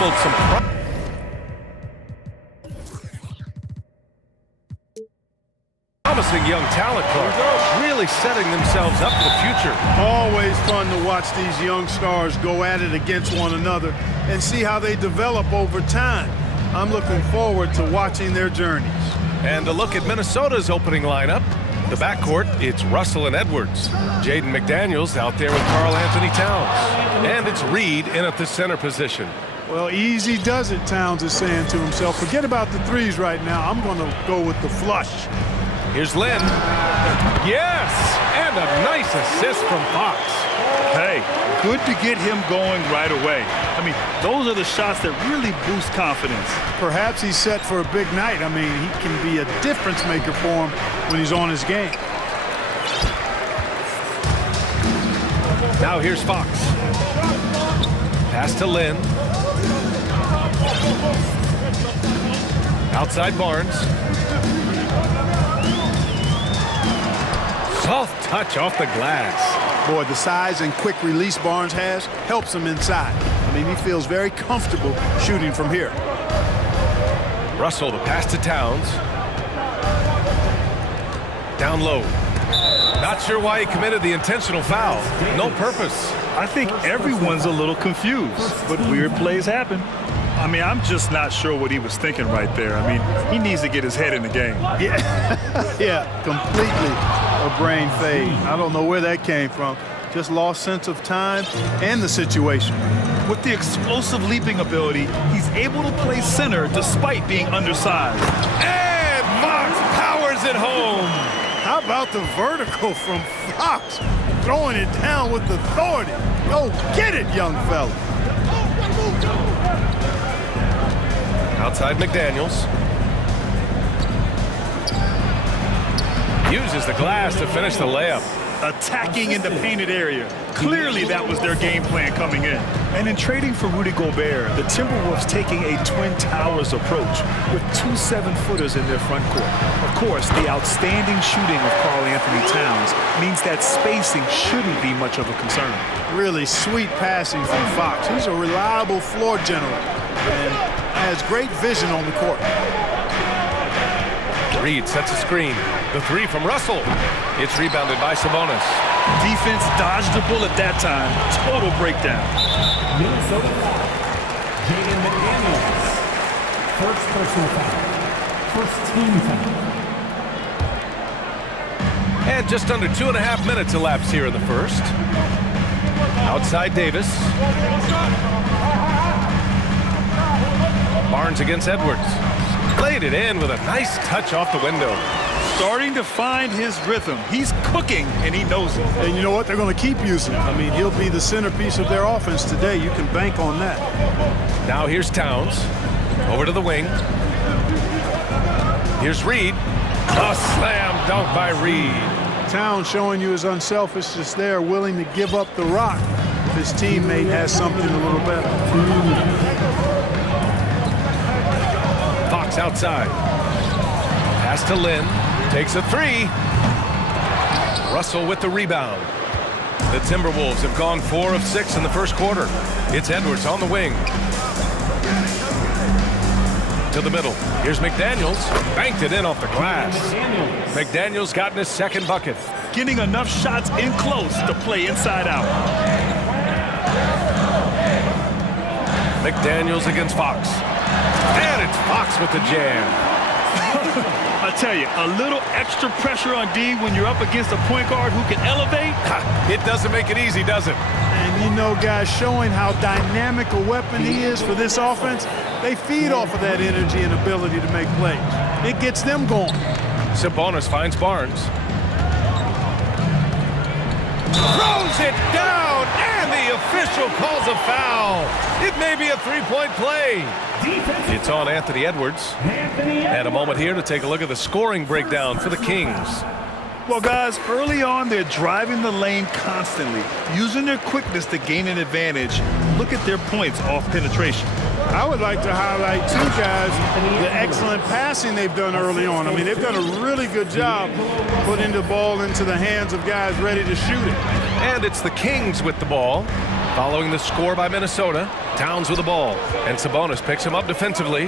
assembled some promising young talent, Clark, really setting themselves up for the future. Always fun to watch these young stars go at it against one another and see how they develop over time. I'm looking forward to watching their journeys. And a look at Minnesota's opening lineup. The backcourt, it's Russell and Edwards. Jaden McDaniels out there with Karl Anthony Towns. And it's Reed in at the center position. Well, easy does it, Towns is saying to himself. Forget about the threes right now. I'm going to go with the flush. Here's Lynn. Yes! And a nice assist from Fox. Hey, good to get him going right away. I mean, those are the shots that really boost confidence. Perhaps he's set for a big night. I mean, he can be a difference maker for him when he's on his game. Now here's Fox. Pass to Lynn. Outside Barnes. Soft touch off the glass. Boy, the size and quick release Barnes has helps him inside. I mean, he feels very comfortable shooting from here. Russell, the pass to Towns. Down low. Not sure why he committed the intentional foul. No purpose. I think everyone's a little confused, but weird plays happen. I mean, I'm just not sure what he was thinking right there. I mean, he needs to get his head in the game. Yeah, completely a brain fade. I don't know where that came from. Just lost sense of time and the situation. With the explosive leaping ability, he's able to play center despite being undersized. And Fox powers it home. How about the vertical from Fox? Throwing it down with authority. Go get it, young fella. Outside McDaniels. Uses the glass to finish the layup. Attacking in the painted area. Clearly that was their game plan coming in. And in trading for Rudy Gobert, the Timberwolves taking a Twin Towers approach with 2 7-footers in their front court. Of course, the outstanding shooting of Karl Anthony Towns means that spacing shouldn't be much of a concern. Really sweet passing from Fox. He's a reliable floor general and has great vision on the court. Reed sets a screen. The three from Russell. It's rebounded by Sabonis. Defense dodged the bullet that time. Total breakdown. Minnesota foul. Jaden McDaniels. First personal foul. First team foul. And just under 2.5 minutes elapsed here in the first. Outside Davis. Barnes against Edwards. Played it in with a nice touch off the window. Starting to find his rhythm. He's cooking, and he knows it. And you know what? They're going to keep using him. I mean, he'll be the centerpiece of their offense today. You can bank on that. Now here's Towns. Over to the wing. Here's Reed. A slam dunk by Reed. Towns showing you his unselfishness there, willing to give up the rock if his teammate has something a little better. Fox outside. Pass to Lynn. Takes a three. Russell with the rebound. The Timberwolves have gone 4 of 6 in the first quarter. It's Edwards on the wing. To the middle. Here's McDaniels. Banked it in off the glass. McDaniels gotten his second bucket. Getting enough shots in close to play inside out. McDaniels against Fox. And it's Fox with the jam. I tell you, a little extra pressure on D when you're up against a point guard who can elevate. It doesn't make it easy, does it? And you know, guys, showing how dynamic a weapon he is for this offense, they feed off of that energy and ability to make plays. It gets them going. Sabonis finds Barnes. Throws it down, and the official calls a foul. It may be a three-point play. It's on Anthony Edwards. And a moment here to take a look at the scoring breakdown for the Kings. Well, guys, early on, they're driving the lane constantly, using their quickness to gain an advantage. Look at their points off penetration. I would like to highlight, too, guys, the excellent passing they've done early on. I mean, they've done a really good job putting the ball into the hands of guys ready to shoot it. And it's the Kings with the ball. Following the score by Minnesota, Towns with the ball, and Sabonis picks him up defensively.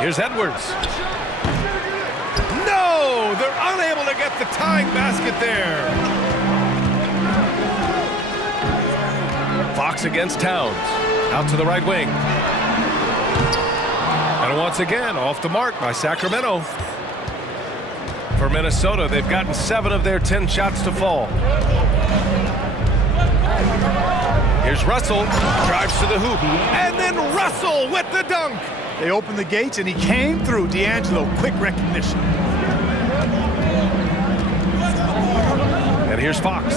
Here's Edwards. No! They're unable to get the tying basket there. Fox against Towns. Out to the right wing. And once again, off the mark by Sacramento. For Minnesota, they've gotten 7 of their 10 shots to fall. Here's Russell, drives to the hoop, and then Russell with the dunk. They opened the gates, and he came through. D'Angelo, quick recognition. And here's Fox.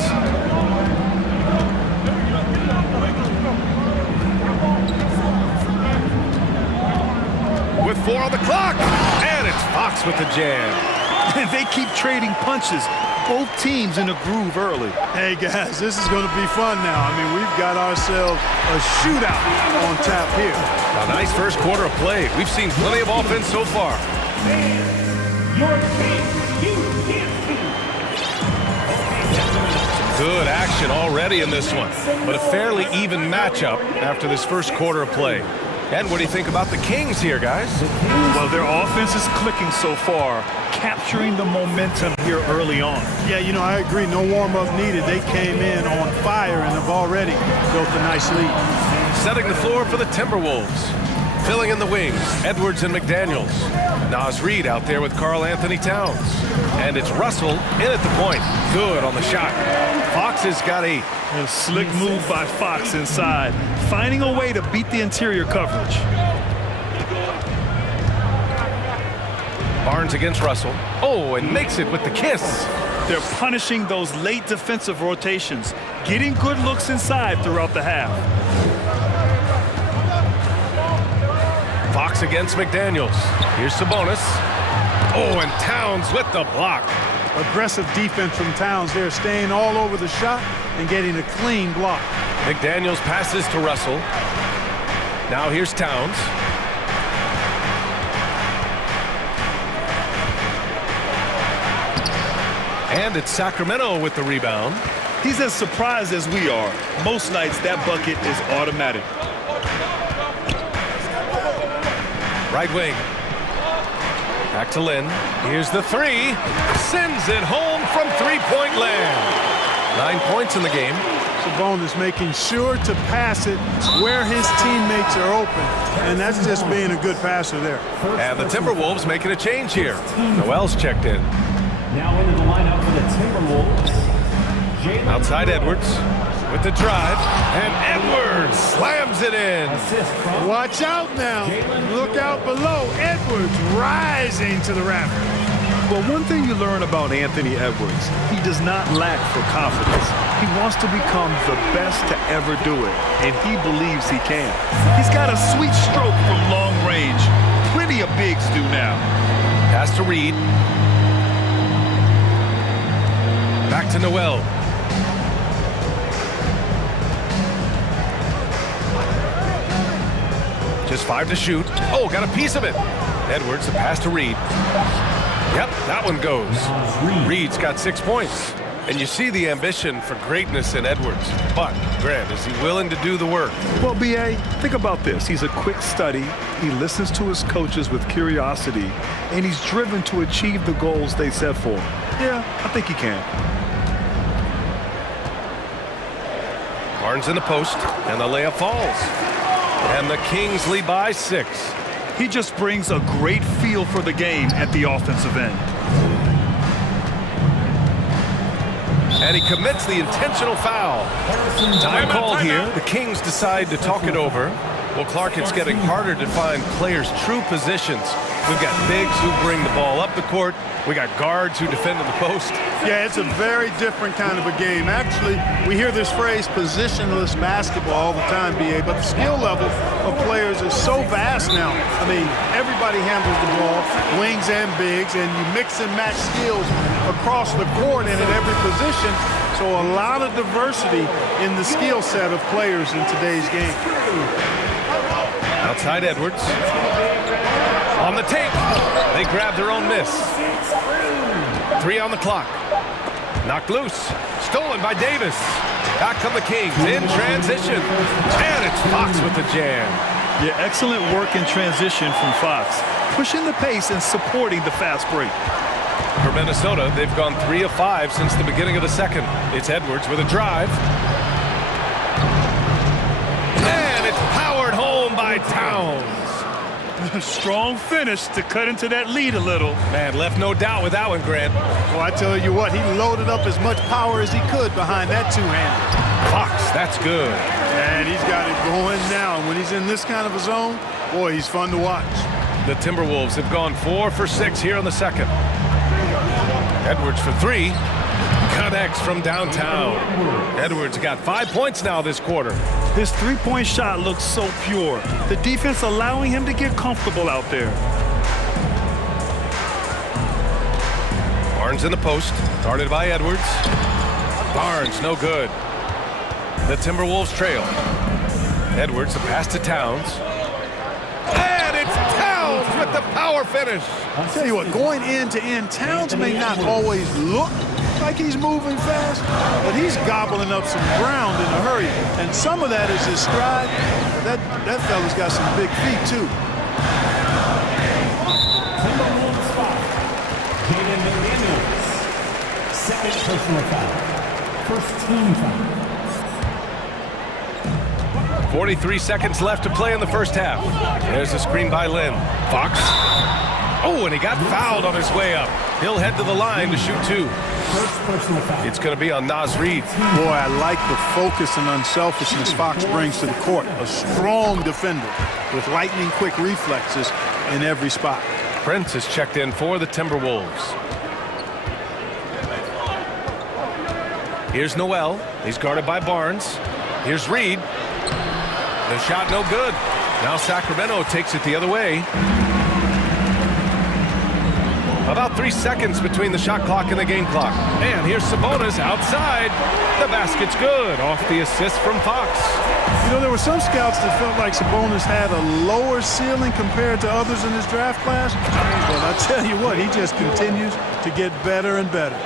With 4 on the clock, and it's Fox with the jam. They keep trading punches. Both teams in a groove early. Hey, guys, this is going to be fun now. I mean, we've got ourselves a shootout on tap here. A nice first quarter of play. We've seen plenty of offense so far. Your team, you can't Good action already in this one, but a fairly even matchup after this first quarter of play. And what do you think about the Kings here, guys? Well, their offense is clicking so far, capturing the momentum here early on. Yeah, you know, I agree. No warm-up needed. They came in on fire and have already built a nice lead. Setting the floor for the Timberwolves. Filling in the wings, Edwards and McDaniels. Nas Reed out there with Karl Anthony Towns. And it's Russell in at the point. Good on the shot. Fox has got a slick move by Fox inside, finding a way to beat the interior coverage. Barnes against Russell. Oh, and makes it with the kiss. They're punishing those late defensive rotations, getting good looks inside throughout the half. Fox against McDaniels. Here's Sabonis. Oh, and Towns with the block. Aggressive defense from Towns there, staying all over the shot and getting a clean block. McDaniels passes to Russell. Now here's Towns. And it's Sacramento with the rebound. He's as surprised as we are. Most nights that bucket is automatic. Right wing. Back to Lynn. Here's the three. Sends it home from three-point land. 9 points in the game. Sabonis making sure to pass it where his teammates are open. And that's just being a good passer there. And the Timberwolves making a change here. Noel's checked in. Now into the lineup for the Timberwolves. Outside Edwards with the drive. And Edwards slams it in. Watch out now. Look out below. Edwards rising to the rafters. Well, one thing you learn about Anthony Edwards, he does not lack for confidence. He wants to become the best to ever do it, and he believes he can. He's got a sweet stroke from long range. Plenty of bigs do now. Pass to Reed. Back to Noel. Just 5 to shoot. Oh, got a piece of it. Edwards, the pass to Reed. Yep, that one goes. Reed's got 6 points. And you see the ambition for greatness in Edwards. But, Grant, is he willing to do the work? Well, B.A., think about this. He's a quick study. He listens to his coaches with curiosity. And he's driven to achieve the goals they set for him. Yeah, I think he can. Barnes in the post, and the layup falls. And the Kings lead by 6. He just brings a great feel for the game at the offensive end. And he commits the intentional foul. Time called here. The Kings decide to talk it over. Well, Clark, it's getting harder to find players' true positions. We've got bigs who bring the ball up the court. We got guards who defend at the post. Yeah, it's a very different kind of a game. Actually, we hear this phrase positionless basketball all the time, BA, but the skill level of players is so vast now. I mean, everybody handles the ball, wings and bigs, and you mix and match skills across the court and at every position. So a lot of diversity in the skill set of players in today's game. Outside Edwards. On the take. They grab their own miss. 3 on the clock. Knocked loose. Stolen by Davis. Back come the Kings in transition. And it's Fox with the jam. Yeah, excellent work in transition from Fox. Pushing the pace and supporting the fast break. For Minnesota, they've gone 3 of 5 since the beginning of the second. It's Edwards with a drive. And it's powered home by Towns. Strong finish to cut into that lead a little. Man, left no doubt with that one, Grant. Well, I tell you what, he loaded up as much power as he could behind that two-hander. Fox, that's good. And he's got it going now. And when he's in this kind of a zone, boy, he's fun to watch. The Timberwolves have gone 4 for 6 here in the second. Edwards for 3. Connects from downtown. Edwards got 5 points now this quarter. His three-point shot looks so pure. The defense allowing him to get comfortable out there. Barnes in the post, guarded by Edwards. Barnes, no good. The Timberwolves trail. Edwards, the pass to Towns. And it's Towns with the power finish. I'll tell you what, going end to end, Towns may not always look like he's moving fast, but he's gobbling up some ground in a hurry. And some of that is his stride. That fella's got some big feet, too. Timberwolves foul. Jaden McDaniels. Second personal foul. First team foul. 43 seconds left to play in the first half. There's a screen by Lynn. Fox. Oh, and he got fouled on his way up. He'll head to the line to shoot 2. First personal foul. It's going to be on Naz Reid. Boy, I like the focus and unselfishness Fox brings to the court. A strong defender with lightning-quick reflexes in every spot. Prince is checked in for the Timberwolves. Here's Noel. He's guarded by Barnes. Here's Reid. The shot no good. Now Sacramento takes it the other way. About 3 seconds between the shot clock and the game clock. And here's Sabonis outside. The basket's good off the assist from Fox. You know, there were some scouts that felt like Sabonis had a lower ceiling compared to others in his draft class. But I tell you what, he just continues to get better and better.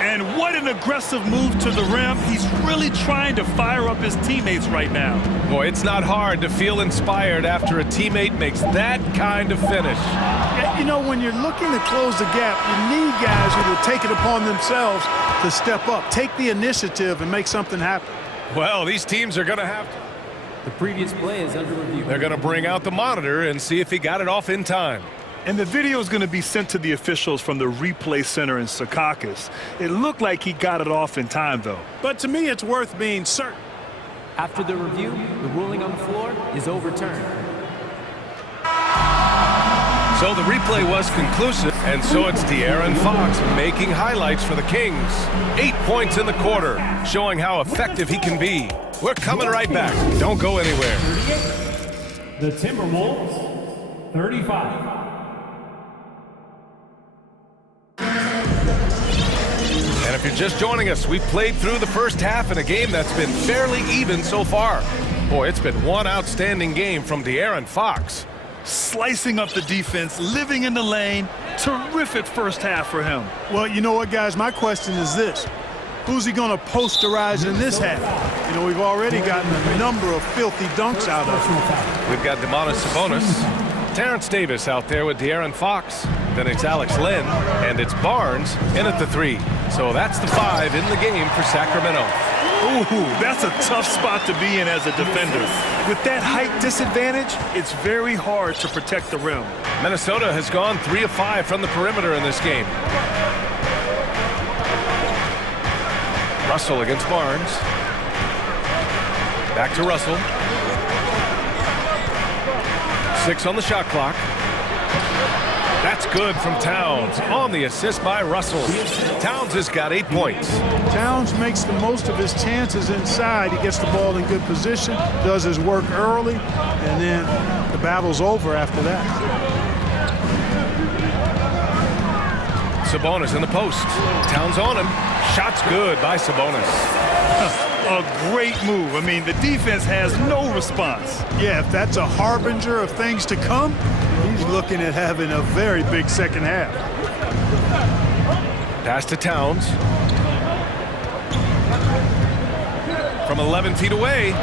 And what an aggressive move to the rim. He's really trying to fire up his teammates right now. Boy, it's not hard to feel inspired after a teammate makes that kind of finish. You know, when you're looking to close the gap, you need guys who will take it upon themselves to step up, take the initiative, and make something happen. Well, these teams are going to have to. The previous play is under review. They're going to bring out the monitor and see if he got it off in time. And the video is going to be sent to the officials from the replay center in Secaucus. It looked like he got it off in time, though. But to me, it's worth being certain. After the review, the ruling on the floor is overturned. So the replay was conclusive, and so it's De'Aaron Fox making highlights for the Kings. 8 points in the quarter, showing how effective he can be. We're coming right back. Don't go anywhere. 38. The Timberwolves, 35. And if you're just joining us, we've played through the first half in a game that's been fairly even so far. Boy, it's been one outstanding game from De'Aaron Fox. Slicing up the defense, living in the lane. Terrific first half for him. Well, you know what, guys? My question is this. Who's he going to posterize in this half? You know, we've already gotten a number of filthy dunks out of him. We've got Domantas Sabonis. Terrence Davis out there with De'Aaron Fox. Then it's Alex Len, and it's Barnes in at the 3. So that's the 5 in the game for Sacramento. Ooh, that's a tough spot to be in as a defender. With that height disadvantage, it's very hard to protect the rim. Minnesota has gone 3 of 5 from the perimeter in this game. Russell against Barnes. Back to Russell. 6 on the shot clock. That's good from Towns on the assist by Russell. Towns has got 8 points. Towns makes the most of his chances inside. He gets the ball in good position, does his work early, and then the battle's over after that. Sabonis in the post. Towns on him. Shot's good by Sabonis. A great move. I mean, the defense has no response. Yeah, if that's a harbinger of things to come, he's looking at having a very big second half. Pass to Towns. From 11 feet away.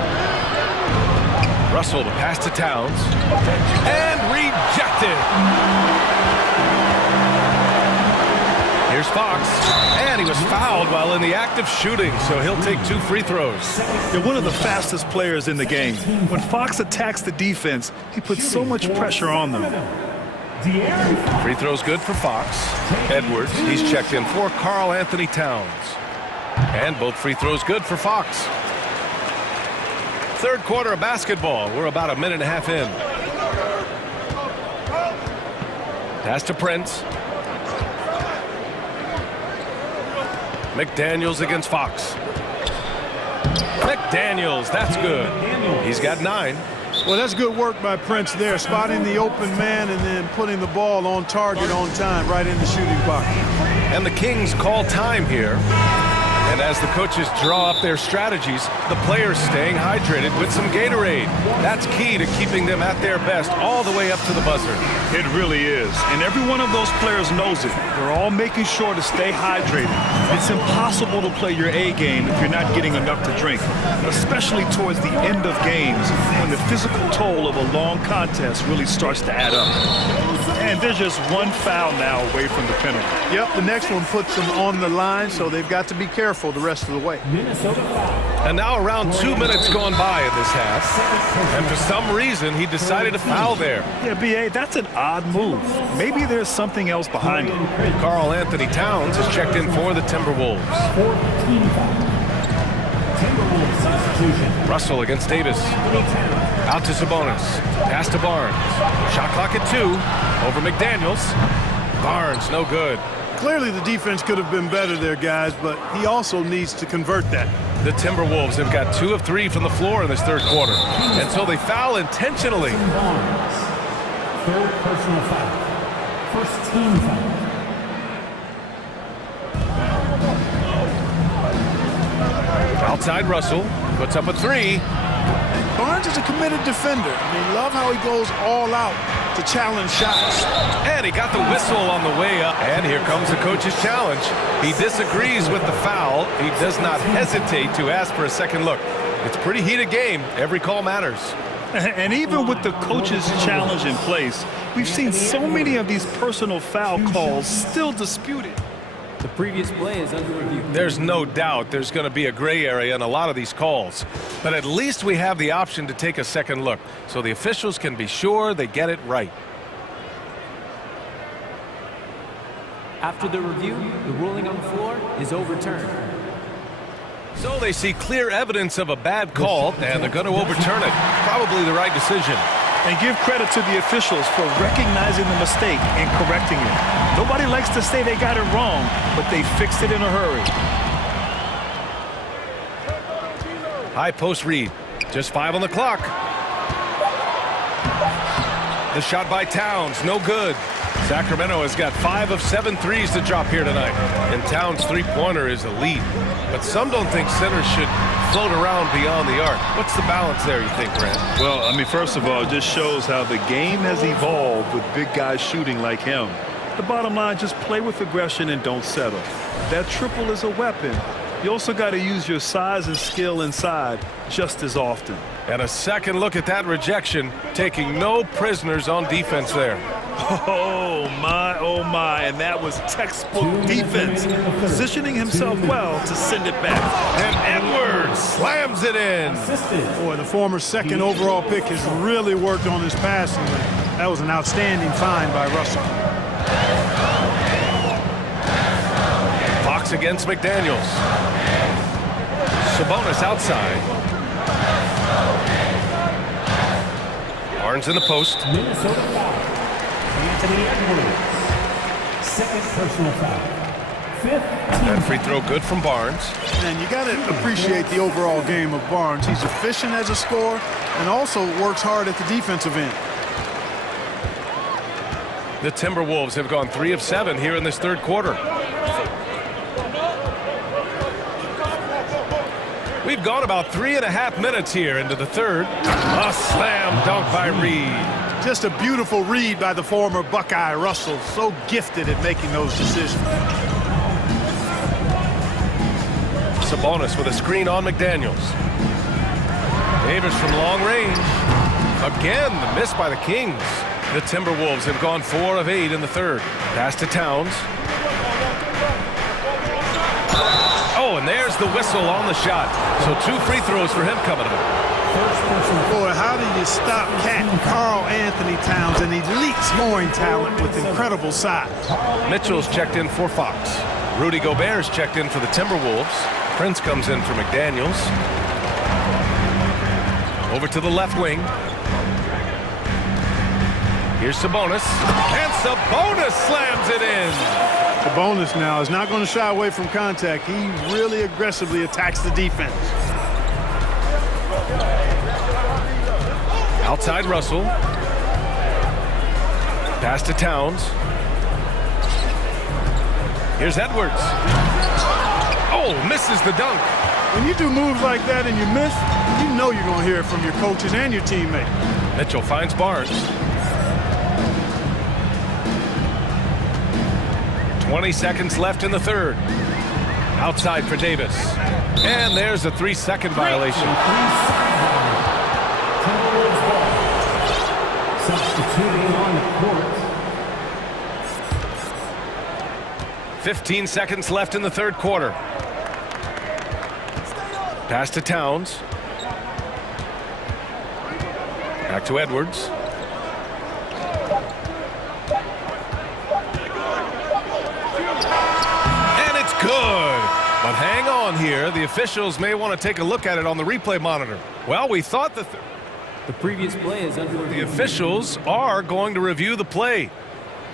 Russell, the pass to Towns. And rejected. Here's Fox. And he was fouled while in the act of shooting, so he'll take 2 free throws. They're one of the fastest players in the game. When Fox attacks the defense, he puts so much pressure on them. Free throws good for Fox. Edwards, he's checked in for Karl Anthony Towns. And both free throws good for Fox. Third quarter of basketball. We're about a minute and a half in. Pass to Prince. McDaniels against Fox. McDaniels, that's good. He's got 9. Well, that's good work by Prince there, spotting the open man and then putting the ball on target on time right in the shooting pocket. And the Kings call time here. And as the coaches draw up their strategies, the players staying hydrated with some Gatorade. That's key to keeping them at their best all the way up to the buzzer. It really is. And every one of those players knows it. They're all making sure to stay hydrated. It's impossible to play your A game if you're not getting enough to drink, especially towards the end of games when the physical toll of a long contest really starts to add up. And there's just one foul now away from the penalty. Yep, the next one puts them on the line, so they've got to be careful the rest of the way. And now around 2 minutes gone by in this half. And for some reason, he decided to foul there. Yeah, B.A., that's an odd move. Maybe there's something else behind it. Karl Anthony Towns has checked in for the Timberwolves. Russell against Davis. Out to Sabonis. Pass to Barnes. Shot clock at 2. Over McDaniels. Barnes, no good. Clearly the defense could have been better there, guys, but he also needs to convert that. The Timberwolves have got 2 of 3 from the floor in this third quarter. And so they foul intentionally. Third personal foul. First team foul. Outside Russell. Puts up a 3. Barnes is a committed defender. I mean, love how he goes all out to challenge shots. And he got the whistle on the way up. And here comes the coach's challenge. He disagrees with the foul. He does not hesitate to ask for a second look. It's a pretty heated game. Every call matters. And even with the coach's challenge in place, we've seen so many of these personal foul calls still disputed. The previous play is under review. There's no doubt there's going to be a gray area in a lot of these calls. But at least we have the option to take a second look, so the officials can be sure they get it right. After the review, the ruling on the floor is overturned. So they see clear evidence of a bad call, and they're going to overturn it. Probably the right decision. And give credit to the officials for recognizing the mistake and correcting it. Nobody likes to say they got it wrong, but they fixed it in a hurry. High post read. Just 5 on the clock. The shot by Towns, no good. Sacramento has got 5 of 7 threes to drop here tonight. And Towns' three-pointer is elite. But some don't think centers should float around beyond the arc. What's the balance there, you think, Grant? Well, I mean, first of all, it just shows how the game has evolved with big guys shooting like him. The bottom line, just play with aggression and don't settle. That triple is a weapon. You also got to use your size and skill inside just as often. And a second look at that rejection, taking no prisoners on defense there. Oh my, and that was textbook defense, positioning himself well to send it back. And Edwards slams it in. Boy, the former second overall pick has really worked on his passing. That was an outstanding find by Russell. Fox against McDaniels. Sabonis outside. Barnes in the post. Minnesota foul. Anthony Edwards. Second personal foul. Fifth team. That free throw good from Barnes. And you got to appreciate the overall game of Barnes. He's efficient as a scorer and also works hard at the defensive end. The Timberwolves have gone 3 of 7 here in this third quarter. We've gone about 3.5 minutes here into the third. A slam dunk by Reed. Just a beautiful read by the former Buckeye Russell. So gifted at making those decisions. Sabonis with a screen on McDaniels. Davis from long range. Again, the miss by the Kings. The Timberwolves have gone 4 of 8 in the third. Pass to Towns. Oh, and there's the whistle on the shot. So 2 free throws for him coming up. Boy, how do you stop Cat Carl Anthony Towns, an elite scoring talent with incredible size? Mitchell's checked in for Fox. Rudy Gobert's checked in for the Timberwolves. Prince comes in for McDaniels. Over to the left wing. Here's Sabonis. And Sabonis slams it in. Sabonis now is not going to shy away from contact. He really aggressively attacks the defense. Outside Russell. Pass to Towns. Here's Edwards. Oh, misses the dunk. When you do moves like that and you miss, you know you're going to hear it from your coaches and your teammates. Mitchell finds Barnes. 20 seconds left in the third. Outside for Davis. And there's a 3-second violation. Substituting on the court. 15 seconds left in the third quarter. Pass to Towns. Back to Edwards. And it's good. But hang on here. The officials may want to take a look at it on the replay monitor. Well, we thought that The previous play is under the review. officials are going to review the play.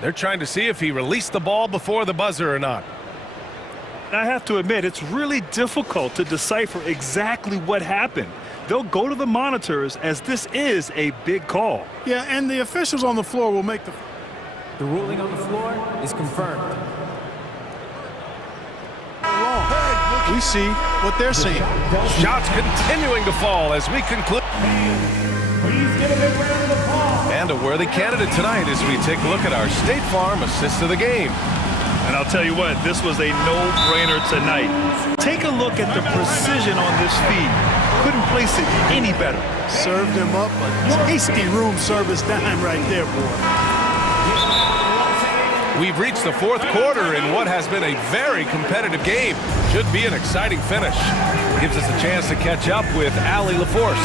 They're trying to see if he released the ball before the buzzer or not. I have to admit, it's really difficult to decipher exactly what happened. They'll go to the monitors as this is a big call. Yeah, and the officials on the floor will make the... The ruling on the floor is confirmed. We see what they're seeing. Shots continuing to fall as we conclude. Please give a big round of applause. And a worthy candidate tonight as we take a look at our State Farm assist of the game. And I'll tell you what, this was a no-brainer tonight. Take a look at the precision on this feed. Couldn't place it any better. Served him up a tasty room service dime right there, boy. We've reached the fourth quarter in what has been a very competitive game. Should be an exciting finish. Gives us a chance to catch up with Allie LaForce.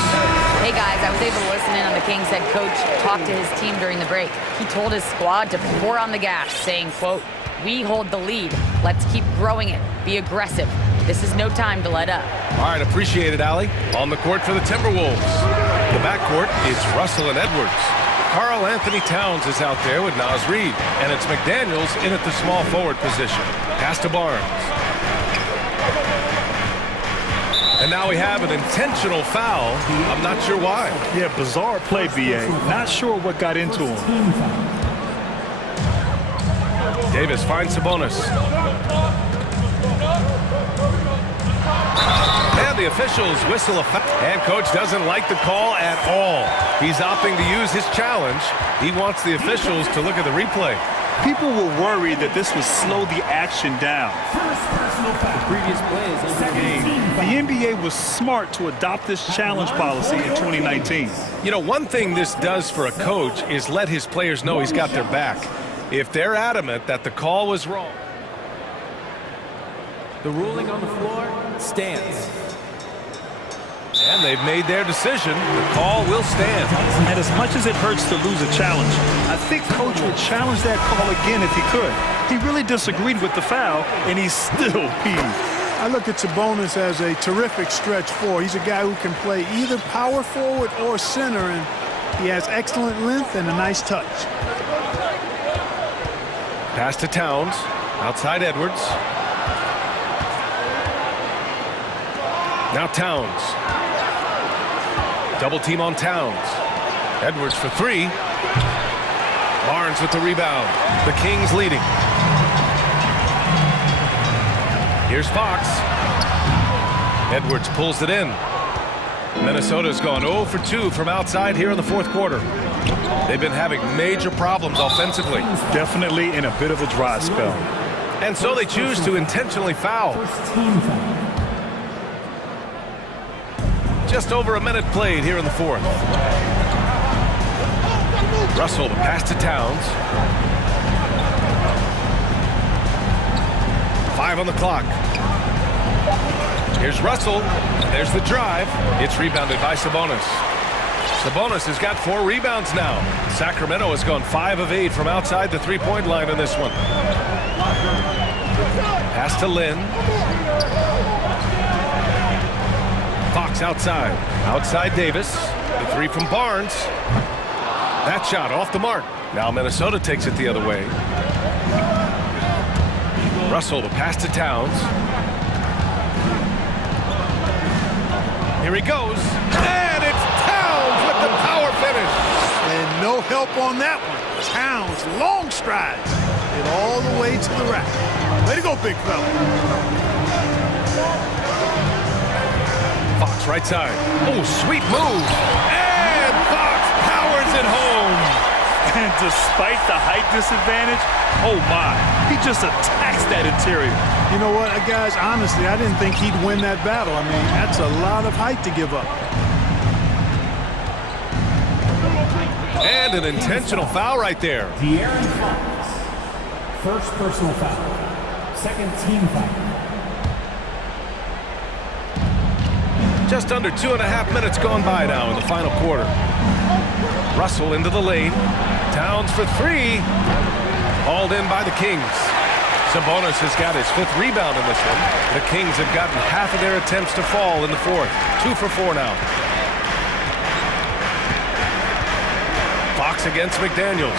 Hey guys, I was able to listen in on the Kings head coach talk to his team during the break. He told his squad to pour on the gas, saying, quote, "We hold the lead. Let's keep growing it. Be aggressive. This is no time to let up." All right, appreciate it, Allie. On the court for the Timberwolves. The backcourt, it's Russell and Edwards. Carl Anthony Towns is out there with Naz Reid, and it's McDaniels in at the small forward position. Pass to Barnes. And now we have an intentional foul. I'm not sure why. Yeah, bizarre play, B.A. Not sure what got into him. Team foul. Davis finds Sabonis. And the officials whistle a foul. And coach doesn't like the call at all. He's opting to use his challenge. He wants the officials to look at the replay. People were worried that this would slow the action down. First personal The foul. previous play is under review. The NBA was smart to adopt this challenge policy in 2019. You know, one thing this does for a coach is let his players know he's got their back. If they're adamant that the call was wrong. The ruling on the floor stands. And they've made their decision. The call will stand. And as much as it hurts to lose a challenge, I think Coach would challenge that call again if he could. He really disagreed with the foul, and he's still peeved. I look at Sabonis as a terrific stretch four. He's a guy who can play either power forward or center, and he has excellent length and a nice touch. Pass to Towns. Outside Edwards. Now Towns. Double team on Towns. Edwards for three. Barnes with the rebound. The Kings leading. Here's Fox. Edwards pulls it in. Minnesota's gone 0 for 2 from outside here in the fourth quarter. They've been having major problems offensively. Definitely in a bit of a dry spell. And so they choose to intentionally foul. First team foul. Just over a minute played here in the fourth. Russell, the pass to Towns. 5 on the clock. Here's Russell. There's the drive. It's rebounded by Sabonis. Sabonis has got 4 rebounds now. Sacramento has gone 5 of 8 from outside the three-point line in this one. Pass to Lynn. Fox outside. Outside Davis. The 3 from Barnes. That shot off the mark. Now Minnesota takes it the other way. Russell, the pass to Towns. Here he goes. And it's Towns with the power finish. And no help on that one. Towns, long strides. Get all the way to the rack. Way to go, big fella. Fox right side. Oh, sweet move. And Fox powers it home. And despite the height disadvantage, oh my, he just attacks that interior. You know what, guys, honestly, I didn't think he'd win that battle. I mean, that's a lot of height to give up. And an intentional foul right there. De'Aaron Fox. First personal foul. Second team foul. Just under 2.5 minutes gone by now in the final quarter. Russell into the lane. Towns for 3. Hauled in by the Kings. Sabonis has got his 5th rebound in this one. The Kings have gotten half of their attempts to fall in the fourth. 2 for 4 now. Fox against McDaniels.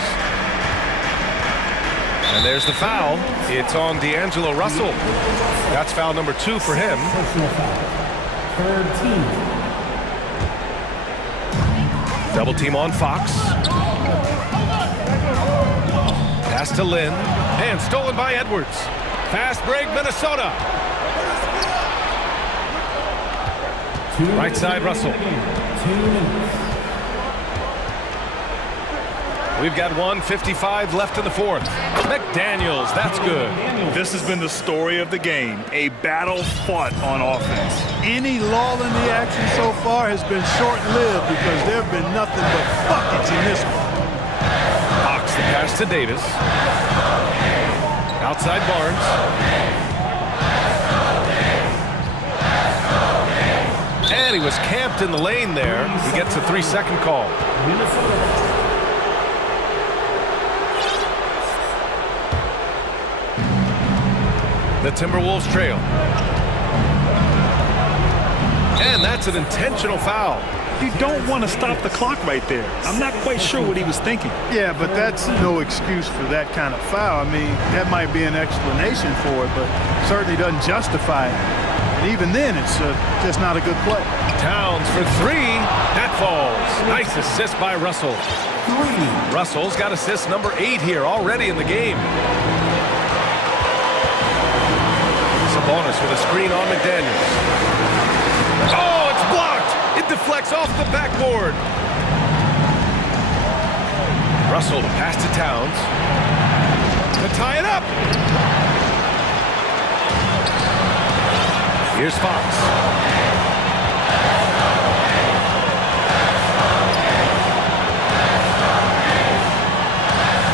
And there's the foul. It's on D'Angelo Russell. That's foul number 2 for him. Personal foul. Third team. Double team on Fox. Pass to Lynn. And stolen by Edwards. Fast break, Minnesota. Right side, Russell. 2 minutes. We've got 1:55 left in the fourth. McDaniels, that's good. This has been the story of the game, a battle fought on offense. Any lull in the action so far has been short-lived because there have been nothing but buckets in this one. Fox, the pass to Davis. Outside Barnes. And he was camped in the lane there. He gets a 3-second call. The Timberwolves trail. And that's an intentional foul. You don't want to stop the clock right there. I'm not quite sure what he was thinking. Yeah, but that's no excuse for that kind of foul. I mean, that might be an explanation for it, but certainly doesn't justify it. And even then, it's just not a good play. Towns for 3. That falls. Nice assist by Russell. Russell's got assist number 8 here already in the game. Sabonis with a screen on McDaniels. Oh, it's blocked. It deflects off the backboard. Russell, the pass to Towns. To tie it up. Here's Fox.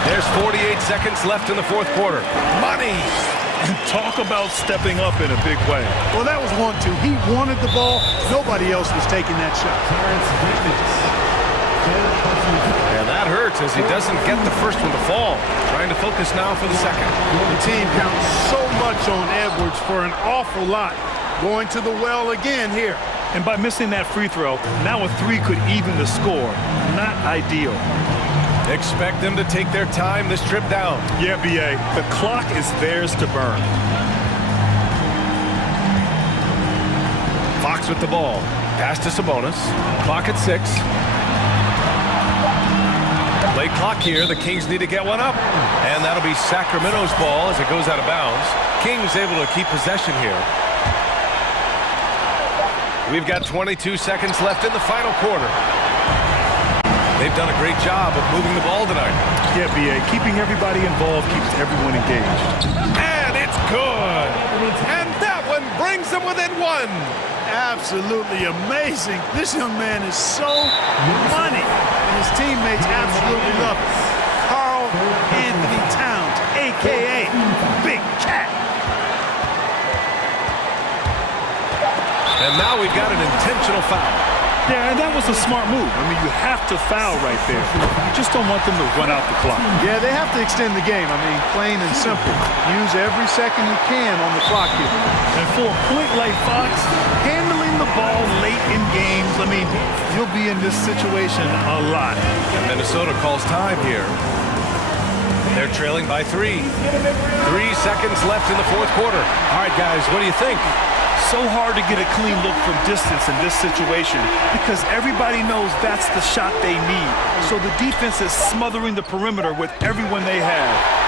There's 48 seconds left in the fourth quarter. Money. And talk about stepping up in a big way. Well, that was 1-2. He wanted the ball. Nobody else was taking that shot. And that hurts as he doesn't get the first one to fall. Trying to focus now for the second. The team counts so much on Edwards for an awful lot. Going to the well again here. And by missing that free throw, now a 3 could even the score. Not ideal. Expect them to take their time this trip down. Yeah, B.A., the clock is theirs to burn. Fox with the ball. Pass to Sabonis. Clock at 6. Late clock here. The Kings need to get one up. And that'll be Sacramento's ball as it goes out of bounds. Kings able to keep possession here. We've got 22 seconds left in the final quarter. They've done a great job of moving the ball tonight. Yeah, B.A., keeping everybody involved keeps everyone engaged. And it's good. And that one brings them within 1. Absolutely amazing. This young man is so money, and his teammates absolutely love it. Carl Anthony Towns, a.k.a. Big Cat. And now we've got an intentional foul. Yeah, and that was a smart move. I mean, you have to foul right there. You just don't want them to run out the clock. Yeah, they have to extend the game. I mean, plain and simple. Use every second you can on the clock here. And for a point like Fox, handling the ball late in games, I mean, you'll be in this situation a lot. And Minnesota calls time here. They're trailing by 3. 3 seconds left in the fourth quarter. All right, guys, what do you think? So hard to get a clean look from distance in this situation because everybody knows that's the shot they need. So the defense is smothering the perimeter with everyone they have.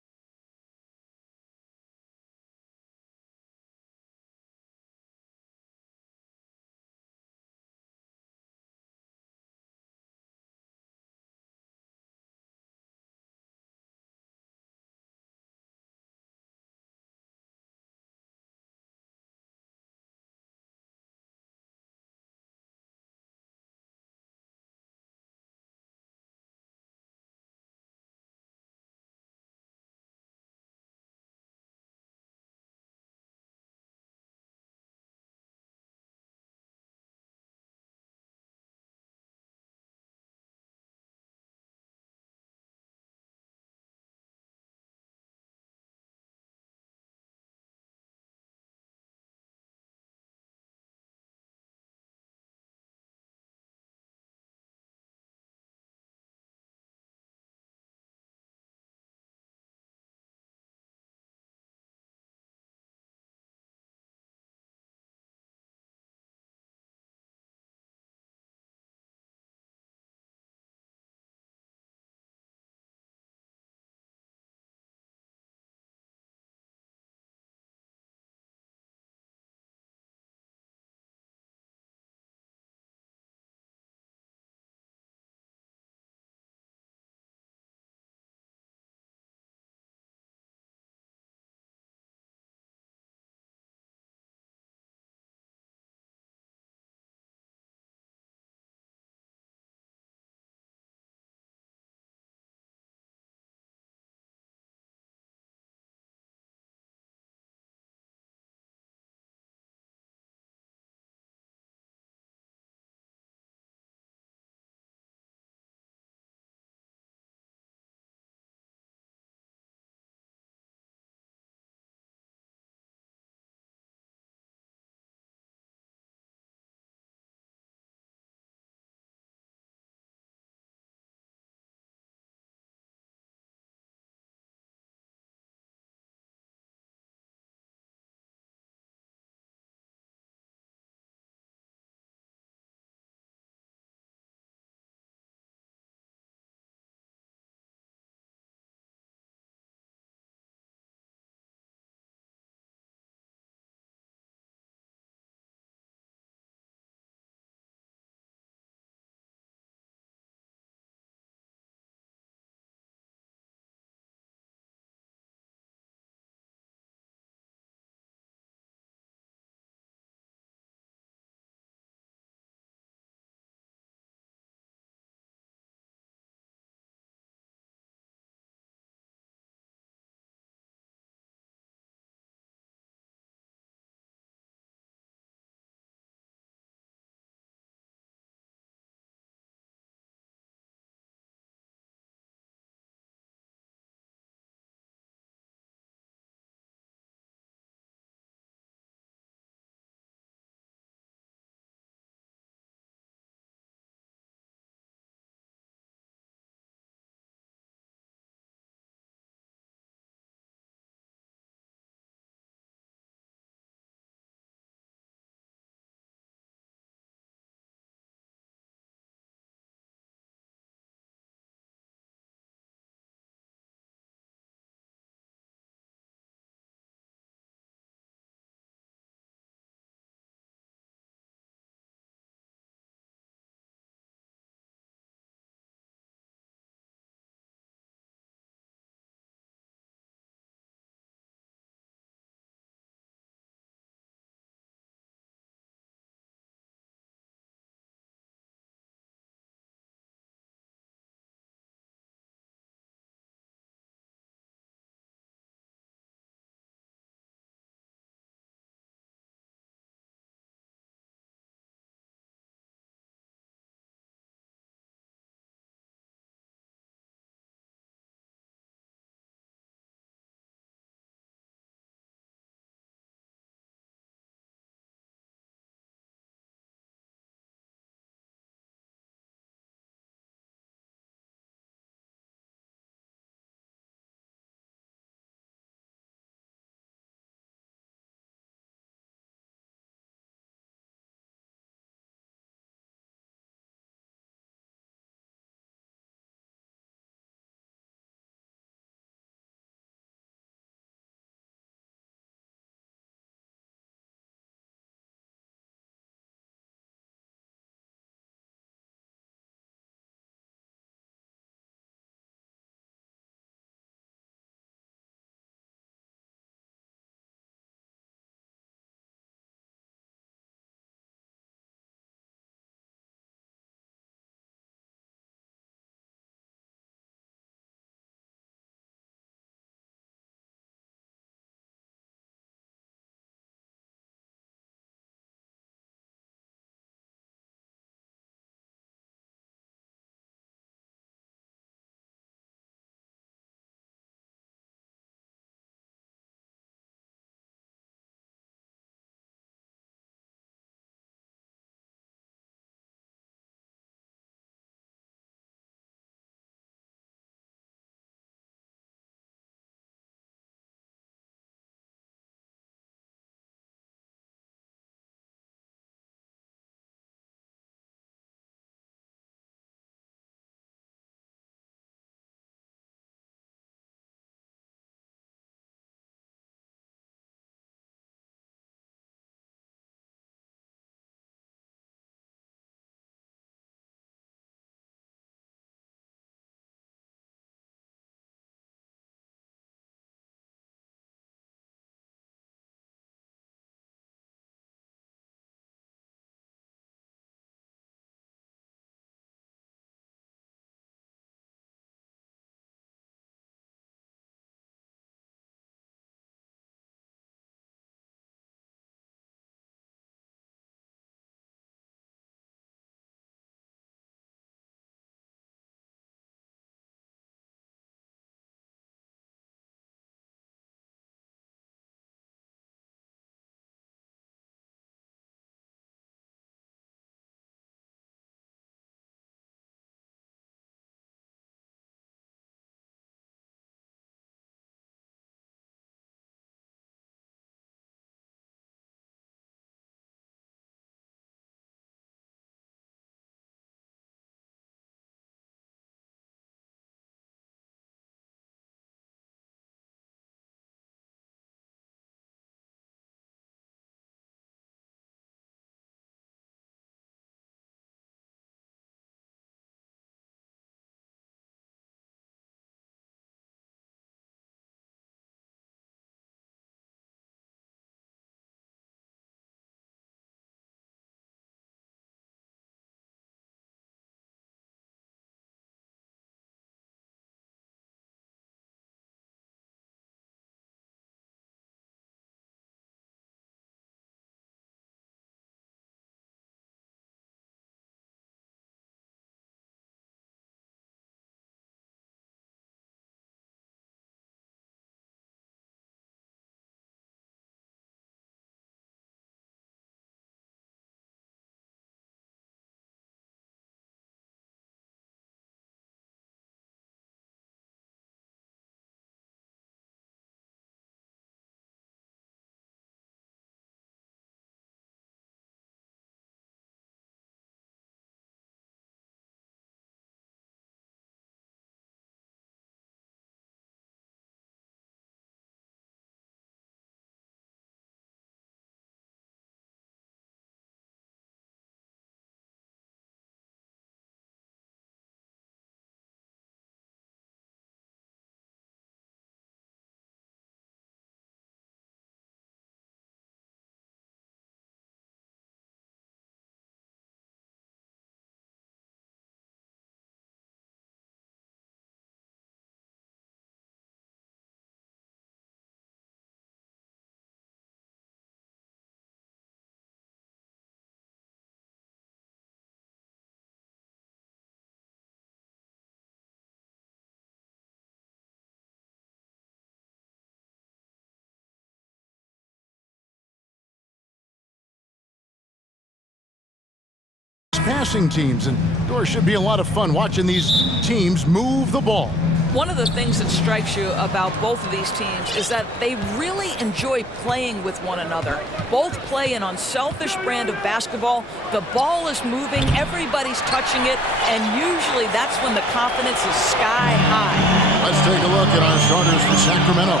passing teams, and it should be a lot of fun watching these teams move the ball. One of the things that strikes you about both of these teams is that they really enjoy playing with one another. Both play an unselfish brand of basketball. The ball is moving, everybody's touching it, and usually that's when the confidence is sky high. Let's take a look at our starters for Sacramento.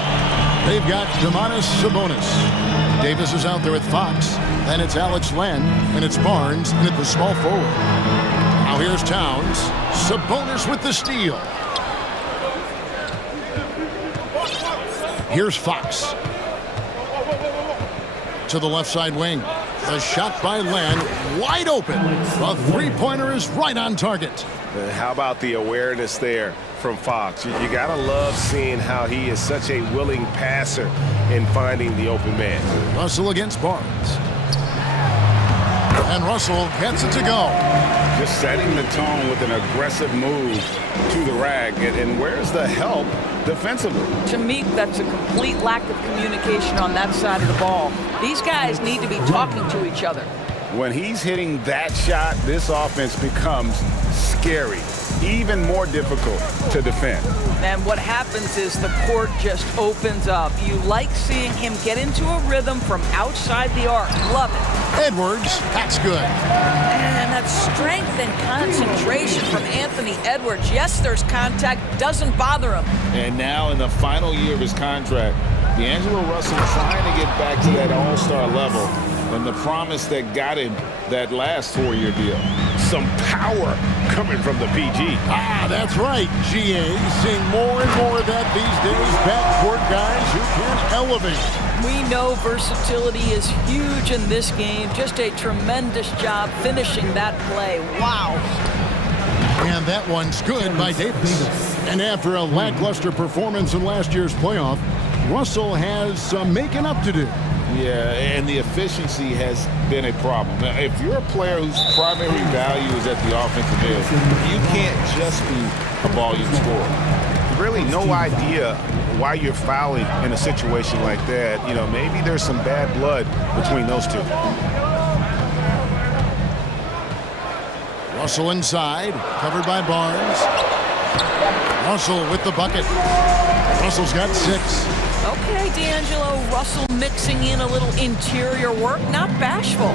They've got Domantas Sabonis. Davis is out there with Fox. Then it's Alex Len, and it's Barnes, and at the small forward. Now here's Towns. Sabonis with the steal. Here's Fox. To the left side wing. The shot by Len, wide open. The three-pointer is right on target. How about the awareness there from Fox? You got to love seeing how he is such a willing passer in finding the open man. Russell against Barnes. And Russell gets it to go. Just setting the tone with an aggressive move to the rack. And where's the help defensively? To me, that's a complete lack of communication on that side of the ball. These guys need to be talking to each other. When he's hitting that shot, this offense becomes scary, even more difficult to defend. And what happens is the court just opens up. You like seeing him get into a rhythm from outside the arc. Love it. Edwards, that's good. And that strength and concentration from Anthony Edwards. Yes, there's contact, doesn't bother him. And now in the final year of his contract, D'Angelo Russell trying to get back to that all-star level and the promise that got him that last 4-year deal. Some power coming from the PG. That's right, GA. Seeing more and more of that these days. Backcourt guys who can elevate. We know versatility is huge in this game. Just a tremendous job finishing that play. Wow. And that one's good by Davis. And after a lackluster performance in last year's playoff, Russell has some making up to do. Yeah, and the efficiency has been a problem. Now, if you're a player whose primary value is at the offensive end, you can't just be a volume scorer. Really no idea why you're fouling in a situation like that. You know, maybe there's some bad blood between those two. Russell inside, covered by Barnes. Russell with the bucket. Russell's got 6. Okay, D'Angelo Russell mixing in a little interior work, not bashful.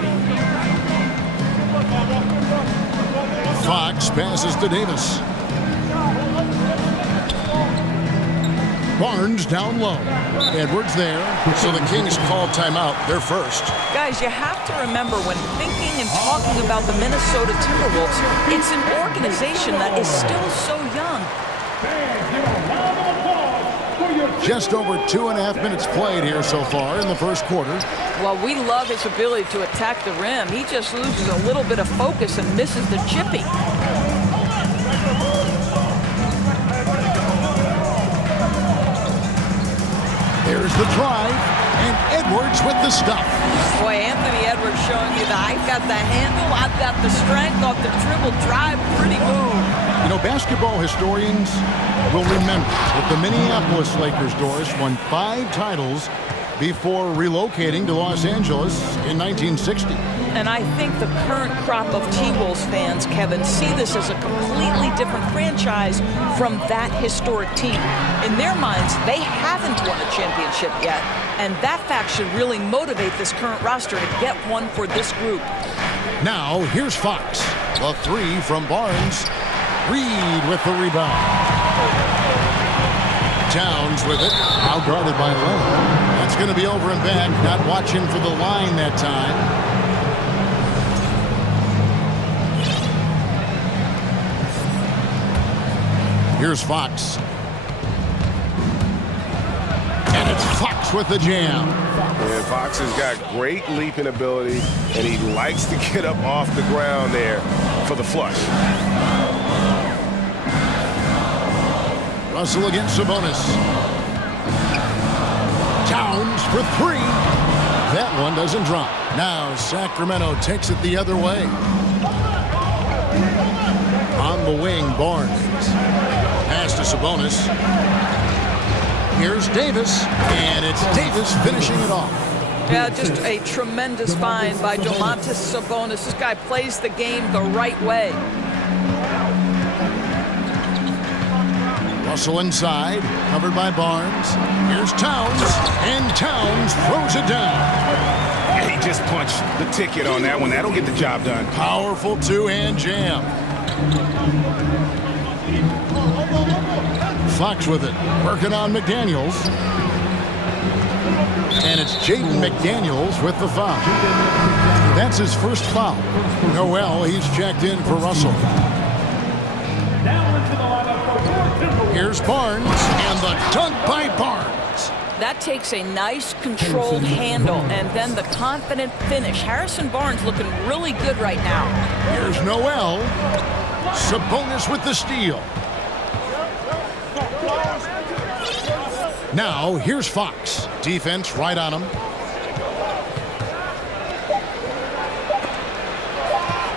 Fox passes to Davis. Barnes down low. Edwards there. So the Kings call timeout. They're first. Guys, you have to remember when thinking and talking about the Minnesota Timberwolves, it's an organization that is still so young. Just over 2.5 minutes played here so far in the first quarter. Well, we love his ability to attack the rim. He just loses a little bit of focus and misses the chippy. There's the drive, and Edwards with the stuff. Boy, Anthony Edwards showing you that I've got the handle, I've got the strength off the dribble drive. Pretty move. You know, basketball historians will remember that the Minneapolis Lakers, Doris, won 5 titles before relocating to Los Angeles in 1960. And I think the current crop of T-Wolves fans, Kevin, see this as a completely different franchise from that historic team. In their minds, they haven't won a championship yet. And that fact should really motivate this current roster to get one for this group. Now, here's Fox. The 3 from Barnes. Reed with the rebound. Towns with it. Now guarded by Len. That's going to be over and back. Not watching for the line that time. Here's Fox. And it's Fox with the jam. And Fox has got great leaping ability, and he likes to get up off the ground there for the flush. Russell against Sabonis. Towns for 3. That one doesn't drop. Now Sacramento takes it the other way. On the wing, Barnes. Pass to Sabonis. Here's Davis, and it's Davis finishing it off. Yeah, just a tremendous find by Domantas Sabonis. This guy plays the game the right way. Russell inside, covered by Barnes. Here's Towns, and Towns throws it down. Yeah, he just punched the ticket on that one. That'll get the job done. Powerful two-hand jam. Fox with it, working on McDaniels. And it's Jaden McDaniels with the foul. That's his first foul. Noel, he's checked in for Russell. Here's Barnes, and the dunk by Barnes. That takes a nice, controlled handle, and then the confident finish. Harrison Barnes looking really good right now. Here's Noel. Sabonis with the steal. Now, here's Fox. Defense right on him.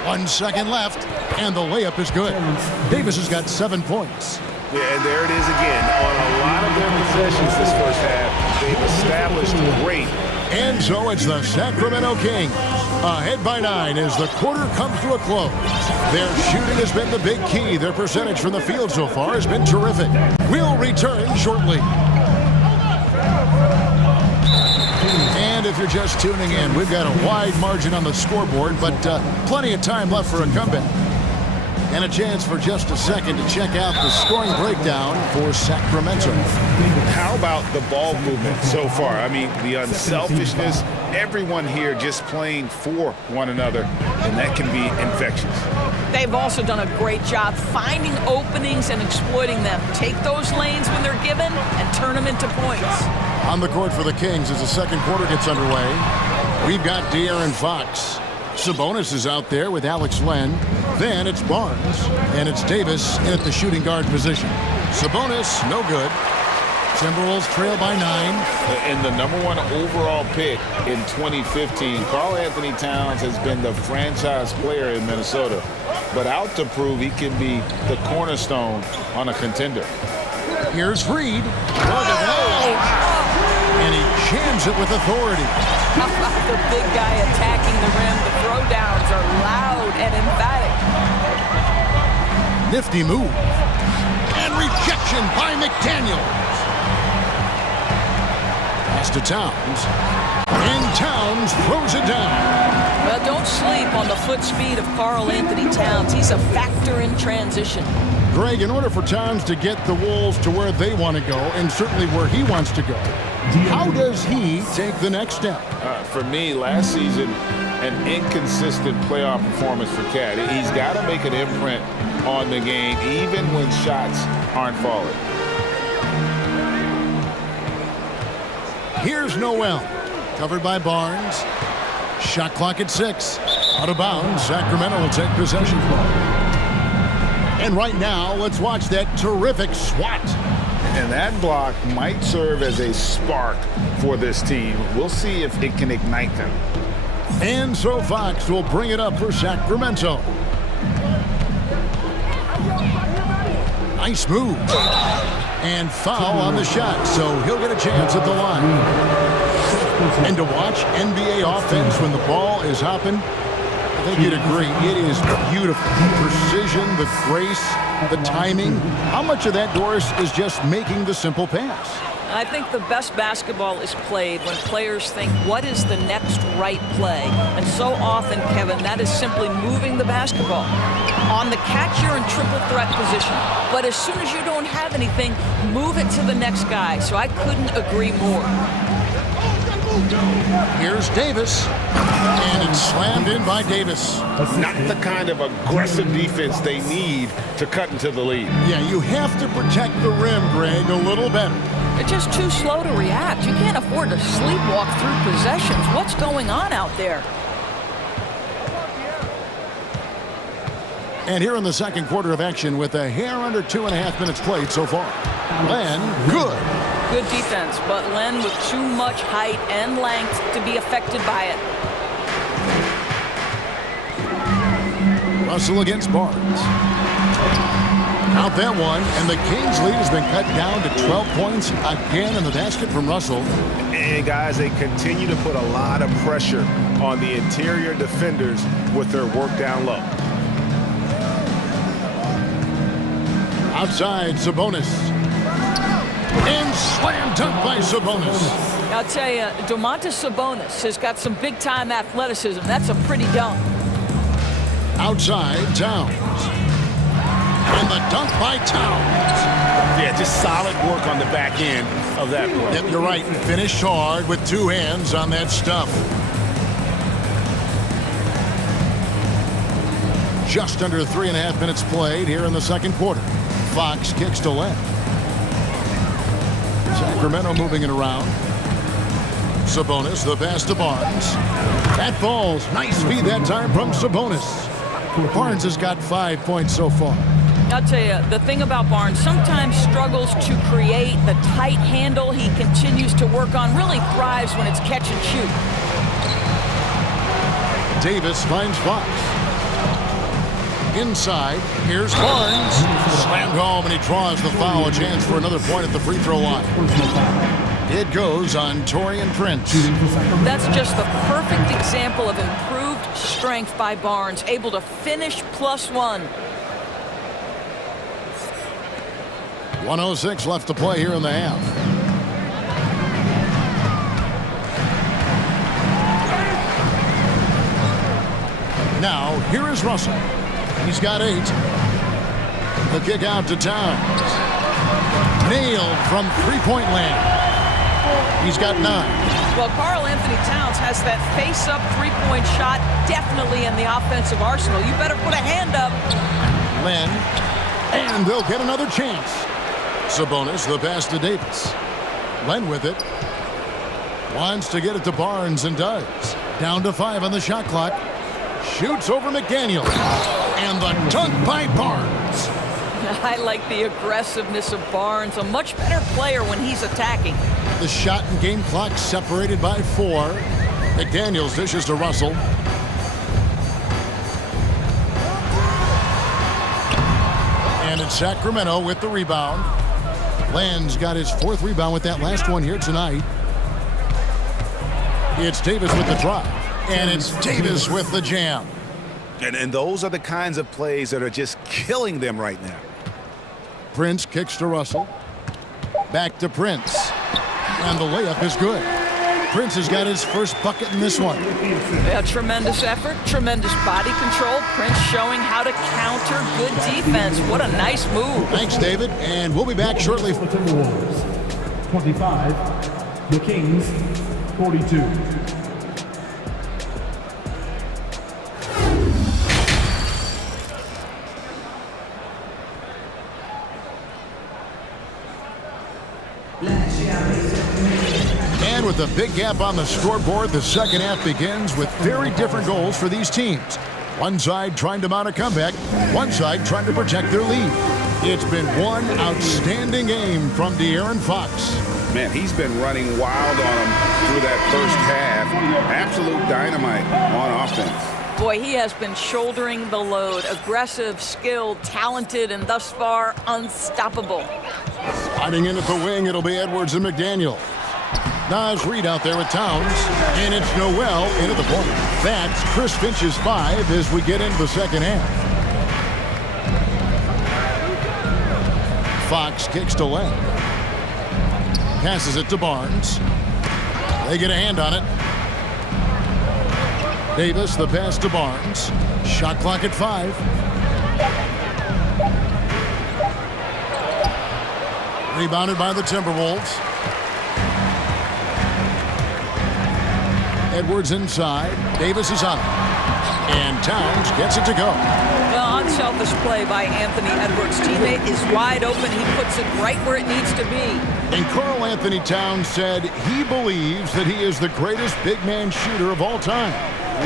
1 second left, and the layup is good. Davis has got 7 points. Yeah, and there it is again. On a lot of their possessions this first half, they've established great. And so it's the Sacramento Kings, ahead by 9 as the quarter comes to a close. Their shooting has been the big key. Their percentage from the field so far has been terrific. We'll return shortly. And if you're just tuning in, we've got a wide margin on the scoreboard, but plenty of time left for a comeback. And a chance for just a second to check out the scoring breakdown for Sacramento. How about the ball movement so far? I mean, the unselfishness, everyone here just playing for one another, and that can be infectious. They've also done a great job finding openings and exploiting them. Take those lanes when they're given and turn them into points. On the court for the Kings as the second quarter gets underway, we've got De'Aaron Fox. Sabonis is out there with Alex Len. Then it's Barnes, and it's Davis in at the shooting guard position. Sabonis, no good. Timberwolves trail by 9. And the #1 overall pick in 2015, Karl Anthony Towns has been the franchise player in Minnesota, but out to prove he can be the cornerstone on a contender. Here's Reed. And he jams it with authority. How about the big guy attacking the rim? The throwdowns are loud and emphatic. Nifty move. And rejection by McDaniels. Pass to Towns. And Towns throws it down. Well, don't sleep on the foot speed of Karl Anthony Towns. He's a factor in transition. Greg, in order for Towns to get the Wolves to where they want to go, and certainly where he wants to go, how does he take the next step? For me, last season, an inconsistent playoff performance for Cat. He's got to make an imprint on the game, even when shots aren't falling. Here's Noel, covered by Barnes. Shot clock at 6. Out of bounds, Sacramento will take possession. And right now, let's watch that terrific swat. And that block might serve as a spark for this team. We'll see if it can ignite them. And so Fox will bring it up for Sacramento. Nice move. And foul on the shot, so he'll get a chance at the line. And to watch NBA offense when the ball is hopping, I think you'd agree, it is beautiful. The precision, the grace, the timing. How much of that, Doris, is just making the simple pass? I think the best basketball is played when players think, what is the next right play? And so often, Kevin, that is simply moving the basketball. On the catch, you're in triple threat position. But as soon as you don't have anything, move it to the next guy. So I couldn't agree more. Here's Davis. And it's slammed in by Davis. Not the kind of aggressive defense they need to cut into the lead. Yeah, you have to protect the rim, Greg, a little better. They're just too slow to react. You can't afford to sleepwalk through possessions. What's going on out there? And here in the second quarter of action with a hair under 2.5 minutes played so far. Len, good. Good defense, but Len with too much height and length to be affected by it. Russell against Barnes. Out that one, and the Kings' lead has been cut down to 12 points again in the basket from Russell. And guys, they continue to put a lot of pressure on the interior defenders with their work down low. Outside, Sabonis. And slam dunk by Sabonis. I'll tell you, Domantas Sabonis has got some big-time athleticism. That's a pretty dunk. Outside, Towns. And the dunk by Towns. Yeah, just solid work on the back end of that play. Yep, you're right. Finished hard with two hands on that stuff. Just under 3.5 minutes played here in the second quarter. Fox kicks to left. Sacramento moving it around. Sabonis, the pass to Barnes. That falls. Nice feed that time from Sabonis. Barnes has got 5 points so far. I'll tell you, the thing about Barnes, sometimes struggles to create the tight handle he continues to work on, really thrives when it's catch and shoot. Davis finds Fox. Inside, here's Barnes. Slammed home, and he draws the foul. A chance for another point at the free throw line. It goes on Taurean Prince. That's just the perfect example of improved strength by Barnes, able to finish +1. 1:06 left to play here in the half. Now, here is Russell. He's got 8. The kick out to Towns. Nailed from three-point land. He's got 9. Well, Karl Anthony Towns has that face-up three-point shot definitely in the offensive arsenal. You better put a hand up. Len, and they'll get another chance. Sabonis, the pass to Davis. Len with it. Wants to get it to Barnes and does. Down to 5 on the shot clock. Shoots over McDaniel. And the dunk by Barnes. I like the aggressiveness of Barnes. A much better player when he's attacking. The shot and game clock separated by 4. McDaniels dishes to Russell. And it's Sacramento with the rebound. Len's got his 4th rebound with that last one here tonight. It's Davis with the drive. And it's Davis with the jam. And those are the kinds of plays that are just killing them right now. Prince kicks to Russell. Back to Prince. And the layup is good. Prince has got his first bucket in this one. Yeah, tremendous effort, tremendous body control. Prince showing how to counter good defense. What a nice move. Thanks, David. And we'll be back shortly. The Timberwolves, 25. The Kings, 42. And with a big gap on the scoreboard, the second half begins with very different goals for these teams. One side trying to mount a comeback, one side trying to protect their lead. It's been one outstanding game from De'Aaron Fox. Man, he's been running wild on them through that first half. Absolute dynamite on offense. Boy, he has been shouldering the load. Aggressive, skilled, talented, and thus far, unstoppable. Sliding in at the wing, it'll be Edwards and McDaniel. Naz Reid out there with Towns. And it's Noel into the point. That's Chris Finch's 5 as we get into the second half. Fox kicks to Len. Passes it to Barnes. They get a hand on it. Davis, the pass to Barnes. Shot clock at 5. Rebounded by the Timberwolves. Edwards inside. Davis is on it. And Towns gets it to go. Well, unselfish play by Anthony Edwards. Teammate is wide open. He puts it right where it needs to be. And Karl Anthony Towns said he believes that he is the greatest big man shooter of all time.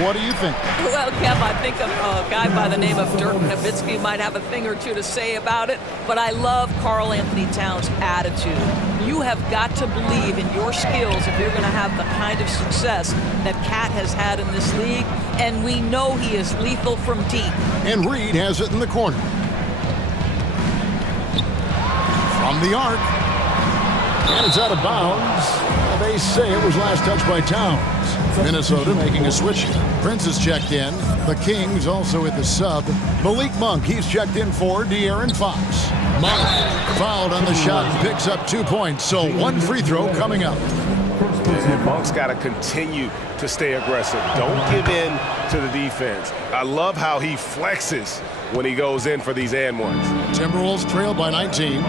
What do you think? Well, Kev, I think a guy by the name of Dirk Nowitzki might have a thing or two to say about it, but I love Karl Anthony Towns' attitude. You have got to believe in your skills if you're going to have the kind of success that Cat has had in this league, and we know he is lethal from deep. And Reid has it in the corner. From the arc. And it's out of bounds. They say it was last touched by Towns. Minnesota making a switch. Prince is checked in. The Kings also at the sub. Malik Monk, he's checked in for De'Aaron Fox. Monk fouled on the shot and picks up 2 points. So one free throw coming up. And Monk's got to continue to stay aggressive. Don't give in to the defense. I love how he flexes when he goes in for these and ones. Timberwolves trail by 19.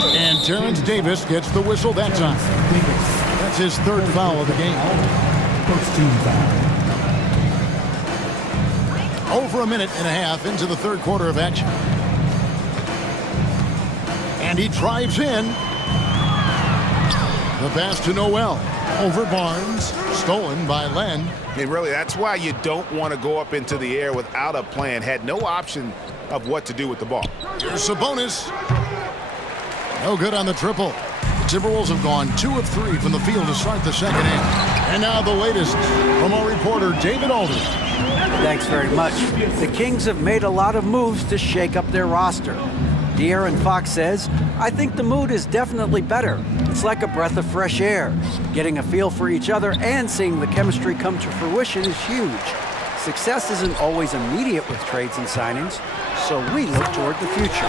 And Terrence Davis gets the whistle that time. That's his third foul of the game. First team foul. Over a minute and a half into the third quarter of action. And he drives in. The pass to Noel. Over Barnes. Stolen by Len. And really, that's why you don't want to go up into the air without a plan. Had no option of what to do with the ball. Here's Sabonis. No good on the triple. The Timberwolves have gone 2 of 3 from the field to start the second half. And now the latest from our reporter, David Aldridge. Thanks very much. The Kings have made a lot of moves to shake up their roster. De'Aaron Fox says, I think the mood is definitely better. It's like a breath of fresh air. Getting a feel for each other and seeing the chemistry come to fruition is huge. Success isn't always immediate with trades and signings, so we look toward the future.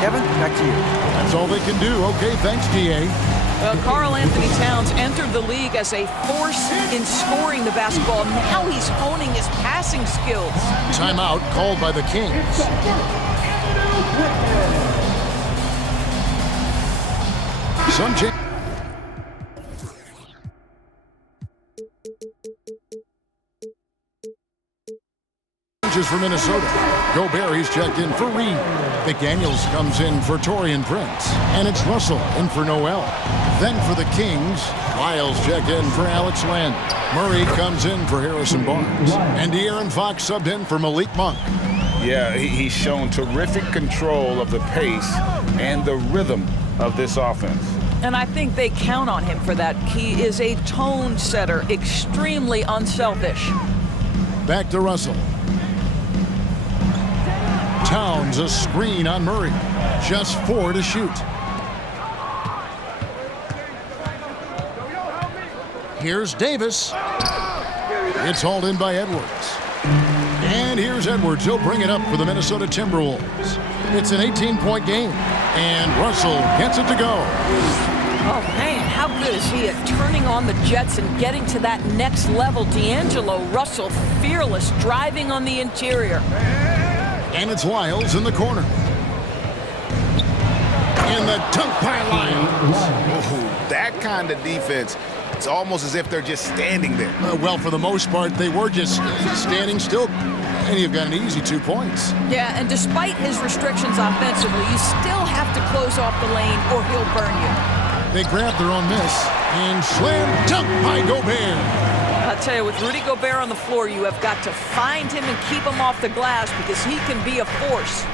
Kevin, back to you. That's all they can do. Okay, thanks, D.A. Well, Karl Anthony Towns entered the league as a force in scoring the basketball. Now he's honing his passing skills. Timeout called by the Kings. Some changes for Minnesota. Gobert, he's checked in for Reed. McDaniels comes in for Taurean Prince. And it's Russell in for Noel. Then for the Kings, Lyles checked in for Alex Len. Murray comes in for Harrison Barnes. And De'Aaron Fox subbed in for Malik Monk. Yeah, he's shown terrific control of the pace and the rhythm of this offense. And I think they count on him for that. He is a tone setter, extremely unselfish. Back to Russell. Towns, a screen on Murray. Just 4 to shoot. Here's Davis. It's hauled in by Edwards. And here's Edwards. He'll bring it up for the Minnesota Timberwolves. It's an 18-point game. And Russell gets it to go. Oh, man, how good is he at turning on the jets and getting to that next level? D'Angelo Russell, fearless, driving on the interior. And it's Lyles in the corner. And the dunk by Lyles. Oh, that kind of defense, it's almost as if they're just standing there. Well, for the most part, they were just standing still. And you've got an easy 2 points. Yeah, and despite his restrictions offensively, you still have to close off the lane or he'll burn you. They grab their own miss. And slam dunk by Gobert. I'll tell you, with Rudy Gobert on the floor, you have got to find him and keep him off the glass because he can be a force.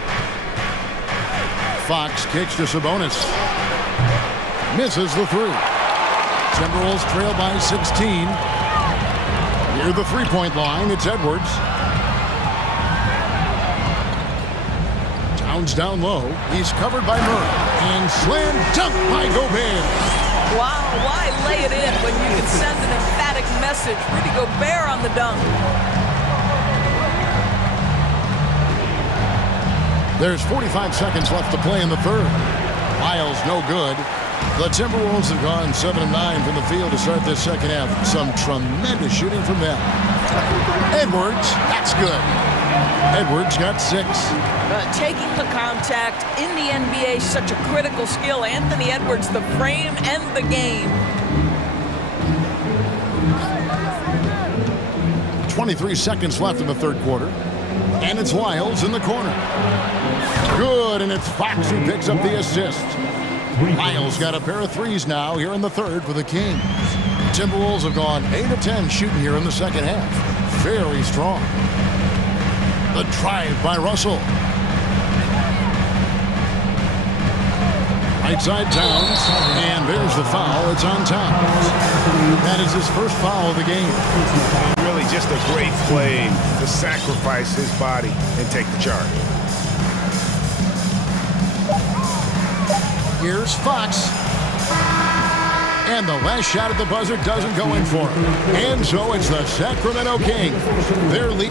Fox kicks to Sabonis. Misses the 3. Timberwolves trail by 16. Near the three-point line, it's Edwards. Towns down low. He's covered by Murray. And slam dunk by Gobert. Wow, why lay it in when you can send an emphatic message? Rudy Gobert on the dunk. There's 45 seconds left to play in the third. Lyles no good. The Timberwolves have gone 7 of 9 from the field to start this second half. Some tremendous shooting from them. Edwards, that's good. Edwards got 6. Taking the contact in the NBA, such a critical skill. Anthony Edwards, the frame and the game. 23 seconds left in the third quarter. And it's Lyles in the corner. Good, and it's Fox who picks up the assist. Lyles got a pair of threes now here in the third for the Kings. Timberwolves have gone 8 of 10 shooting here in the second half. Very strong. The drive by Russell. Right side Towns, and there's the foul. It's on Towns. That is his first foul of the game. Really just a great play to sacrifice his body and take the charge. Here's Fox. And the last shot at the buzzer doesn't go in for him. And so it's the Sacramento Kings. Their lead.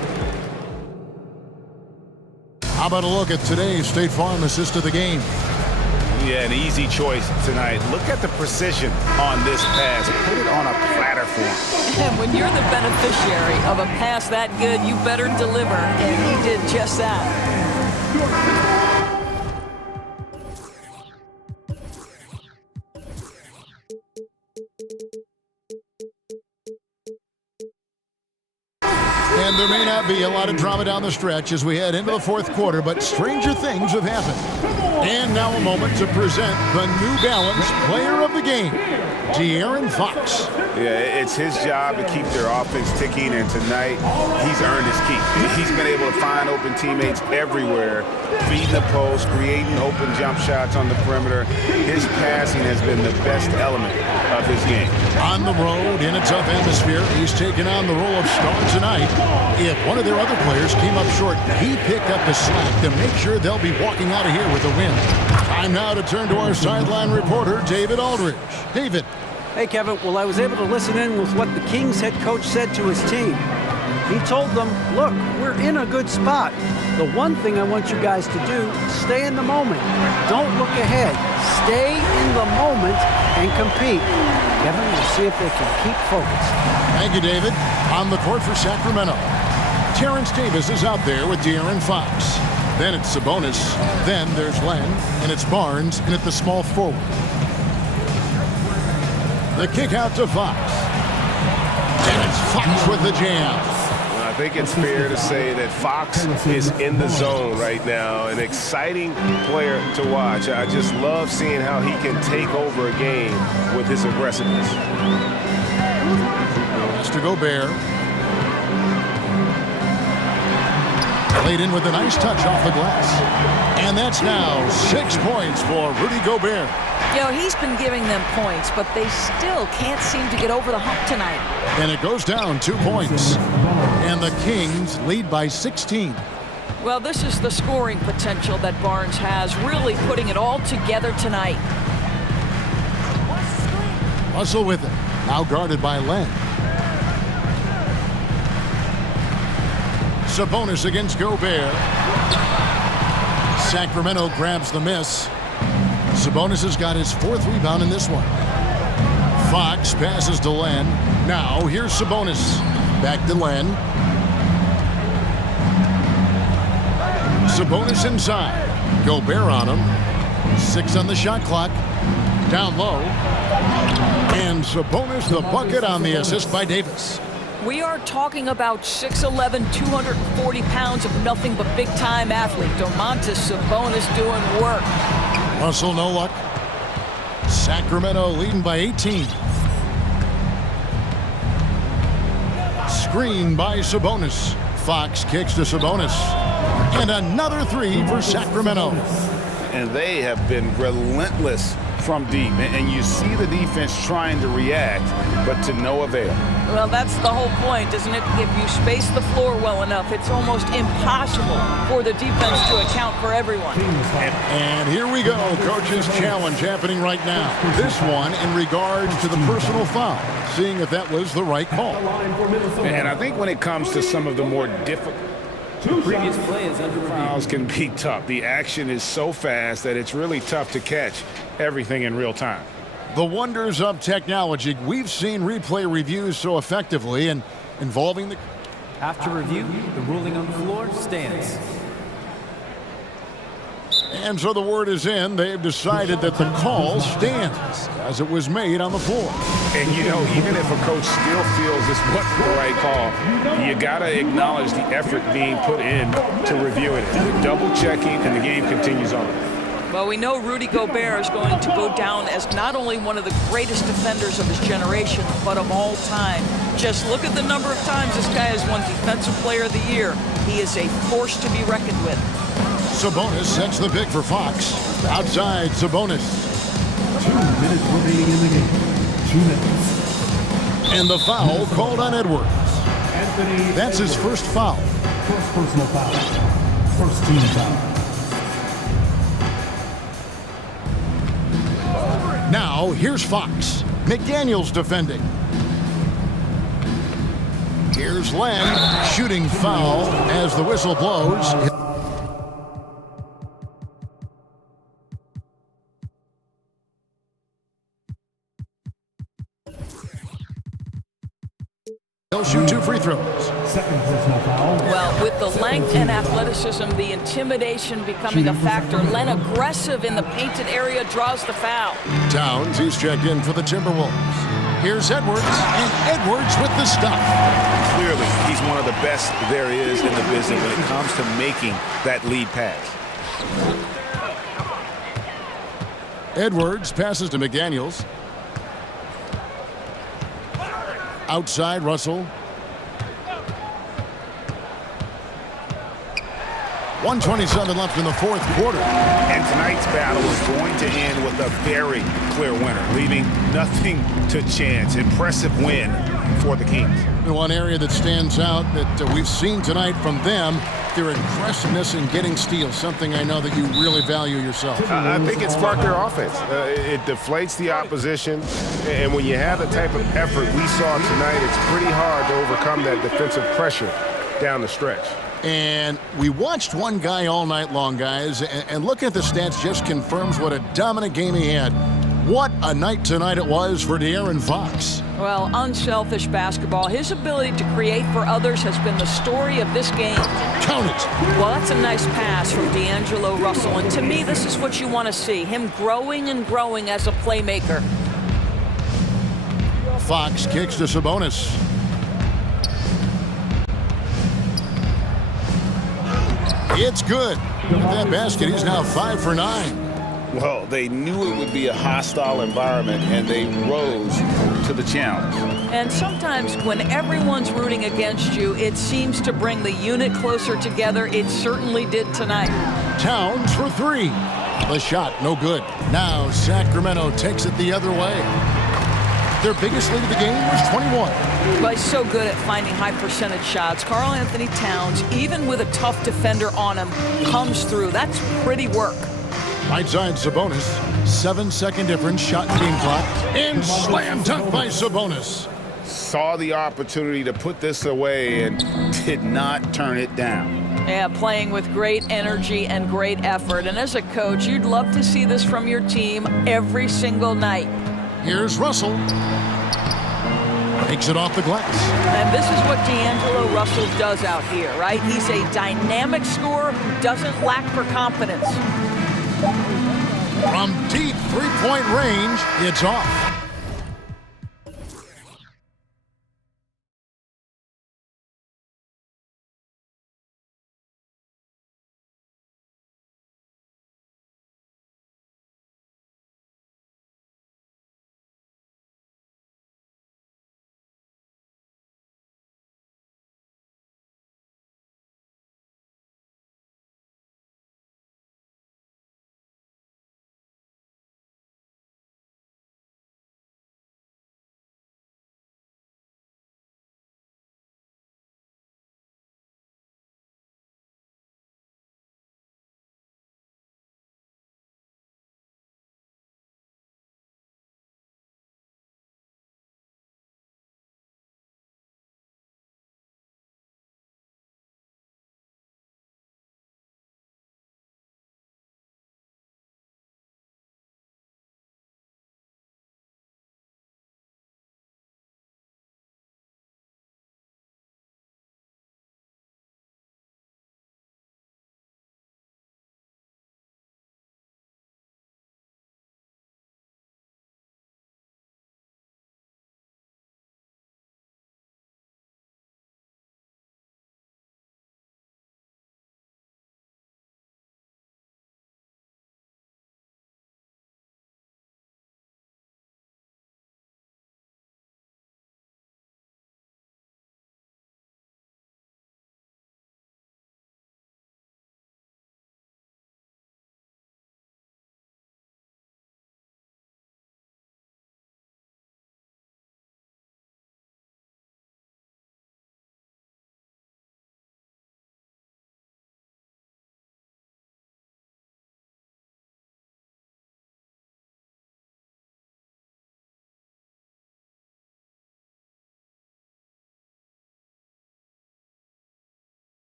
How about a look at today's State Farm assist of the game? Yeah, an easy choice tonight. Look at the precision on this pass. Put it on a platter for him. And when you're the beneficiary of a pass that good, you better deliver. And he did just that. And there may not be a lot of drama down the stretch as we head into the fourth quarter, but stranger things have happened. And now a moment to present the New Balance Player of the Game, De'Aaron Fox. Yeah, it's his job to keep their offense ticking, and tonight he's earned his keep. He's been able to find open teammates everywhere, feeding the post, creating open jump shots on the perimeter. His passing has been the best element of his game. On the road, in a tough atmosphere, he's taken on the role of star tonight. If one of their other players came up short, he picked up the slack to make sure they'll be walking out of here with a win. Time now to turn to our sideline reporter, David Aldridge. David. Hey, Kevin. Well, I was able to listen in with what the Kings head coach said to his team. He told them, look, we're in a good spot. The one thing I want you guys to do, stay in the moment. Don't look ahead. Stay in the moment and compete. Kevin, we'll see if they can keep focused. Thank you, David. On the court for Sacramento, Terrence Davis is out there with De'Aaron Fox. Then it's Sabonis. Then there's Len. And it's Barnes. And at the small forward. The kick out to Fox. And it's Fox with the jam. I think it's fair to say that Fox is in the zone right now, an exciting player to watch. I just love seeing how he can take over a game with his aggressiveness. That's to Gobert. Played in with a nice touch off the glass. And that's now 6 points for Rudy Gobert. You know, he's been giving them points, but they still can't seem to get over the hump tonight. And it goes down 2 points. And the Kings lead by 16. Well, this is the scoring potential that Barnes has, really putting it all together tonight. Russell with it. Now guarded by Len. Sabonis against Gobert. Sacramento grabs the miss. Sabonis has got his 4th rebound in this one. Fox passes to Len. Now here's Sabonis. Back to Len. Sabonis inside. Gobert on him. 6 on the shot clock. Down low. And Sabonis the bucket on the assist by Davis. We are talking about 6'11", 240 pounds of nothing but big-time athlete. Domantas Sabonis doing work. Russell no luck. Sacramento leading by 18. Screen by Sabonis. Fox kicks to Sabonis. And another 3 for Sacramento. And they have been relentless from deep. And you see the defense trying to react, but to no avail. Well, that's the whole point, isn't it? If you space the floor well enough, it's almost impossible for the defense to account for everyone. And here we go. Coach's challenge happening right now. This one in regards to the personal foul. Seeing if that was the right call. And I think when it comes to some of the more difficult Previous play is under fouls can be tough. The action is so fast that it's really tough to catch everything in real time. The wonders of technology. We've seen replay reviews so effectively and involving the... After review, the ruling on the floor stands. And so the word is in. They've decided that the call stands as it was made on the floor. And, you know, even if a coach still feels this wasn't the right call, you got to acknowledge the effort being put in to review it. Double-checking, and the game continues on. Well, we know Rudy Gobert is going to go down as not only one of the greatest defenders of his generation, but of all time. Just look at the number of times this guy has won Defensive Player of the Year. He is a force to be reckoned with. Sabonis sets the pick for Fox. Outside, Sabonis. 2 minutes remaining in the game. 2 minutes. And the foul called on Edwards. That's his first foul. First personal foul. First team foul. Now, here's Fox. McDaniels defending. Here's Len, shooting foul as the whistle blows. He'll shoot 2 free throws. Second personal foul. Well, with the length and athleticism, the intimidation becoming a factor. Len aggressive in the painted area draws the foul. Towns, he's checked in for the Timberwolves. Here's Edwards, and Edwards with the stop. Clearly, he's one of the best there is in the business when it comes to making that lead pass. Edwards passes to McDaniels. Outside, Russell. 1:27 left in the fourth quarter. And tonight's battle is going to end with a very clear winner, leaving nothing to chance. Impressive win for the Kings. One area that stands out that we've seen tonight from them, their aggressiveness in getting steals, something I know that you really value yourself. I think it sparked their offense. It deflates the opposition, and when you have the type of effort we saw tonight, it's pretty hard to overcome that defensive pressure down the stretch. And we watched one guy all night long, guys, and looking at the stats just confirms what a dominant game he had. What a night tonight it was for De'Aaron Fox. Well, unselfish basketball. His ability to create for others has been the story of this game. Count it. Well, that's a nice pass from D'Angelo Russell. And to me, this is what you want to see. Him growing and growing as a playmaker. Fox kicks to Sabonis. It's good. With that basket, he's now 5 for 9. Well, they knew it would be a hostile environment, and they rose to the challenge. And sometimes when everyone's rooting against you, it seems to bring the unit closer together. It certainly did tonight. Towns for 3. The shot, no good. Now Sacramento takes it the other way. Their biggest lead of the game was 21. Well, he's so good at finding high percentage shots. Karl Anthony Towns, even with a tough defender on him, comes through. That's pretty work. Right side, Sabonis. 7-second difference, shot team clock. And slam dunk by Sabonis. Saw the opportunity to put this away and did not turn it down. Yeah, playing with great energy and great effort. And as a coach, you'd love to see this from your team every single night. Here's Russell. Takes it off the glass. And this is what D'Angelo Russell does out here, right? He's a dynamic scorer who doesn't lack for confidence. From deep three-point range, it's off.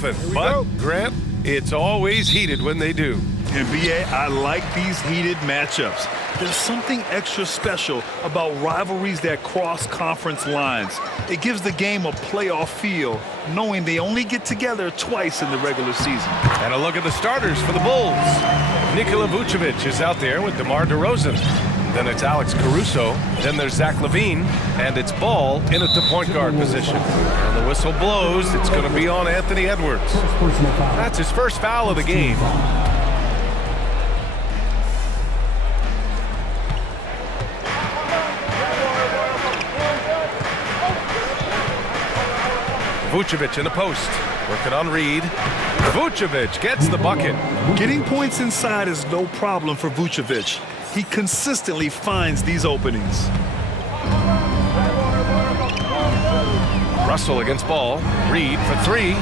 But, Grant, it's always heated when they do. And BA, I like these heated matchups. There's something extra special about rivalries that cross conference lines. It gives the game a playoff feel, knowing they only get together twice in the regular season. And a look at the starters for the Bulls. Nikola Vucevic is out there with DeMar DeRozan. Then it's Alex Caruso. Then there's Zach LaVine. And it's Ball in at the point guard position. And the whistle blows. It's going to be on Anthony Edwards. That's his first foul of the game. Vucevic in the post, working on Reed. Vucevic gets the bucket. Getting points inside is no problem for Vucevic. He consistently finds these openings. Russell against Ball. Reed for three.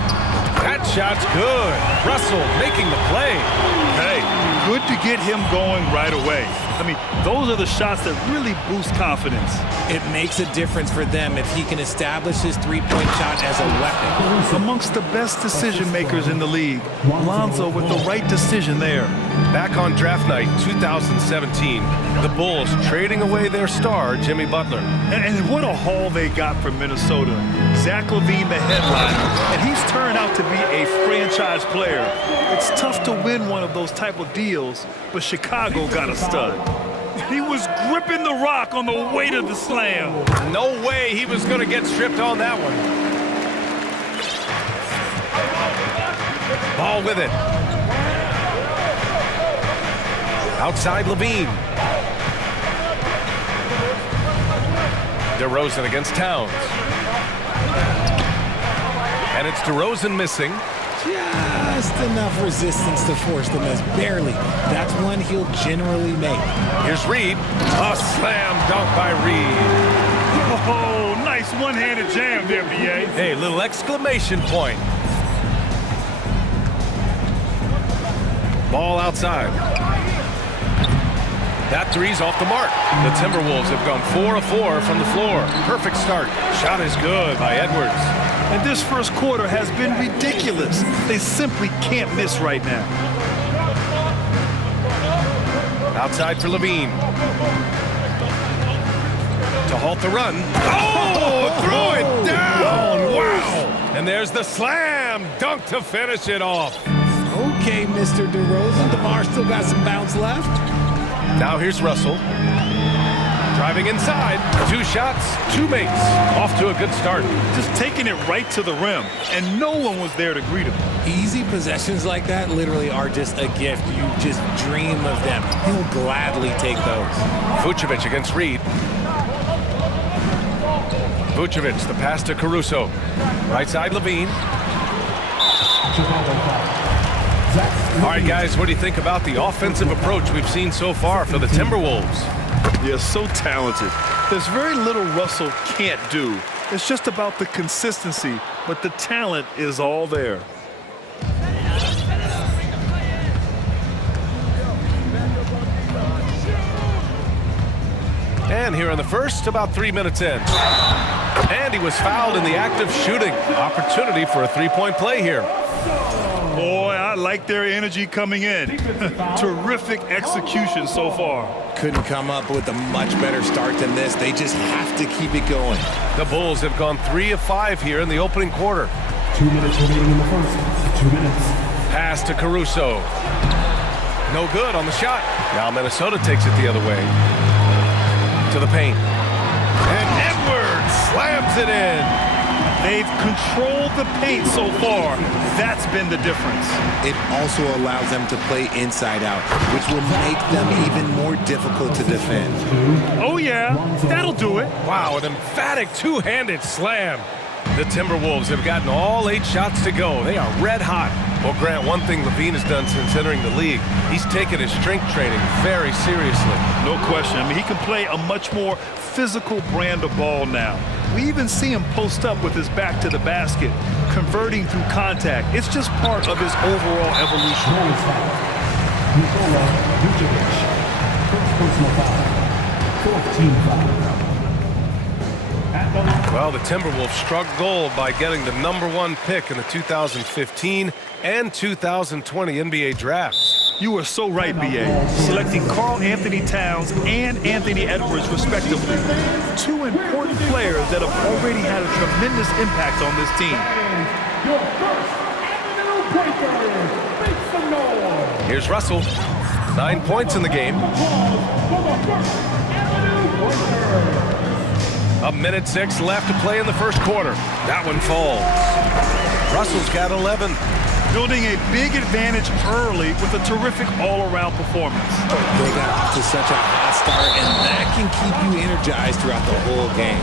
That shot's good. Russell making the play. Hey, good to get him going right away. I mean, those are the shots that really boost confidence. It makes a difference for them if he can establish his three-point shot as a weapon. Amongst the best decision makers in the league, Lonzo with the right decision there. Back on draft night 2017, the Bulls trading away their star, Jimmy Butler. And what a haul they got from Minnesota. Zach LaVine, the headliner, and he's turned out to be a franchise player. It's tough to win one of those type of deals, but Chicago got a stud. He was gripping the rock on the way to the slam. No way he was going to get stripped on that one. Ball with it. Outside LaVine. DeRozan against Towns. And it's DeRozan missing. Just enough resistance to force the miss. Barely. That's one he'll generally make. Here's Reed. A slam dunk by Reed. Oh, nice one-handed jam there, BA. Hey, little exclamation point. Ball outside. That three's off the mark. The Timberwolves have gone 4 of 4 from the floor. Perfect start. Shot is good by Edwards. And this first quarter has been ridiculous. They simply can't miss right now. Outside for LaVine. To halt the run. Oh, throw it down. Wow. And there's the slam dunk to finish it off. Okay, Mr. DeRozan. DeMar still got some bounce left. Now here's Russell. Driving inside. 2 shots, 2 makes. Off to a good start. Just taking it right to the rim, and no one was there to greet him. Easy possessions like that literally are just a gift. You just dream of them. He'll gladly take those. Vucevic against Reed. Vucevic, the pass to Caruso. Right side, LaVine. All right, guys, what do you think about the offensive approach we've seen so far for the Timberwolves? They're so talented. There's very little Russell can't do. It's just about the consistency, but the talent is all there. And here in the first, about 3 minutes in. And he was fouled in the act of shooting. Opportunity for a three-point play here. Boy, I like their energy coming in. Terrific execution so far. Couldn't come up with a much better start than this. They just have to keep it going. The Bulls have gone 3 of 5 here in the opening quarter. 2 minutes remaining in the first. 2 minutes. Pass to Caruso. No good on the shot. Now Minnesota takes it the other way. To the paint. And Edwards slams it in. They've controlled the paint so far. That's been the difference. It also allows them to play inside out, which will make them even more difficult to defend. Oh, yeah. That'll do it. Wow, an emphatic two-handed slam. The Timberwolves have gotten all 8 shots to go. They are red hot. Well, Grant, one thing LaVine has done since entering the league, he's taken his strength training very seriously. No question. I mean, he can play a much more physical brand of ball now. We even see him post up with his back to the basket, converting through contact. It's just part of his overall evolution. Nikola Vucevic, first personal foul, 14 foul. At Well, the Timberwolves struck gold by getting the #1 pick in the 2015 and 2020 NBA drafts. You are so right, B.A. Selecting Karl Anthony Towns and Anthony Edwards, respectively. Two important players that have already had a tremendous impact on this team. Here's Russell. 9 points in the game. 1:06 left to play in the first quarter. That one falls. Russell's got 11. Building a big advantage early with a terrific all-around performance. They got off to such a hot start, and that can keep you energized throughout the whole game.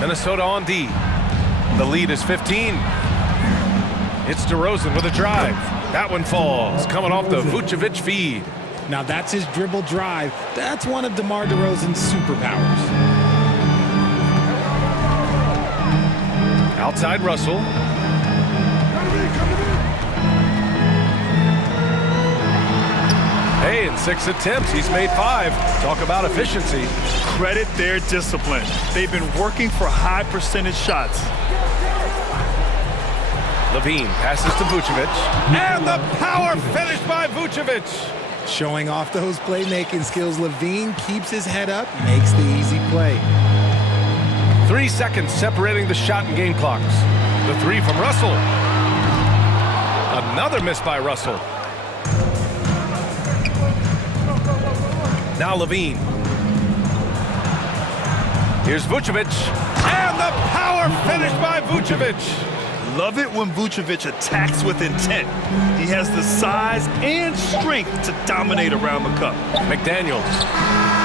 Minnesota on D. The lead is 15. It's DeRozan with a drive. That one falls, coming off the Vucevic feed. Now that's his dribble drive. That's one of DeMar DeRozan's superpowers. Outside Russell. Hey, in 6 attempts, he's made 5. Talk about efficiency. Credit their discipline. They've been working for high percentage shots. Levine passes to Vucevic. And the power finish by Vucevic. Showing off those playmaking skills, Levine keeps his head up, makes the easy play. 3 seconds separating the shot and game clocks. The 3 from Russell. Another miss by Russell. Now Levine. Here's Vucevic. And the power finish by Vucevic. Love it when Vucevic attacks with intent. He has the size and strength to dominate around the cup. McDaniels.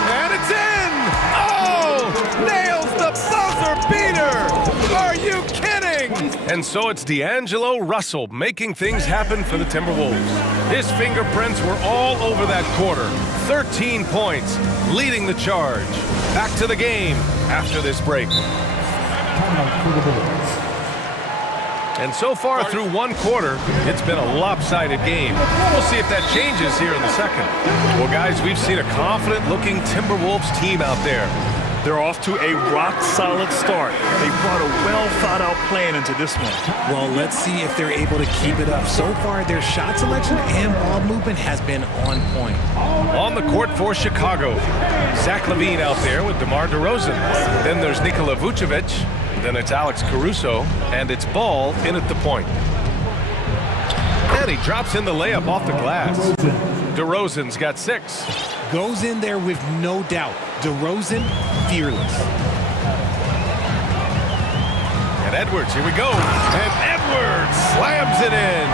And it's in! Oh! Nails the buzzer beater! Are you kidding? And so it's D'Angelo Russell making things happen for the Timberwolves. His fingerprints were all over that quarter. 13 points, leading the charge. Back to the game after this break. And so far through one quarter, it's been a lopsided game. We'll see if that changes here in the second. Well, guys, we've seen a confident-looking Timberwolves team out there. They're off to a rock-solid start. They brought a well-thought-out plan into this one. Well, let's see if they're able to keep it up. So far, their shot selection and ball movement has been on point. On the court for Chicago, Zach LaVine out there with DeMar DeRozan. Then there's Nikola Vucevic. Then it's Alex Caruso, and it's Ball in at the point. And he drops in the layup off the glass. DeRozan's got 6. Goes in there with no doubt. DeRozan, fearless. And Edwards, here we go. And Edwards slams it in.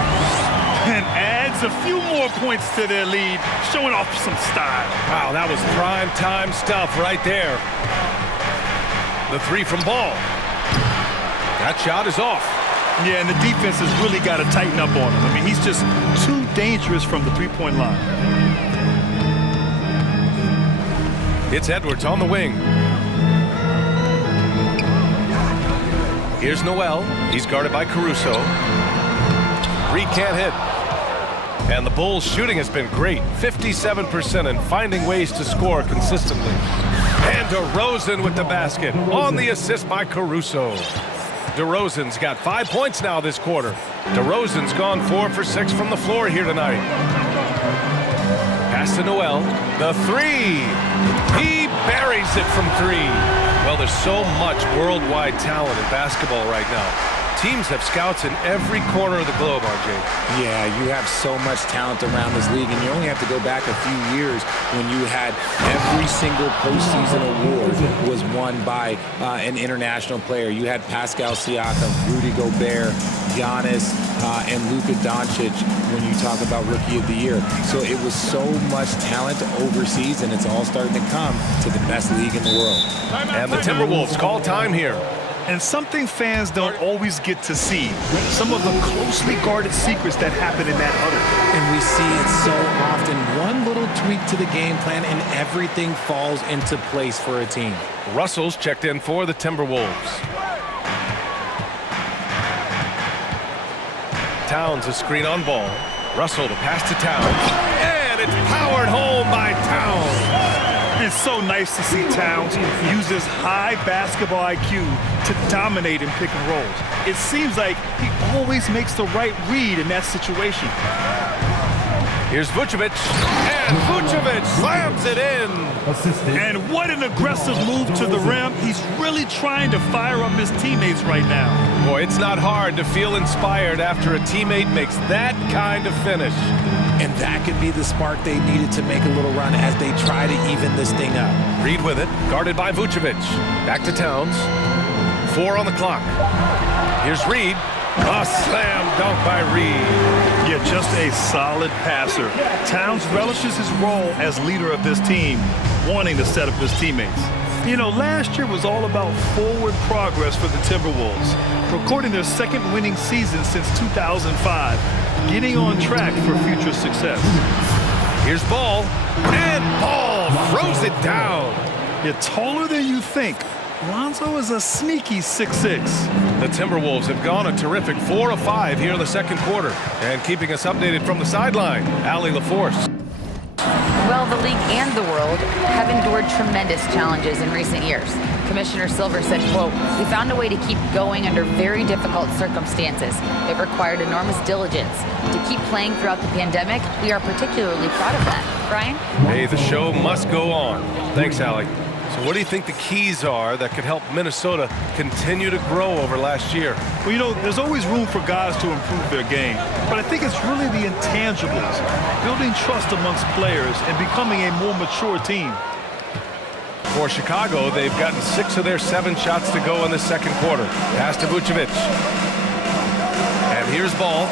And adds a few more points to their lead, showing off some style. Wow, that was prime time stuff right there. The 3 from Ball. That shot is off. Yeah, and the defense has really got to tighten up on him. I mean, he's just too dangerous from the three-point line. It's Edwards on the wing. Here's Noel. He's guarded by Caruso. Reed can't hit. And the Bulls' shooting has been great. 57% and finding ways to score consistently. And DeRozan with the basket on the assist by Caruso. DeRozan's got 5 points now this quarter. DeRozan's gone 4 for 6 from the floor here tonight. Pass to Noel. The 3. He buries it from 3. Well, there's so much worldwide talent in basketball right now. Teams have scouts in every corner of the globe, RJ. Yeah, you have so much talent around this league, and you only have to go back a few years when you had every single postseason award was won by an international player. You had Pascal Siakam, Rudy Gobert, Giannis, and Luka Doncic when you talk about Rookie of the Year. So it was so much talent overseas, and it's all starting to come to the best league in the world. And the Timberwolves call time here. And something fans don't always get to see, some of the closely guarded secrets that happen in that huddle. And we see it so often. One little tweak to the game plan and everything falls into place for a team. Russell's checked in for the Timberwolves. Towns a screen on Ball. Russell the pass to Towns. And and it's powered home by Towns. It's so nice to see Towns use his high basketball IQ to dominate in pick and rolls. It seems like he always makes the right read in that situation. Here's Vucevic, and Vucevic slams it in. And what an aggressive move to the rim. He's really trying to fire up his teammates right now. Boy, it's not hard to feel inspired after a teammate makes that kind of finish. And that could be the spark they needed to make a little run as they try to even this thing up. Reed with it, guarded by Vucevic. Back to Towns. 4 on the clock. Here's Reed. A slam dunk by Reed. Yeah, just a solid passer. Towns relishes his role as leader of this team, wanting to set up his teammates. You know, last year was all about forward progress for the Timberwolves, recording their second winning season since 2005, getting on track for future success. Here's Ball, and Ball throws it down. You're taller than you think. Lonzo is a sneaky 6'6". The Timberwolves have gone a terrific 4 of 5 here in the second quarter. And keeping us updated from the sideline, Allie LaForce. Well, the league and the world have endured tremendous challenges in recent years. Commissioner Silver said, quote, "We found a way to keep going under very difficult circumstances. It required enormous diligence. To keep playing throughout the pandemic, we are particularly proud of that." Brian? Hey, the show must go on. Thanks, Allie. So what do you think the keys are that could help Minnesota continue to grow over last year? Well, you know, there's always room for guys to improve their game. But I think it's really the intangibles, building trust amongst players and becoming a more mature team. For Chicago, they've gotten 6 of their 7 shots to go in the second quarter. Pass to Vucevic. And here's Ball.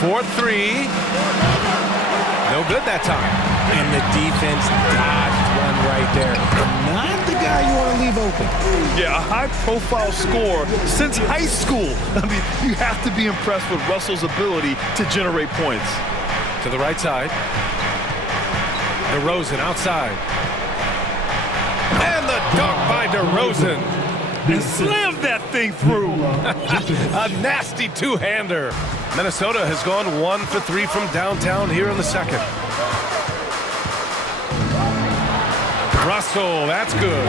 4-3. No good that time. And the defense dodged one right there. Not the guy you want to leave open. Yeah, a high-profile scorer since high school. I mean, you have to be impressed with Russell's ability to generate points. To the right side. DeRozan outside. And the dunk by DeRozan. And slammed that thing through. A nasty two-hander. Minnesota has gone 1 for 3 from downtown here in the second. Russell, that's good.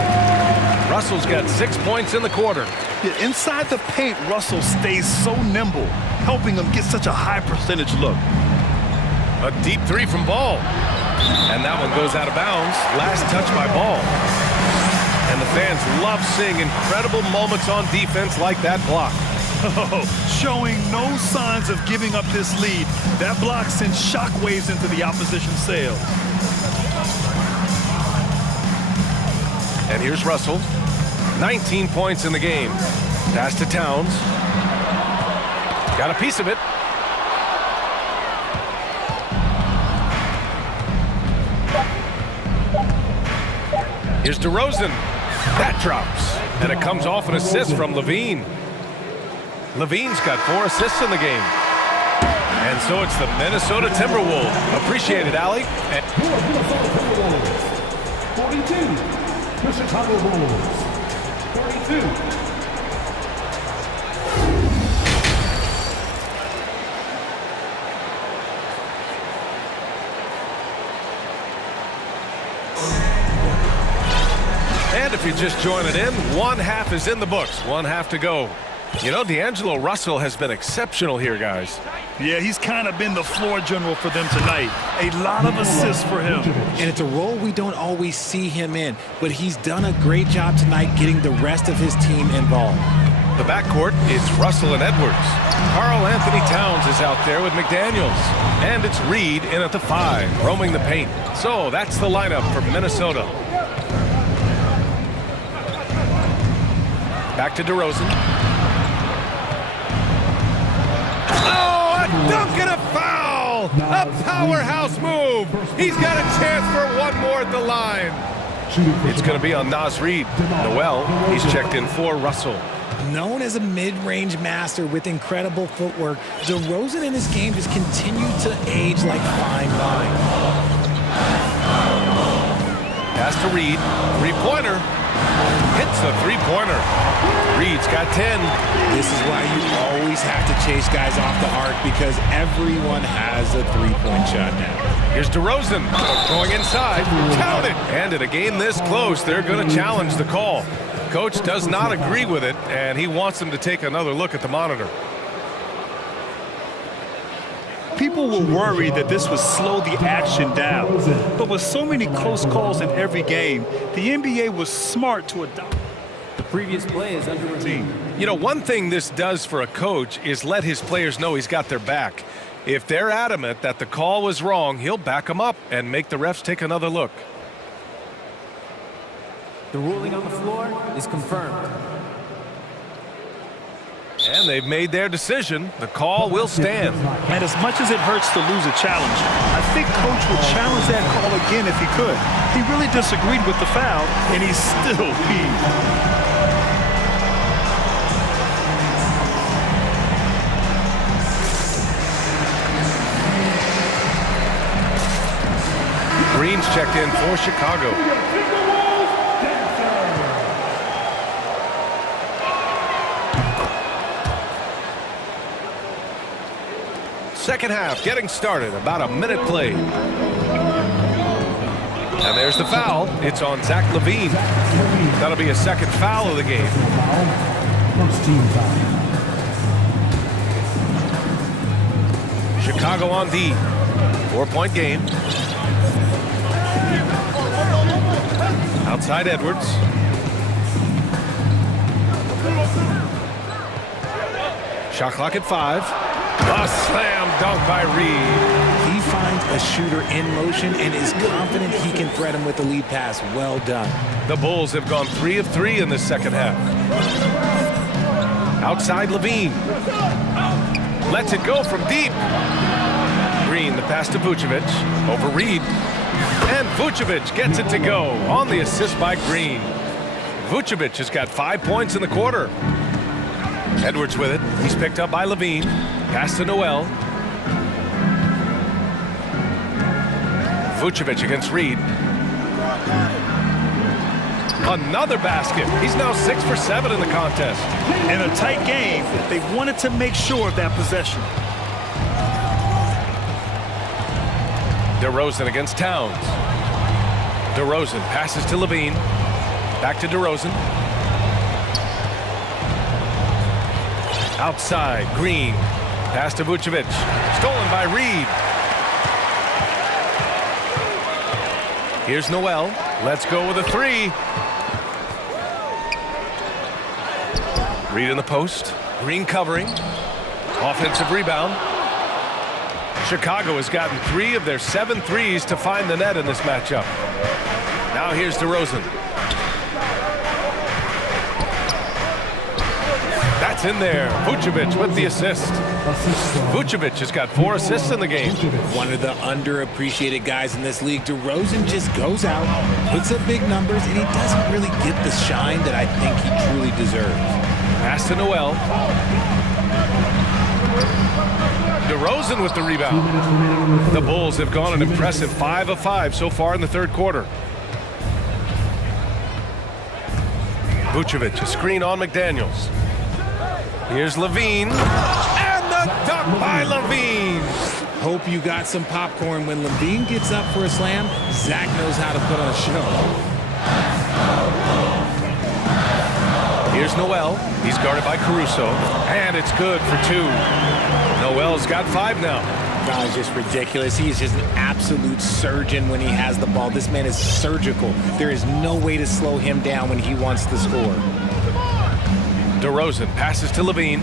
Russell's got 6 points in the quarter. Yeah, inside the paint, Russell stays so nimble, helping him get such a high percentage look. A deep 3 from Ball. And that one goes out of bounds. Last touch by Ball. And the fans love seeing incredible moments on defense like that block. Oh, showing no signs of giving up this lead. That block sends shockwaves into the opposition's sails. And here's Russell. 19 points in the game. Pass to Towns. Got a piece of it. Here's DeRozan. That drops. And it comes off an assist from Levine. Levine's got 4 assists in the game. And so it's the Minnesota Timberwolves. Appreciate it, Allie. 42. The Chicago Bulls, 32. And if you're just joining in, 1 half is in the books. 1 half to go. You know, D'Angelo Russell has been exceptional here, guys. Yeah, he's kind of been the floor general for them tonight. A lot of assists for him. And it's a role we don't always see him in, but he's done a great job tonight getting the rest of his team involved. The backcourt, it's Russell and Edwards. Karl Anthony Towns is out there with McDaniels. And it's Reed in at the 5, roaming the paint. So that's the lineup for Minnesota. Back to DeRozan. Dunk and a foul! A powerhouse move! He's got a chance for 1 more at the line. It's going to be on Naz Reid. Noel, he's checked in for Russell. Known as a mid-range master with incredible footwork, DeRozan in his game just continued to age like fine wine. Pass to Reed. 3-pointer. Hits the three-pointer. Reed's got 10. This is why you always have to chase guys off the arc, because everyone has a three-point shot now. Here's DeRozan going inside. Count it! And in a game this close, they're going to challenge the call. Coach does not agree with it, and he wants them to take another look at the monitor. People were worried that this would slow the action down. But with so many close calls in every game, the NBA was smart to adopt. The previous play is under review. You know, one thing this does for a coach is let his players know he's got their back. If they're adamant that the call was wrong, he'll back them up and make the refs take another look. The ruling on the floor is confirmed. And they've made their decision. The call will stand. And as much as it hurts to lose a challenge, I think Coach would challenge that call again if he could. He really disagreed with the foul, and he's still peeved. Green's checked in for Chicago. Second half getting started, about a minute played. And there's the foul. It's on Zach LaVine. That'll be a second foul of the game. First team foul. Chicago on D. 4-point game. Outside Edwards. Shot clock at 5. A slam dunk by Reed. He finds a shooter in motion and is confident he can thread him with the lead pass. Well done. The Bulls have gone 3 of 3 in this second half. Outside LaVine. Lets it go from deep. Green, the pass to Vucevic. Over Reed. And Vucevic gets it to go on the assist by Green. Vucevic has got 5 points in the quarter. Edwards with it. He's picked up by LaVine. Pass to Noel. Vucevic against Reed. Another basket. He's now 6 for 7 in the contest. In a tight game, they wanted to make sure of that possession. DeRozan against Towns. DeRozan passes to LaVine. Back to DeRozan. Outside, Green. Pass to Vucevic. Stolen by Reed. Here's Noel. Let's go with a 3. Reed in the post. Green covering. Offensive rebound. Chicago has gotten 3 of their 7 threes to find the net in this matchup. Now here's DeRozan. That's in there. Vucevic with the assist. Vucevic has got 4 assists in the game. One of the underappreciated guys in this league. DeRozan just goes out, puts up big numbers, and he doesn't really get the shine that I think he truly deserves. Pass to Noel. DeRozan with the rebound. The Bulls have gone an impressive 5 of 5 so far in the third quarter. Vucevic, a screen on McDaniels. Here's LaVine. And the dunk by LaVine. Hope you got some popcorn. When LaVine gets up for a slam, Zach knows how to put on a show. Here's Noel. He's guarded by Caruso. And it's good for 2. Noel's got 5 now. Guy's just ridiculous. He is just an absolute surgeon when he has the ball. This man is surgical. There is no way to slow him down when he wants to score. DeRozan passes to LaVine.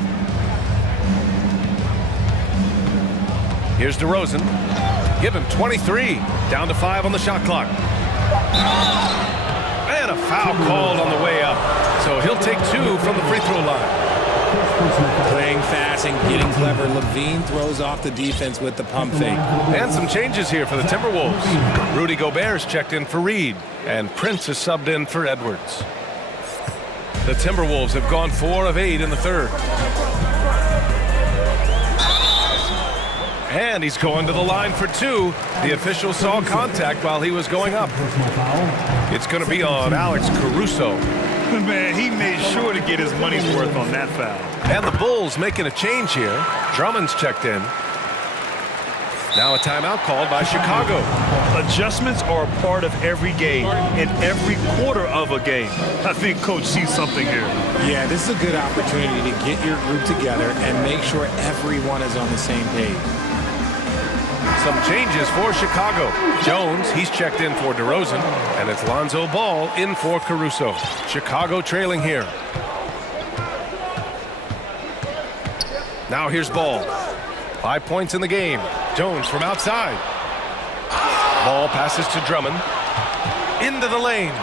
Here's DeRozan. Give him 23. Down to 5 on the shot clock. And a foul called on the way up. So he'll take 2 from the free throw line. Playing fast and getting clever. LaVine throws off the defense with the pump fake. And some changes here for the Timberwolves. Rudy Gobert is checked in for Reed. And Prince is subbed in for Edwards. The Timberwolves have gone 4 of 8 in the third. And he's going to the line for two. The official saw contact while he was going up. It's going to be on Alex Caruso. Man, he made sure to get his money's worth on that foul. And the Bulls making a change here. Drummond's checked in. Now a timeout called by Chicago. Adjustments are a part of every game, in every quarter of a game. I think Coach sees something here. Yeah, this is a good opportunity to get your group together and make sure everyone is on the same page. Some changes for Chicago. Jones, he's checked in for DeRozan, and it's Lonzo Ball in for Caruso. Chicago trailing here. Now here's Ball. 5 points in the game. Jones from outside. Ball passes to Drummond. Into the lane.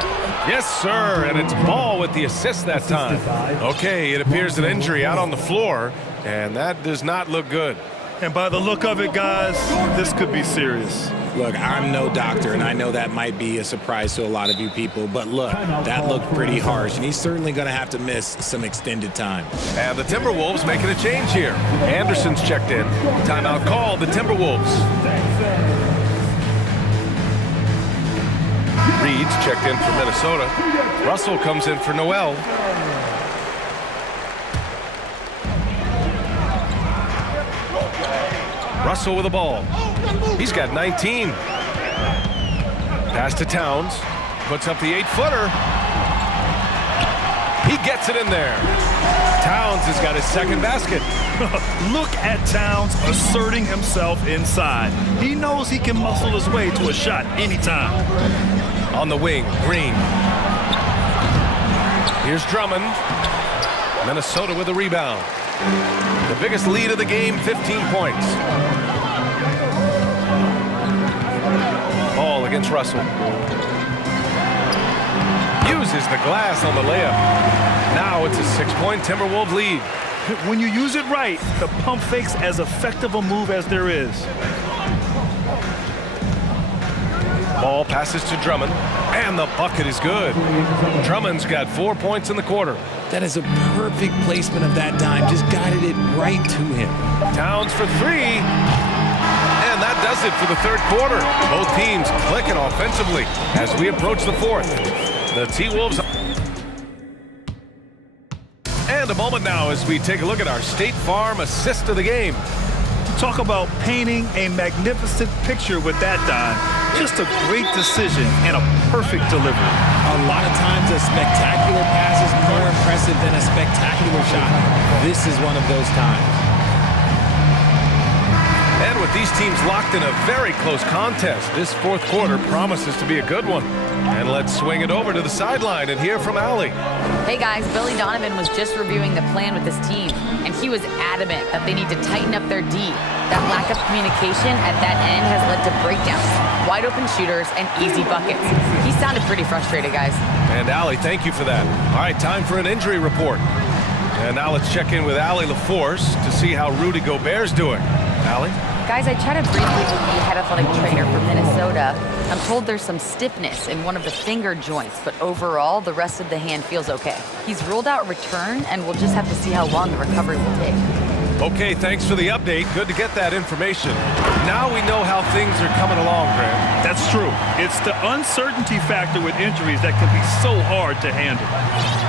Yes, sir, and it's Ball with the assist that time. Okay, it appears an injury out on the floor, and that does not look good. And by the look of it, guys, this could be serious. Look, I'm no doctor, and I know that might be a surprise to a lot of you people, but look, that looked pretty harsh, and he's certainly going to have to miss some extended time. And the Timberwolves making a change here. Anderson's checked in. Timeout called, the Timberwolves. Reed's checked in for Minnesota. Russell comes in for Noel. Russell with the ball. He's got 19. Pass to Towns. Puts up the 8-footer. He gets it in there. Towns has got his second basket. Look at Towns asserting himself inside. He knows he can muscle his way to a shot anytime. On the wing, Green. Here's Drummond. Minnesota with a rebound. The biggest lead of the game, 15 points. Ball against Russell. Uses the glass on the layup. Now it's a 6-point Timberwolves lead. When you use it right, the pump fake's as effective a move as there is. Ball passes to Drummond, and the bucket is good. Drummond's got 4 points in the quarter. That is a perfect placement of that dime. Just guided it right to him. Towns for three. And that does it for the third quarter. Both teams clicking offensively as we approach the fourth. The T-Wolves. And a moment now as we take a look at our State Farm assist of the game. Talk about painting a magnificent picture with that dime. Just a great decision and a perfect delivery. A lot of times a spectacular pass is more impressive than a spectacular shot. This is one of those times. And with these teams locked in a very close contest, this fourth quarter promises to be a good one. And let's swing it over to the sideline and hear from Allie. Hey guys, Billy Donovan was just reviewing the plan with his team, and he was adamant that they need to tighten up their D. That lack of communication at that end has led to breakdowns, wide open shooters, and easy buckets. He sounded pretty frustrated, guys. And Allie, thank you for that. All right, time for an injury report. And now let's check in with Allie LaForce to see how Rudy Gobert's doing. Allie? Guys, I chatted briefly with the head athletic trainer from Minnesota. I'm told there's some stiffness in one of the finger joints, but overall, the rest of the hand feels okay. He's ruled out return, and we'll just have to see how long the recovery will take. Okay, thanks for the update. Good to get that information. Now we know how things are coming along, Grant. That's true. It's the uncertainty factor with injuries that can be so hard to handle.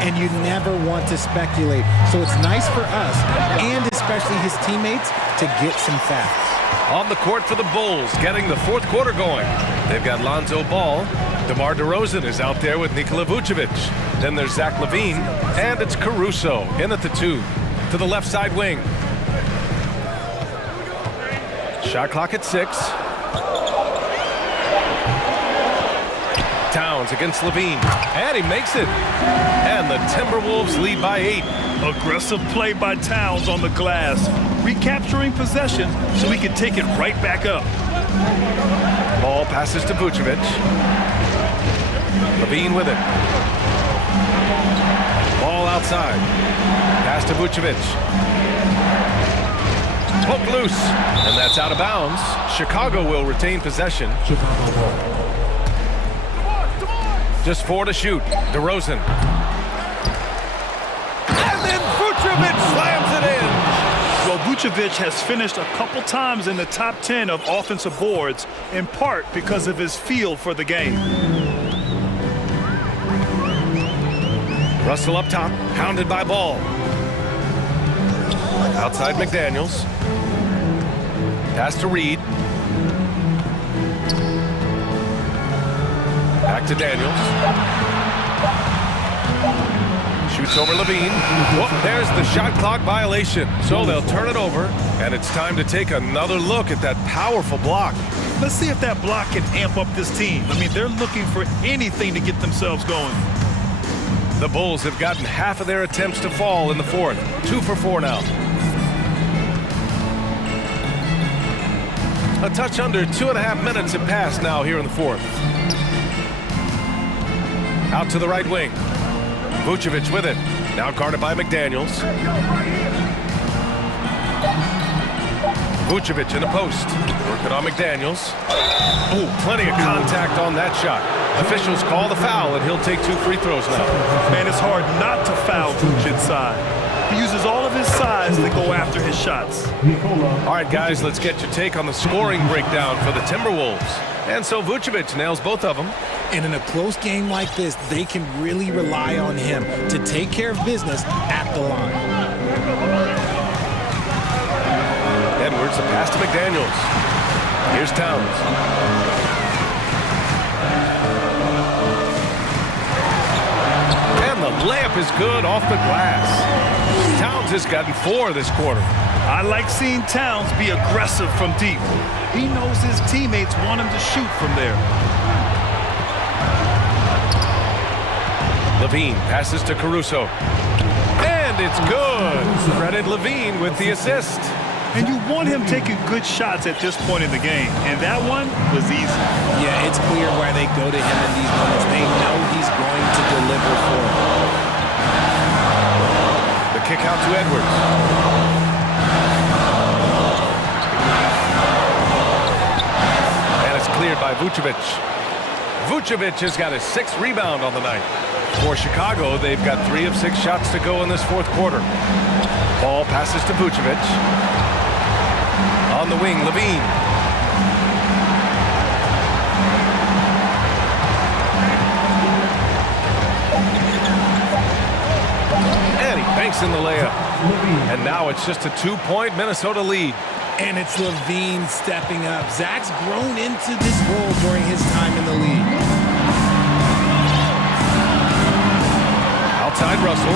And you never want to speculate. So it's nice for us, and especially his teammates, to get some facts. On the court for the Bulls, getting the fourth quarter going. They've got Lonzo Ball. DeMar DeRozan is out there with Nikola Vucevic. Then there's Zach LaVine, and it's Caruso in at the 2 to the left side wing. Shot clock at 6. Towns against LaVine, and he makes it. And the Timberwolves lead by 8. Aggressive play by Towns on the glass, recapturing possession so he can take it right back up. Ball passes to Vucevic. LaVine with it. Ball outside. Pass to Vucevic. Poke loose, and that's out of bounds. Chicago will retain possession. Just 4 to shoot. DeRozan. And then Vucevic slams it in. Well, Vucevic has finished a couple times in the top 10 of offensive boards, in part because of his feel for the game. Russell up top, hounded by Ball. Outside McDaniels. Pass to Reed. Back to Daniels. Shoots over Levine. Whoop, there's the shot clock violation. So they'll turn it over, and it's time to take another look at that powerful block. Let's see if that block can amp up this team. I mean, they're looking for anything to get themselves going. The Bulls have gotten half of their attempts to fall in the fourth. 2 for 4 now. A touch under 2.5 minutes have passed now here in the fourth. Out to the right wing. Vucevic with it. Now guarded by McDaniels. Vucevic in the post. Working on McDaniels. Oh, plenty of contact on that shot. Officials call the foul, and he'll take 2 free throws now. Man, it's hard not to foul Vuce inside. He uses all of his size to go after his shots. All right, guys, let's get your take on the scoring breakdown for the Timberwolves. And so Vucevic nails both of them. And in a close game like this, they can really rely on him to take care of business at the line. Edwards, a pass to McDaniels. Here's Towns. And the layup is good off the glass. Towns has gotten 4 this quarter. I like seeing Towns be aggressive from deep. He knows his teammates want him to shoot from there. Levine passes to Caruso. And it's good. Credit Levine with the assist. And you want him taking good shots at this point in the game. And that one was easy. Yeah, it's clear why they go to him in these moments. They know he's going to deliver for them. The kick out to Edwards. And it's cleared by Vucevic. Vucevic has got his 6th rebound on the night. For Chicago, they've got 3 of 6 shots to go in this fourth quarter. Ball passes to Vucevic. On the wing, Levine. And he banks in the layup. And now it's just a 2-point Minnesota lead. And it's Levine stepping up. Zach's grown into this role during his time in the league. Outside Russell.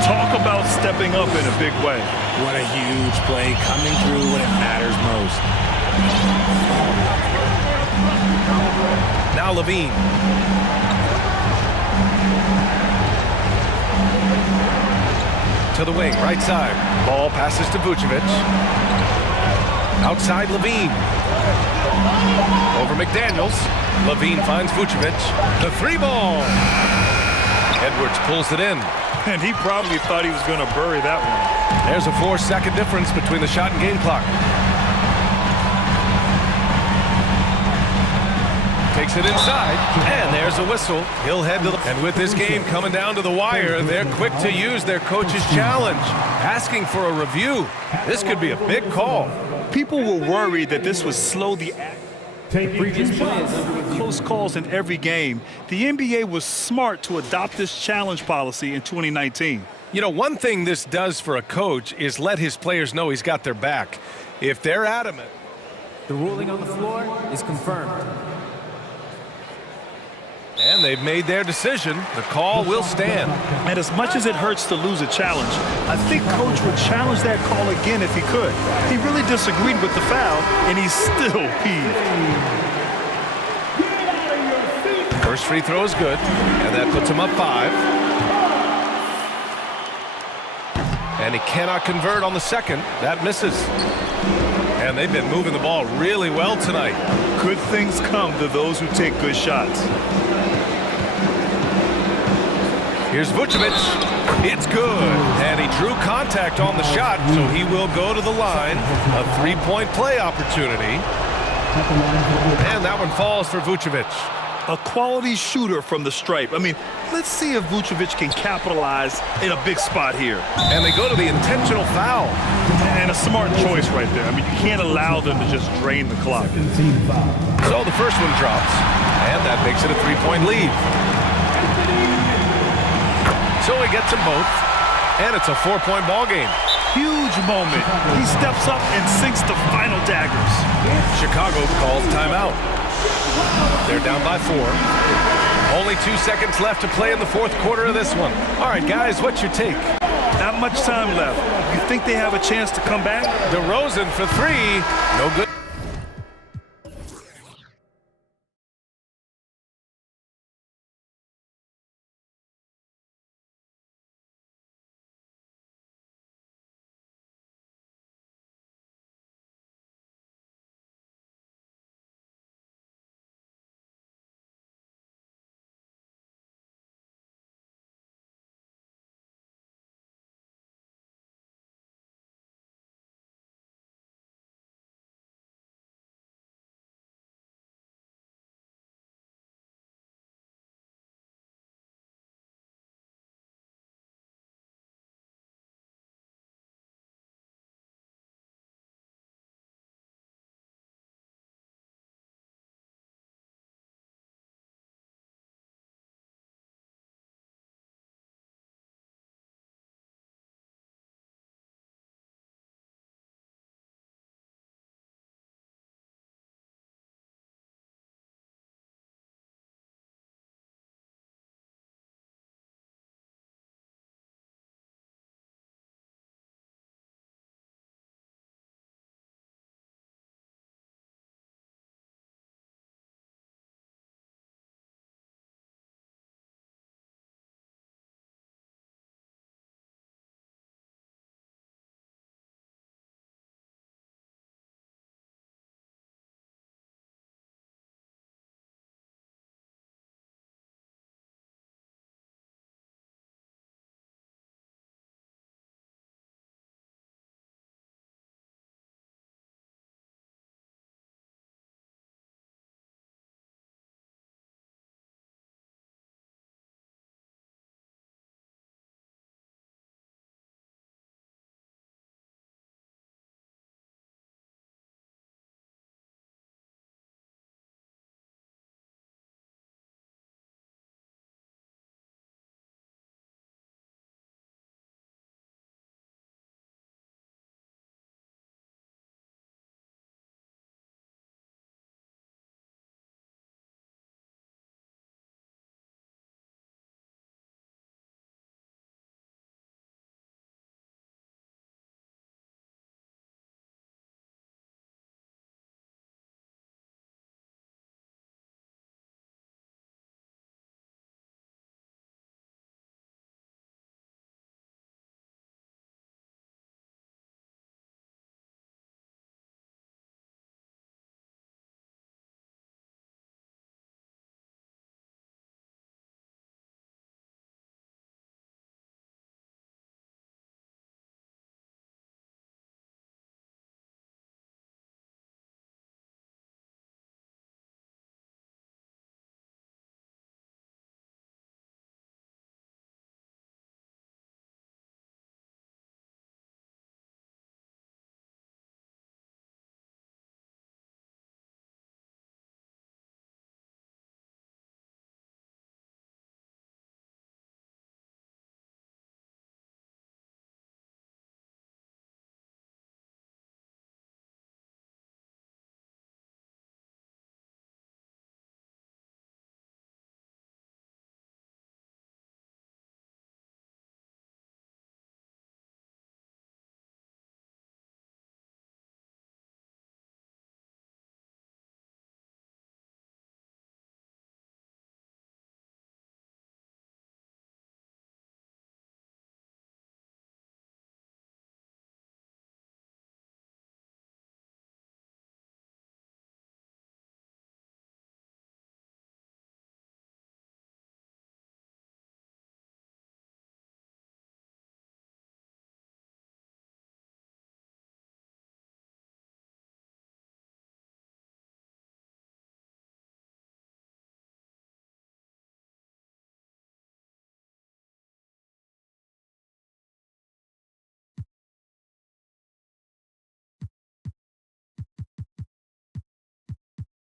Talk about stepping up in a big way. What a huge play, coming through when it matters most. Now Levine. To the wing, right side. Ball passes to Vucevic. Outside Levine. Over McDaniels. Levine finds Vucevic. The 3-ball. Edwards pulls it in. And he probably thought he was going to bury that one. There's a 4-second difference between the shot and game clock. Takes it inside, and there's a whistle. He'll head to the... And with this game coming down to the wire, they're quick to use their coach's challenge, asking for a review. This could be a big call. People were worried that this would slow the previous players with close calls in every game. The NBA was smart to adopt this challenge policy in 2019. You know, one thing this does for a coach is let his players know he's got their back. If they're adamant. The ruling on the floor is confirmed. And they've made their decision. The call will stand. And as much as it hurts to lose a challenge, I think Coach would challenge that call again if he could. He really disagreed with the foul, and he's still peeved. First free throw is good, and that puts him up 5. And he cannot convert on the second. That misses. And they've been moving the ball really well tonight. Good things come to those who take good shots. Here's Vucevic. It's good. And he drew contact on the shot, so he will go to the line. A 3-point play opportunity. And that one falls for Vucevic. A quality shooter from the stripe. I mean, let's see if Vucevic can capitalize in a big spot here. And they go to the intentional foul. And a smart choice right there. I mean, you can't allow them to just drain the clock. So the first one drops, and that makes it a three-point lead. So he gets them both, and it's a four-point ball game. Huge moment. He steps up and sinks the final daggers. Chicago calls timeout. They're down by 4. Only 2 seconds left to play in the fourth quarter of this one. All right, guys, what's your take? Not much time left. You think they have a chance to come back? DeRozan for 3. No good.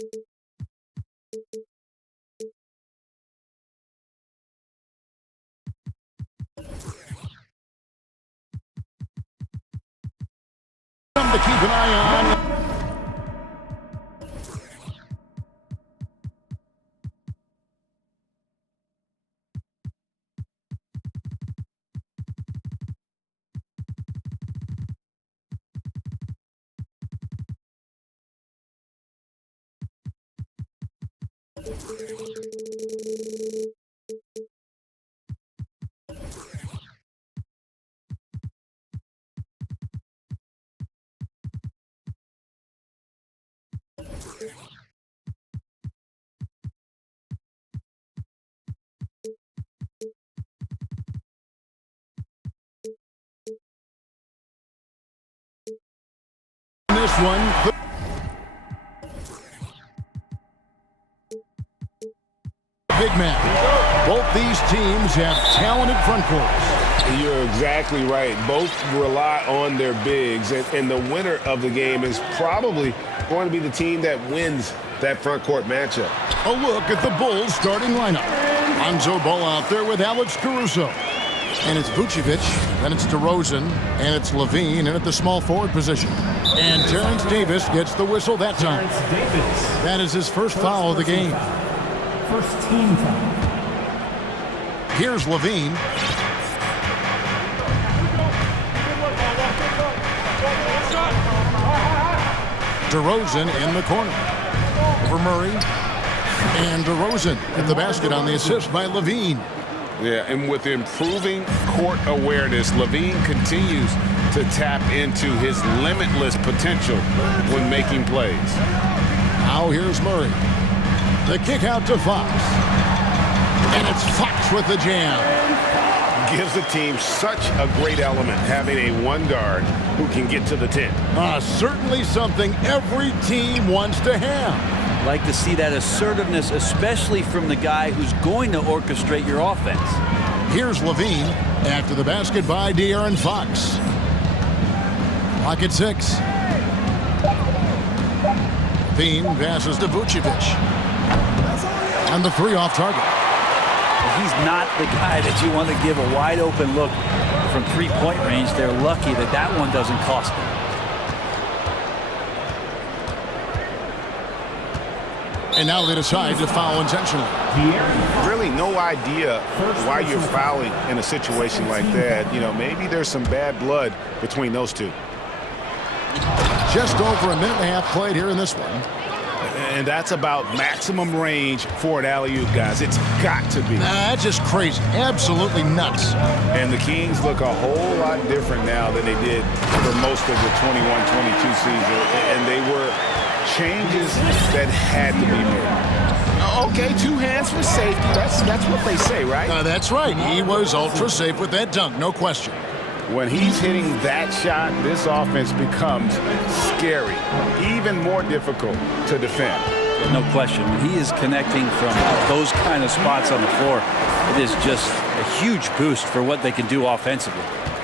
To keep an eye on. This one. Big man. Both these teams have talented front courts. You're exactly right. Both rely on their bigs, and the winner of the game is probably going to be the team that wins that front court matchup. A look at the Bulls starting lineup. Lonzo Ball out there with Alex Caruso. And it's Vucevic, then it's DeRozan, and it's Levine in at the small forward position. And Terrence Davis gets the whistle that time. That is his first foul of the game. First team foul. Here's Levine. DeRozan in the corner. Over Murray. And DeRozan at the basket on the assist by Levine. Yeah, and with improving court awareness, Levine continues to tap into his limitless potential when making plays. Now here's Murray. The kick out to Fox. And it's Fox with the jam. Gives the team such a great element having a one guard who can get to the 10. Certainly something every team wants to have. Like to see that assertiveness, especially from the guy who's going to orchestrate your offense. Here's Levine after the basket by De'Aaron Fox. Clock at 6. Levine passes to Vucevic. And the three off target. He's not the guy that you want to give a wide open look from three-point range. They're lucky that that one doesn't cost them. And now they decide to foul intentionally. Really no idea why you're fouling in a situation like that. You know, maybe there's some bad blood between those two. Just over a minute and a half played here in this one. And that's about maximum range for an alley-oop, guys. It's got to be. That's just crazy. Absolutely nuts. And the Kings look a whole lot different now than they did for most of the 21-22 season. And they were changes that had to be made. Okay, two hands for safety. That's what they say, right? That's right. He was ultra safe with that dunk, no question. When he's hitting that shot, this offense becomes scary, even more difficult to defend. No question. When he is connecting from those kind of spots on the floor, it is just a huge boost for what they can do offensively.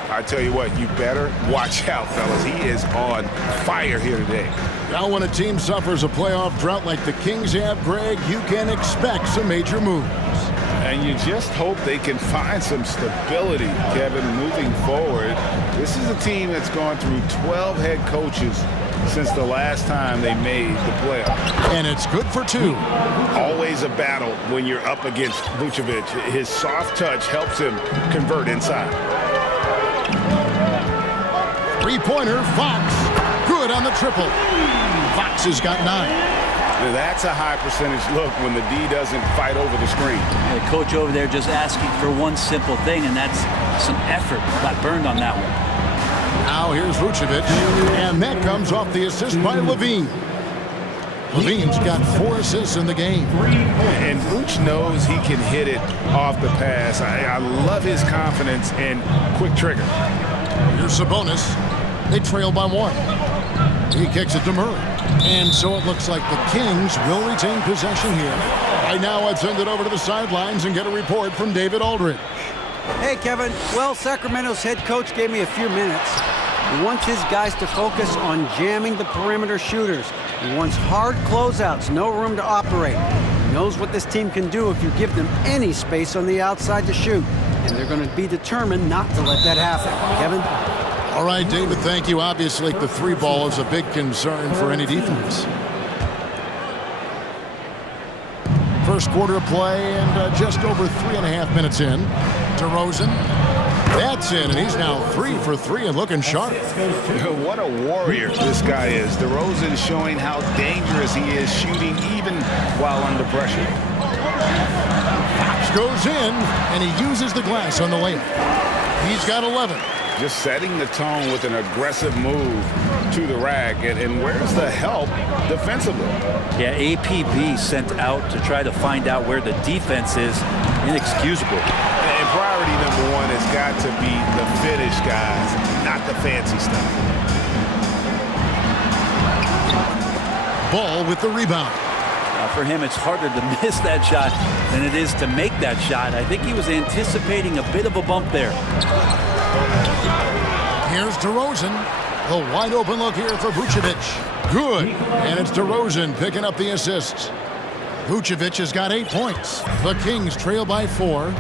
I tell you what, you better watch out, fellas. He is on fire here today. Now when a team suffers a playoff drought like the Kings have, Greg, you can expect some major moves. And you just hope they can find some stability, Kevin, moving forward. This is a team that's gone through 12 head coaches since the last time they made the playoffs. And it's good for two. Always a battle when you're up against Vucevic. His soft touch helps him convert inside. Three-pointer, Fox. Good on the triple. Fox has got 9. That's a high percentage look when the D doesn't fight over the screen. The coach over there just asking for one simple thing, and that's some effort. Got burned on that one. Now here's Vucevic, and that comes off the assist by Levine. Levine's got 4 assists in the game. And Vooch knows he can hit it off the pass. I love his confidence and quick trigger. Here's Sabonis. They trail by 1. He kicks it to Murray. And so it looks like the Kings will retain possession here. Right now, I'd send it over to the sidelines and get a report from David Aldridge. Hey, Kevin. Well, Sacramento's head coach gave me a few minutes. He wants his guys to focus on jamming the perimeter shooters. He wants hard closeouts, no room to operate. He knows what this team can do if you give them any space on the outside to shoot. And they're going to be determined not to let that happen. Kevin? All right, David, thank you. Obviously, the three ball is a big concern for any defense. First quarter of play and just over 3.5 minutes in. DeRozan. That's in, and he's now 3 for 3 and looking sharp. What a warrior this guy is. DeRozan showing how dangerous he is shooting even while under pressure. Fox goes in, and he uses the glass on the layup. He's got 11. Just setting the tone with an aggressive move to the rack. And where's the help defensively? Yeah, APB sent out to try to find out where the defense is. Inexcusable. And priority number one has got to be the finish, guys, not the fancy stuff. Ball with the rebound. For him, it's harder to miss that shot than it is to make that shot. I think he was anticipating a bit of a bump there. Here's DeRozan. A wide open look here for Vucevic. Good. And it's DeRozan picking up the assist. Vucevic has got 8 points. The Kings trail by 4.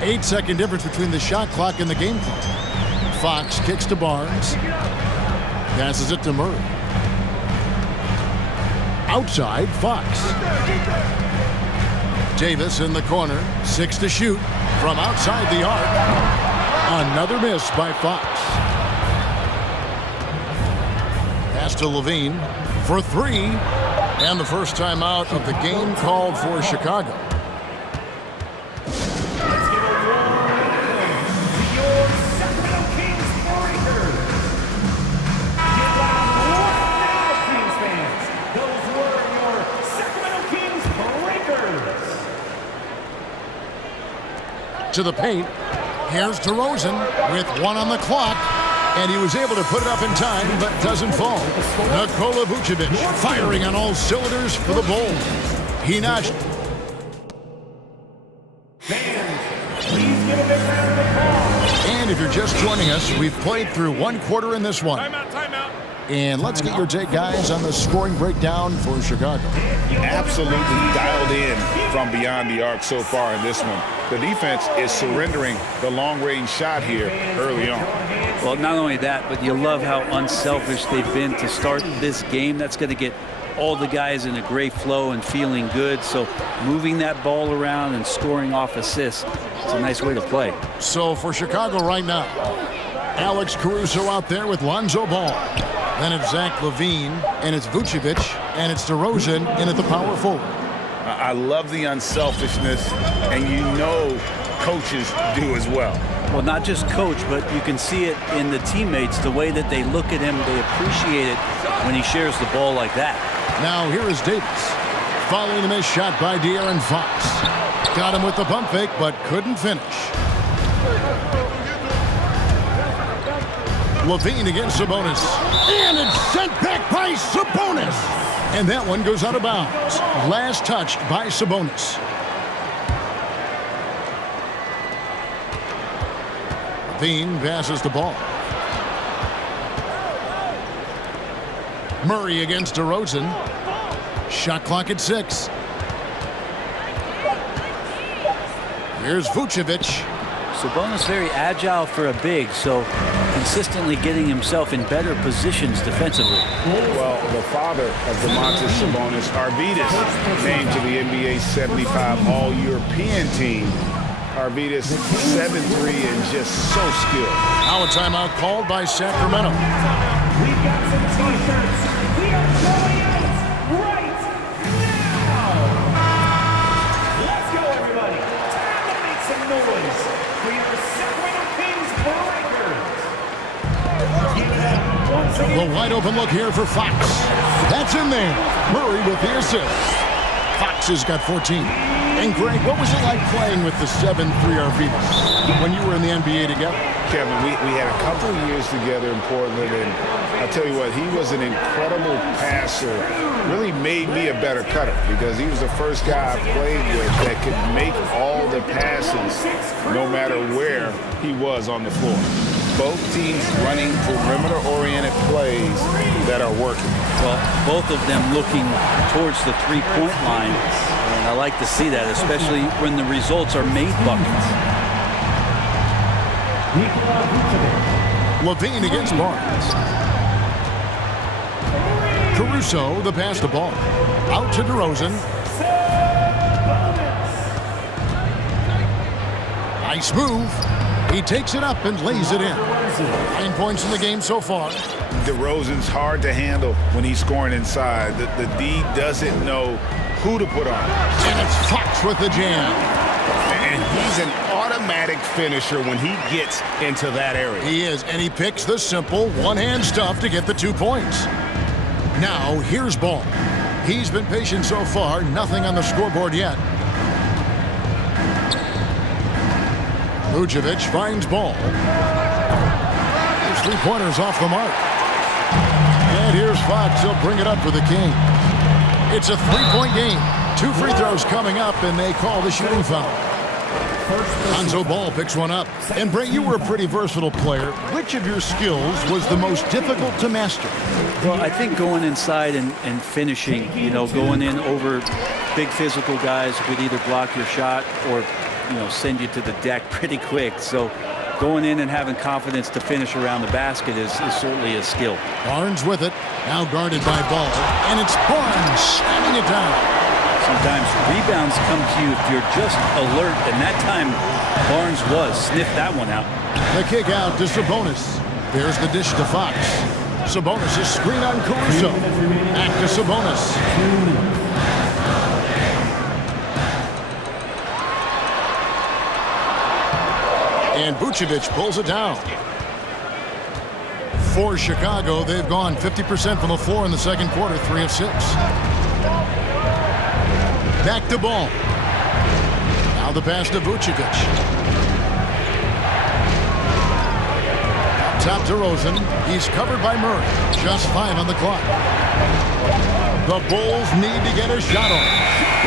8-second difference between the shot clock and the game clock. Fox kicks to Barnes. Passes it to Murray. Outside, Fox. Davis in the corner. 6 to shoot from outside the arc. Another miss by Fox. Pass to Levine for 3. And the first time out of the game called for Chicago. To the paint. Here's DeRozan with 1 on the clock. And he was able to put it up in time, but doesn't fall. Nikola Vucevic firing on all cylinders for the Bulls. He notched. And if you're just joining us, we've played through 1 quarter in this one. Timeout. And let's get your take, guys, on the scoring breakdown for Chicago. Absolutely dialed in from beyond the arc so far in this one. The defense is surrendering the long-range shot here early on. Well, not only that, but you love how unselfish they've been to start this game. That's going to get all the guys in a great flow and feeling good. So moving that ball around and scoring off assists, it's a nice way to play. So for Chicago right now, Alex Caruso out there with Lonzo Ball. Then it's Zach LaVine, and it's Vucevic, and it's DeRozan in at the power forward. I love the unselfishness, and you know coaches do as well. Well, not just coach, but you can see it in the teammates, the way that they look at him. They appreciate it when he shares the ball like that. Now here is Davis. Following the missed shot by De'Aaron Fox. Got him with the pump fake, but couldn't finish. LaVine against Sabonis. And it's sent back by Sabonis. And that one goes out of bounds. Last touched by Sabonis. LaVine passes the ball. Murray against DeRozan. Shot clock at 6. Here's Vucevic. Sabonis very agile for a big, so consistently getting himself in better positions defensively. Well, the father of Domantas Sabonis, Arvydas, named to the NBA 75 All-European team. Arvydas 7'3" and just so skilled. Now a timeout called by Sacramento. We've got some t-shirts. We are going out right now. Let's go, everybody. Time to make some noise for your Sacramento Kings Breakers. Give it up once again. The wide open look here for Fox. That's in there. Murray with the assist. Fox has got 14. And Greg, what was it like playing with the 7'3" Arvydas when you were in the NBA together? Kevin, we had a couple of years together in Portland, and I'll tell you what, he was an incredible passer. Really made me a better cutter because he was the first guy I played with that could make all the passes no matter where he was on the floor. both teams running perimeter-oriented plays that are working. Well, both of them looking towards the three-point line, and I like to see that, especially when the results are made buckets. Levine against Barnes. Caruso, the pass to Ball. Out to DeRozan. Nice move. He takes it up and lays it in. 9 points in the game so far. DeRozan's hard to handle when he's scoring inside. The D doesn't know who to put on. And it's Fox with the jam. And he's an automatic finisher when he gets into that area. He is, and he picks the simple one-hand stuff to get the 2 points. Now, here's Ball. He's been patient so far, nothing on the scoreboard yet. Vucevic finds Ball. His three-pointers off the mark. And here's Fox. He'll bring it up for the Kings. It's a three-point game. 2 free throws coming up, and they call the shooting foul. Lonzo Ball picks one up. And Brett, you were a pretty versatile player. Which of your skills was the most difficult to master? Well, I think going inside and finishing, you know, going in over big physical guys who could either block your shot or, you know, send you to the deck pretty quick. So going in and having confidence to finish around the basket is certainly a skill. Barnes with it. Now guarded by Ball. And it's Barnes slamming it down. Sometimes rebounds come to you if you're just alert, and that time Barnes sniffed that one out. The kick out to Sabonis. There's the dish to Fox. Sabonis' screen on Caruso. Back to Sabonis. And Vucevic pulls it down. For Chicago, they've gone 50% from the floor in the second quarter, 3 of 6. Back to Ball. Now the pass to Vucevic. Up top to Rosen. He's covered by Murray. Just 5 on the clock. The Bulls need to get a shot on.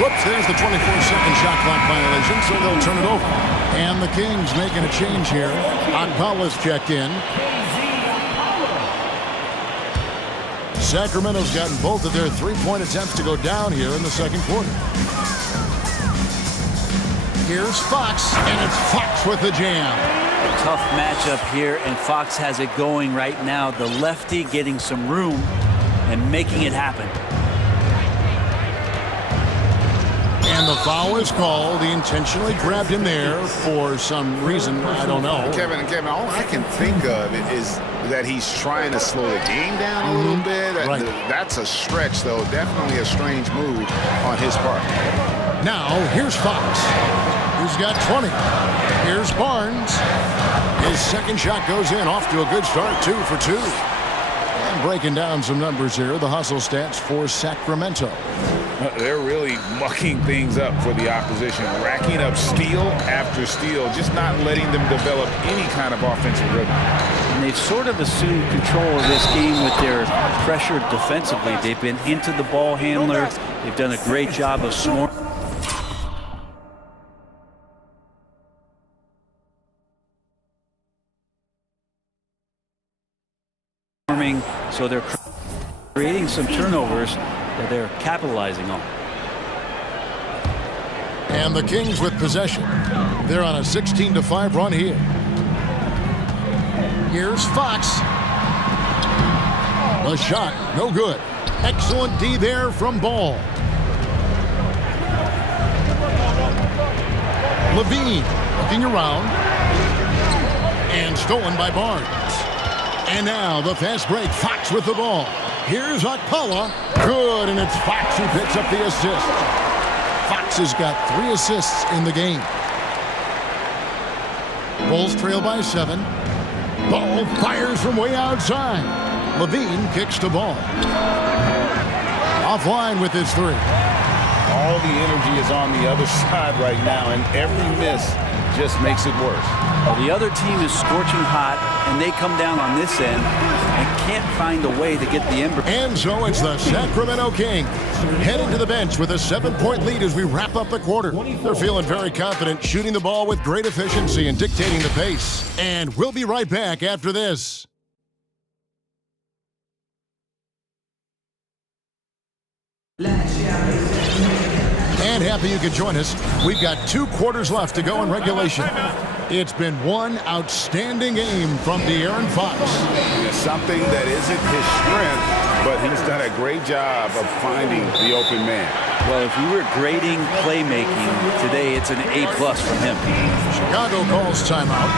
Whoops, there's the 24-second shot clock violation, so they'll turn it over. And the Kings making a change here. Akpala's checked in. Sacramento's gotten both of their three-point attempts to go down here in the second quarter. Here's Fox, and it's Fox with the jam. Tough matchup here, and Fox has it going right now. The lefty getting some room and making it happen. And the foul is called. He intentionally grabbed him there for some reason. I don't know. Kevin, all I can think of is that he's trying to slow the game down a little bit. That's a stretch, though. Definitely a strange move on his part. Now, here's Fox. He's got 20. Here's Barnes. His second shot goes in. Off to a good start, 2 for 2. And breaking down some numbers here, the hustle stats for Sacramento. They're really mucking things up for the opposition, racking up steal after steal, just not letting them develop any kind of offensive rhythm. And they've sort of assumed control of this game with their pressure defensively. They've been into the ball handler. They've done a great job of swarming. So they're creating some turnovers that they're capitalizing on. And the Kings with possession. They're on a 16-5 run here. Here's Fox. The shot, no good. Excellent D there from Ball. Levine looking around. And stolen by Barnes. And now the fast break. Fox with the ball. Here's Akpala. Good, and it's Fox who picks up the assist. Fox has got 3 assists in the game. Bulls trail by 7. Ball fires from way outside. Levine kicks to Ball. Offline with his 3. all the energy is on the other side right now, and every miss just makes it worse. Well, the other team is scorching hot, and they come down on this end and can't find a way to get the ember. And so it's the Sacramento Kings heading to the bench with a 7-point lead as we wrap up the quarter. They're feeling very confident, shooting the ball with great efficiency and dictating the pace. And we'll be right back after this. And happy you could join us. We've got 2 quarters left to go in regulation. It's been one outstanding game from De'Aaron Fox. Something that isn't his strength, but he's done a great job of finding the open man. Well, if you were grading playmaking today, it's an A+ from him. Chicago calls timeout.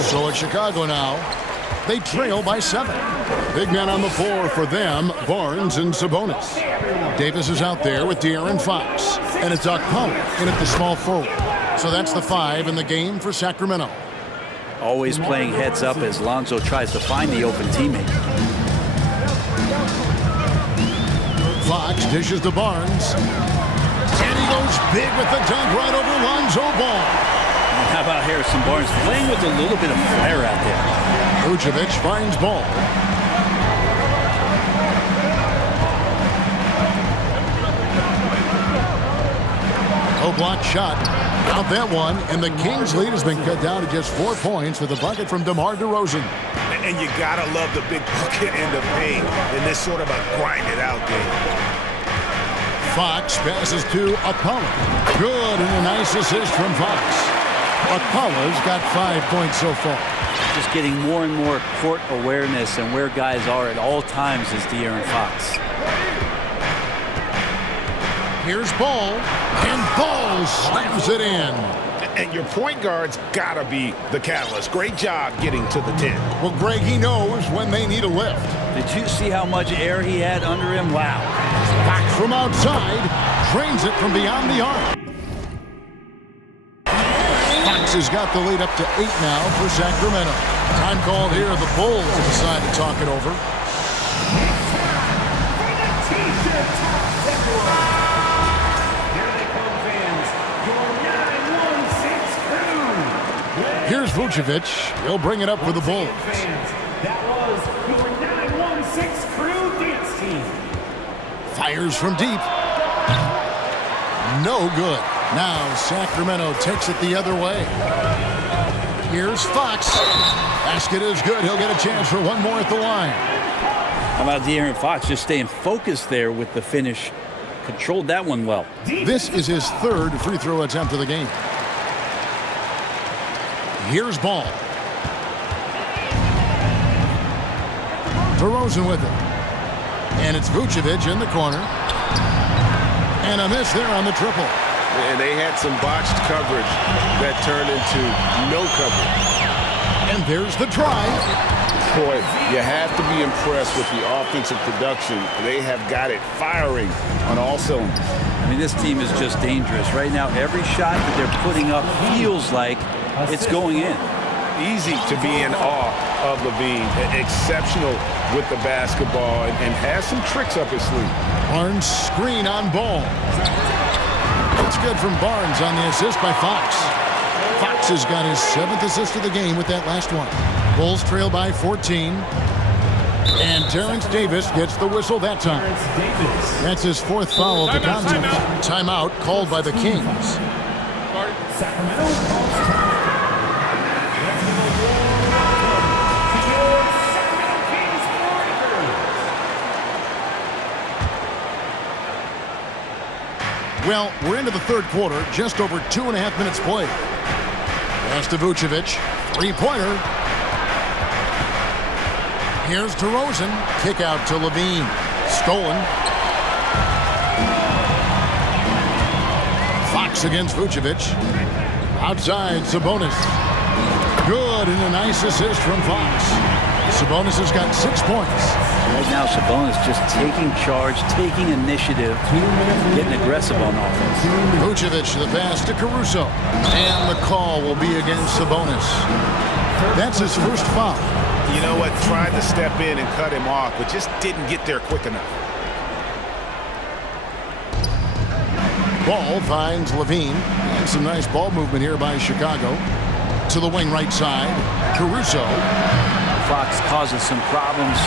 So it's Chicago now. They trail by 7. Big men on the floor for them, Barnes and Sabonis. Davis is out there with De'Aaron Fox. And it's Okpala in at the small forward. So that's the 5 in the game for Sacramento. Always playing heads up as Lonzo tries to find the open teammate. Fox dishes to Barnes. And he goes big with the dunk right over Lonzo Ball. How about Harrison Barnes playing with a little bit of flair out there? Vucevic finds Ball. No block shot. Out that one, and the Kings' lead has been cut down to just 4 points with a bucket from DeMar DeRozan. And you gotta love the big bucket in the paint in this sort of a grind-it-out game. Fox passes to Okpala. Good, and a nice assist from Fox. Okpala's got 5 points so far. Just getting more and more court awareness and where guys are at all times is De'Aaron Fox. Here's Ball, and Ball slams it in. And your point guard's gotta be the catalyst. Great job getting to the 10. Well, Greg, he knows when they need a lift. Did you see how much air he had under him? Wow. Fox from outside, drains it from beyond the arc. Fox has got the lead up to 8 now for Sacramento. Time called here. The Bulls decide to talk it over. Here's Vucevic. He'll bring it up for the Bulls. That was your 916 crew dance team. Fires from deep. No good. Now Sacramento takes it the other way. Here's Fox. Basket is good. He'll get a chance for one more at the line. How about De'Aaron Fox just staying focused there with the finish? Controlled that one well. This is his 3rd free throw attempt of the game. Here's Ball. DeRozan with it. And it's Vucevic in the corner. And a miss there on the triple. And they had some botched coverage that turned into no coverage. And there's the drive. Boy, you have to be impressed with the offensive production. They have got it firing on all cylinders. I mean, this team is just dangerous. Right now, every shot that they're putting up feels like it's going in. Easy to be in awe of Levine. Exceptional with the basketball and has some tricks up his sleeve. Barnes screen on Ball. That's good from Barnes on the assist by Fox. Fox has got his 7th assist of the game with that last one. Bulls trail by 14. And Terrence Davis gets the whistle that time. That's his 4th foul of the contest. Timeout called by the Kings. Well, we're into the 3rd quarter, just over 2.5 minutes played. Pass to Vucevic, 3-pointer. Here's DeRozan, kick out to Levine, stolen. Fox against Vucevic. Outside, Sabonis. Good, and a nice assist from Fox. Sabonis has got 6 points. Right now, Sabonis just taking charge, taking initiative, getting aggressive on offense. Vucevic, the pass to Caruso. And the call will be against Sabonis. That's his 1st foul. You know what? Tried to step in and cut him off, but just didn't get there quick enough. Ball finds Levine. And some nice ball movement here by Chicago. To the wing right side. Caruso. Fox causes some problems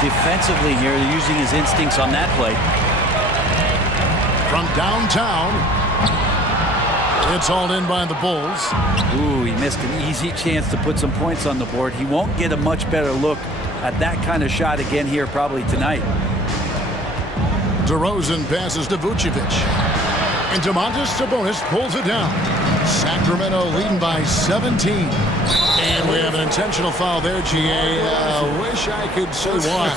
defensively here. They're using his instincts on that play. From downtown. It's hauled in by the Bulls. Ooh, he missed an easy chance to put some points on the board. He won't get a much better look at that kind of shot again here probably tonight. DeRozan passes to Vucevic. And Domantas Sabonis pulls it down. Sacramento leading by 17. And we have an intentional foul there, GA. Wish I could say why.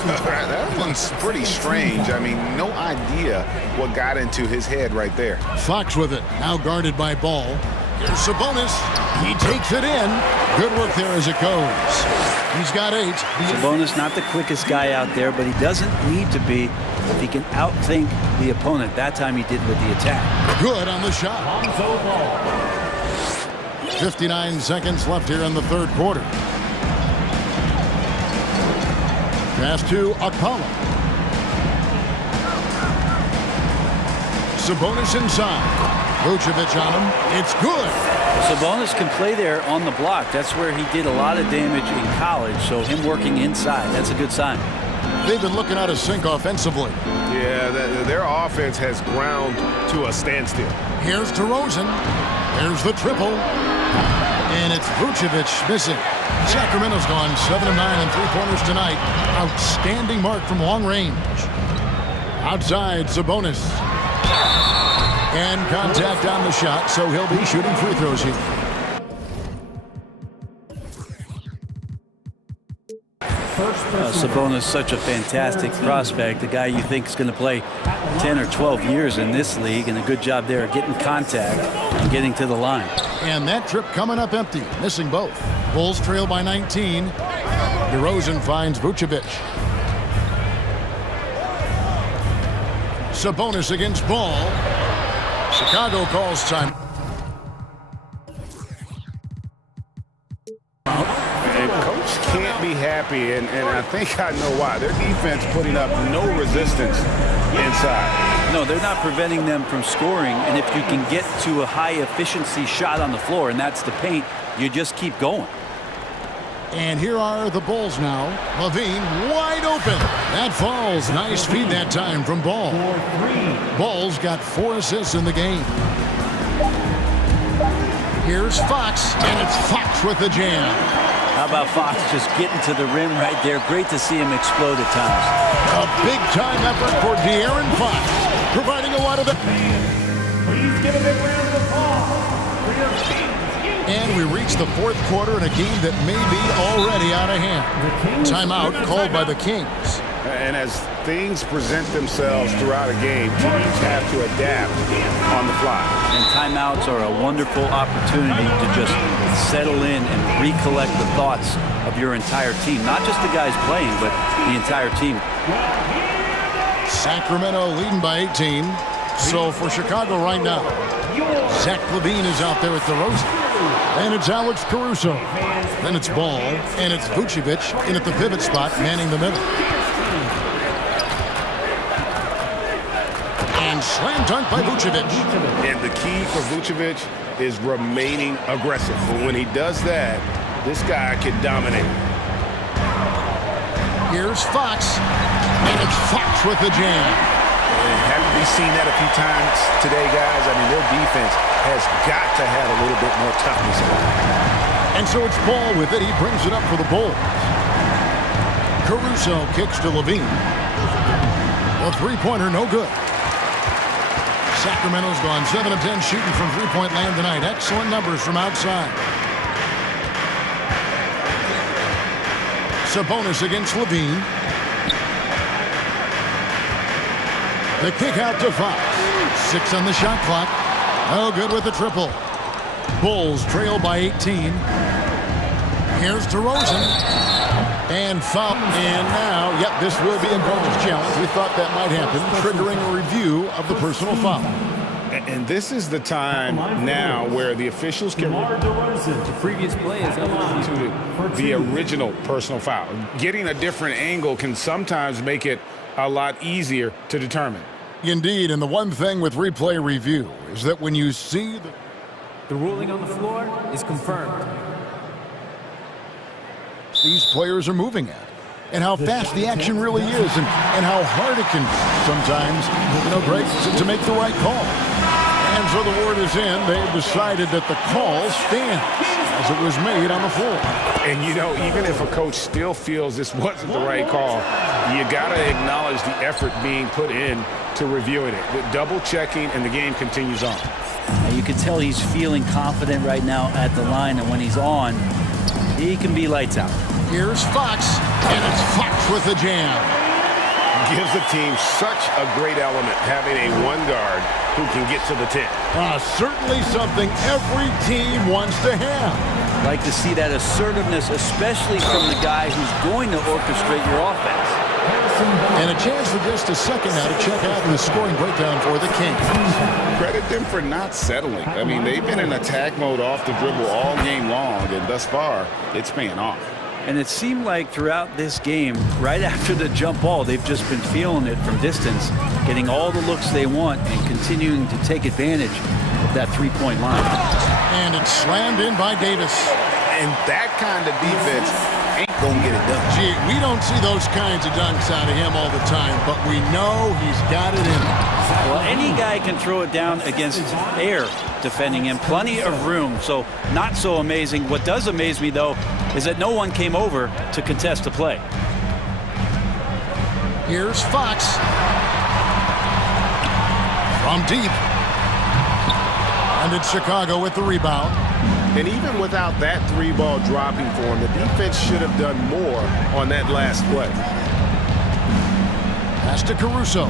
That one's pretty strange. I mean, no idea what got into his head right there. Fox with it. Now guarded by Ball. Here's Sabonis. He takes it in. Good work there as it goes. He's got 8. Sabonis not the quickest guy out there, but he doesn't need to be if he can outthink the opponent. That time he did with the attack. Good on the shot. 59 seconds left here in the third quarter. Pass to Akpala. Sabonis inside. Vucevic on him. It's good. Sabonis can play there on the block. That's where he did a lot of damage in college. So him working inside, that's a good sign. They've been looking out of sync offensively. Yeah, their offense has ground to a standstill. Here's DeRozan. There's the triple. And it's Vucevic missing. Sacramento's gone 7 of 9 in three-pointers tonight. Outstanding mark from long range. Outside, Sabonis. And contact on the shot, so he'll be shooting free throws here. Sabonis, such a fantastic prospect, the guy you think is going to play 10 or 12 years in this league, and a good job there getting contact and getting to the line. And that trip coming up empty, missing both. Bulls trail by 19. DeRozan finds Vucevic. Sabonis against Ball. Chicago calls time. And coach can't be happy, and I think I know why. Their defense putting up no resistance inside. No, they're not preventing them from scoring, and if you can get to a high-efficiency shot on the floor, and that's the paint, you just keep going. And here are the Bulls now. Levine wide open. That falls. Nice feed that time from Ball. Ball's got 4 assists in the game. Here's Fox, and it's Fox with the jam. How about Fox just getting to the rim right there? Great to see him explode at times. A big-time effort for De'Aaron Fox, providing a lot of it. Please give a big round of applause for your team. And we reach the fourth quarter in a game that may be already out of hand. Timeout called by the Kings. And as things present themselves throughout a game, teams have to adapt on the fly. And timeouts are a wonderful opportunity to just settle in and recollect the thoughts of your entire team. Not just the guys playing, but the entire team. Sacramento leading by 18. So for Chicago right now, Zach LaVine is out there at DeRozan. And it's Alex Caruso. Then it's Ball, and it's Vucevic in at the pivot spot, manning the middle. And slam dunk by Vucevic. And the key for Vucevic is remaining aggressive. But when he does that, this guy can dominate. Here's Fox, and it's Fox with the jam. Haven't we seen that a few times today, guys? I mean, their defense has got to have a little bit more toughness about it. And so it's Ball with it. He brings it up for the Bulls. Caruso kicks to Levine. A three-pointer, no good. Sacramento's gone 7 of 10 shooting from three-point land tonight. Excellent numbers from outside. Sabonis against Levine. The kick out to Fox. 6 on the shot clock. Oh, good with the triple. Bulls trail by 18. Here's DeRozan. And foul. And now, yep, this will be a bonus challenge. We thought that might happen, triggering a review of the personal foul. And this is the time now where the officials can The previous play is to the original personal foul. Getting a different angle can sometimes make it a lot easier to determine. Indeed, and the one thing with replay review is that when you see the ruling on the floor is confirmed. These players are moving at, and how fast the action really is, and how hard it can be sometimes, Greg, to make the right call. And so the word is in. They've decided that the call stands as it was made on the floor. And, even if a coach still feels this wasn't the right call, you got to acknowledge the effort being put in to reviewing it. With double-checking, and the game continues on. And you can tell he's feeling confident right now at the line, and when he's on, he can be lights out. Here's Fox, and it's Fox with the jam. Gives the team such a great element, having a one guard who can get to the 10. Certainly something every team wants to have. Like to see that assertiveness, especially from the guy who's going to orchestrate your offense. And a chance for just a second now to check out the scoring breakdown for the Kings. Credit them for not settling. I mean, they've been in attack mode off the dribble all game long, and thus far, it's paying off. And it seemed like throughout this game, right after the jump ball, they've just been feeling it from distance, getting all the looks they want and continuing to take advantage of that three-point line. And it's slammed in by Davis. And that kind of defense ain't gonna get it done. Gee, we don't see those kinds of dunks out of him all the time, but we know he's got it in him. Well, any guy can throw it down against air defending him. Plenty of room, so not so amazing. What does amaze me, though, is that no one came over to contest the play. Here's Fox. From deep. And it's Chicago with the rebound. And even without that three ball dropping for him, the defense should have done more on that last play. Pass to Caruso.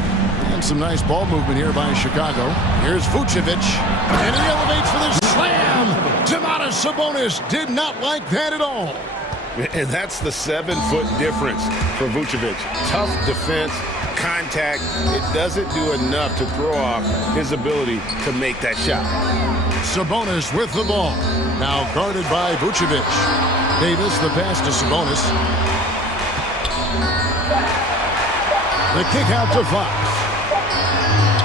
And some nice ball movement here by Chicago. Here's Vucevic. And he elevates for the slam. Domantas Sabonis did not like that at all. And that's the 7-foot difference for Vucevic. Tough defense, contact. It doesn't do enough to throw off his ability to make that shot. Sabonis with the ball. Now guarded by Vucevic. Davis, the pass to Sabonis. The kick out to Fox.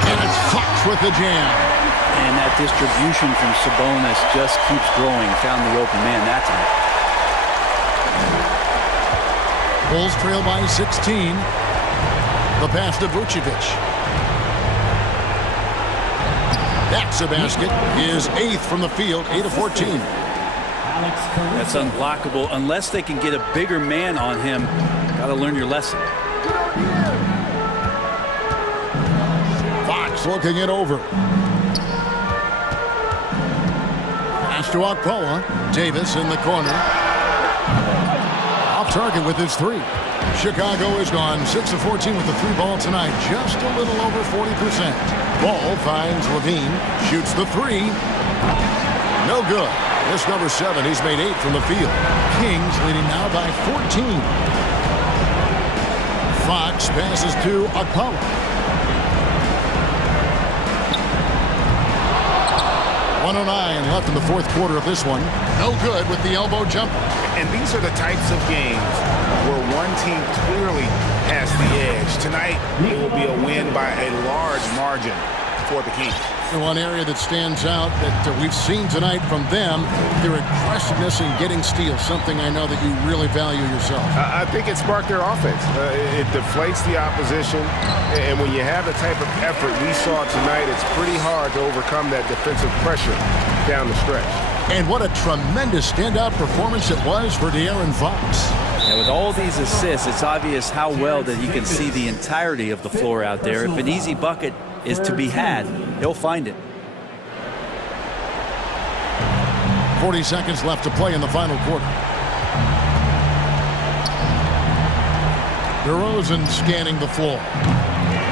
And it's Fox with the jam. And that distribution from Sabonis just keeps growing. Found the open man that time. Bulls trail by 16. The pass to Vucevic. That's a basket. His 8th from the field, 8 of 14. That's unblockable unless they can get a bigger man on him. Got to learn your lesson. Fox looking it over. Pass to Okpala. Davis in the corner. Off target with his 3. Chicago is gone 6 of 14 with the 3 ball tonight. Just a little over 40%. Ball finds Levine. Shoots the 3. No good. This number 7, he's made 8 from the field. Kings leading now by 14. Fox passes to Okpala. .109 left in the fourth quarter of this one. No good with the elbow jumper. And these are the types of games where one team clearly has the edge. Tonight, it will be a win by a large margin for the Kings. And one area that stands out that we've seen tonight from them, their aggressiveness in getting steals, something I know that you really value yourself. I think it sparked their offense. It deflates the opposition, and when you have the type of effort we saw tonight, it's pretty hard to overcome that defensive pressure down the stretch. And what a tremendous standout performance it was for De'Aaron Fox. And with all these assists, it's obvious how well that he can see the entirety of the floor out there. If an easy bucket is to be had, he'll find it. 40 seconds left to play in the final quarter. DeRozan scanning the floor.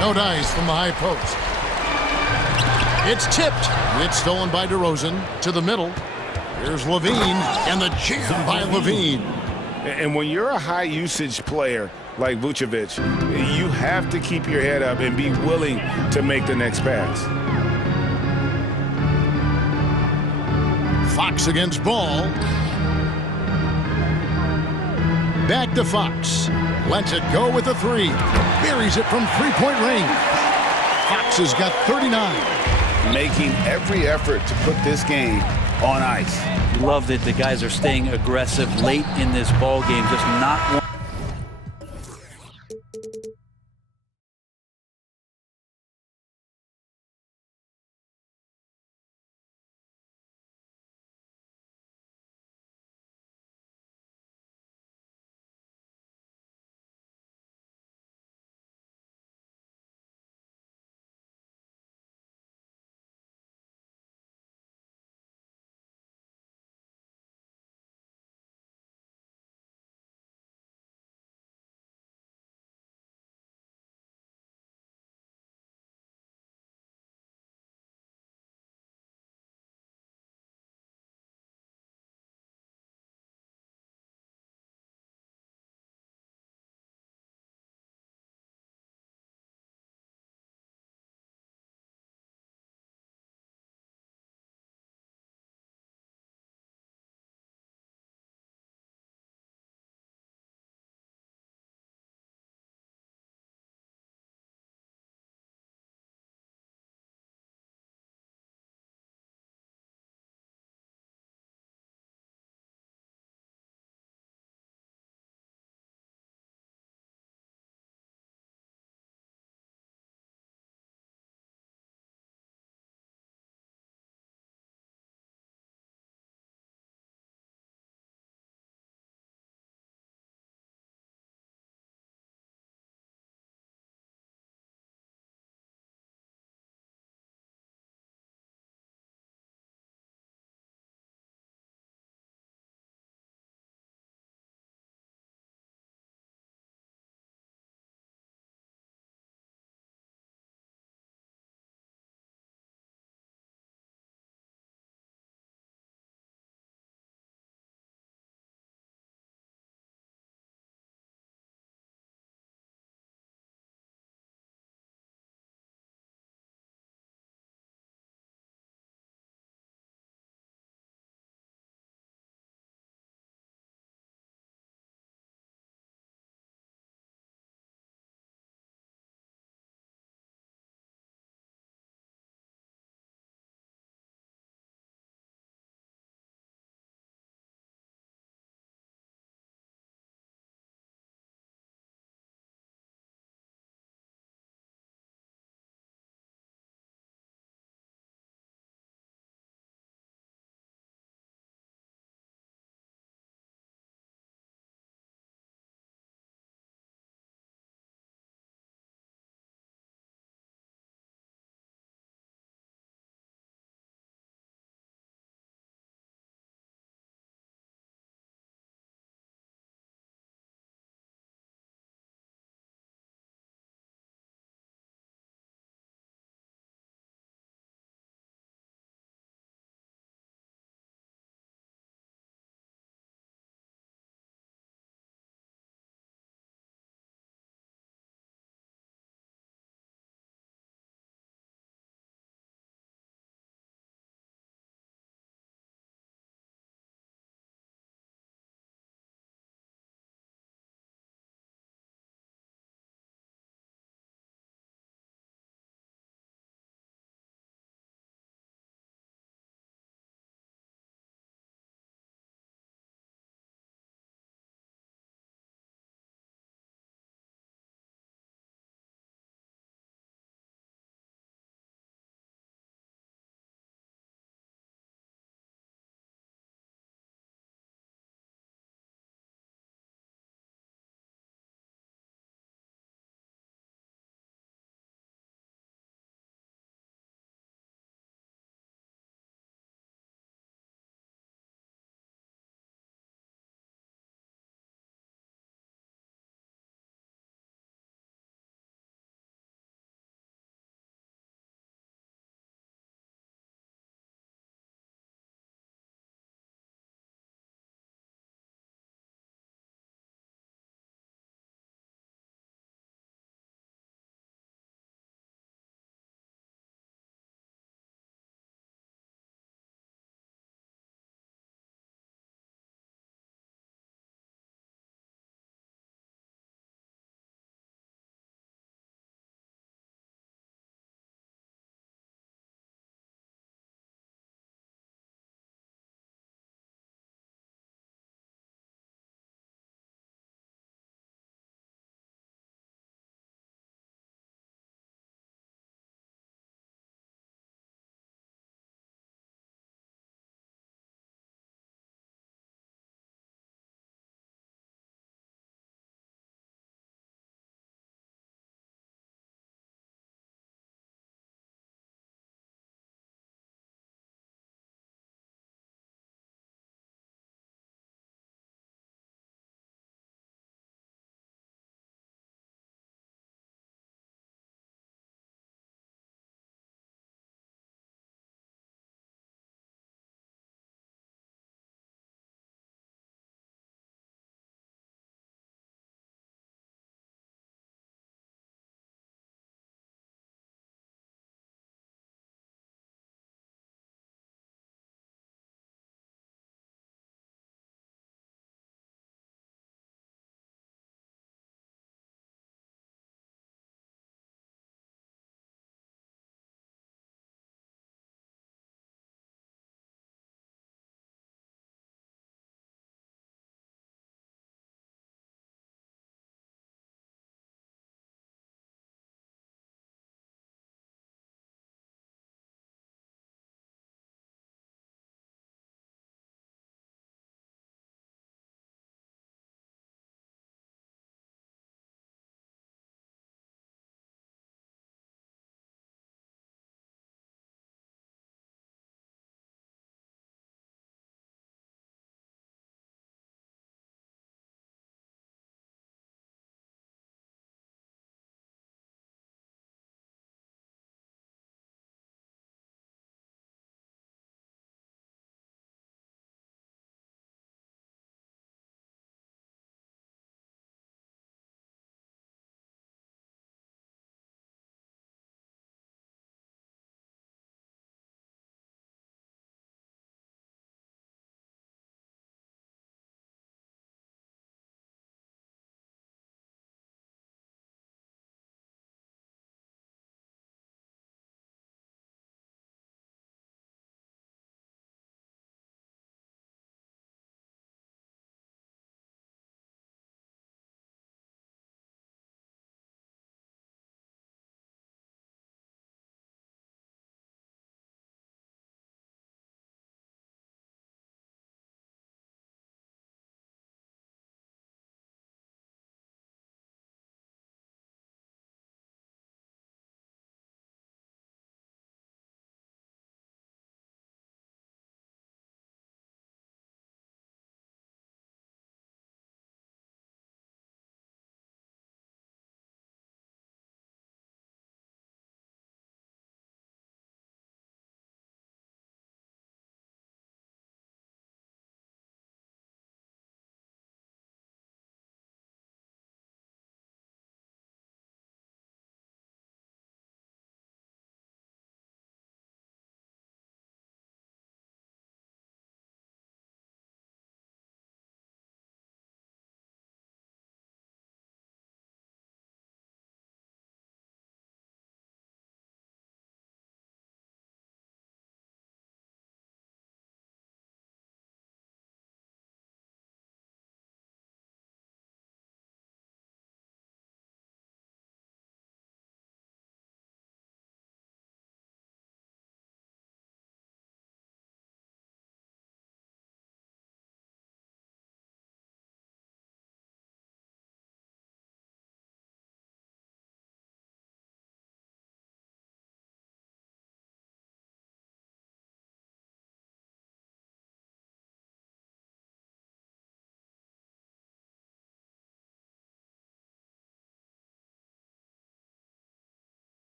No dice from the high post. It's tipped. It's stolen by DeRozan to the middle. Here's Levine, and the jam by Levine. And when you're a high-usage player like Vucevic, you have to keep your head up and be willing to make the next pass. Fox against Ball. Back to Fox. Lets it go with a 3. Buries it from three-point range. Fox has got 39. Making every effort to put this game on ice. Love that the guys are staying aggressive late in this ball game, just not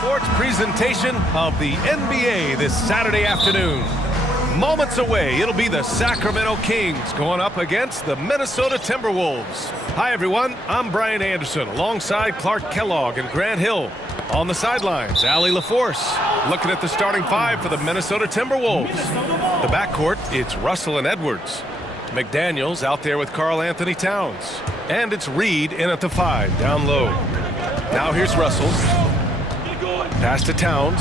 sports presentation of the NBA this Saturday afternoon. Moments away, it'll be the Sacramento Kings going up against the Minnesota Timberwolves. Hi, everyone. I'm Brian Anderson alongside Clark Kellogg and Grant Hill. On the sidelines, Allie LaForce looking at the starting five for the Minnesota Timberwolves. The backcourt, it's Russell and Edwards. McDaniels out there with Karl Anthony Towns. And it's Reed in at the 5, down low. Now here's Russell. Pass to Towns.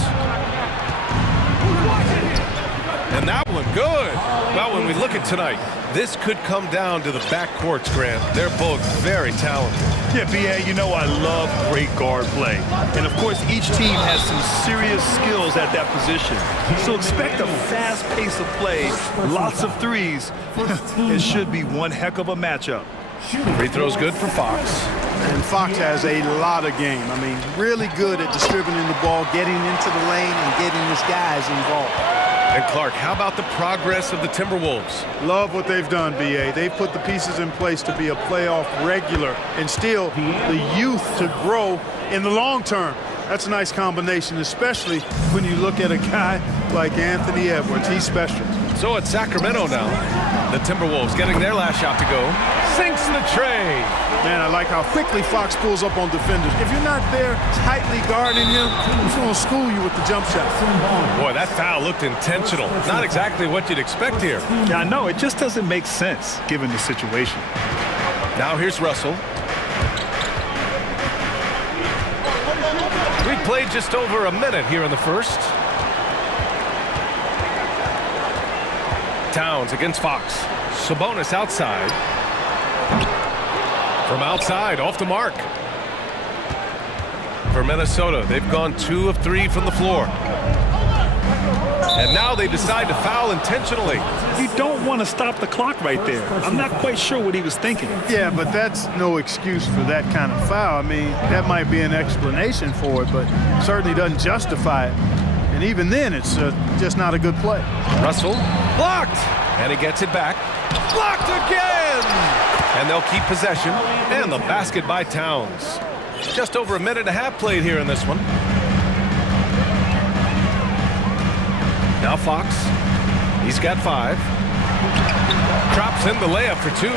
And that one good. Well, when we look at tonight, this could come down to the backcourts, Grant. They're both very talented. Yeah, B.A., you know I love great guard play. And, of course, each team has some serious skills at that position. So expect a fast pace of play, lots of threes. It should be one heck of a matchup. Free throw's good for Fox. And Fox has a lot of game. I mean, really good at distributing the ball, getting into the lane, and getting his guys involved. And Clark, how about the progress of the Timberwolves? Love what they've done, B.A. They've put the pieces in place to be a playoff regular and still the youth to grow in the long term. That's a nice combination, especially when you look at a guy like Anthony Edwards. He's special. So it's Sacramento now. The Timberwolves getting their last shot to go. Sinks the tray. Man, I like how quickly Fox pulls up on defenders. If you're not there tightly guarding him, he's going to school you with the jump shot. Boy, that foul looked intentional. Not exactly what you'd expect here. Yeah, I know. It just doesn't make sense given the situation. Now here's Russell. We played just over a minute here in the first. Towns against Fox. Sabonis outside. From outside, off the mark. For Minnesota, they've gone 2 of 3 from the floor. And now they decide to foul intentionally. You don't want to stop the clock right there. I'm not quite sure what he was thinking. Yeah, but that's no excuse for that kind of foul. I mean, that might be an explanation for it, but certainly doesn't justify it. And even then, it's just not a good play. Russell blocked, and he gets it back. Blocked again! And they'll keep possession, and the basket by Towns. Just over a minute and a half played here in this one. Now Fox, he's got 5. Drops in the layup for 2.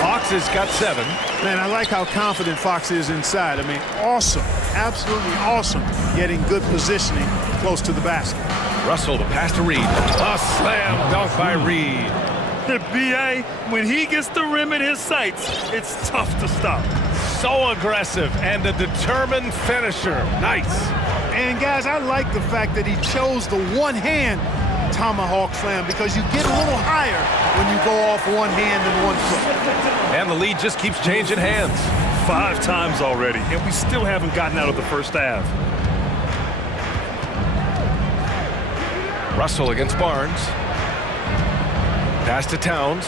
Fox has got 7. Man, I like how confident Fox is inside. I mean, awesome, absolutely awesome, getting good positioning close to the basket. Russell, the pass to Reed. A slam dunk by Reed. The B.A., when he gets the rim in his sights, it's tough to stop. So aggressive and a determined finisher. Nice. And guys, I like the fact that he chose the one-hand tomahawk slam because you get a little higher when you go off one hand and one foot. And the lead just keeps changing hands. 5 times already, and we still haven't gotten out of the first half. Russell against Barnes. Pass to Towns.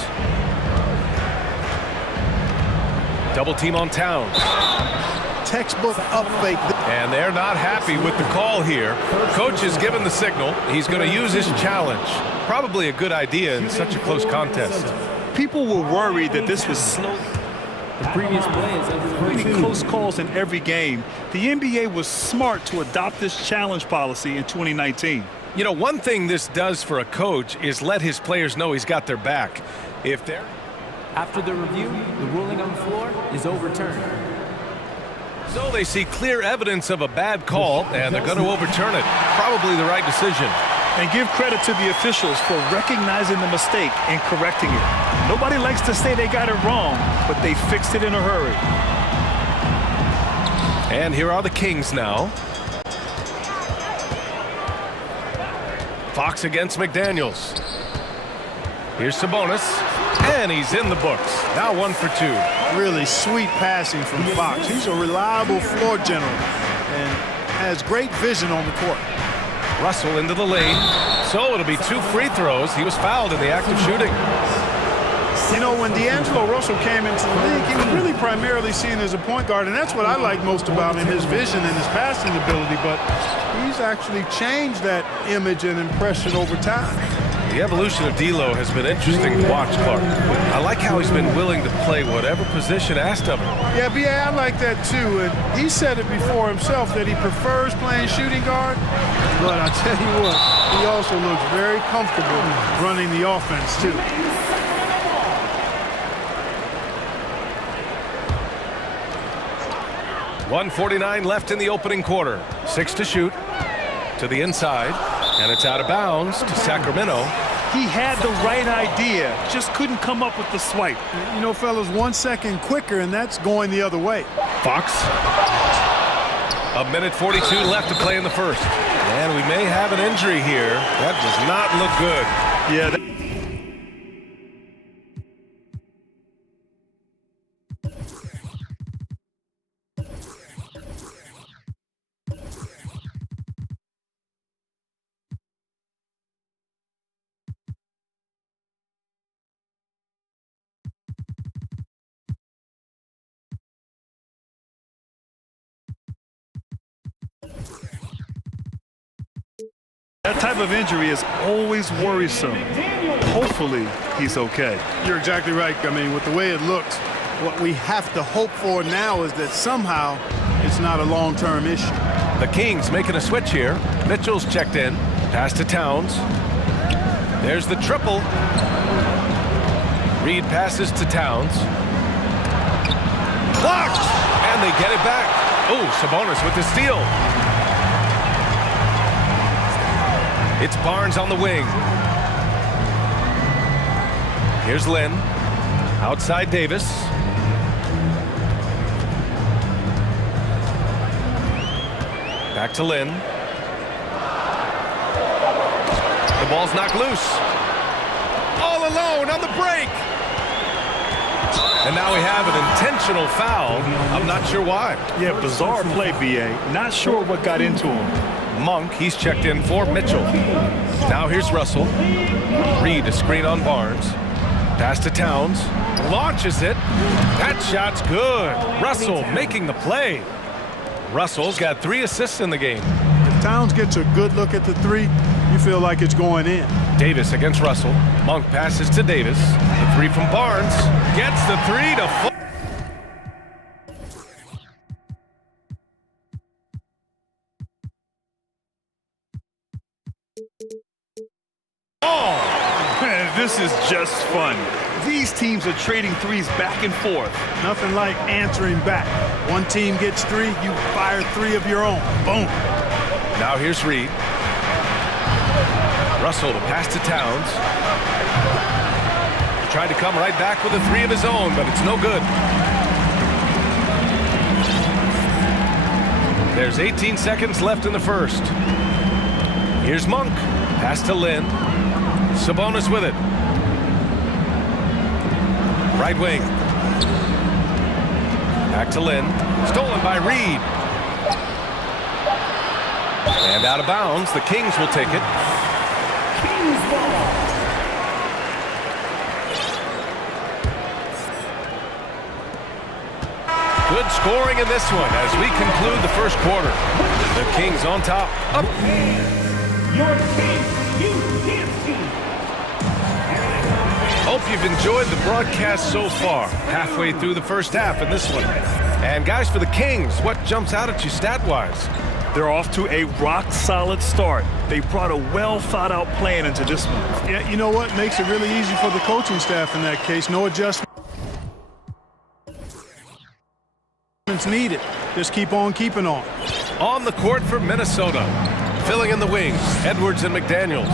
Double team on Towns. Textbook up fake. And they're not happy with the call here. Coach has given the signal. He's going to use his challenge. Probably a good idea in such a close contest. People were worried that this was slow. The previous play is Pretty close calls in every game. The NBA was smart to adopt this challenge policy in 2019. You know, one thing this does for a coach is let his players know he's got their back. If they're... After the review, the ruling on the floor is overturned. So they see clear evidence of a bad call, and they're going to overturn it. Probably the right decision. And give credit to the officials for recognizing the mistake and correcting it. Nobody likes to say they got it wrong, but they fixed it in a hurry. And here are the Kings now. Fox against McDaniels. Here's Sabonis, and he's in the books. Now 1 for 2. Really sweet passing from Fox. He's a reliable floor general and has great vision on the court. Russell into the lane. So it'll be 2 free throws. He was fouled in the act of shooting. You know, when D'Angelo Russell came into the league, he was really primarily seen as a point guard, and that's what I like most about him, his vision and his passing ability, but he's actually changed that image and impression over time. The evolution of D'Lo has been interesting to watch, Clark. I like how he's been willing to play whatever position asked of him. Yeah, B.A., I like that too. And he said it before himself that he prefers playing shooting guard. But I tell you what, he also looks very comfortable running the offense too. 1:49 left in the opening quarter. 6 to shoot. To the inside. And it's out of bounds to Sacramento. He had the right idea, just couldn't come up with the swipe. You know, fellas, 1 second quicker, and that's going the other way. Fox. 1:42 left to play in the first. And we may have an injury here. That does not look good. Yeah. That type of injury is always worrisome. Hopefully, he's okay. You're exactly right. I mean, with the way it looks, what we have to hope for now is that somehow it's not a long-term issue. The Kings making a switch here. Mitchell's checked in. Pass to Towns. There's the triple. Reed passes to Towns. Blocked! And they get it back. Oh, Sabonis with the steal. It's Barnes on the wing. Here's Lynn. Outside Davis. Back to Lynn. The ball's knocked loose. All alone on the break. And now we have an intentional foul. I'm not sure why. Yeah, bizarre play, B.A. Not sure what got into him. Monk, he's checked in for Mitchell. Now here's Russell. Reed, a screen on Barnes. Pass to Towns. Launches it. That shot's good. Russell making the play. Russell's got 3 assists in the game. If Towns gets a good look at the three, you feel like it's going in. Davis against Russell. Monk passes to Davis. The 3 from Barnes. Gets the 3 to 4. This is just fun. These teams are trading threes back and forth. Nothing like answering back. One team gets 3, you fire 3 of your own. Boom. Now here's Reed. Russell to pass to Towns. He tried to come right back with a 3 of his own, but it's no good. There's 18 seconds left in the first. Here's Monk. Pass to Lynn. Sabonis with it. Right wing. Back to Lynn. Stolen by Reed. And out of bounds. The Kings will take it. Kings ball. Good scoring in this one as we conclude the first quarter. The Kings on top. Up. Your Kings team. Hope you've enjoyed the broadcast so far. Halfway through the first half in this one. And guys, for the Kings, what jumps out at you stat-wise? They're off to a rock-solid start. They brought a well-thought-out plan into this one. Yeah, you know what? Makes it really easy for the coaching staff in that case. No adjustments needed. Just keep on keeping on. On the court for Minnesota. Filling in the wings, Edwards and McDaniels.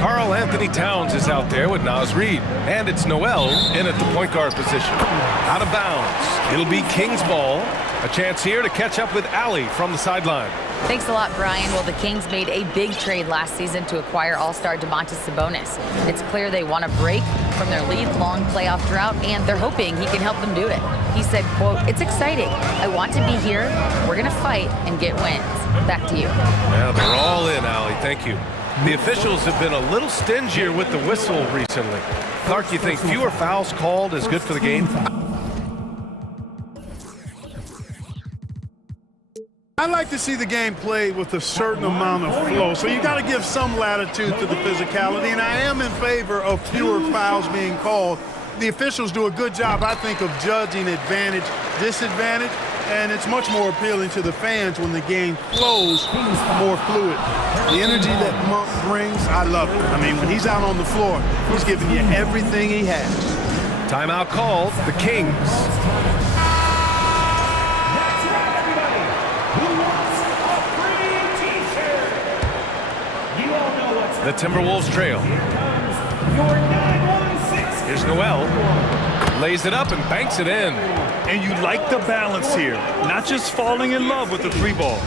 Karl Anthony Towns is out there with Naz Reid. And it's Noel in at the point guard position. Out of bounds. It'll be Kings ball. A chance here to catch up with Allie from the sideline. Thanks a lot, Brian. Well, the Kings made a big trade last season to acquire all-star Domantas Sabonis. It's clear they want to break from their league-long playoff drought, and they're hoping he can help them do it. He said, quote, "It's exciting. I want to be here. We're going to fight and get wins." Back to you. Well, they're all in, Allie. Thank you. The officials have been a little stingier with the whistle recently. Clark, you think fewer fouls called is good for the game? I like to see the game played with a certain amount of flow, so you got to give some latitude to the physicality, and I am in favor of fewer fouls being called. The officials do a good job, I think, of judging advantage, disadvantage, and it's much more appealing to the fans when the game flows more fluid. The energy that Monk brings, I love it. I mean, when he's out on the floor, he's giving you everything he has. Timeout called, the Kings. The Timberwolves trail. Here's Noel. Lays it up and banks it in. And you like the balance here. Not just falling in love with the three ball.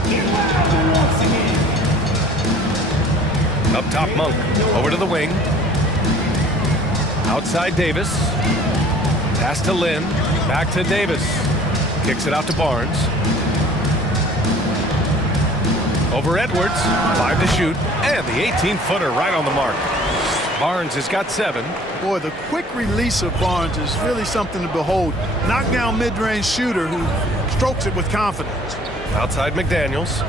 Up top, Monk. Over to the wing. Outside Davis. Pass to Lynn. Back to Davis. Kicks it out to Barnes. Over Edwards, 5 to shoot, and the 18-footer right on the mark. Barnes has got 7. Boy, the quick release of Barnes is really something to behold. Knockdown mid-range shooter who strokes it with confidence. Outside McDaniels.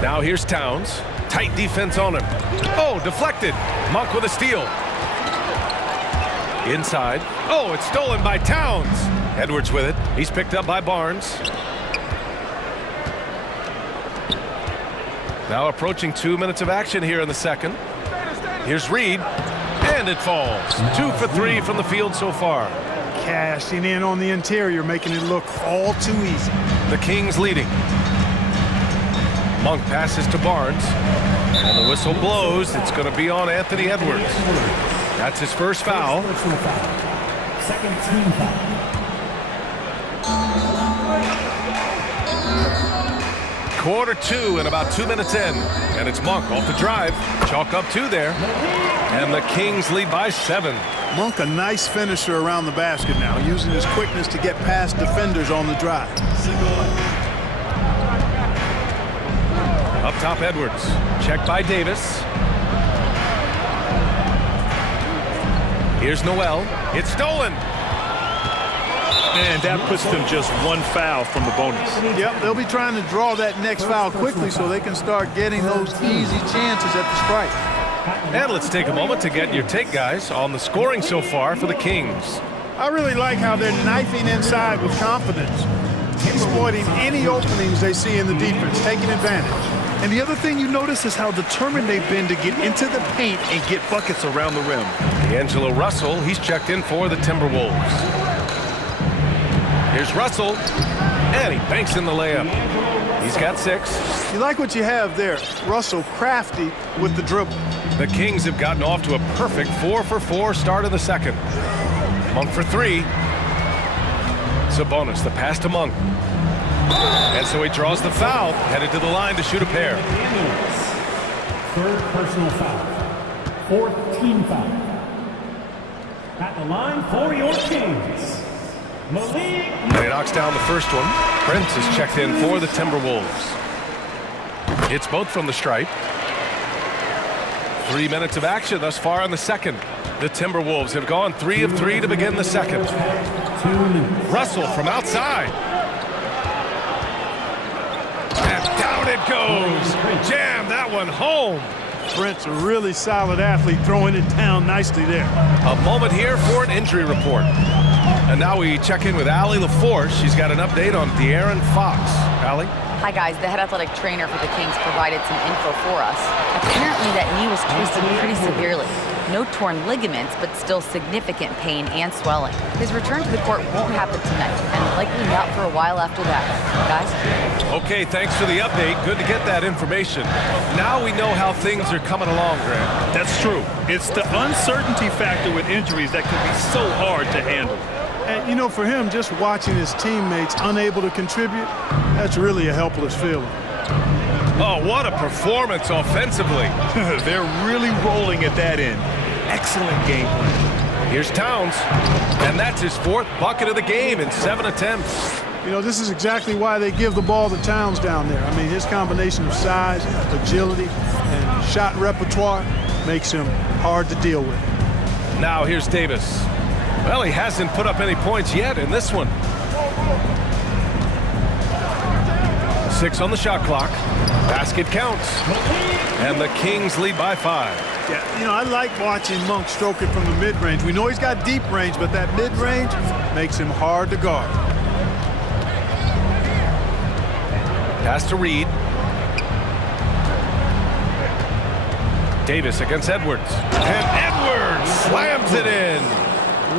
Now here's Towns. Tight defense on him. Oh, deflected. Monk with a steal. Inside. Oh, it's stolen by Towns. Edwards with it. He's picked up by Barnes. Now approaching 2 minutes of action here in the second. Here's Reed, and it falls. 2 for 3 from the field so far. Cashing in on the interior, making it look all too easy. The Kings leading. Monk passes to Barnes, and the whistle blows. It's going to be on Anthony Edwards. That's his first foul. Second team foul. Quarter 2 and about 2 minutes in. And it's Monk off the drive. Chalk up 2 there. And the Kings lead by 7. Monk, a nice finisher around the basket now, using his quickness to get past defenders on the drive. Up top, Edwards. Checked by Davis. Here's Noel. It's stolen. And that puts them just 1 foul from the bonus. Yep, they'll be trying to draw that next foul quickly so they can start getting those easy chances at the strike. And let's take a moment to get your take, guys, on the scoring so far for the Kings. I really like how they're knifing inside with confidence, exploiting any openings they see in the defense, taking advantage. And the other thing you notice is how determined they've been to get into the paint and get buckets around the rim. D'Angelo Russell, he's checked in for the Timberwolves. Here's Russell, and he banks in the layup. He's got 6. You like what you have there. Russell crafty with the dribble. The Kings have gotten off to a perfect 4 for 4 start of the second. Monk for 3. Sabonis, the pass to Monk. And so he draws the foul, headed to the line to shoot a pair. Third personal foul. 4th team foul. At the line for your Kings. And he knocks down the first one. Prince is checked in for the Timberwolves. It's both from the stripe. 3 minutes of action thus far in the second. The Timberwolves have gone 3 of 3 to begin the second. Russell from outside. And down it goes. Jam that one home. Brent's a really solid athlete, throwing it down nicely there. A moment here for an injury report. And now we check in with Allie LaForce. She's got an update on De'Aaron Fox. Allie? Hi, guys. The head athletic trainer for the Kings provided some info for us. Apparently, that knee was twisted pretty severely. No torn ligaments, but still significant pain and swelling. His return to the court won't happen tonight, and likely not for a while after that. Guys? Okay, thanks for the update. Good to get that information. Now we know how things are coming along, Greg. That's true. It's the uncertainty factor with injuries that can be so hard to handle. And, you know, for him, just watching his teammates unable to contribute, that's really a helpless feeling. Oh, what a performance offensively. They're really rolling at that end. Excellent game plan. Here's Towns, and that's his 4th bucket of the game in 7 attempts. You know, this is exactly why they give the ball to Towns down there. I mean, his combination of size, agility, and shot repertoire makes him hard to deal with. Now here's Davis. Well, he hasn't put up any points yet in this one. 6 on the shot clock. Basket counts. And the Kings lead by 5. Yeah, you know, I like watching Monk stroke it from the mid-range. We know he's got deep range, but that mid-range makes him hard to guard. Pass to Reed. Davis against Edwards. And Edwards slams it in.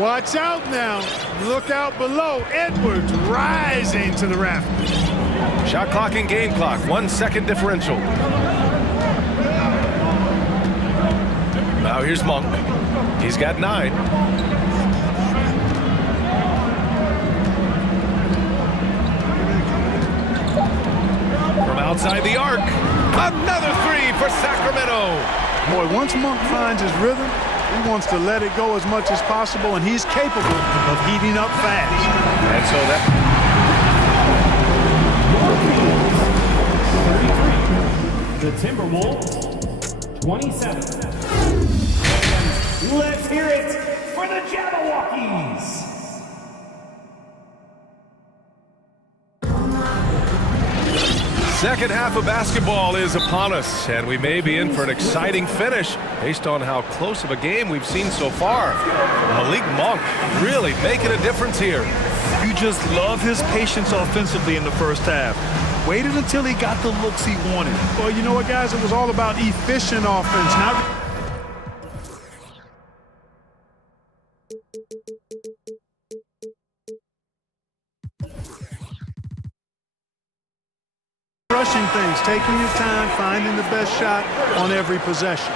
Watch out now. Look out below. Edwards rising to the rafters. Shot clock and game clock. 1 second differential. Now here's Monk. He's got 9. From outside the arc. Another 3 for Sacramento. Boy, once Monk finds his rhythm, he wants to let it go as much as possible, and he's capable of heating up fast. And so that... 33. The Timberwolves, 27. Let's hear it for the Jabberwockies. Second half of basketball is upon us, and we may be in for an exciting finish based on how close of a game we've seen so far. Malik Monk really making a difference here. You just love his patience offensively in the first half. Waited until he got the looks he wanted. Well, you know what, guys? It was all about efficient offense, not rushing things, taking your time, finding the best shot on every possession.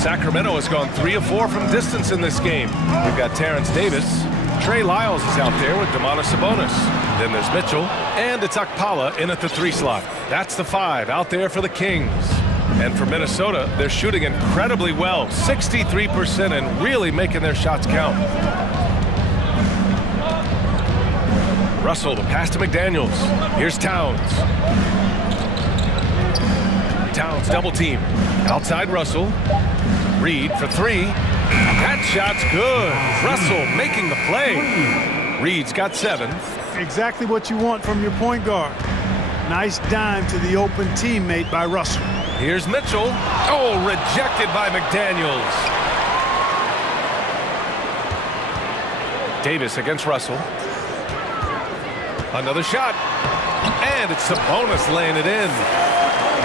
Sacramento has gone 3 of 4 from distance in this game. We've got Terrence Davis. Trey Lyles is out there with Domantas Sabonis. Then there's Mitchell, and it's Akpala in at the 3 slot. That's the 5 out there for the Kings. And for Minnesota, they're shooting incredibly well, 63%, and really making their shots count. Russell, the pass to McDaniels. Here's Towns. Towns double team. Outside Russell. Reed for 3. That shot's good. Russell making the play. Reed's got 7. Exactly what you want from your point guard. Nice dime to the open teammate by Russell. Here's Mitchell. Oh, rejected by McDaniels. Davis against Russell. Another shot. And it's Sabonis laying it in.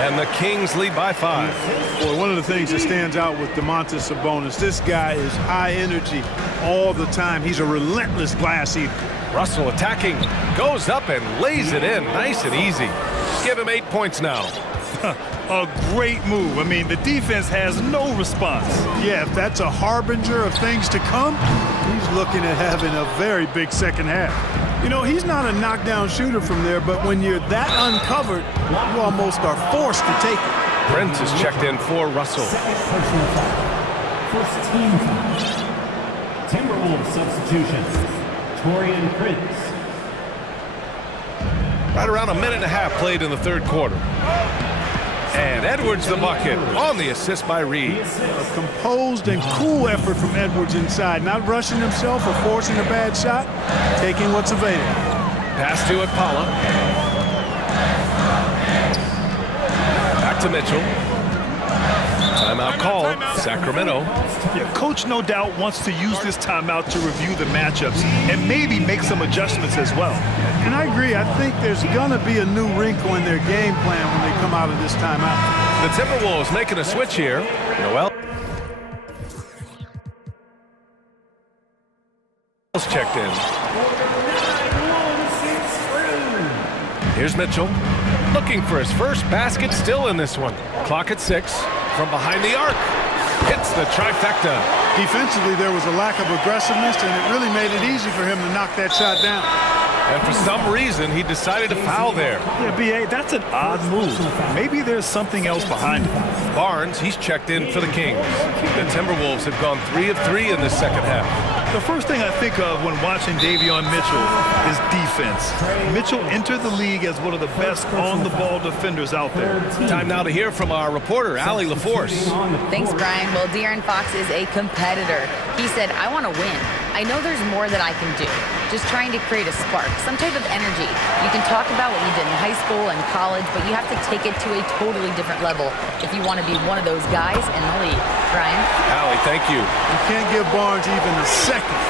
And the Kings lead by 5. Boy, one of the things that stands out with Domantas Sabonis, this guy is high energy all the time. He's a relentless glass eater. Russell attacking, goes up and lays it in, nice and easy. Give him 8 points now. A great move. I mean, the defense has no response. Yeah, if that's a harbinger of things to come, he's looking at having a very big second half. You know, he's not a knockdown shooter from there, but when you're that uncovered, you almost are forced to take it. Prince is checked in for Russell. Second personal foul. First team foul. Timberwolves substitution. Torian Prince. Right around a minute and a half played in the third quarter. And Edwards the bucket on the assist by Reed. A composed and cool effort from Edwards inside, not rushing himself or forcing a bad shot, taking what's available. Pass to Akpala. Back to Mitchell. Timeout called, Sacramento. Yeah, coach no doubt wants to use this timeout to review the matchups and maybe make some adjustments as well. And I agree. I think there's going to be a new wrinkle in their game plan when they come out of this timeout. The Timberwolves making a switch here. Noel checked in. Here's Mitchell. Looking for his first basket, still in this one. Clock at 6. From behind the arc. Hits the trifecta. Defensively, there was a lack of aggressiveness, and it really made it easy for him to knock that shot down. And for some reason, he decided to foul there. Yeah, B.A., that's an odd move. Maybe there's something else behind it. Barnes, he's checked in for the Kings. The Timberwolves have gone 3 of 3 in this second half. The first thing I think of when watching Davion Mitchell is defense. Mitchell entered the league as one of the best on-the-ball defenders out there. Time now to hear from our reporter, Allie LaForce. Thanks, Brian. Well, De'Aaron Fox is a competitor. He said, I want to win. I know there's more that I can do. Just trying to create a spark, some type of energy. You can talk about what you did in high school and college, but you have to take it to a totally different level if you want to be one of those guys in the league. Brian? Allie, thank you. You can't give Barnes even a second,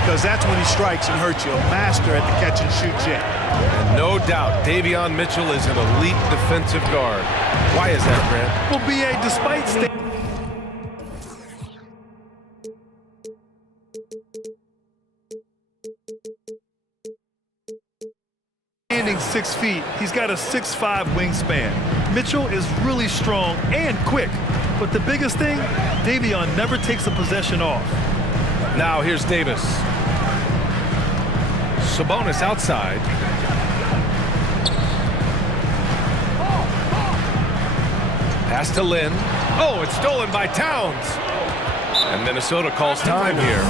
because that's when he strikes and hurts you. A master at the catch and shoot jet. And no doubt, Davion Mitchell is an elite defensive guard. Why is that, Grant? Well, B.A., despite standing 6 feet, he's got a 6'5" wingspan. Mitchell is really strong and quick, but the biggest thing, Davion never takes a possession off. Now here's Davis. Sabonis outside. Pass to Lynn. Oh, it's stolen by Towns. And Minnesota calls time here.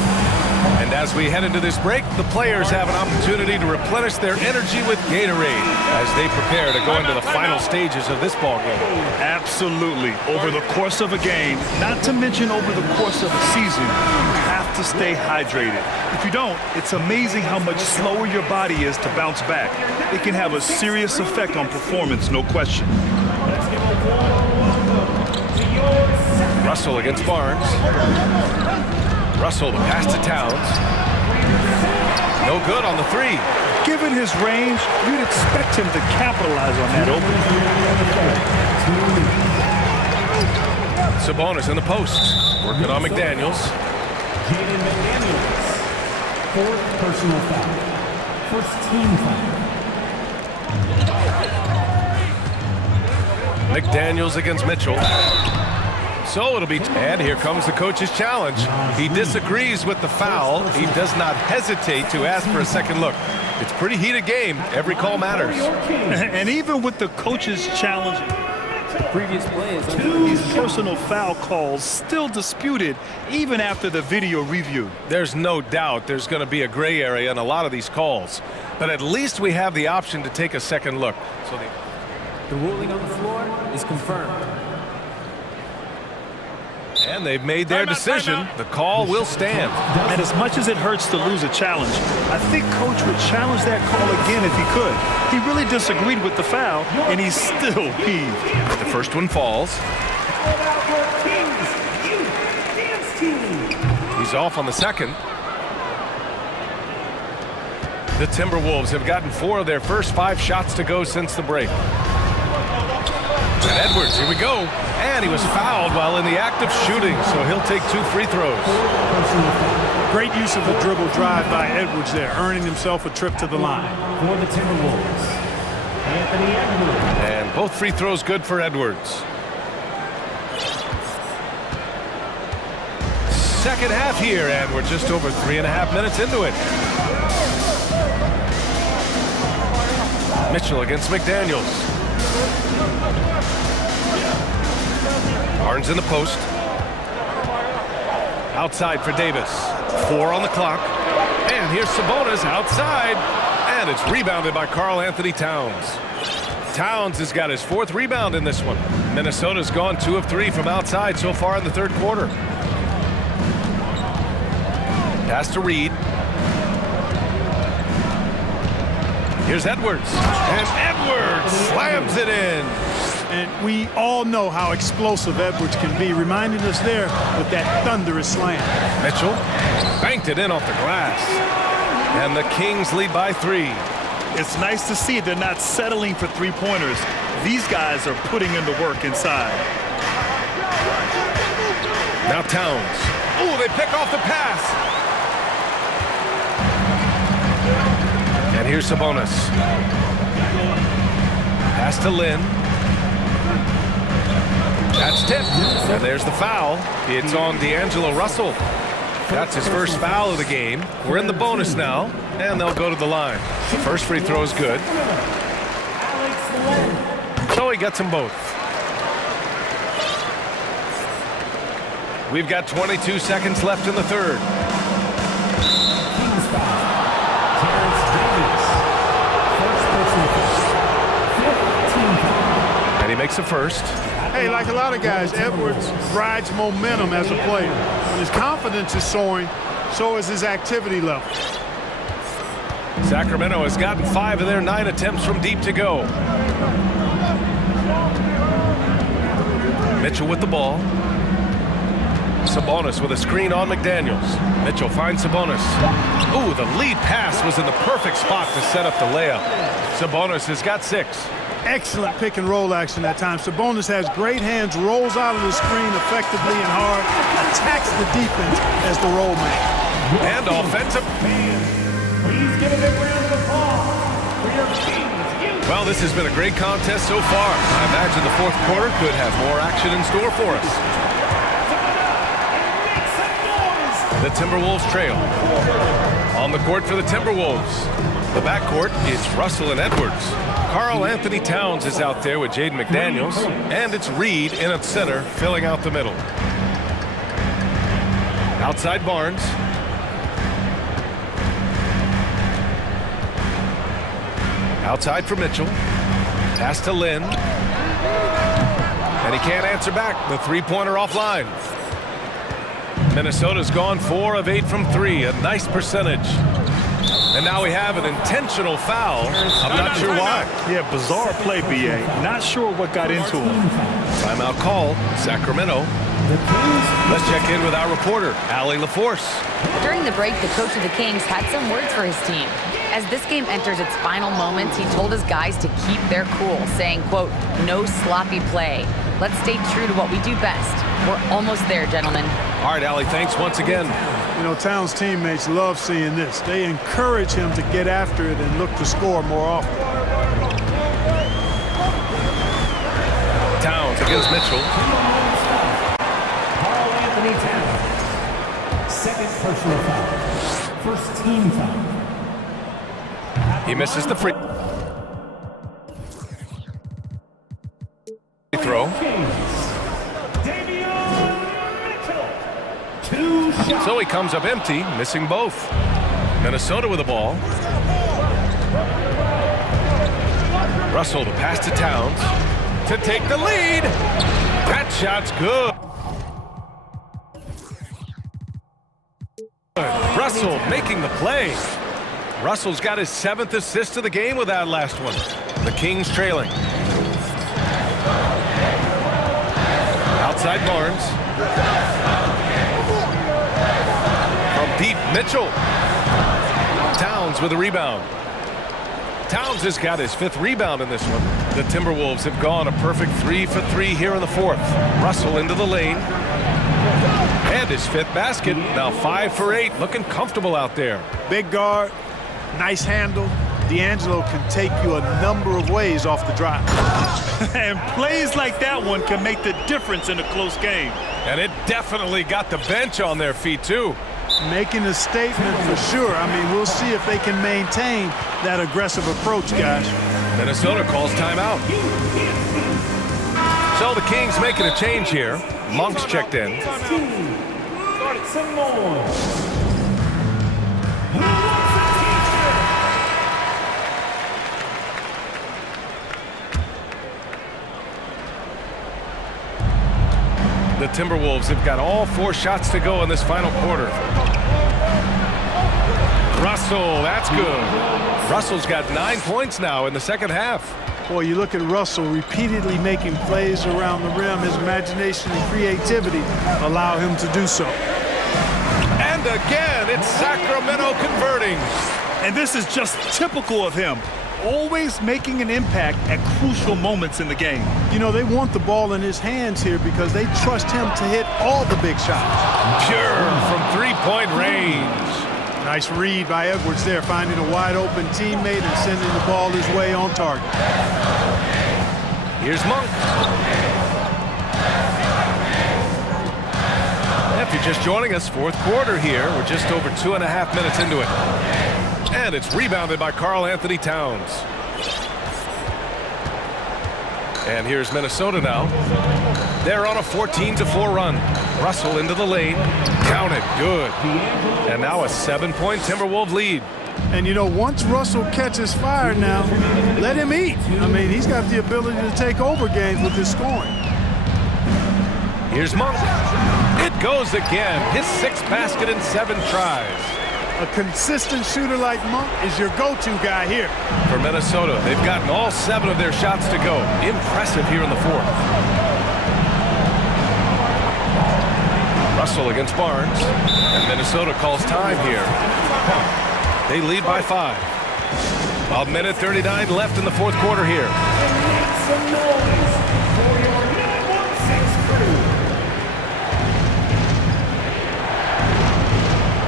And as we head into this break, the players have an opportunity to replenish their energy with Gatorade as they prepare to go into the final stages of this ball game. Absolutely. Over the course of a game, not to mention over the course of a season, you have to stay hydrated. If you don't, it's amazing how much slower your body is to bounce back. It can have a serious effect on performance, no question. Russell against Barnes. Russell, the pass to Towns. No good on the three. Given his range, you'd expect him to capitalize on that opening. Sabonis in the post. Working on McDaniels. Jaden McDaniels. 4th personal foul. 1st team foul. McDaniels against Mitchell. So it'll be, and here comes the coach's challenge. He disagrees with the foul. He does not hesitate to ask for a second look. It's a pretty heated game. Every call matters. And even with the coach's challenge, Previous plays. these personal foul calls still disputed even after the video review. There's no doubt there's going to be a gray area in a lot of these calls. But at least we have the option to take a second look. So the ruling on the floor is confirmed. And they've made their decision. The call will stand. And as much as it hurts to lose a challenge, I think Coach would challenge that call again if he could. He really disagreed with the foul, and he's still peeved. The first one falls. He's off on the second. The Timberwolves have gotten 4 of their first 5 shots to go since the break. And Edwards, here we go. And he was fouled while in the act of shooting, so he'll take 2 free throws. Great use of the dribble drive by Edwards there, earning himself a trip to the line. For the Timberwolves, Anthony Edwards. And both free throws good for Edwards. Second half here, and we're just over 3.5 minutes into it. Mitchell against McDaniels. Barnes in the post. Outside for Davis. 4 on the clock. And here's Sabonis outside. And it's rebounded by Karl Anthony Towns. Towns has got his 4th rebound in this one. Minnesota's gone 2 of 3 from outside so far in the 3rd quarter. Pass to Reed. Here's Edwards. And Edwards slams it in. And we all know how explosive Edwards can be, reminding us there with that thunderous slam. Mitchell banked it in off the glass. And the Kings lead by 3. It's nice to see they're not settling for 3-pointers. These guys are putting in the work inside. Now Towns. Oh, they pick off the pass. And here's Sabonis. Pass to Lynn. That's tipped. And there's the foul. It's on D'Angelo Russell. That's his first foul of the game. We're in the bonus now, and they'll go to the line. The first free throw is good. So he gets them both. We've got 22 seconds left in the 3rd. And he makes the first. Hey, like a lot of guys, Edwards rides momentum as a player. When his confidence is soaring, So is his activity level. Sacramento has gotten 5 of their 9 attempts from deep to go. Mitchell with the ball. Sabonis with a screen on McDaniels. Mitchell finds Sabonis. Ooh, the lead pass was in the perfect spot to set up the layup. Sabonis has got 6. Excellent pick and roll action that time. Sabonis has great hands, rolls out of the screen effectively and hard, attacks the defense as the roll man. And offensive. Please give a big round of applause for your Kings. Well, this has been a great contest so far. I imagine the fourth quarter could have more action in store for us. The Timberwolves trail. On the court for the Timberwolves. The backcourt, it's Russell and Edwards. Karl Anthony Towns is out there with Jaden McDaniels, and it's Reed in at center, filling out the middle. Outside Barnes. Outside for Mitchell. Pass to Lynn. And he can't answer back. The three-pointer offline. Minnesota's gone 4 of 8 from 3, a nice percentage. And now we have an intentional foul. I'm not sure why. Yeah, bizarre play, B.A. Not sure what got into him. Timeout called, Sacramento. Let's check in with our reporter, Allie LaForce. During the break, the coach of the Kings had some words for his team. As this game enters its final moments, he told his guys to keep their cool, saying, quote, no sloppy play. Let's stay true to what we do best. We're almost there, gentlemen. All right, Allie, thanks once again. You know, Towns' teammates love seeing this. They encourage him to get after it and look to score more often. Towns against Mitchell. Karl Anthony Towns. Second personal foul. First team foul. He misses the free throw. So he comes up empty, missing both. Minnesota with the ball. Russell to pass to Towns to take the lead. That shot's good. Russell making the play. Russell's got his 7th assist of the game with that last one. The Kings trailing. Outside Barnes. From deep, Mitchell. Towns with a rebound. Towns has got his 5th rebound in this one. The Timberwolves have gone a perfect 3 for 3 here in the 4th. Russell into the lane. And his 5th basket. Now 5 for 8. Looking comfortable out there. Big guard. Nice handle. D'Angelo can take you a number of ways off the drive. And plays like that one can make the difference in a close game. And it definitely got the bench on their feet, too. Making a statement for sure. I mean, we'll see if they can maintain that aggressive approach, guys. Minnesota calls timeout. So the Kings making a change here. Monk's checked in. Some more. The Timberwolves have got all 4 shots to go in this final quarter. Russell, that's good. Russell's got 9 points now in the second half. Boy, you look at Russell repeatedly making plays around the rim. His imagination and creativity allow him to do so. And again, it's Sacramento converting. And this is just typical of him. Always making an impact at crucial moments in the game. You know, they want the ball in his hands here because they trust him to hit all the big shots. Pure from 3-point range. Nice read by Edwards there, finding a wide open teammate and sending the ball his way on target. Here's Monk. If you're just joining us, 4th quarter here. We're just over 2.5 minutes into it. And it's rebounded by Karl Anthony Towns. And here's Minnesota now. They're on a 14-4 run. Russell into the lane. Count it. Good. And now a 7-point Timberwolves lead. And, you know, once Russell catches fire now, let him eat. I mean, he's got the ability to take over games with his scoring. Here's Monk. It goes again. His 6th basket in 7 tries. A consistent shooter like Monk is your go-to guy here. For Minnesota, they've gotten all 7 of their shots to go. Impressive here in the 4th. Russell against Barnes, and Minnesota calls time here. They lead by 5. 1:39 left in the 4th quarter here.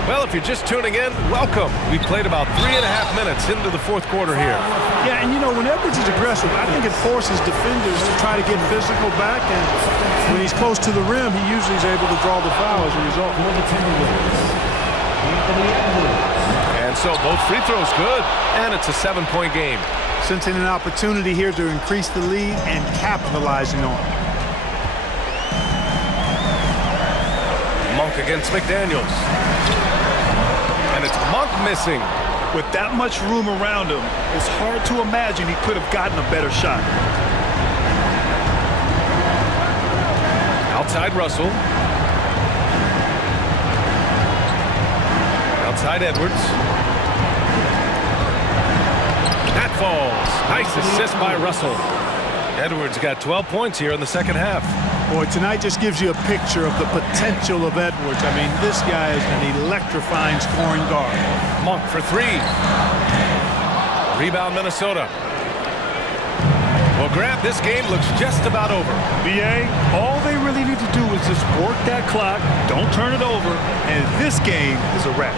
Well, if you're just tuning in, welcome. We played about 3.5 minutes into the 4th quarter here. Yeah, and you know, when Edwards is aggressive, I think it forces defenders to try to get physical back, and when he's close to the rim, he usually is able to draw the foul as a result. And so both free throws good, and it's a 7-point game. Sensing an opportunity here to increase the lead and capitalizing on it. Monk against McDaniels. And it's Monk missing. With that much room around him, it's hard to imagine he could have gotten a better shot. Outside Russell. Outside Edwards. That falls. Nice assist by Russell. Edwards got 12 points here in the 2nd half. Boy, tonight just gives you a picture of the potential of Edwards. I mean, this guy is an electrifying scoring guard. Monk for 3. Rebound Minnesota. Well, Grab, this game looks just about over. BA, all they really need to do is just work that clock, don't turn it over, and this game is a wrap.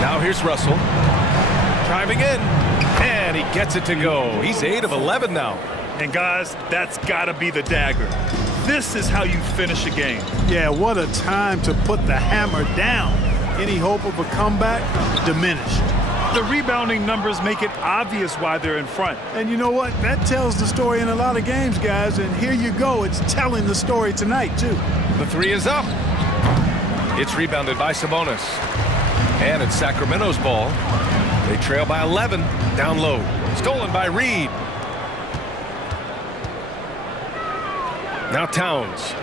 Now here's Russell. Driving in, and he gets it to go. He's 8 of 11 now. And guys, that's got to be the dagger. This is how you finish a game. Yeah, what a time to put the hammer down. Any hope of a comeback? Diminished. The rebounding numbers make it obvious why they're in front. And you know what? That tells the story in a lot of games, guys. And here you go. It's telling the story tonight, too. The 3 is up. It's rebounded by Sabonis. And it's Sacramento's ball. They trail by 11, down low. Stolen by Reed. Now Towns.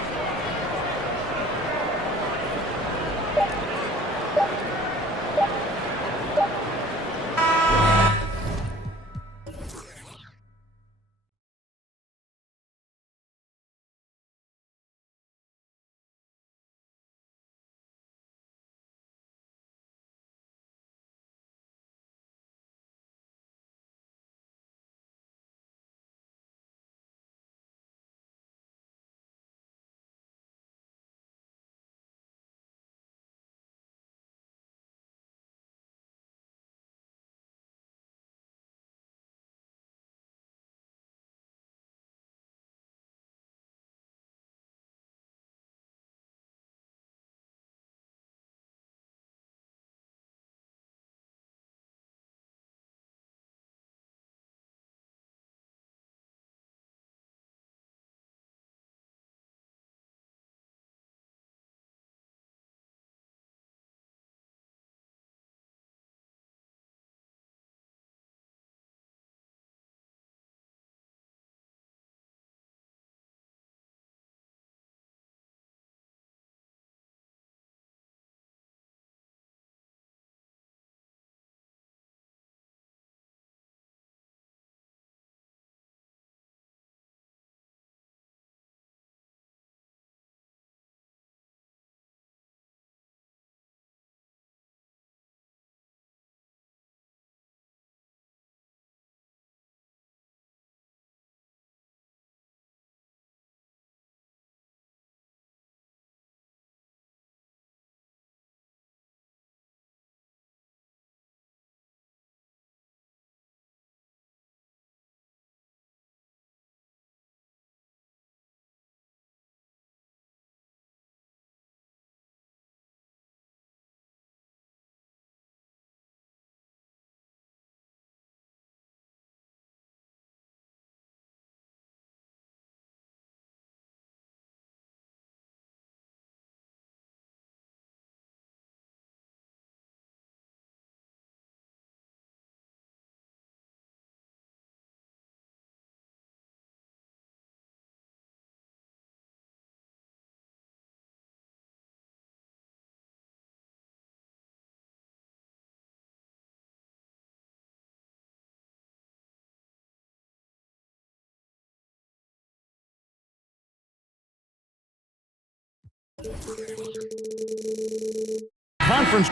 Conference.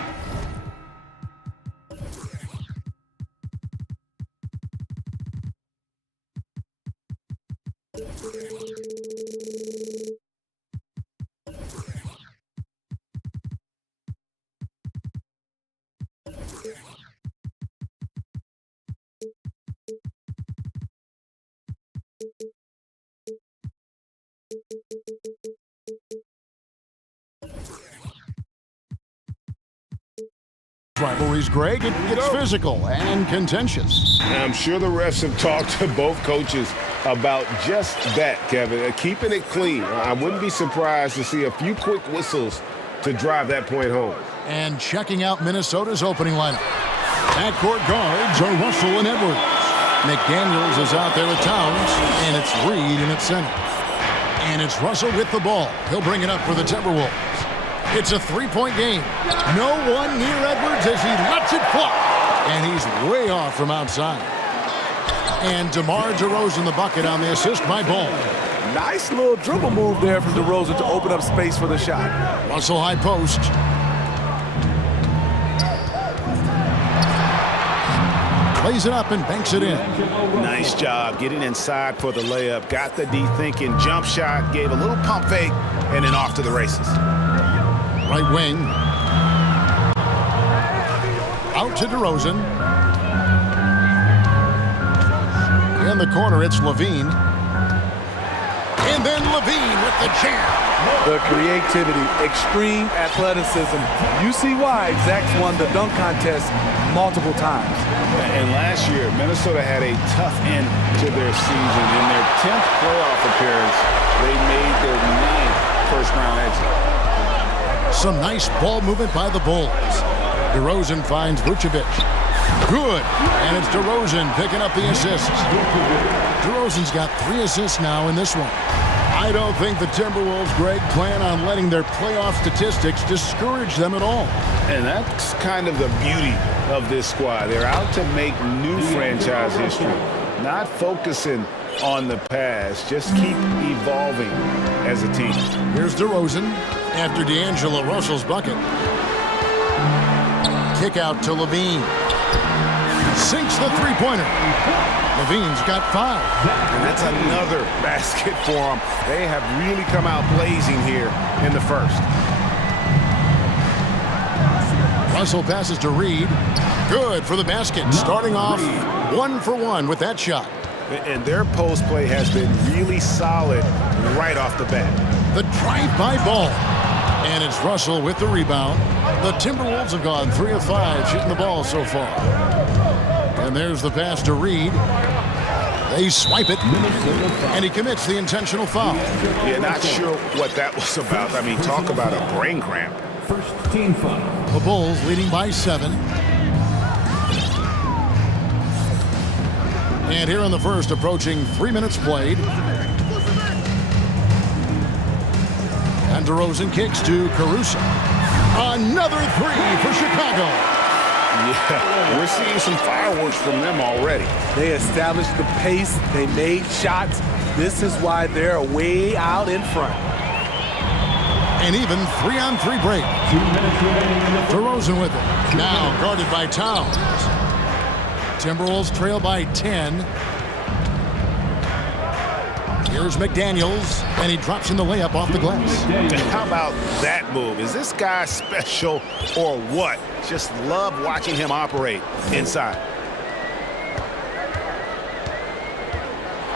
Rivalries, Greg, it gets physical and contentious. I'm sure the refs have talked to both coaches about just that, Kevin, keeping it clean. I wouldn't be surprised to see a few quick whistles to drive that point home. And checking out Minnesota's opening lineup. Backcourt guards are Russell and Edwards. McDaniels is out there with Towns, and it's Reed in at center. And it's Russell with the ball. He'll bring it up for the Timberwolves. It's a three-point game. No one near Edwards as he lets it fly. And he's way off from outside. And DeMar DeRozan the bucket on the assist by Ball. Nice little dribble move there from DeRozan to open up space for the shot. Russell high post. Plays it up and banks it in. Nice job getting inside for the layup. Got the D thinking. Jump shot. Gave a little pump fake. And then off to the races. Right wing. Out to DeRozan. In the corner, it's Levine. And then Levine with the jam. The creativity, extreme athleticism. You see why Zach's won the dunk contest multiple times. And last year, Minnesota had a tough end to their season. In their 10th playoff appearance, they made their 9th first-round exit. Some nice ball movement by the Bulls. DeRozan finds Vucevic. Good. And it's DeRozan picking up the assists. DeRozan's got 3 assists now in this one. I don't think the Timberwolves, Greg, plan on letting their playoff statistics discourage them at all. And that's kind of the beauty of this squad. They're out to make new franchise history, not focusing on the past. Just keep evolving as a team. Here's DeRozan after D'Angelo Russell's bucket. Kick out to Levine. Sinks the three-pointer. Levine's got 5. And that's another basket for them. They have really come out blazing here in the first. Russell passes to Reed. Good for the basket. Starting off 1 for 1 with that shot. And their post play has been really solid right off the bat. The drive-by ball. And it's Russell with the rebound. The Timberwolves have gone 3 of 5 shooting the ball so far. And there's the pass to Reed. They swipe it, and he commits the intentional foul. Yeah, not sure what that was about. I mean, talk about a brain cramp. First team foul. The Bulls leading by 7. And here in the first, approaching 3 minutes played. And DeRozan kicks to Caruso. Another 3 for Chicago. Yeah, we're seeing some fireworks from them already. They established the pace. They made shots. This is why they're way out in front. And even 3-on-3 break. 2 minutes remaining in the DeRozan with it. Now guarded by Towns. Timberwolves trail by 10. Here's McDaniels, and he drops in the layup off the glass. How about that move? Is this guy special or what? Just love watching him operate inside.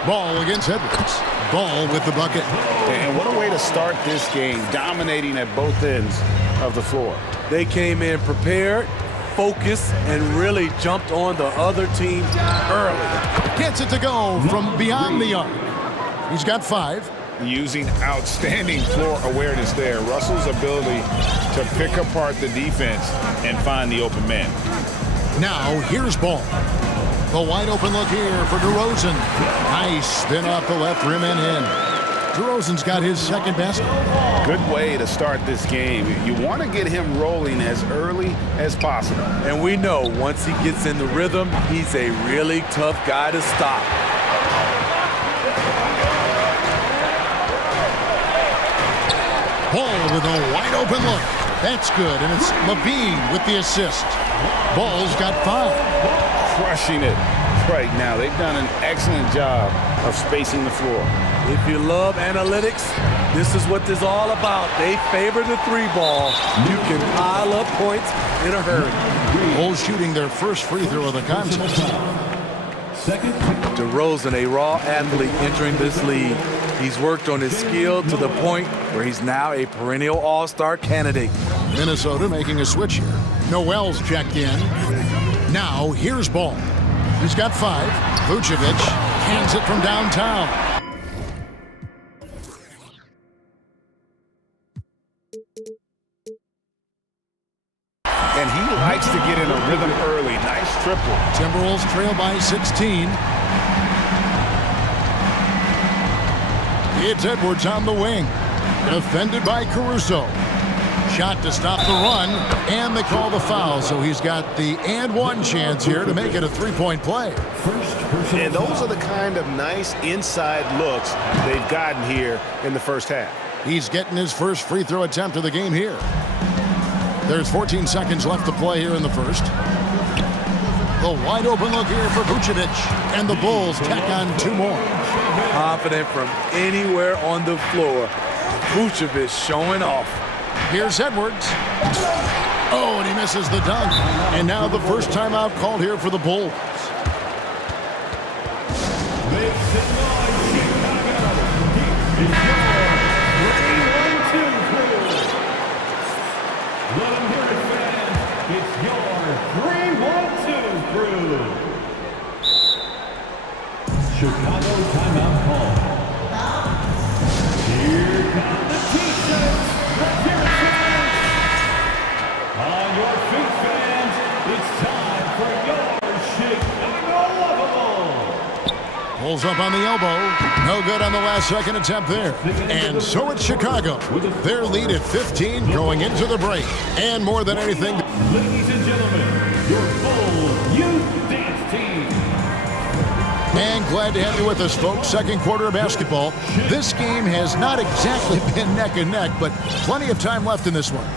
Ball against Edwards. Ball with the bucket. And what a way to start this game, dominating at both ends of the floor. They came in prepared, focused, and really jumped on the other team early. Gets it to go from beyond the arc. He's got 5. Using outstanding floor awareness there. Russell's ability to pick apart the defense and find the open man. Now here's Ball. The wide open look here for DeRozan. Nice spin off the left rim and in. DeRozan's got his second basket. Good way to start this game. You want to get him rolling as early as possible. And we know once he gets in the rhythm, he's a really tough guy to stop. Ball with a wide open look. That's good, and it's Levine with the assist. Ball's got 5. Crushing it right now. They've done an excellent job of spacing the floor. If you love analytics, this is what this is all about. They favor the 3-ball. You can pile up points in a hurry. Bulls shooting their first free throw of the contest. DeRozan, a raw athlete entering this league. He's worked on his skill to the point where he's now a perennial all-star candidate. Minnesota making a switch here. Noel's checked in. Now here's Ball. He's got 5. Vucevic hands it from downtown. And he likes to get in a rhythm early. Nice triple. Timberwolves trail by 16. It's Edwards on the wing. Defended by Caruso. Shot to stop the run, and they call the foul. So he's got the and-one chance here to make it a 3-point play. And those are the kind of nice inside looks they've gotten here in the first half. He's getting his first free throw attempt of the game here. There's 14 seconds left to play here in the first. The wide open look here for Vucevic, and the Bulls tack on 2 more. Confident from anywhere on the floor. Vucevic showing off. Here's Edwards. Oh, and he misses the dunk. And now the first timeout called here for the Bulls. Chicago timeout call. Here come the T-shirts. Let's hear it, fans. On your feet, fans, it's time for your Chicago Lovable. Pulls up on the elbow. No good on the last second attempt there. And so it's Chicago. Their lead at 15 going into the break. And more than anything, ladies and gentlemen, your Bull Youth Dance Team. And glad to have you with us, folks. Second quarter of basketball. This game has not exactly been neck and neck, but plenty of time left in this one.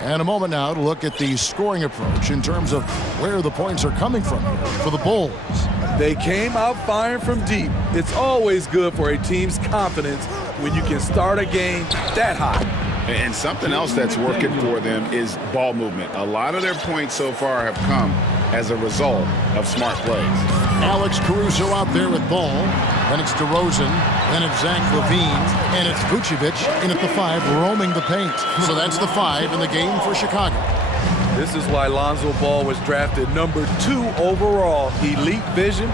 And a moment now to look at the scoring approach in terms of where the points are coming from for the Bulls. They came out firing from deep. It's always good for a team's confidence when you can start a game that high. And something else that's working for them is ball movement. A lot of their points so far have come as a result of smart plays. Alex Caruso out there with ball. Then it's DeRozan. Then it's Zach LaVine. And it's Vucevic in at the 5, roaming the paint. So that's the 5 in the game for Chicago. This is why Lonzo Ball was drafted number 2 overall. Elite vision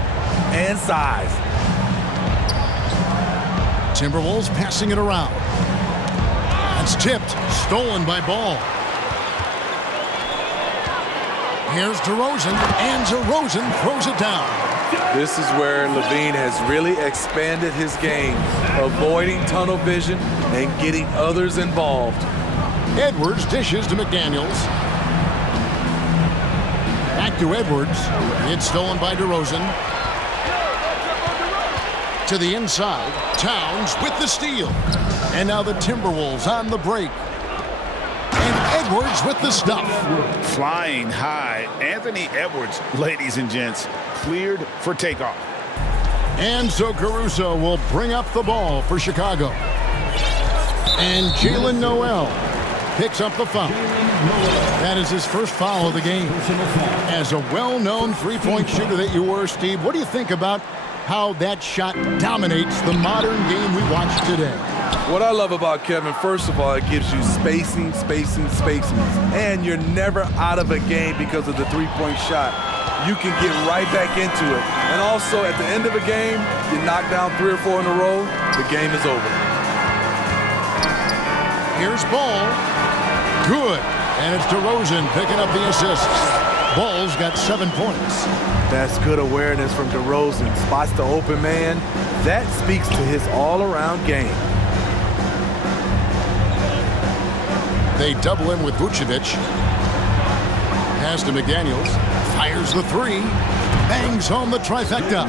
and size. Timberwolves passing it around. It's tipped. Stolen by Ball. Here's DeRozan, and DeRozan throws it down. This is where LaVine has really expanded his game, avoiding tunnel vision and getting others involved. Edwards dishes to McDaniels. Back to Edwards. It's stolen by DeRozan. To the inside. Towns with the steal. And now the Timberwolves on the break. And Edwards with the stuff. Flying high. Anthony Edwards, ladies and gents, cleared for takeoff. And so Caruso will bring up the ball for Chicago. And Jalen Noel picks up the foul. That is his first foul of the game. As a well-known three-point shooter that you were, Steve, what do you think about how that shot dominates the modern game we watch today? What I love about Kevin, first of all, it gives you spacing. And you're never out of a game because of the three-point shot. You can get right back into it. And also, at the end of a game, you knock down 3 or 4 in a row, the game is over. Here's Ball. Good. And it's DeRozan picking up the assists. Ball's got 7 points. That's good awareness from DeRozan. Spots the open man. That speaks to his all-around game. They double him with Vucevic. Pass to McDaniels. Fires the 3. Bangs home the trifecta.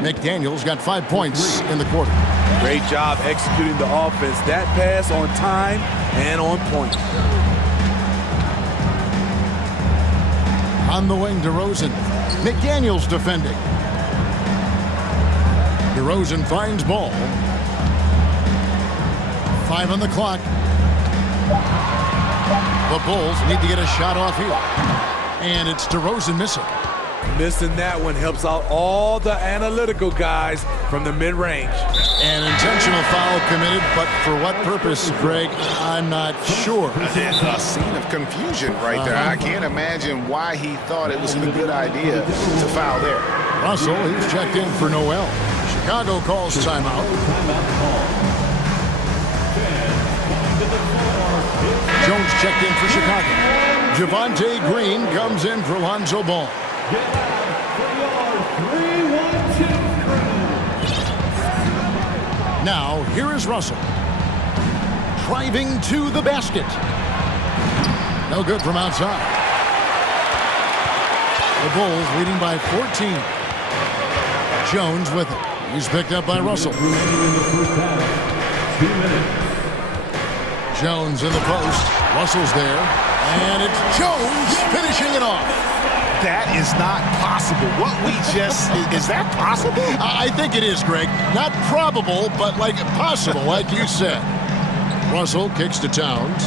McDaniels got 5 points in the quarter. Great job executing the offense. That pass on time and on point. On the wing, DeRozan. McDaniels defending. DeRozan finds ball. 5 on the clock. The Bulls need to get a shot off here. And it's DeRozan missing. Missing that one helps out all the analytical guys from the mid-range. An intentional foul committed, but for what purpose, Greg, I'm not sure. A scene of confusion right there. I can't imagine why he thought it was a good idea to foul there. Russell, he's checked in for Noel. Chicago calls timeout. Jones checked in for Chicago. Javonte Green comes in for Lonzo Ball. Now, here is Russell. Driving to the basket. No good from outside. The Bulls leading by 14. Jones with it. He's picked up by Russell. Jones in the post. Russell's there. And it's Jones finishing it off. That is not possible. What we just... Is that possible? I think it is, Greg. Not probable, but like possible, like you said. Russell kicks to Towns.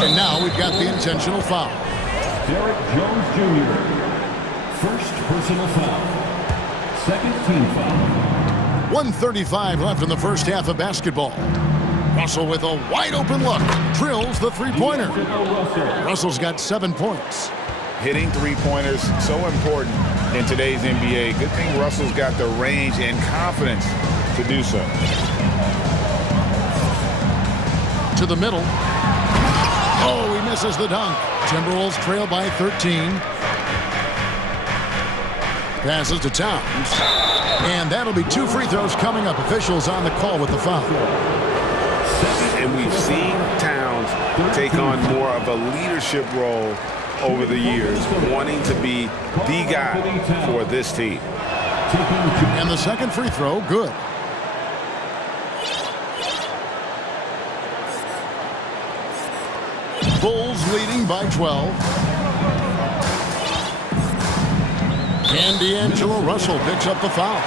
And now we've got the intentional foul. Derek Jones Jr. First personal foul. Second team foul. 1:35 left in the first half of basketball. Russell with a wide open look. Drills the three-pointer. Russell's got 7 points. Hitting three-pointers, so important in today's NBA. Good thing Russell's got the range and confidence to do so. To the middle. Oh, he misses the dunk. Timberwolves trail by 13. Passes to Towns. And that'll be 2 free throws coming up. Officials on the call with the foul. And we've seen Towns take on more of a leadership role over the years, wanting to be the guy for this team. And the second free throw, good. Bulls leading by 12. And D'Angelo Russell picks up the foul.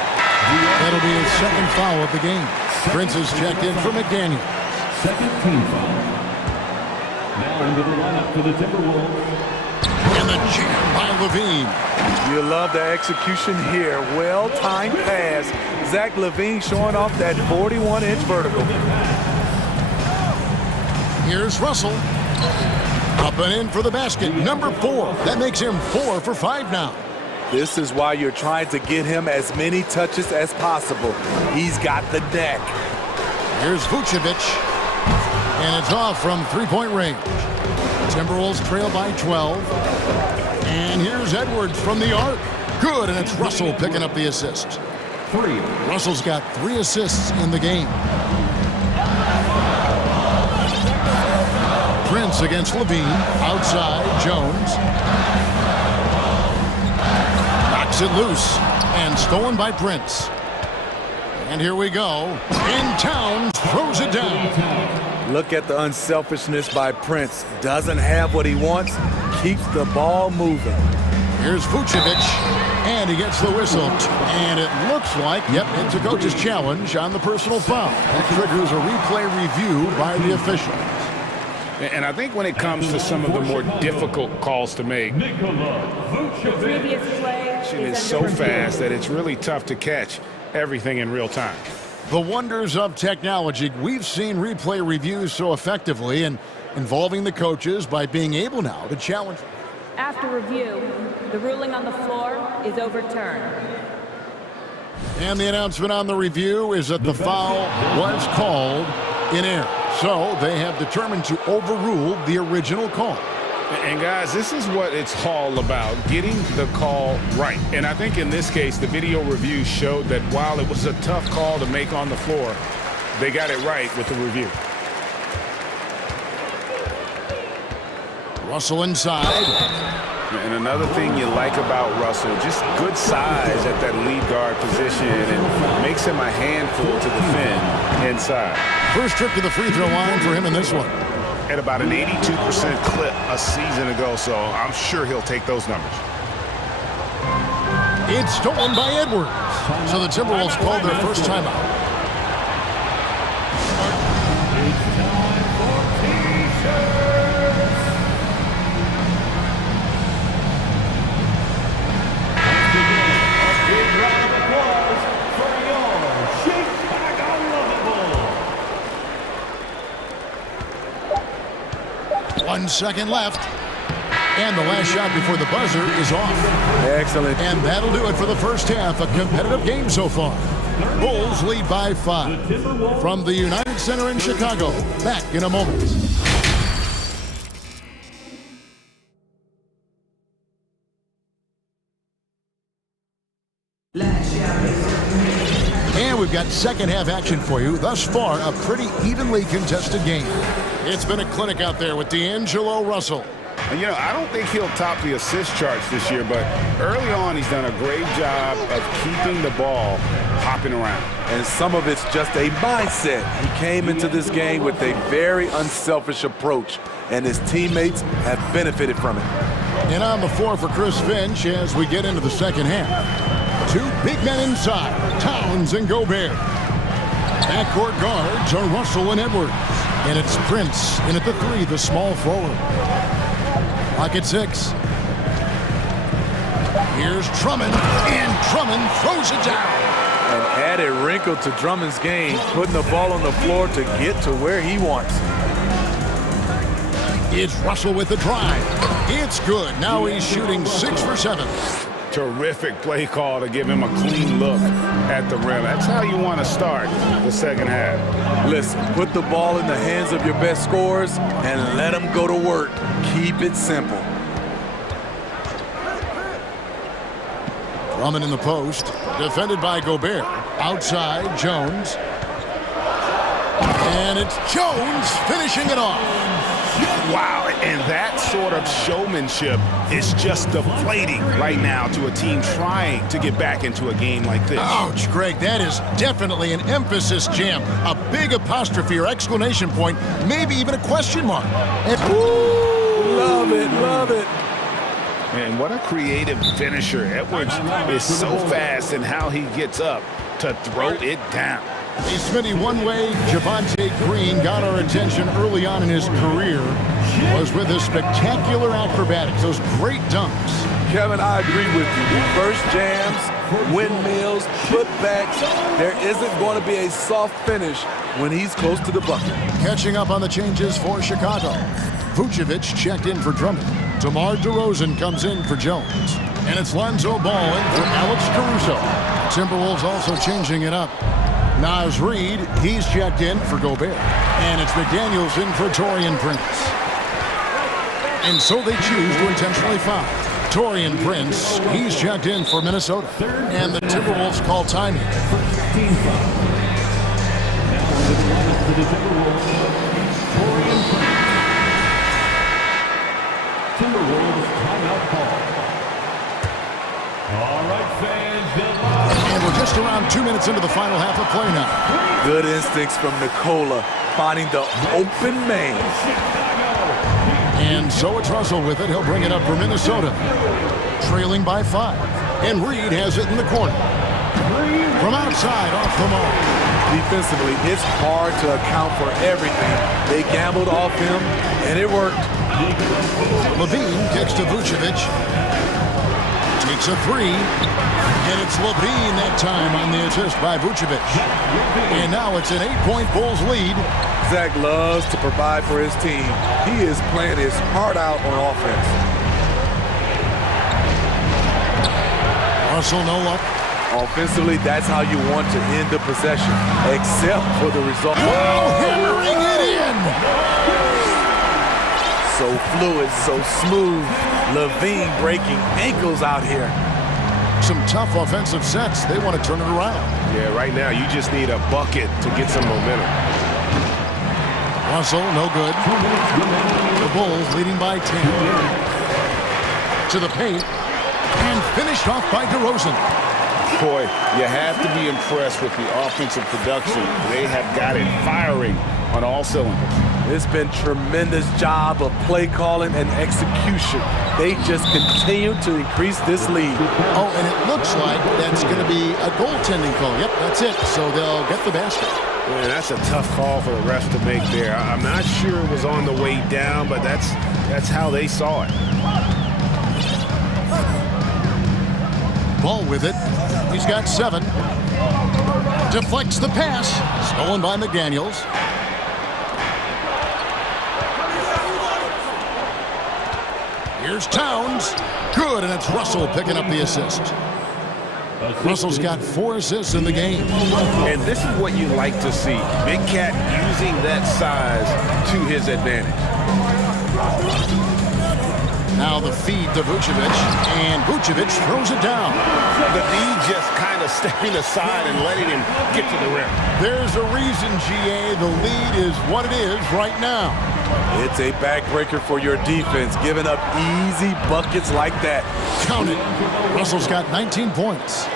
That'll be his second foul of the game. Prince is checked in for McDaniel. Second team foul. Now into the lineup for the Timberwolves. And the jam by Levine. You love the execution here. Well-timed pass. Zach LaVine showing off that 41-inch vertical. Here's Russell. Up and in for the basket. Number 4. That makes him 4 for 5 now. This is why you're trying to get him as many touches as possible. He's got the deck. Here's Vucevic. And it's off from three-point range. Timberwolves trail by 12. And here's Edwards from the arc. Good, and it's Russell picking up the assist. 3. Russell's got 3 assists in the game. Prince against Levine. Outside, Jones. Knocks it loose. And stolen by Prince. And here we go. And Towns throws it down. Look at the unselfishness by Prince. Doesn't have what he wants. Keeps the ball moving. Here's Vucevic. And he gets the whistle. And it looks like, yep, it's a coach's challenge on the personal foul. That triggers a replay review by the official. And I think when it comes to some of the more difficult calls to make, it is so fast that it's really tough to catch everything in real time. The wonders of technology. We've seen replay reviews so effectively and involving the coaches by being able now to challenge. After review, the ruling on the floor is overturned. And the announcement on the review is that the foul was called in error. So they have determined to overrule the original call. And guys, this is what it's all about, getting the call right. And I think in this case, the video review showed that while it was a tough call to make on the floor, they got it right with the review. Russell inside. And another thing you like about Russell, just good size at that lead guard position, and makes him a handful to defend inside. First trip to the free throw line for him in this one. At about an 82% clip a season ago, so I'm sure he'll take those numbers. It's stolen by Edwards. So the Timberwolves called their first timeout. One second left. And the last shot before the buzzer is off. Excellent. And that'll do it for the first half. A competitive game so far. Bulls lead by 5. From the United Center in Chicago. Back in a moment. And we've got second half action for you. Thus far, a pretty evenly contested game. It's been a clinic out there with D'Angelo Russell. And, you know, I don't think he'll top the assist charts this year, but early on he's done a great job of keeping the ball hopping around. And some of it's just a mindset. He came into this game with a very unselfish approach, and his teammates have benefited from it. And on the floor for Chris Finch as we get into the second half. Two big men inside, Towns and Gobert. Backcourt guards are Russell and Edwards. And it's Prince in at the 3, the small forward. Clock at 6. Here's Drummond, and Drummond throws it down. An added wrinkle to Drummond's game, putting the ball on the floor to get to where he wants. It's Russell with the drive. It's good. Now he's shooting 6 for 7. Terrific play call to give him a clean look at the rim. That's how you want to start the second half. Listen, put the ball in the hands of your best scorers and let them go to work. Keep it simple. Drummond in the post, defended by Gobert. Outside, Jones. And it's Jones finishing it off. Wow, and that sort of showmanship is just deflating right now to a team trying to get back into a game like this. Ouch, Greg, that is definitely an emphasis jam. A big apostrophe or exclamation point, maybe even a question mark. And love it, love it. Man, what a creative finisher. Edwards is so fast in how he gets up to throw it down. Hey, Smitty, one way Javonte Green got our attention early on in his career was with his spectacular acrobatics, those great dunks. Kevin, I agree with you. First jams, windmills, putbacks. There isn't going to be a soft finish when he's close to the bucket. Catching up on the changes for Chicago. Vucevic checked in for Drummond. DeMar DeRozan comes in for Jones. And it's Lonzo Ball in for Alex Caruso. Timberwolves also changing it up. Naz Reid, he's checked in for Gobert. And it's McDaniels in for Taurean Prince. And so they choose to intentionally foul. Taurean Prince, he's checked in for Minnesota. And the Timberwolves call timing. Timberwolves timeout call. All right, fans. And we're just around 2 minutes into the final half of play now. Good instincts from Nikola, finding the open man. And so it's Russell with it. He'll bring it up for Minnesota. Trailing by 5. And Reid has it in the corner. From outside, off the mark. Defensively, it's hard to account for everything. They gambled off him, and it worked. Levine kicks to Vucevic. Takes a 3. And it's Levine that time on the assist by Vucevic. And now it's an 8-point Bulls lead. Zach loves to provide for his team. He is playing his heart out on offense. Russell no luck. Offensively, that's how you want to end the possession, except for the result. Oh, hammering it in! So fluid, so smooth. Levine breaking ankles out here. Some tough offensive sets. They want to turn it around. Yeah, right now you just need a bucket to get some momentum. Russell, no good. The Bulls leading by 10. To the paint. And finished off by DeRozan. Boy, you have to be impressed with the offensive production. They have got it firing on all cylinders. It's been tremendous job of play calling and execution. They just continue to increase this lead. Oh, and it looks like that's going to be a goaltending call. Yep, that's it. So they'll get the basket. Man, that's a tough call for the refs to make there. I'm not sure it was on the way down, but that's how they saw it. Ball with it. He's got 7. Deflects the pass. Stolen by McDaniels. Here's Towns. Good, and it's Russell picking up the assist. Russell's got 4 assists in the game. And this is what you like to see. Big Cat using that size to his advantage. Now the feed to Vucevic, and Vucevic throws it down. The D just kind of stepping aside and letting him get to the rim. There's a reason, GA, the lead is what it is right now. It's a backbreaker for your defense, giving up easy buckets like that. Count it. Russell's got 19 points.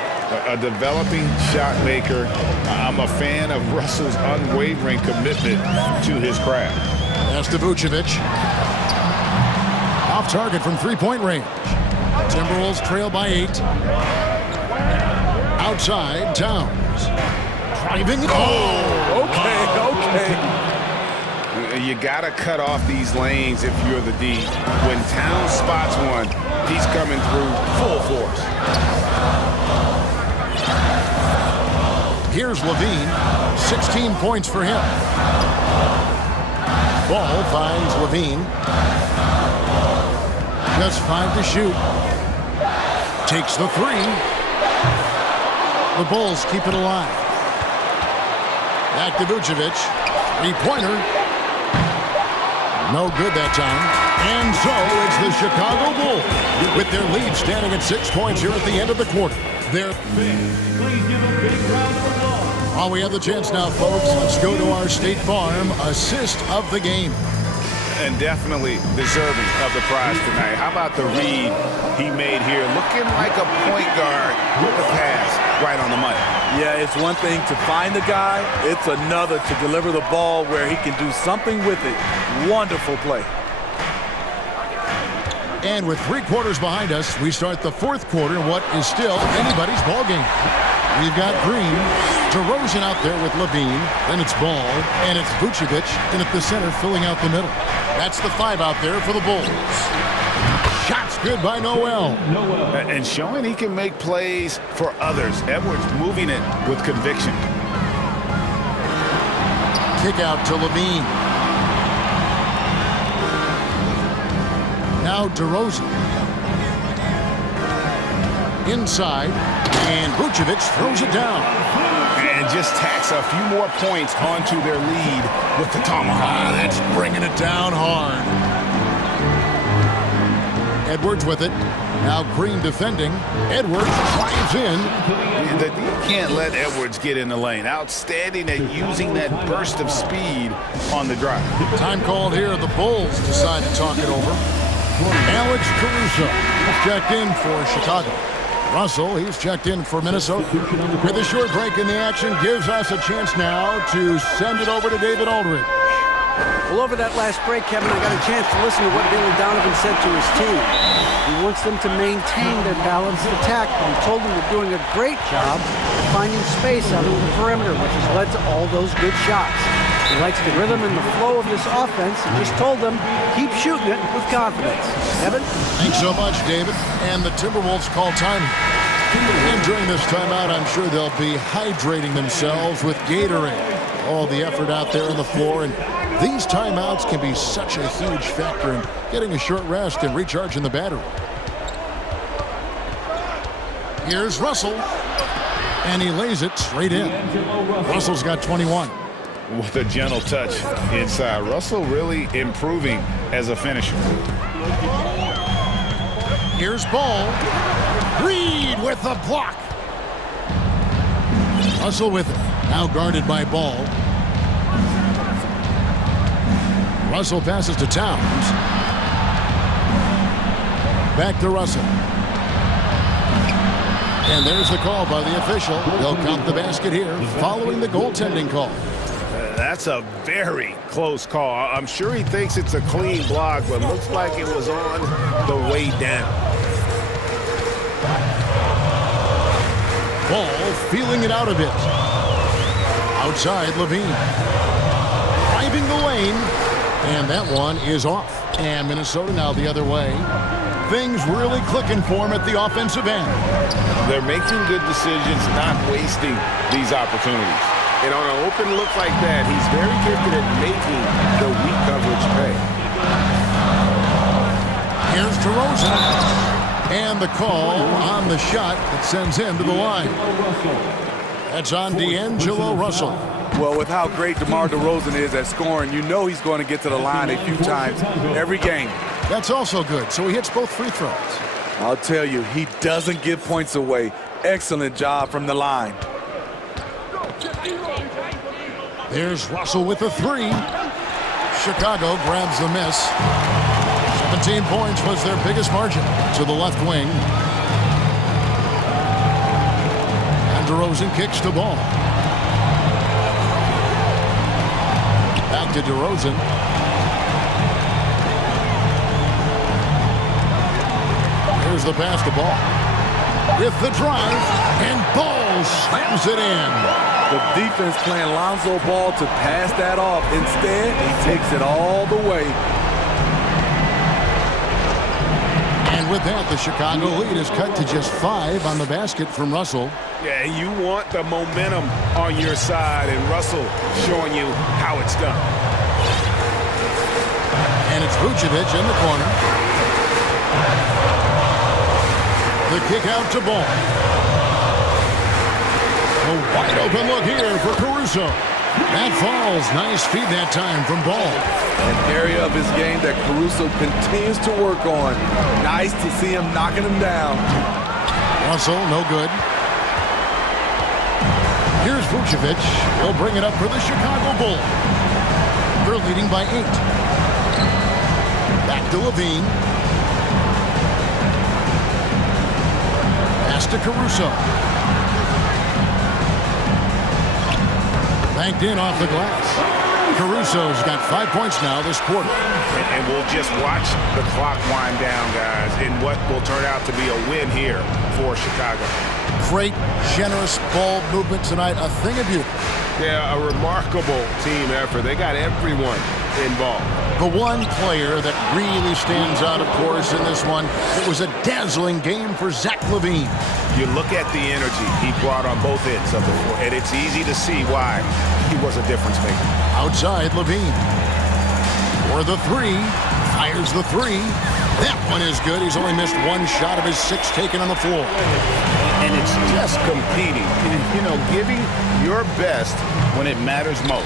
A developing shot maker. I'm a fan of Russell's unwavering commitment to his craft. Pass to Vucevic. Off target from three-point range. Timberwolves trail by 8. Outside, Towns. Driving. Oh, okay. You got to cut off these lanes if you're the D. When Towns spots one, he's coming through full force. Here's Levine. 16 points for him. Ball finds Levine. Just 5 to shoot. Takes the 3. The Bulls keep it alive. Back to Vucevic. 3-pointer. No good that time. And so it's the Chicago Bulls with their lead standing at 6 points here at the end of the quarter. While we have the chance now, folks, let's go to our State Farm assist of the game. And definitely deserving of the prize tonight. How about the read he made here? Looking like a point guard with the pass right on the money. Yeah, it's one thing to find the guy. It's another to deliver the ball where he can do something with it. Wonderful play. And with 3 quarters behind us, we start the 4th quarter in what is still anybody's ball game. We've got Green, DeRozan out there with Levine, then it's Ball, and it's Vucevic in at the center filling out the middle. That's the 5 out there for the Bulls. Shots good by Noel. And showing he can make plays for others. Edwards moving it with conviction. Kick out to Levine. Now DeRozan. Inside, and Vucevic throws it down. And just tacks a few more points onto their lead with the tomahawk. That's bringing it down hard. Edwards with it. Now Green defending. Edwards drives in. You can't let Edwards get in the lane. Outstanding at using that burst of speed on the drive. Time called here. The Bulls decide to talk it over. Alex Caruso checked in for Chicago. Russell, he's checked in for Minnesota. With a short break in the action, gives us a chance now to send it over to David Aldridge. Well, over that last break, Kevin, I got a chance to listen to what Billy Donovan said to his team. He wants them to maintain their balanced attack, but he told them they're doing a great job of finding space out on the perimeter, which has led to all those good shots. He likes the rhythm and the flow of this offense and just told them, keep shooting it with confidence. Evan? Thanks so much, David. And the Timberwolves call time. And during this timeout, I'm sure they'll be hydrating themselves with Gatorade. All the effort out there on the floor. And these timeouts can be such a huge factor in getting a short rest and recharging the battery. Here's Russell. And he lays it straight in. Russell's got 21. With a gentle touch inside. Russell really improving as a finisher. Here's Ball. Reed with the block. Russell with it. Now guarded by Ball. Russell passes to Towns. Back to Russell. And there's the call by the official. They'll count the basket here following the goaltending call. That's a very close call. I'm sure he thinks it's a clean block, but looks like it was on the way down. Ball feeling it out a bit. Outside, Levine. Driving the lane. And that one is off. And Minnesota now the other way. Things really clicking for him at the offensive end. They're making good decisions, not wasting these opportunities. And on an open look like that, he's very gifted at making the weak coverage pay. Here's DeRozan. And the call on the shot that sends him to the line. That's on D'Angelo Russell. Well, with how great DeMar DeRozan is at scoring, you know he's going to get to the line a few times every game. That's also good. So he hits both free throws. I'll tell you, he doesn't give points away. Excellent job from the line. There's Russell with a three. Chicago grabs the miss. 17 points was their biggest margin to the left wing. And DeRozan kicks the ball. Back to DeRozan. Here's the pass to Ball. With the drive, and Ball slams it in. The defense playing Lonzo Ball to pass that off. Instead, he takes it all the way. And with that, the Chicago lead is cut to just 5 on the basket from Russell. Yeah, you want the momentum on your side, and Russell showing you how it's done. And it's Vucevic in the corner. The kick out to Ball. A wide open look here for Caruso. That falls. Nice feed that time from Ball. An area of his game that Caruso continues to work on. Nice to see him knocking him down. Russell, no good. Here's Vucevic. He'll bring it up for the Chicago Bulls. They're leading by 8. Back to Levine. Pass to Caruso. Banked in off the glass. Caruso's got 5 points now this quarter. And we'll just watch the clock wind down, guys, in what will turn out to be a win here for Chicago. Great, generous ball movement tonight. A thing of beauty. Yeah, a remarkable team effort. They got everyone involved. The one player that really stands out, of course, in this one, it was a dazzling game for Zach LaVine. You look at the energy he brought on both ends of the floor, and it's easy to see why he was a difference maker. Outside, LaVine. For the three. Fires the three. That one is good. He's only missed one shot of his 6 taken on the floor. And it's just competing, you know, giving your best when it matters most.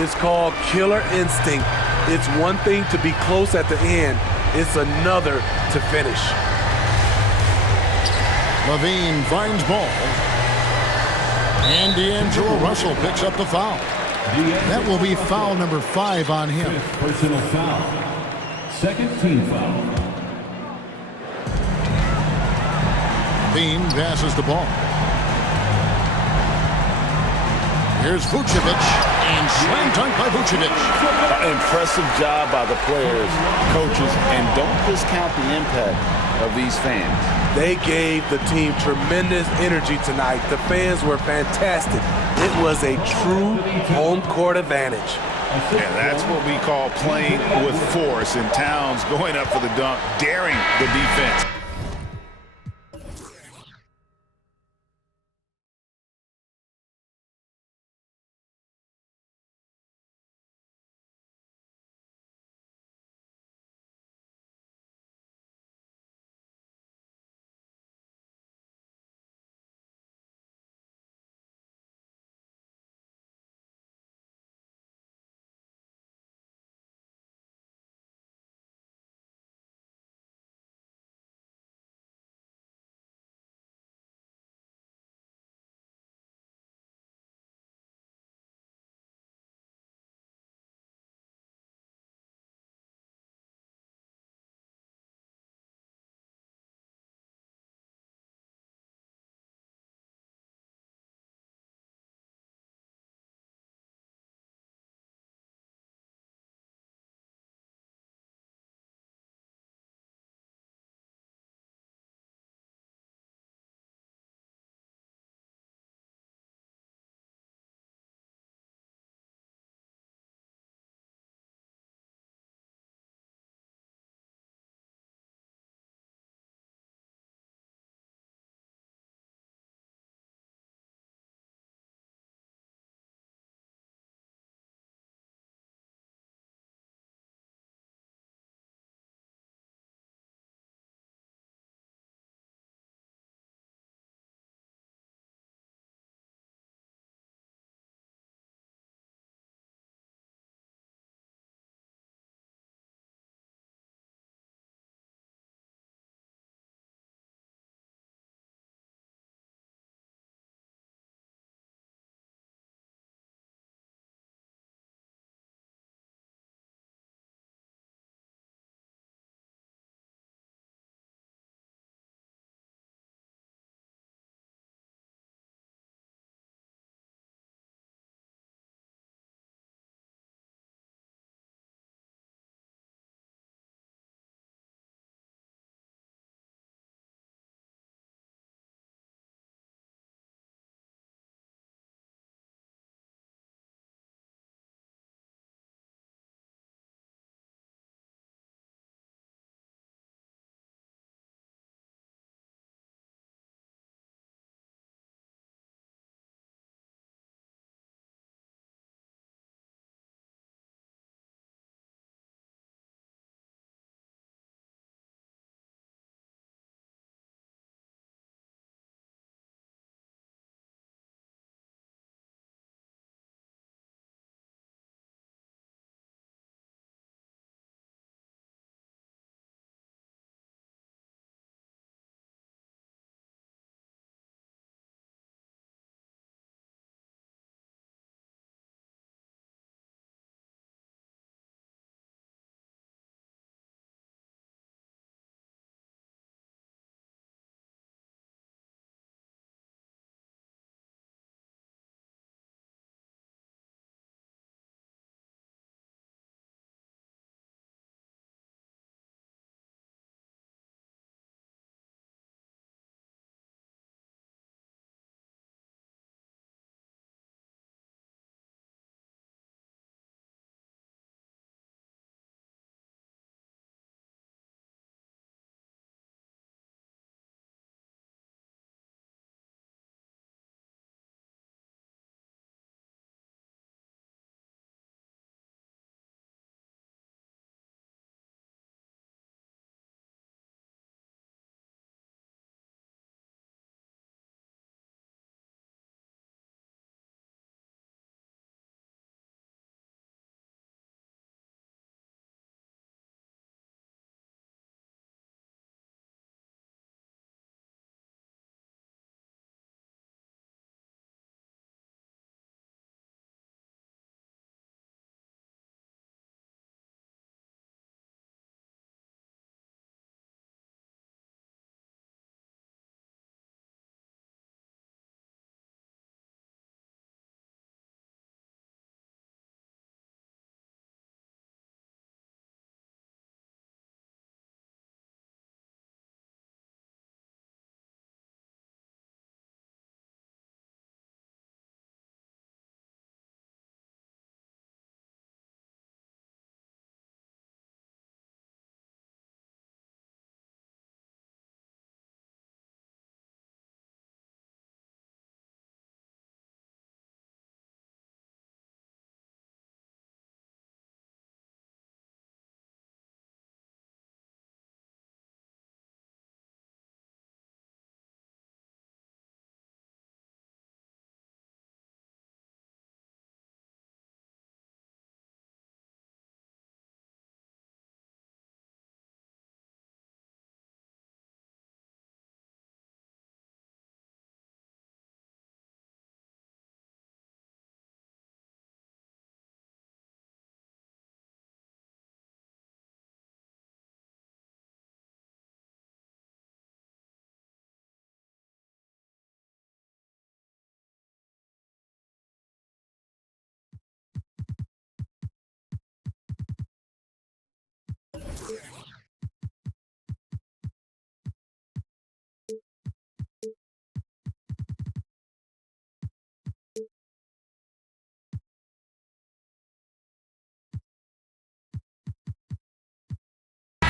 It's called killer instinct. It's one thing to be close at the end. It's another to finish. LaVine finds Ball. And D'Angelo Russell picks up the foul. That will be foul number 5 on him. Personal foul. Second team foul. LaVine passes the ball. Here's Vucevic, and slam dunk by Vucevic. Impressive job by the players, coaches, and don't discount the impact of these fans. They gave the team tremendous energy tonight. The fans were fantastic. It was a true home court advantage. Yeah, that's what we call playing with force, and Towns going up for the dunk, daring the defense.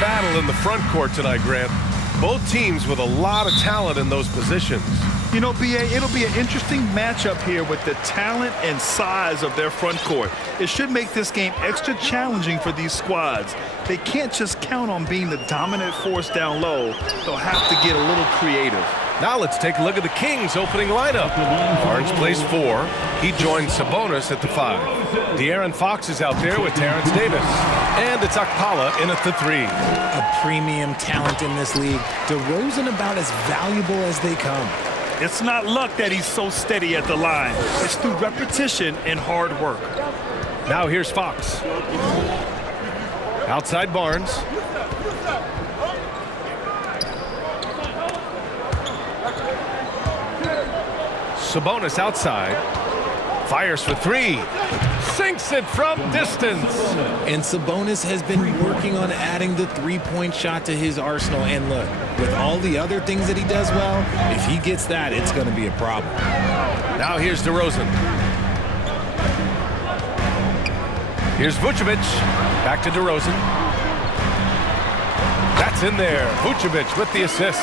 battle in the front court tonight, Grant. Both teams with a lot of talent in those positions. You know, B.A., it'll be an interesting matchup here with the talent and size of their front court. It should make this game extra challenging for these squads. They can't just count on being the dominant force down low. They'll have to get a little creative. Now let's take a look at the Kings opening lineup. Barnes plays 4. He joins Sabonis at the 5. De'Aaron Fox is out there with Terrence Davis. And it's Okpala in at the 3. A premium talent in this league. DeRozan about as valuable as they come. It's not luck that he's so steady at the line. It's through repetition and hard work. Now here's Fox. Outside Barnes. Sabonis outside. Fires for 3. Sinks it from distance. And Sabonis has been working on adding the three-point shot to his arsenal. And look, with all the other things that he does well, if he gets that, it's going to be a problem. Now here's DeRozan. Here's Vucevic. Back to DeRozan. That's in there. Vucevic with the assist.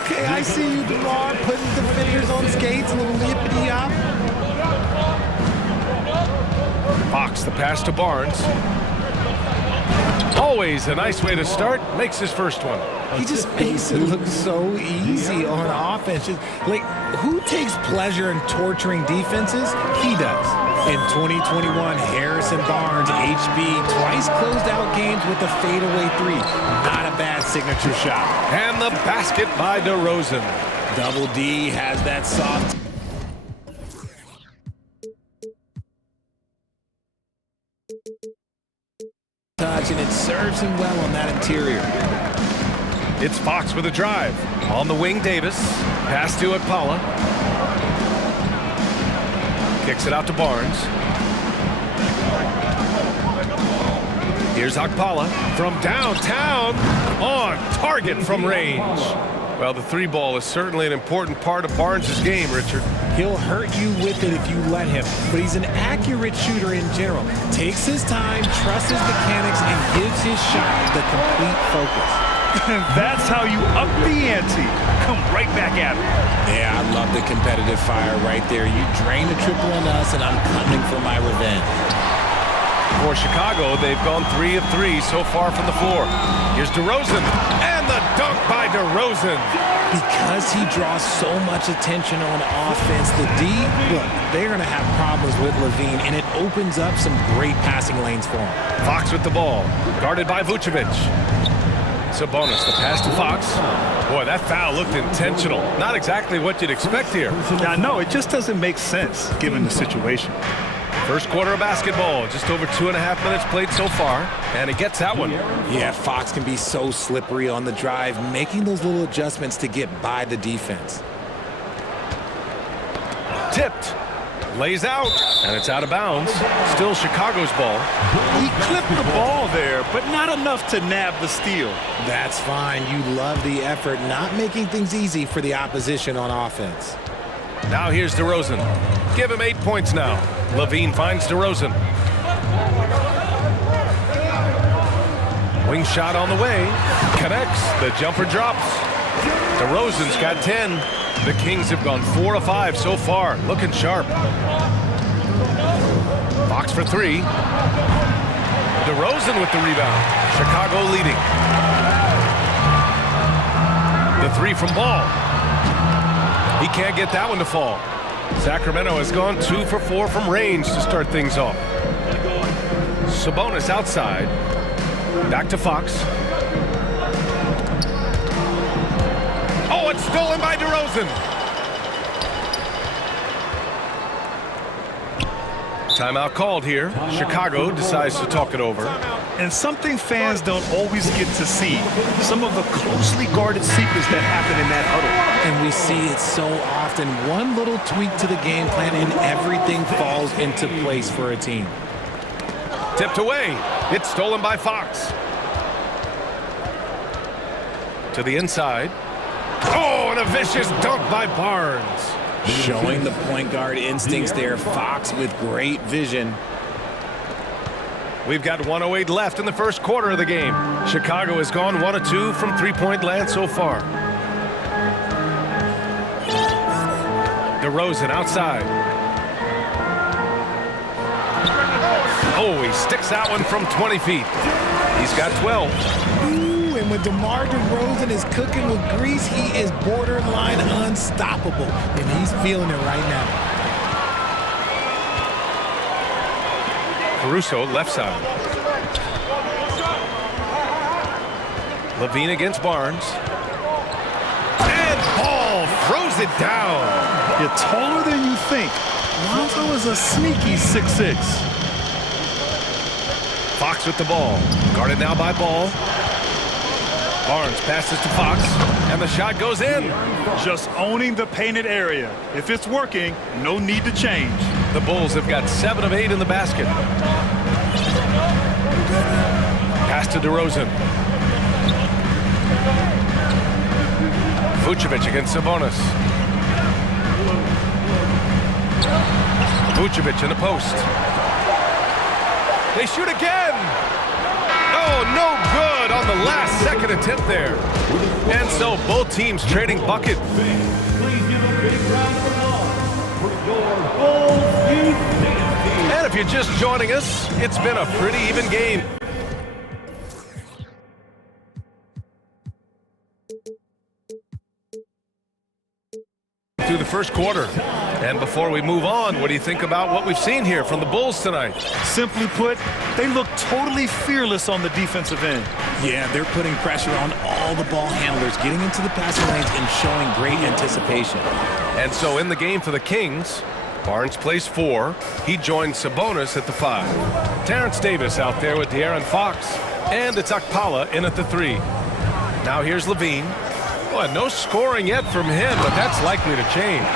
Okay, I see you, DeMar, putting defenders on skates, a little yippity-yop. Fox, the pass to Barnes. Always a nice way to start. Makes his first one. He just makes it look so easy on offense. Just, like, who takes pleasure in torturing defenses? He does. In 2021, Harrison Barnes, HB, twice closed out games with a fadeaway 3. Not a bad signature shot. And the basket by DeRozan. Double D has that soft touch, and it serves him well on that interior. It's Fox with a drive. On the wing, Davis. Pass to Okpala. Kicks it out to Barnes. Here's Okpala from downtown. On target from range. Well, the 3-ball is certainly an important part of Barnes' game, Richard. He'll hurt you with it if you let him, but he's an accurate shooter in general. Takes his time, trusts his mechanics, and gives his shot the complete focus. And that's how you up the ante. Come right back at him. Yeah, I love the competitive fire right there. You drain the triple on us, and I'm coming for my revenge. For Chicago, they've gone 3 of 3 so far from the floor. Here's DeRozan, and the dunk by DeRozan. Because he draws so much attention on offense, the D, look, they're going to have problems with Levine, and it opens up some great passing lanes for him. Fox with the ball, guarded by Vucevic. Sabonis, the pass to Fox. Boy, that foul looked intentional. Not exactly what you'd expect here. Now, no, it just doesn't make sense given the situation. First quarter of basketball, just over 2.5 minutes played so far, and he gets that one. Yeah, Fox can be so slippery on the drive, making those little adjustments to get by the defense. Tipped, lays out, and it's out of bounds. Still Chicago's ball. He clipped the ball there, but not enough to nab the steal. That's fine. You love the effort, not making things easy for the opposition on offense. Now here's DeRozan. Give him 8 points now. Levine finds DeRozan. Wing shot on the way. Connects. The jumper drops. DeRozan's got 10. The Kings have gone 4 of 5 so far. Looking sharp. Fox for 3. DeRozan with the rebound. Chicago leading. The 3 from Ball. He can't get that one to fall. Sacramento has gone 2 for 4 from range to start things off. Sabonis outside. Back to Fox. Oh, it's stolen by DeRozan. Timeout called here. Chicago decides to talk it over. And something fans don't always get to see. Some of the closely guarded secrets that happen in that huddle. And we see it so often. One little tweak to the game plan and everything falls into place for a team. Tipped away. It's stolen by Fox. To the inside. Oh, and a vicious dunk by Barnes. Showing the point guard instincts there. Fox with great vision. We've got 1:08 left in the first quarter of the game. Chicago has gone 1 of 2 from three-point land so far. DeRozan outside. Oh, he sticks that one from 20 feet. He's got 12. Ooh, and when DeMar DeRozan is cooking with grease, he is borderline unstoppable, and he's feeling it right now. Caruso left side. Levine against Barnes. And Ball throws it down. You're taller than you think. Lonzo is a sneaky 6'6". Fox with the ball. Guarded now by Ball. Barnes passes to Fox, and the shot goes in. Just owning the painted area. If it's working, no need to change. The Bulls have got 7 of 8 in the basket. Pass to DeRozan. Vucevic against Sabonis. Vucevic in the post. They shoot again. Oh, no good on the last second attempt there. And so both teams trading buckets. Please give a big round of applause for your Bulls Youth Dance. And if you're just joining us, it's been a pretty even game. Through the first quarter. And before we move on, what do you think about what we've seen here from the Bulls tonight? Simply put, they look totally fearless on the defensive end. Yeah, they're putting pressure on all the ball handlers, getting into the passing lanes and showing great anticipation. And so in the game for the Kings, Barnes plays 4. He joins Sabonis at the 5. Terrence Davis out there with De'Aaron Fox. And it's Okpala in at the 3. Now here's Levine. Boy, no scoring yet from him, but that's likely to change.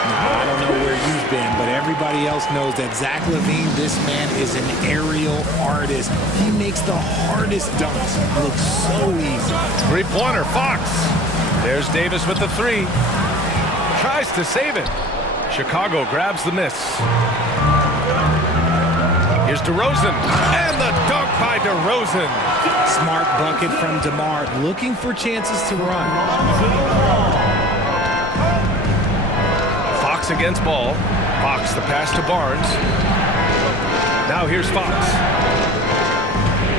I don't know where you've been, but everybody else knows that Zach LaVine, this man is an aerial artist. He makes the hardest dunks look so easy. Three-pointer, Fox. There's Davis with the 3. Tries to save it. Chicago grabs the miss. Here's DeRozan, and the dunk by DeRozan. Smart bucket from DeMar, looking for chances to run. Fox against Ball. Fox the pass to Barnes. Now here's Fox.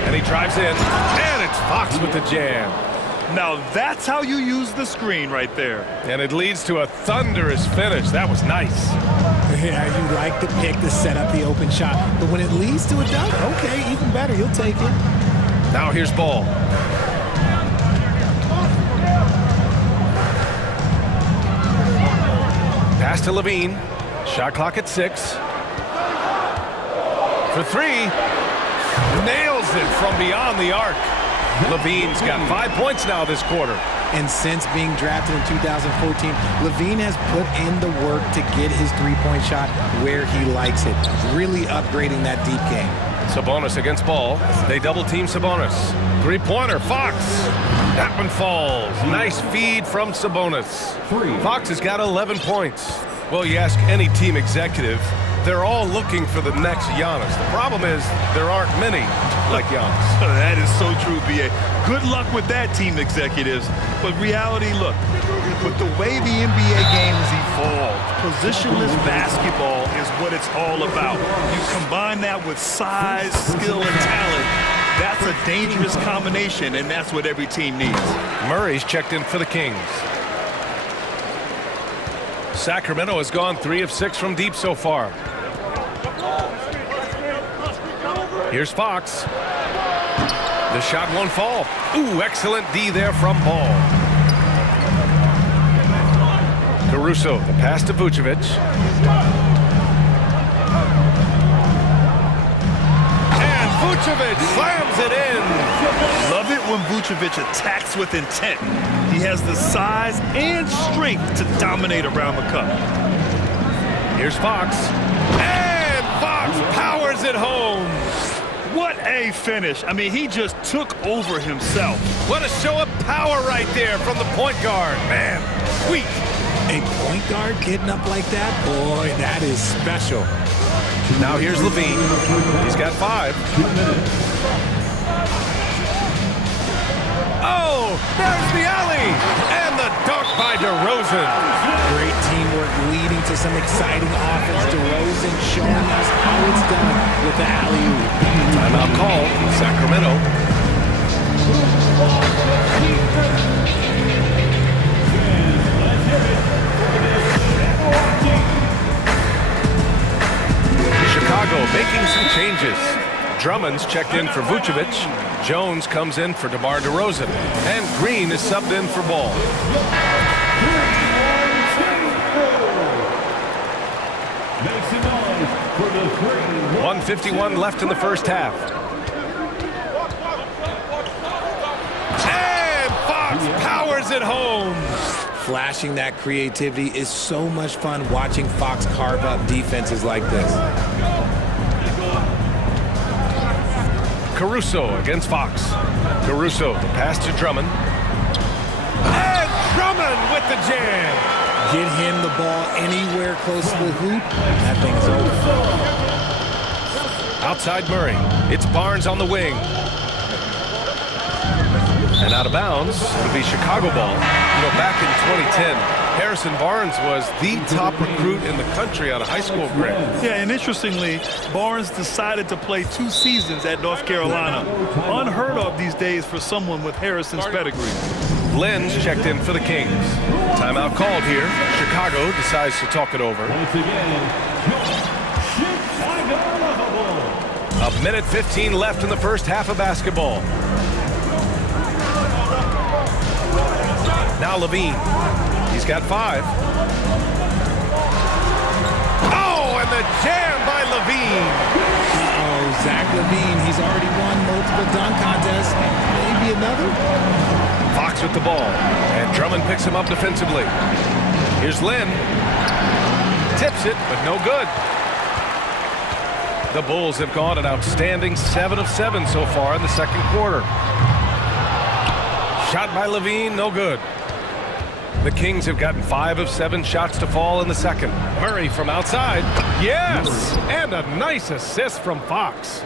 And he drives in, and it's Fox with the jam. Now that's how you use the screen right there. And it leads to a thunderous finish. That was nice. Yeah, you like the pick to set up the open shot, but when it leads to a dunk, okay, even better, you'll take it. Now here's Ball. Pass to Levine. Shot clock at 6. For 3. Nails it from beyond the arc. Levine's got 5 points now this quarter. And since being drafted in 2014, Levine has put in the work to get his three-point shot where he likes it, really upgrading that deep game. Sabonis against Ball. They double-team Sabonis. Three-pointer, Fox. That one falls. Nice feed from Sabonis. Fox has got 11 points. Well, you ask any team executive, they're all looking for the next Giannis. The problem is there aren't many like Giannis. That is so true, B.A. Good luck with that, team executives. But reality, look, with the way the NBA game has evolved, positionless basketball is what it's all about. You combine that with size, skill, and talent. That's a dangerous combination, and that's what every team needs. Murray's checked in for the Kings. Sacramento has gone 3 of 6 from deep so far. Here's Fox. The shot won't fall. Ooh, excellent D there from Ball. Caruso, the pass to Vucevic. And Vucevic slams it in. Love it when Vucevic attacks with intent. He has the size and strength to dominate around the cup. Here's Fox. And Fox powers it home. What a finish. I mean, he just took over himself. What a show of power right there from the point guard. Man, sweet. A point guard getting up like that? Boy, that is special. Now here's Levine. He's got 5. Oh, there's the alley! And the dunk by DeRozan. Great teamwork leading to some exciting offense. DeRozan showing us how it's done with the alley-oop. Timeout called, Sacramento. Chicago making some changes. Drummond's checked in for Vucevic. Jones comes in for DeMar DeRozan. And Green is subbed in for Ball. 1:51 left in the first half. And Fox powers it home. Flashing that creativity is so much fun watching Fox carve up defenses like this. Caruso against Fox. Caruso, the pass to Drummond. And Drummond with the jam. Get him the ball anywhere close to the hoop, that thing's over. Outside Murray. It's Barnes on the wing. And out of bounds, it'll be Chicago ball. You know, back in 2010, Harrison Barnes was the top recruit in the country out of high school grade. Yeah, and interestingly, Barnes decided to play 2 seasons at North Carolina. Unheard of these days for someone with Harrison's pedigree. Lynn's checked in for the Kings. Timeout called here. Chicago decides to talk it over. A minute 15 left in the first half of basketball. Now Levine. He's got 5. Oh, and the jam by Levine. Uh-oh, Zach Levine. He's already won multiple dunk contests. Maybe another? Fox with the ball. And Drummond picks him up defensively. Here's Lynn. Tips it, but no good. The Bulls have gone an outstanding 7 of 7 so far in the second quarter. Shot by Levine, no good. The Kings have gotten 5 of 7 shots to fall in the second. Murray from outside. Yes! And a nice assist from Fox.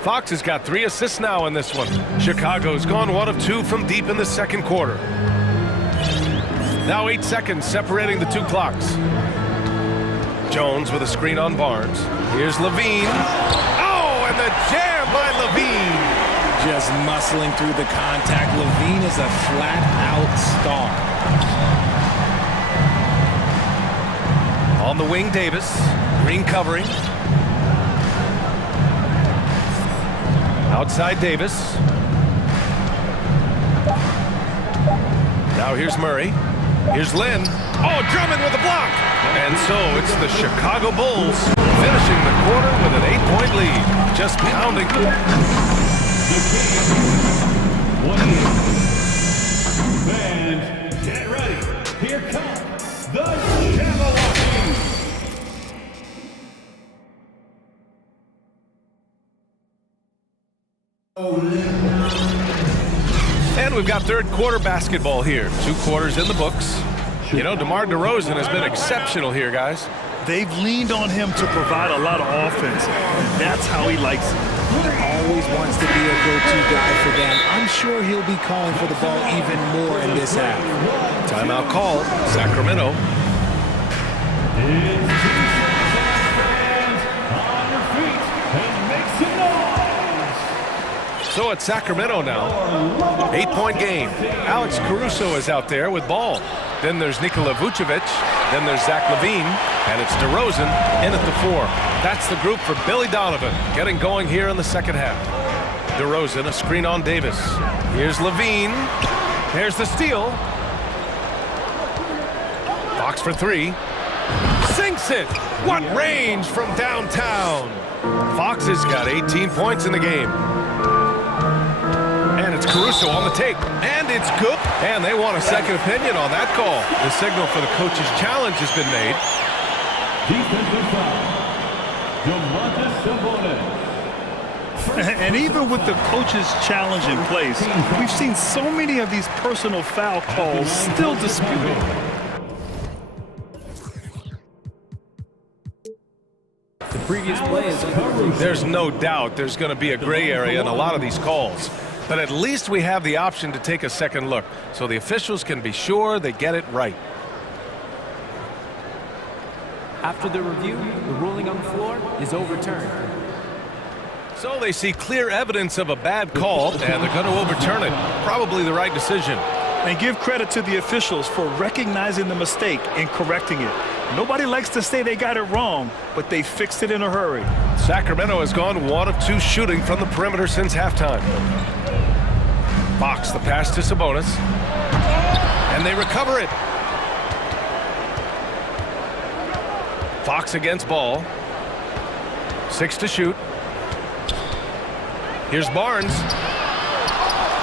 Fox has got 3 assists now in this one. Chicago's gone 1 of 2 from deep in the second quarter. Now 8 seconds separating the 2 clocks. Jones with a screen on Barnes. Here's Levine. Oh, and the jam by Levine. Just muscling through the contact. Levine is a flat-out star. On the wing, Davis. Green covering. Outside Davis. Now here's Murray. Here's Lynn. Oh, Drummond with a block. And so it's the Chicago Bulls finishing the quarter with an 8-point lead. Just pounding. And get ready. Here comes the Jabberwocky. And we've got third quarter basketball here. 2 quarters in the books. You know, DeMar DeRozan has been exceptional here, guys. They've leaned on him to provide a lot of offense, and that's how he likes it. He always wants to be a go-to guy for them. I'm sure he'll be calling for the ball even more in this half. Timeout called, Sacramento. So it's Sacramento now. 8-point game. Alex Caruso is out there with ball. Then there's Nikola Vucevic. Then there's Zach Levine. And it's DeRozan in at the 4. That's the group for Billy Donovan getting going here in the second half. DeRozan, a screen on Davis. Here's Levine. There's the steal. Fox for 3. Sinks it. What range from downtown. Fox has got 18 points in the game. And it's Caruso on the take. And it's good. And they want a second opinion on that call. The signal for the coach's challenge has been made. Defensive foul. And even with the coach's challenge in place, we've seen so many of these personal foul calls still disputed. Previous play is overruled. There's no doubt there's going to be a gray area in a lot of these calls. But at least we have the option to take a second look, so the officials can be sure they get it right. After the review, the ruling on the floor is overturned. So they see clear evidence of a bad call, and they're going to overturn it. Probably the right decision. And give credit to the officials for recognizing the mistake and correcting it. Nobody likes to say they got it wrong, but they fixed it in a hurry. Sacramento has gone 1 of 2 shooting from the perimeter since halftime. Fox, the pass to Sabonis. And they recover it. Fox against Ball. 6 to shoot. Here's Barnes.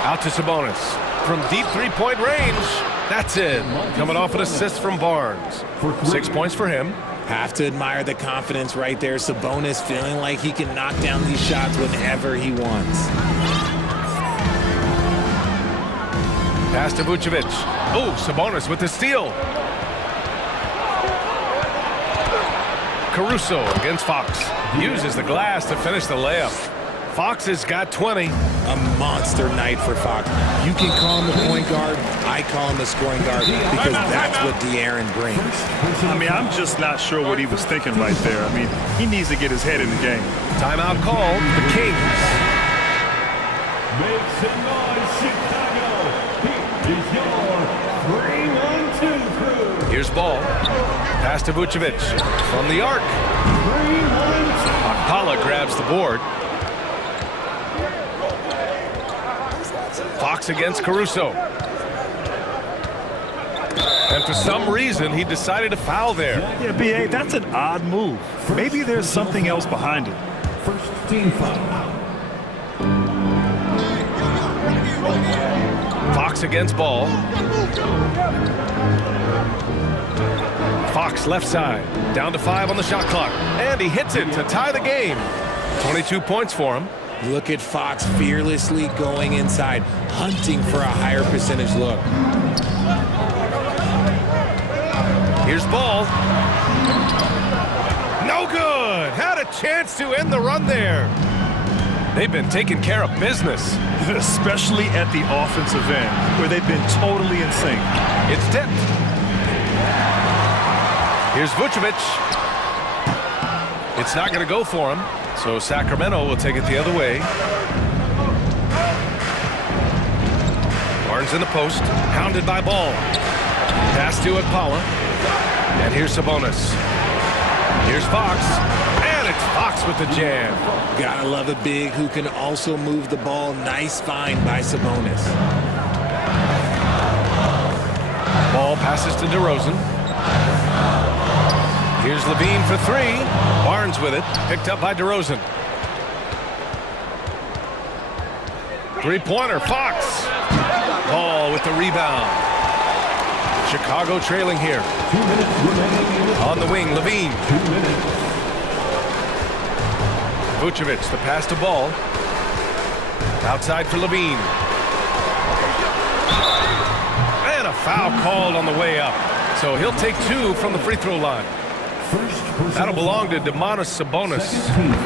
Out to Sabonis. From deep three-point range. That's it. Coming off an assist from Barnes. 6 points for him. Have to admire the confidence right there. Sabonis feeling like he can knock down these shots whenever he wants. Pass to Vucevic. Oh, Sabonis with the steal. Caruso against Fox. Uses the glass to finish the layup. Fox has got 20. A monster night for Fox. You can call him the point guard. I call him the scoring guard because that's what De'Aaron brings. I mean, I'm just not sure what he was thinking right there. I mean, he needs to get his head in the game. Timeout called. The Kings. Make some noise, Chicago. Here is your 3-1-2 crew. Here's Ball. Pass to Vucevic. From the arc. Akpala grabs the board. Fox against Caruso. And for some reason, he decided to foul there. Yeah, B.A., that's an odd move. Maybe there's something else behind it. First team foul. Fox against Ball. Fox left side. Down to 5 on the shot clock. And he hits it to tie the game. 22 points for him. Look at Fox fearlessly going inside, hunting for a higher percentage look. Here's Ball. No good. Had a chance to end the run there. They've been taking care of business. Especially at the offensive end, where they've been totally in sync. It's tipped. Here's Vucevic. It's not going to go for him. So Sacramento will take it the other way. Barnes in the post, hounded by Ball. Pass to Akpala. And here's Sabonis. Here's Fox. And it's Fox with the jam. Gotta love a big who can also move the ball. Nice find by Sabonis. Ball passes to DeRozan. Here's Levine for 3. Barnes with it. Picked up by DeRozan. Three-pointer. Fox. Ball with the rebound. Chicago trailing here. On the wing, Levine. Vucevic, the pass to Ball. Outside for Levine. And a foul called on the way up. So he'll take 2 from the free throw line. That'll belong to Domantas Sabonis.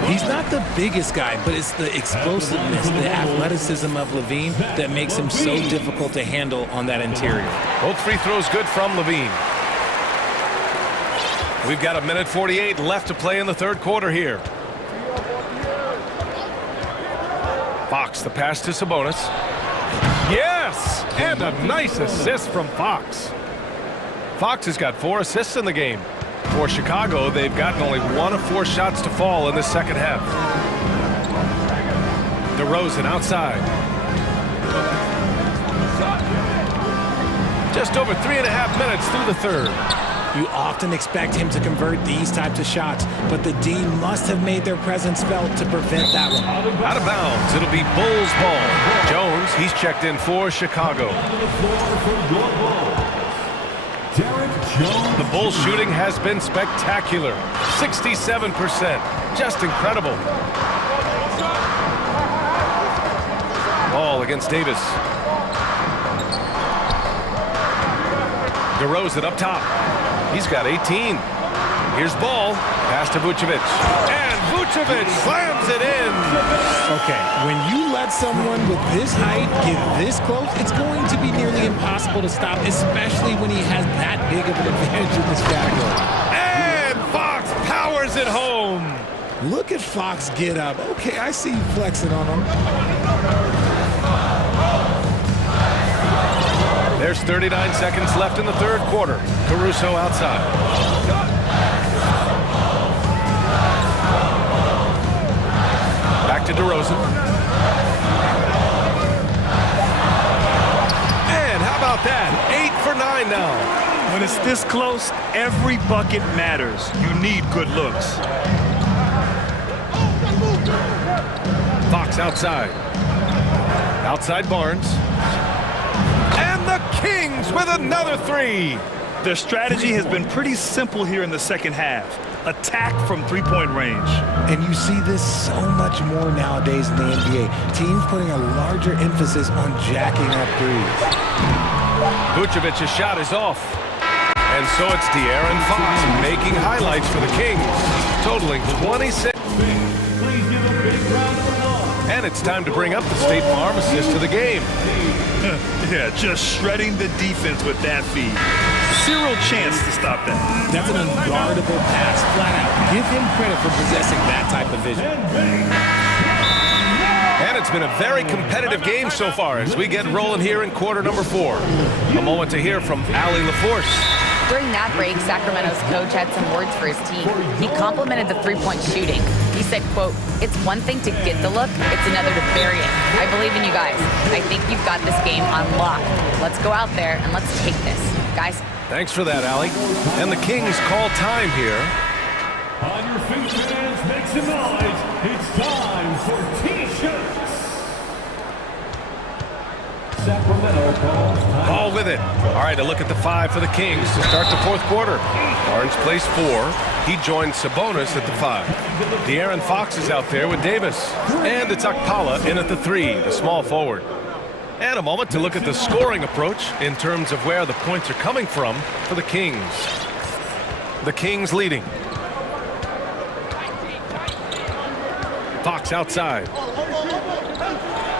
He's not the biggest guy, but it's the explosiveness, the athleticism of Levine that makes him so difficult to handle on that interior. Both free throws good from Levine. We've got 1:48 left to play in the third quarter here. Fox, the pass to Sabonis. Yes! And a nice assist from Fox. Fox has got 4 assists in the game. For Chicago, they've gotten only 1 of 4 shots to fall in the second half. DeRozan outside. Just over 3.5 minutes through the third. You often expect him to convert these types of shots, but the D must have made their presence felt to prevent that one. Out of bounds, it'll be Bulls ball. Jones, he's checked in for Chicago. The Bulls shooting has been spectacular. 67%. Just incredible. Ball against Davis. DeRozan up top. He's got 18. Here's Ball. Pass to Vucevic. And Vucevic slams it in. Okay, when you let someone with this height get this close, it's going to be nearly impossible to stop, especially when he has that big of an advantage in this category. And Fox powers it home. Look at Fox get up. Okay, I see you flexing on him. There's 39 seconds left in the third quarter. Caruso outside. Back to DeRozan. And how about that? 8 for 9 now. When it's this close, every bucket matters. You need good looks. Fox outside. Outside Barnes. And the Kings with another three. Their strategy has been pretty simple here in the second half. Attack from three-point range. And you see this so much more nowadays in the NBA. Teams putting a larger emphasis on jacking up threes. Vucevic's shot is off. And so it's De'Aaron Fox making highlights for the Kings, totaling 26. And it's time to bring up the State Farm assist to the game. Yeah, just shredding the defense with that feed. Zero chance to stop that. That's an unguardable pass, flat out. Give him credit for possessing that type of vision. And it's been a very competitive game so far as we get rolling here in quarter number 4. A moment to hear from Allie LaForce. During that break, Sacramento's coach had some words for his team. He complimented the three-point shooting. He said, quote, "It's one thing to get the look, it's another to bury it. I believe in you guys. I think you've got this game on lock. Let's go out there and let's take this. Guys." Thanks for that, Allie. And the Kings call time here. On your feet, fans, make some noise. It's time for T-shirts. Sacramento calls time. Ball with it. All right, a look at the 5 for the Kings to start the fourth quarter. Barnes plays 4. He joins Sabonis at the 5. De'Aaron Fox is out there with Davis. And it's Okpala in at the 3, the small forward. And a moment to look at the scoring approach in terms of where the points are coming from for the Kings. The Kings leading. Fox outside.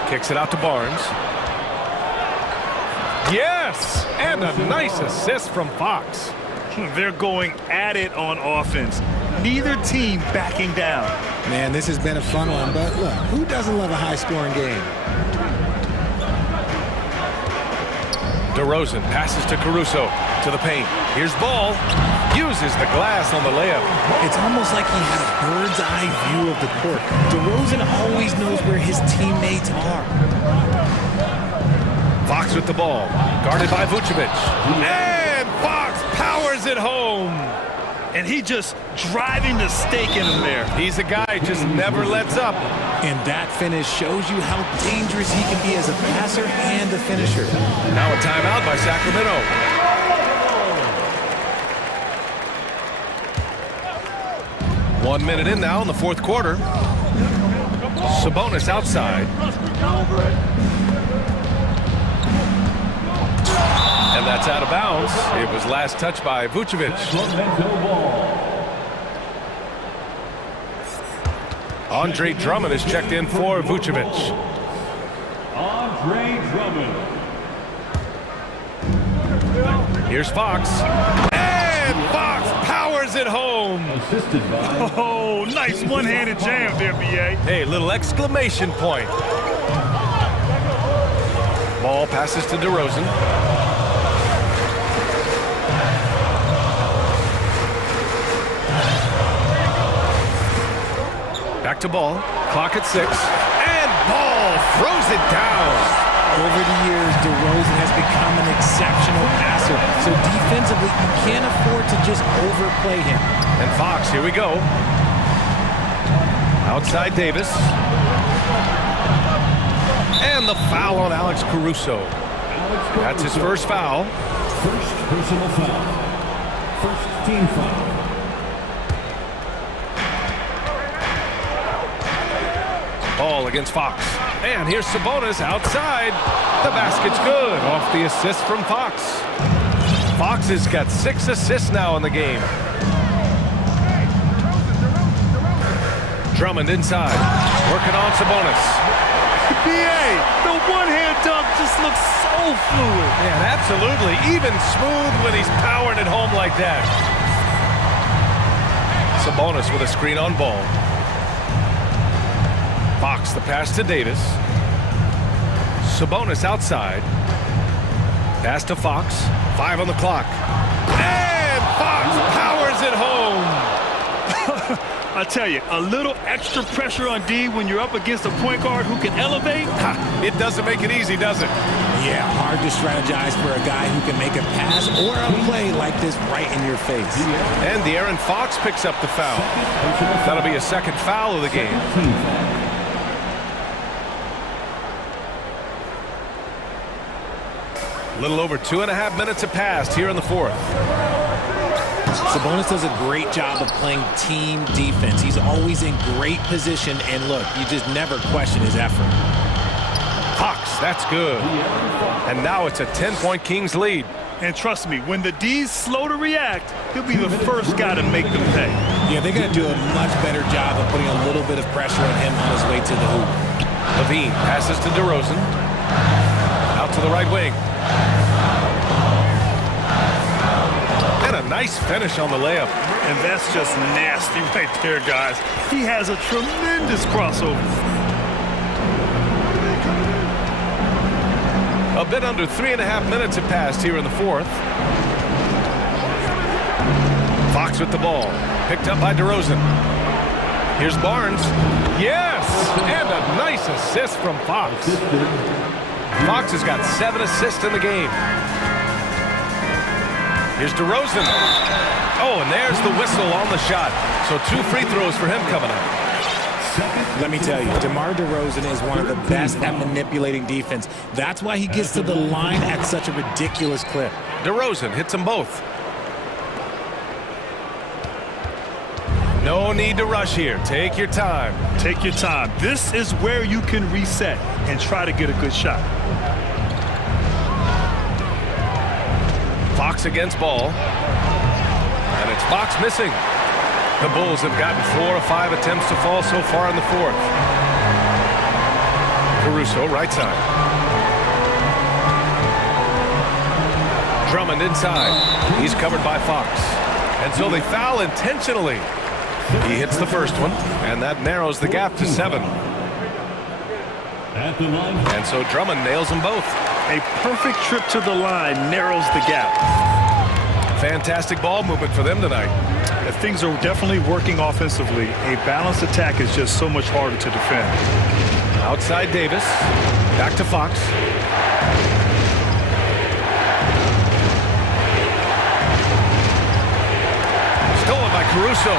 Kicks it out to Barnes. Yes! And a nice assist from Fox. They're going at it on offense. Neither team backing down. Man, this has been a fun one, but look, who doesn't love a high-scoring game? DeRozan passes to Caruso to the paint. Here's Ball. Uses the glass on the layup. It's almost like he had a bird's-eye view of the court. DeRozan always knows where his teammates are. Fox with the ball, guarded by Vucevic. And Fox powers it home. And he just driving the stake in him there. He's a guy just never lets up. And that finish shows you how dangerous he can be as a passer and a finisher. Now a timeout by Sacramento. One minute in now in the fourth quarter. Sabonis outside. And that's out of bounds. It was last touched by Vucevic. Andre Drummond is checked in for Vucevic. Andre Drummond. Here's Fox. And Fox powers it home. Assisted by... Oh, nice one-handed jam there, B.A. Hey, little exclamation point. Ball passes to DeRozan. Back to Ball. Clock at 6. And Ball throws it down. Over the years, DeRozan has become an exceptional passer. So defensively, you can't afford to just overplay him. And Fox, here we go. Outside Davis. And the foul on Alex Caruso. That's his first foul. First personal foul. First team foul. Ball against Fox. And here's Sabonis outside. The basket's good off the assist from Fox. Fox has got 6 assists now in the game. Drummond inside, working on Sabonis. BA, the one-hand dunk just looks so fluid. Yeah, absolutely. Even smooth when he's powering it home like that. Sabonis with a screen on ball. Fox the pass to Davis. Sabonis outside. Pass to Fox. 5 on the clock. And Fox powers it home. I tell you, a little extra pressure on D when you're up against a point guard who can elevate. It doesn't make it easy, does it? Yeah, hard to strategize for a guy who can make a pass or a play like this right in your face. And De'Aaron Fox picks up the foul. That'll be a second foul of the game. A little over 2.5 minutes have passed here in the fourth. Sabonis does a great job of playing team defense. He's always in great position, and look, you just never question his effort. Fox, that's good. And now it's a 10-point Kings lead. And trust me, when the D's slow to react, he'll be the first guy to make them pay. Yeah, they're going to do a much better job of putting a little bit of pressure on him on his way to the hoop. Levine passes to DeRozan. Out to the right wing. And a nice finish on the layup. And that's just nasty right there, guys. He has a tremendous crossover. A bit under 3.5 minutes have passed here in the fourth. Fox with the ball. Picked up by DeRozan. Here's Barnes. Yes! And a nice assist from Fox. Fox has got 7 assists in the game. Here's DeRozan. Oh, and there's the whistle on the shot. So 2 free throws for him coming up. Let me tell you, DeMar DeRozan is one of the best at manipulating defense. That's why he gets to the line at such a ridiculous clip. DeRozan hits them both. No need to rush here. Take your time. Take your time. This is where you can reset and try to get a good shot. Fox against ball. And it's Fox missing. The Bulls have gotten 4 of 5 attempts to fall so far in the fourth. Caruso, right side. Drummond inside. He's covered by Fox. And so they foul intentionally. He hits the first one, and that narrows the gap to 7. And so Drummond nails them both. A perfect trip to the line narrows the gap. Fantastic ball movement for them tonight. Things are definitely working offensively. A balanced attack is just so much harder to defend. Outside Davis. Back to Fox. Stolen by Caruso.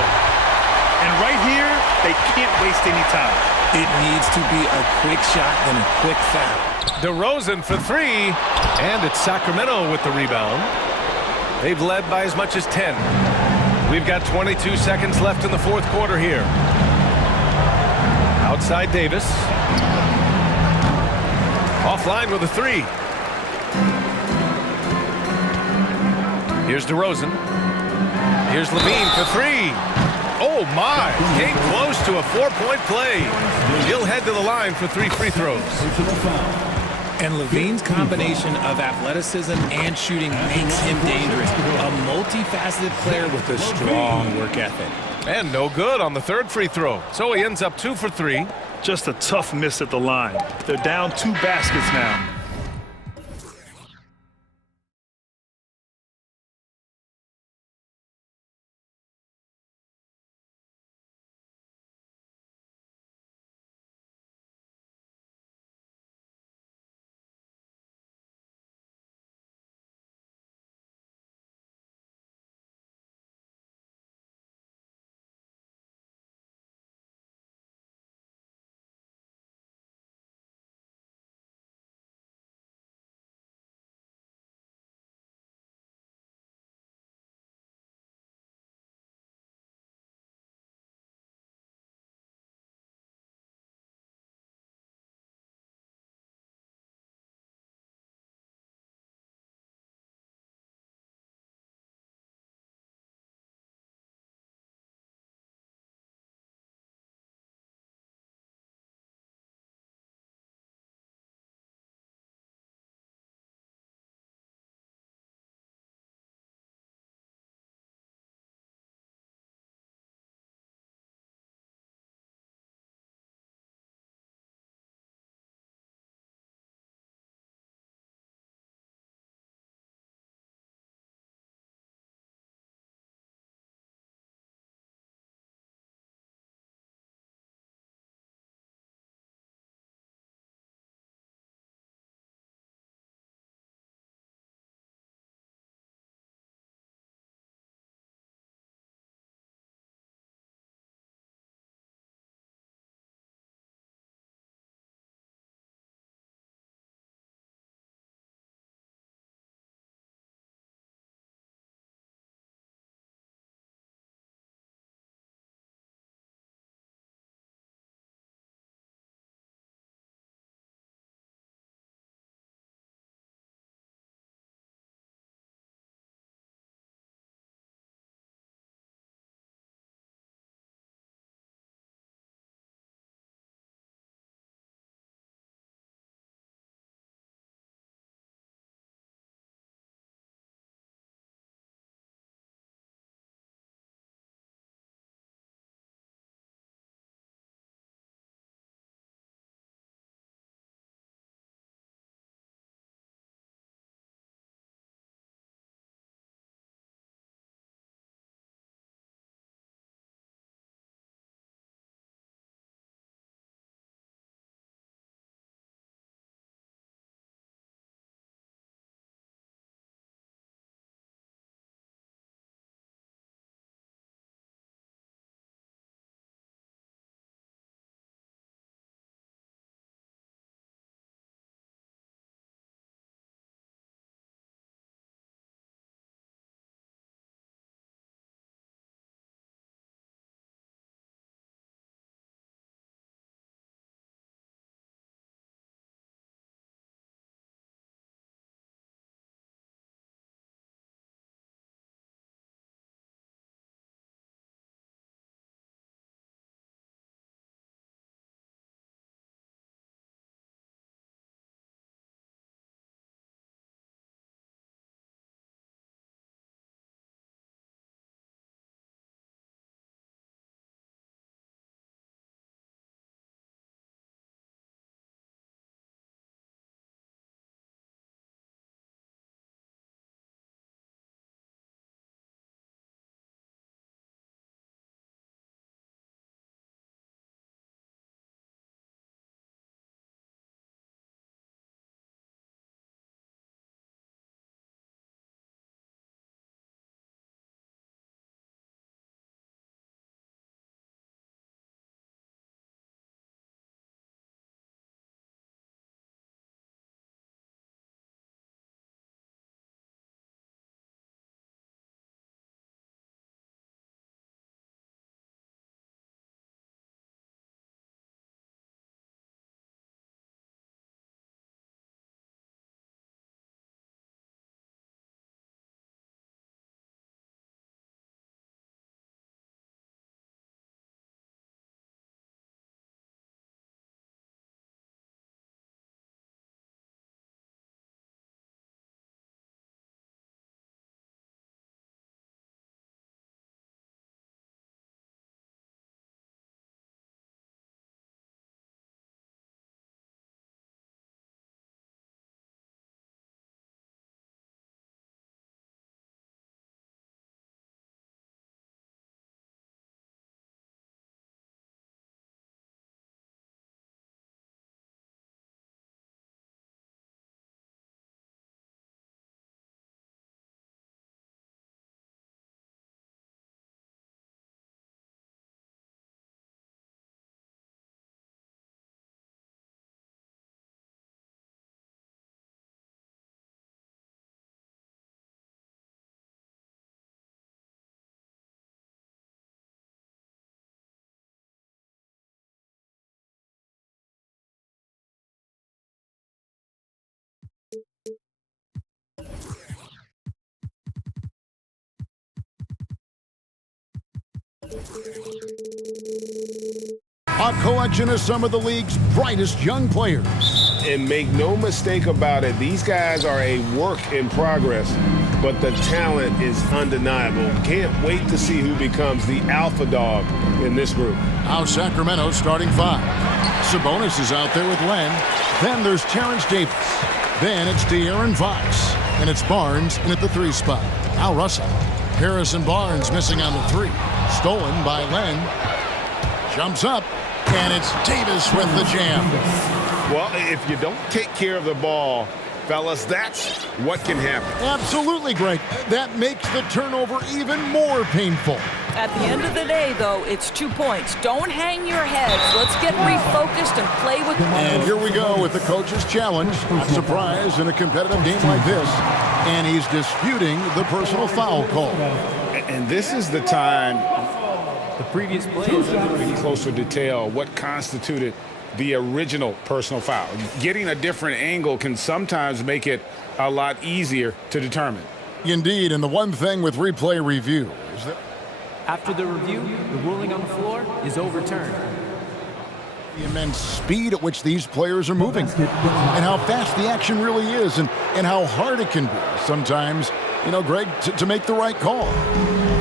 And right here, they can't waste any time. It needs to be a quick shot and a quick foul. DeRozan for 3. And it's Sacramento with the rebound. They've led by as much as 10. We've got 22 seconds left in the fourth quarter here. Outside Davis. Offline with a 3. Here's DeRozan. Here's Levine for 3. Oh my! Came close to a 4-point play. He'll head to the line for 3 free throws. And Levine's combination of athleticism and shooting makes him dangerous. A multifaceted player with a strong work ethic. And no good on the 3rd free throw. So he ends up 2 for 3. Just a tough miss at the line. They're down 2 baskets now. A collection of some of the league's brightest young players. And make no mistake about it, these guys are a work in progress, but the talent is undeniable. Can't wait to see who becomes the alpha dog in this group. Now Sacramento's starting five. Sabonis is out there with Len. Then there's Terrence Davis. Then it's De'Aaron Fox. And it's Barnes in at the 3 spot. Now Russell. Harrison Barnes missing on the 3. Stolen by Len. Jumps up. And it's Davis with the jam. Well, if you don't take care of the ball, fellas, that's what can happen. Absolutely, Greg. That makes the turnover even more painful. At the end of the day, though, it's 2 points. Don't hang your heads. Let's get refocused and play with the ball. And here we go with the coach's challenge. Not surprised in a competitive game like this. And he's disputing the personal foul call. And this is the time the previous play is in closer detail what constituted the original personal foul. Getting a different angle can sometimes make it a lot easier to determine. Indeed, and the one thing with replay review is that after the review, the ruling on the floor is overturned. The immense speed at which these players are moving and how fast the action really is and how hard it can be sometimes, you know, Greg, to make the right call.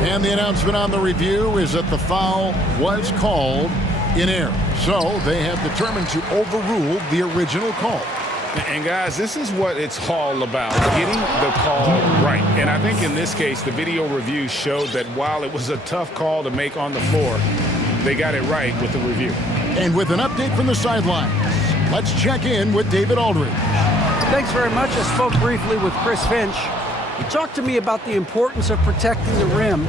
And the announcement on the review is that the foul was called in error. So they have determined to overrule the original call. And guys, this is what it's all about, getting the call right. And I think in this case, the video review showed that while it was a tough call to make on the floor, they got it right with the review. And with an update from the sidelines, let's check in with David Aldridge. Thanks very much. I spoke briefly with Chris Finch. He talked to me about the importance of protecting the rim,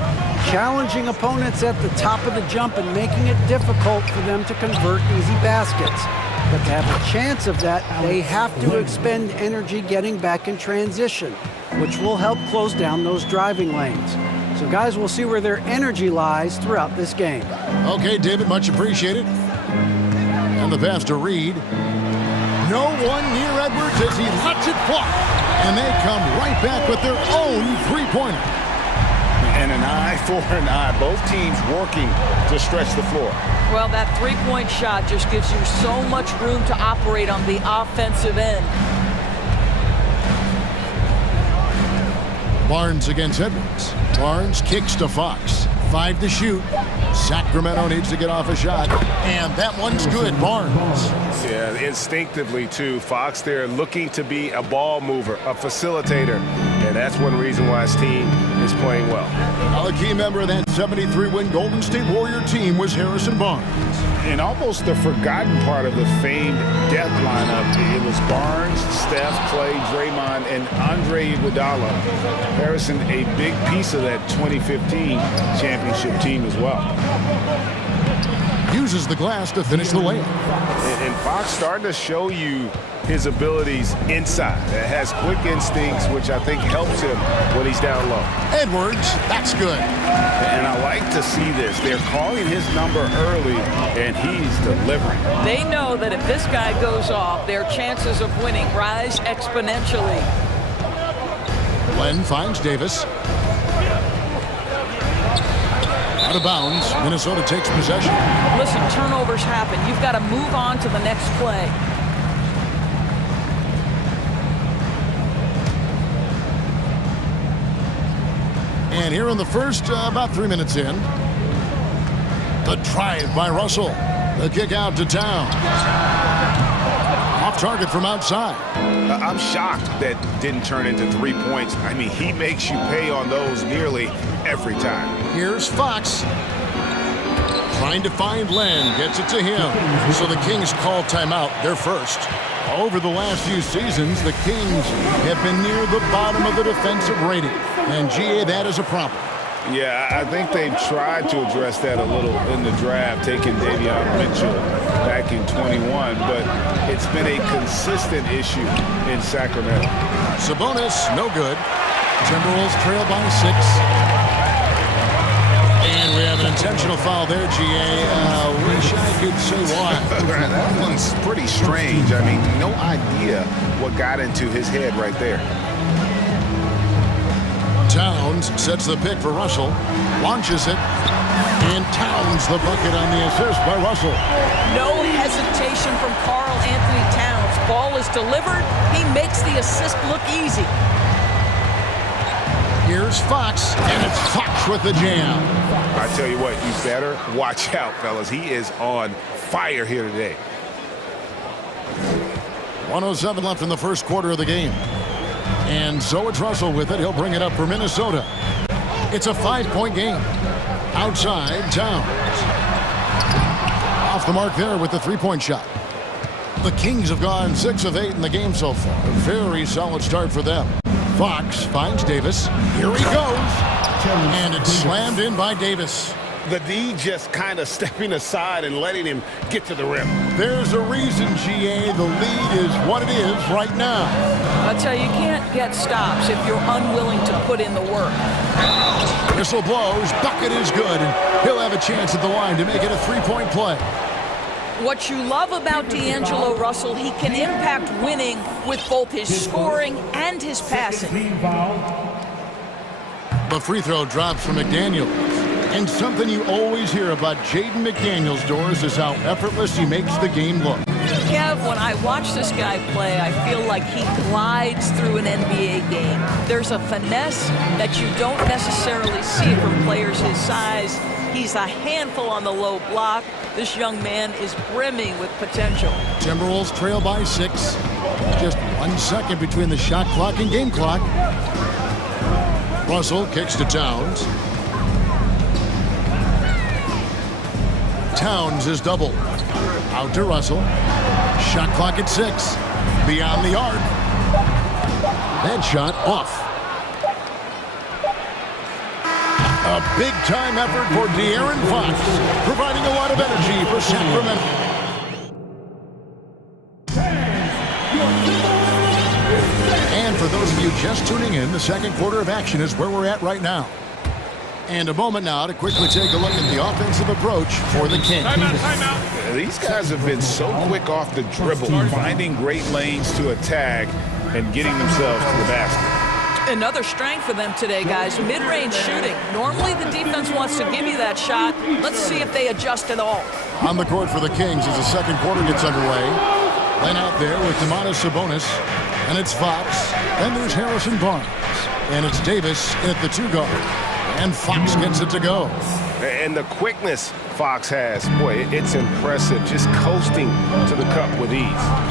challenging opponents at the top of the jump and making it difficult for them to convert easy baskets. But to have a chance of that, they have to expend energy getting back in transition, which will help close down those driving lanes. So guys, we'll see where their energy lies throughout this game. Okay, David, much appreciated. And the pass to Reed. No one near Edwards as he lets it fly. And they come right back with their own three-pointer. And an eye for an eye. Both teams working to stretch the floor. Well, that three-point shot just gives you so much room to operate on the offensive end. Barnes against Edwards. Barnes kicks to Fox. 5 to shoot. Sacramento needs to get off a shot. And that one's good. Barnes. Yeah, instinctively, too. Fox there looking to be a ball mover, a facilitator. And that's one reason why his team is playing well. Now, a key member of that 73-win Golden State Warrior team was Harrison Barnes. And almost the forgotten part of the famed death lineup, it was Barnes, Steph, Clay, Draymond, and Andre Iguodala. Harrison, a big piece of that 2015 championship team as well. Uses the glass to finish the layup. And Fox starting to show you his abilities inside. Has quick instincts, which I think helps him when he's down low. Edwards, that's good. And I like to see this. They're calling his number early, and he's delivering. They know that if this guy goes off, their chances of winning rise exponentially. Len finds Davis. Out of bounds. Minnesota takes possession. Listen, turnovers happen. You've got to move on to the next play. And here in the first, about 3 minutes in, the drive by Russell. The kick out to Towns. Off target from outside. I'm shocked that didn't turn into 3 points. I mean, he makes you pay on those nearly every time. Here's Fox. Trying to find Len. Gets it to him. So the Kings call timeout. They're first. Over the last few seasons, the Kings have been near the bottom of the defensive rating. And, GA, that is a problem. Yeah, I think they've tried to address that a little in the draft, taking Davion Mitchell back in 21, but it's been a consistent issue in Sacramento. Sabonis, no good. Timberwolves trail by 6. And we have an intentional foul there, GA. Wish I could say why. That one's pretty strange. I mean, no idea what got into his head right there. Towns sets the pick for Russell, launches it, and Towns the bucket on the assist by Russell. No hesitation from Karl Anthony Towns. Ball is delivered. He makes the assist look easy. Here's Fox, and it's Fox with the jam. I tell you what, you better watch out, fellas. He is on fire here today. 1:07 left in the first quarter of the game. And so it's Russell with it. He'll bring it up for Minnesota. It's a 5-point game. Outside, Towns. Off the mark there with the three-point shot. The Kings have gone 6 of 8 in the game so far. A very solid start for them. Fox finds Davis. Here he goes. And it's slammed in by Davis. The D just kind of stepping aside and letting him get to the rim. There's a reason, GA. The lead is what it is right now. I'll tell you, you can't get stops if you're unwilling to put in the work. Whistle blows. Bucket is good. And he'll have a chance at the line to make it a three-point play. What you love about D'Angelo Russell, he can impact winning with both his scoring and his passing. The free throw drops from McDaniels. And something you always hear about Jaden McDaniels, Doris, is how effortless he makes the game look. Kev, when I watch this guy play, I feel like he glides through an NBA game. There's a finesse that you don't necessarily see from players his size. He's a handful on the low block. This young man is brimming with potential. Timberwolves trail by 6. Just 1 second between the shot clock and game clock. Russell kicks to Towns. Towns is doubled. Out to Russell. Shot clock at 6. Beyond the arc. That shot off. A big-time effort for De'Aaron Fox, providing a lot of energy for Sacramento. And for those of you just tuning in, the second quarter of action is where we're at right now. And a moment now to quickly take a look at the offensive approach for the Kings. Timeout. These guys have been so quick off the dribble, finding great lanes to attack and getting themselves to the basket. Another strength for them today, guys. Mid-range shooting. Normally the defense wants to give you that shot. Let's see if they adjust at all. On the court for the Kings as the second quarter gets underway. Len out there with Sabonis. And it's Fox. Then there's Harrison Barnes. And it's Davis at the 2-guard. And Fox gets it to go. And the quickness Fox has, boy, it's impressive. Just coasting to the cup with ease.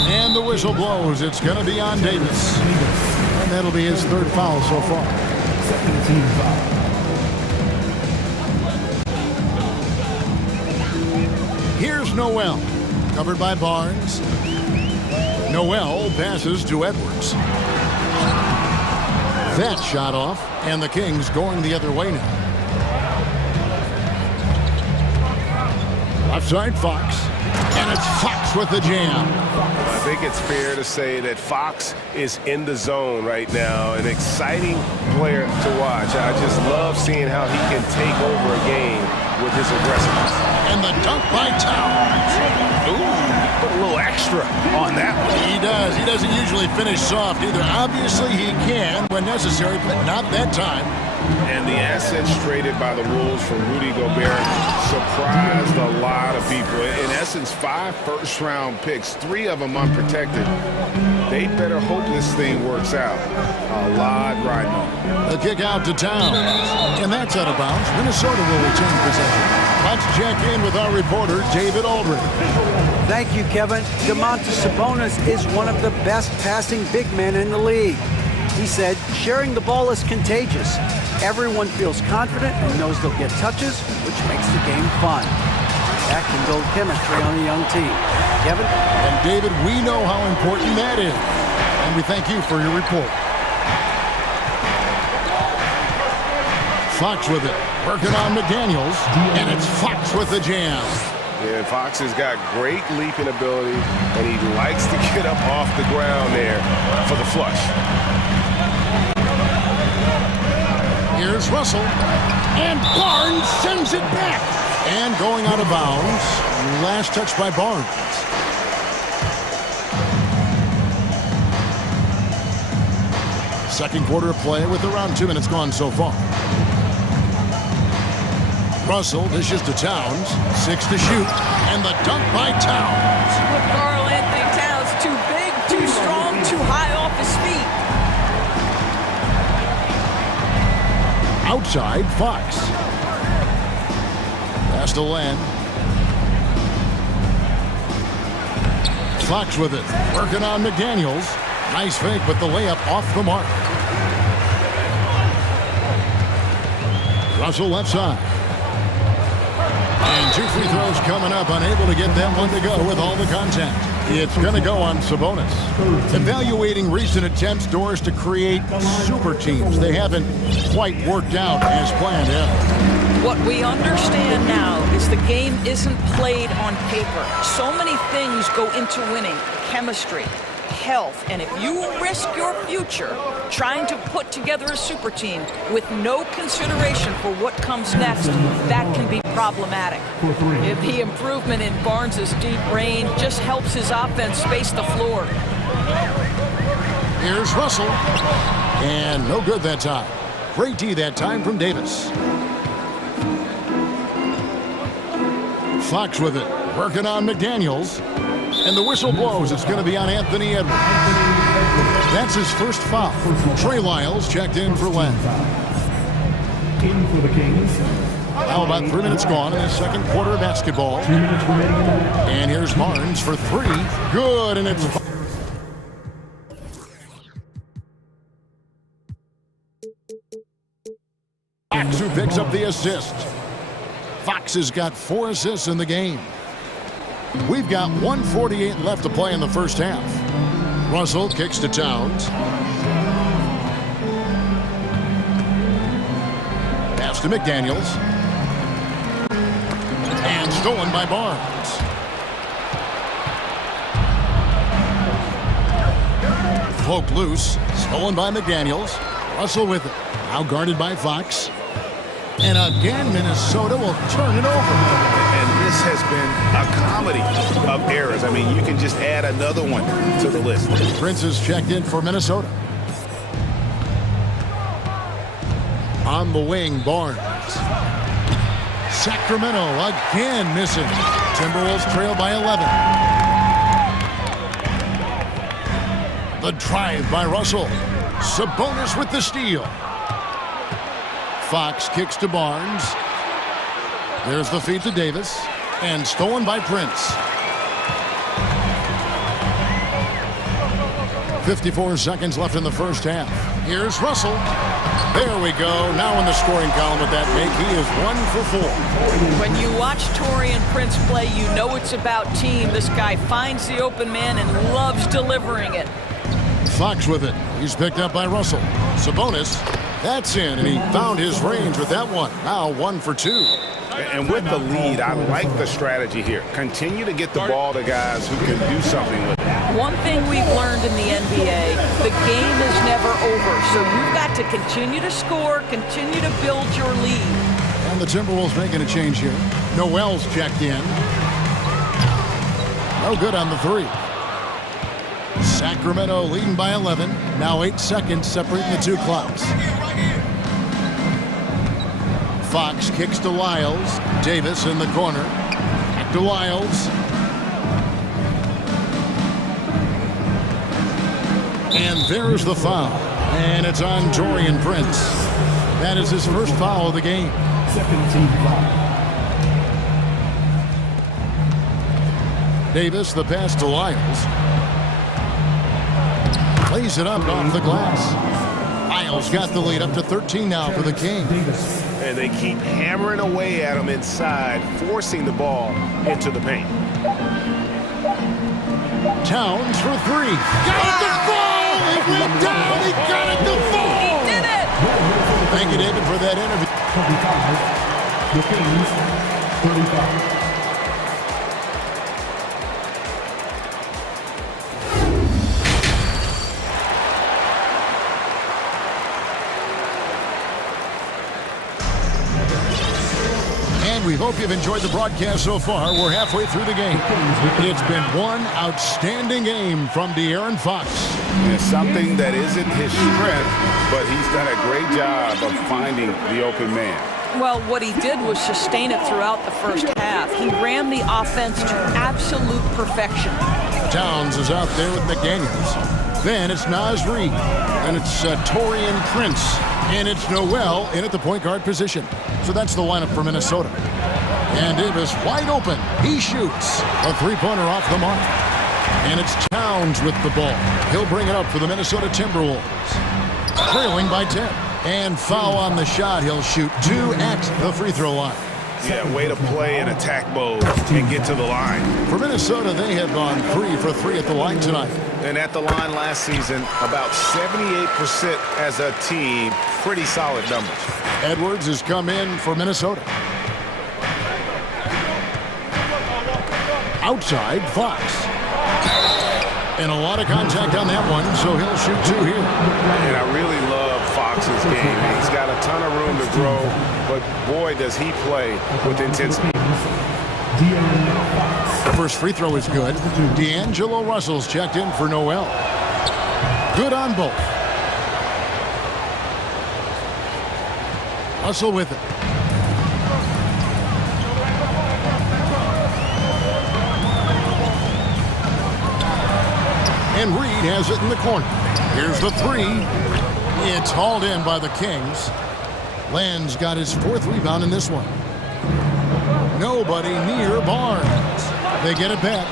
And the whistle blows. It's going to be on Davis. And that'll be his third foul so far. Here's Noel. Covered by Barnes. Noel passes to Edwards. That shot off, and the Kings going the other way now. Left side, Fox. And it's Fox with the jam. I think it's fair to say that Fox is in the zone right now. An exciting player to watch. I just love seeing how he can take over a game with his aggressiveness. And the dunk by Towns. Ooh, put a little extra on that one. He does. He doesn't usually finish soft either. Obviously, he can when necessary, but not that time. And the assets traded by the Wolves for Rudy Gobert surprised a lot of people. In essence, 5 first-round picks, 3 of them unprotected. They better hope this thing works out. A lot riding on. The kick out to Towns. And that's out of bounds. Minnesota will return possession. Let's check in with our reporter, David Aldridge. Thank you, Kevin. Sabonis is one of the best passing big men in the league. He said, sharing the ball is contagious. Everyone feels confident and knows they'll get touches, which makes the game fun. That can build chemistry on a young team. Kevin? And David, we know how important that is. And we thank you for your report. Fox with it. Working on McDaniels. And it's Fox with the jam. Yeah, Fox has got great leaping ability, and he likes to get up off the ground there for the flush. Here's Russell. And Barnes sends it back. And going out of bounds. Last touch by Barnes. Second quarter of play with around 2 minutes gone so far. Russell dishes to Towns. 6 to shoot. And the dunk by Towns. Karl Anthony Towns, too big, too strong, too high off his feet. Outside, Fox. Pass to Len. Fox with it. Working on McDaniels. Nice fake, but the layup off the mark. Russell left side. And 2 free throws coming up. Unable to get that one to go with all the contact. It's going to go on Sabonis. Evaluating recent attempts, Doris, to create super teams. They haven't quite worked out as planned yet. What we understand now is the game isn't played on paper. So many things go into winning. Chemistry, health, and if you risk your future trying to put together a super team with no consideration for what comes next, that can be problematic. The improvement in Barnes' deep range just helps his offense space the floor. Here's Russell. And no good that time. Great D that time from Davis. Fox with it. Working on McDaniels. And the whistle blows. It's going to be on Anthony Edwards. That's his first foul. Trey Lyles checked in for Len. In for the Kings. Now about 3 minutes gone in the second quarter of basketball. 2 minutes remaining in the half. And here's Barnes for 3. Good, and it's... Fox who picks up the assist. Fox has got 4 assists in the game. We've got 1:48 left to play in the first half. Russell kicks to Towns. Pass to McDaniels. And stolen by Barnes. Poked loose. Stolen by McDaniels. Russell with it. Now guarded by Fox. And again, Minnesota will turn it over. And this has been a comedy of errors. I mean, you can just add another one to the list. Prince is checked in for Minnesota. On the wing, Barnes. Sacramento again missing. Timberwolves trail by 11. The drive by Russell. Sabonis with the steal. Fox kicks to Barnes. There's the feed to Davis. And stolen by Prince. 54 seconds left in the first half. Here's Russell. There we go. Now in the scoring column with that make, he is 1 for 4. When you watch Taurean Prince play, you know it's about team. This guy finds the open man and loves delivering it. Fox with it. He's picked up by Russell. Sabonis. That's in, and he found his range with that one. Now 1 for 2. And with the lead, I like the strategy here. Continue to get the ball to guys who can do something with it. One thing we've learned in the NBA, the game is never over. So you've got to continue to score, continue to build your lead. And the Timberwolves making a change here. Noel's checked in. No good on the 3. Sacramento leading by 11. Now 8 seconds separating the 2 clocks. Fox kicks to Lyles. Davis in the corner. Back to Lyles. And there's the foul. And it's on Taurean Prince. That is his first foul of the game. Second team foul. Davis, the pass to Lyles. Plays it up off the glass. Lyles got the lead up to 13 now for the Kings. And they keep hammering away at him inside, forcing the ball into the paint. Towns for 3. Got it to fall! It went down! He got it to fall! He did it! Thank you, David, for that interview. 25. The Kings, 35. We hope you've enjoyed the broadcast so far. We're halfway through the game. It's been one outstanding game from De'Aaron Fox. And it's something that isn't his strength, but he's done a great job of finding the open man. Well, what he did was sustain it throughout the first half. He ran the offense to absolute perfection. Towns is out there with McDaniels. Then it's Naz Reid. And it's Torian Prince. And it's Noel in at the point guard position. So that's the lineup for Minnesota. And Davis wide open. He shoots. A three-pointer off the mark. And it's Towns with the ball. He'll bring it up for the Minnesota Timberwolves. Trailing by 10. And foul on the shot. He'll shoot 2 at the free throw line. Yeah, way to play in attack mode and get to the line. For Minnesota, they have gone 3 for 3 at the line tonight. And at the line last season, about 78% as a team. Pretty solid numbers. Edwards has come in for Minnesota. Outside, Fox. And a lot of contact on that one, so he'll shoot 2 here. And I really love Fox's game. He's got a ton of room to grow, but boy, does he play with intensity. The first free throw is good. D'Angelo Russell's checked in for Noel. Good on both. Russell with it. And Reed has it in the corner. Here's the three. It's hauled in by the Kings. Land's got his 4th rebound in this one. Nobody near Barnes. They get it back.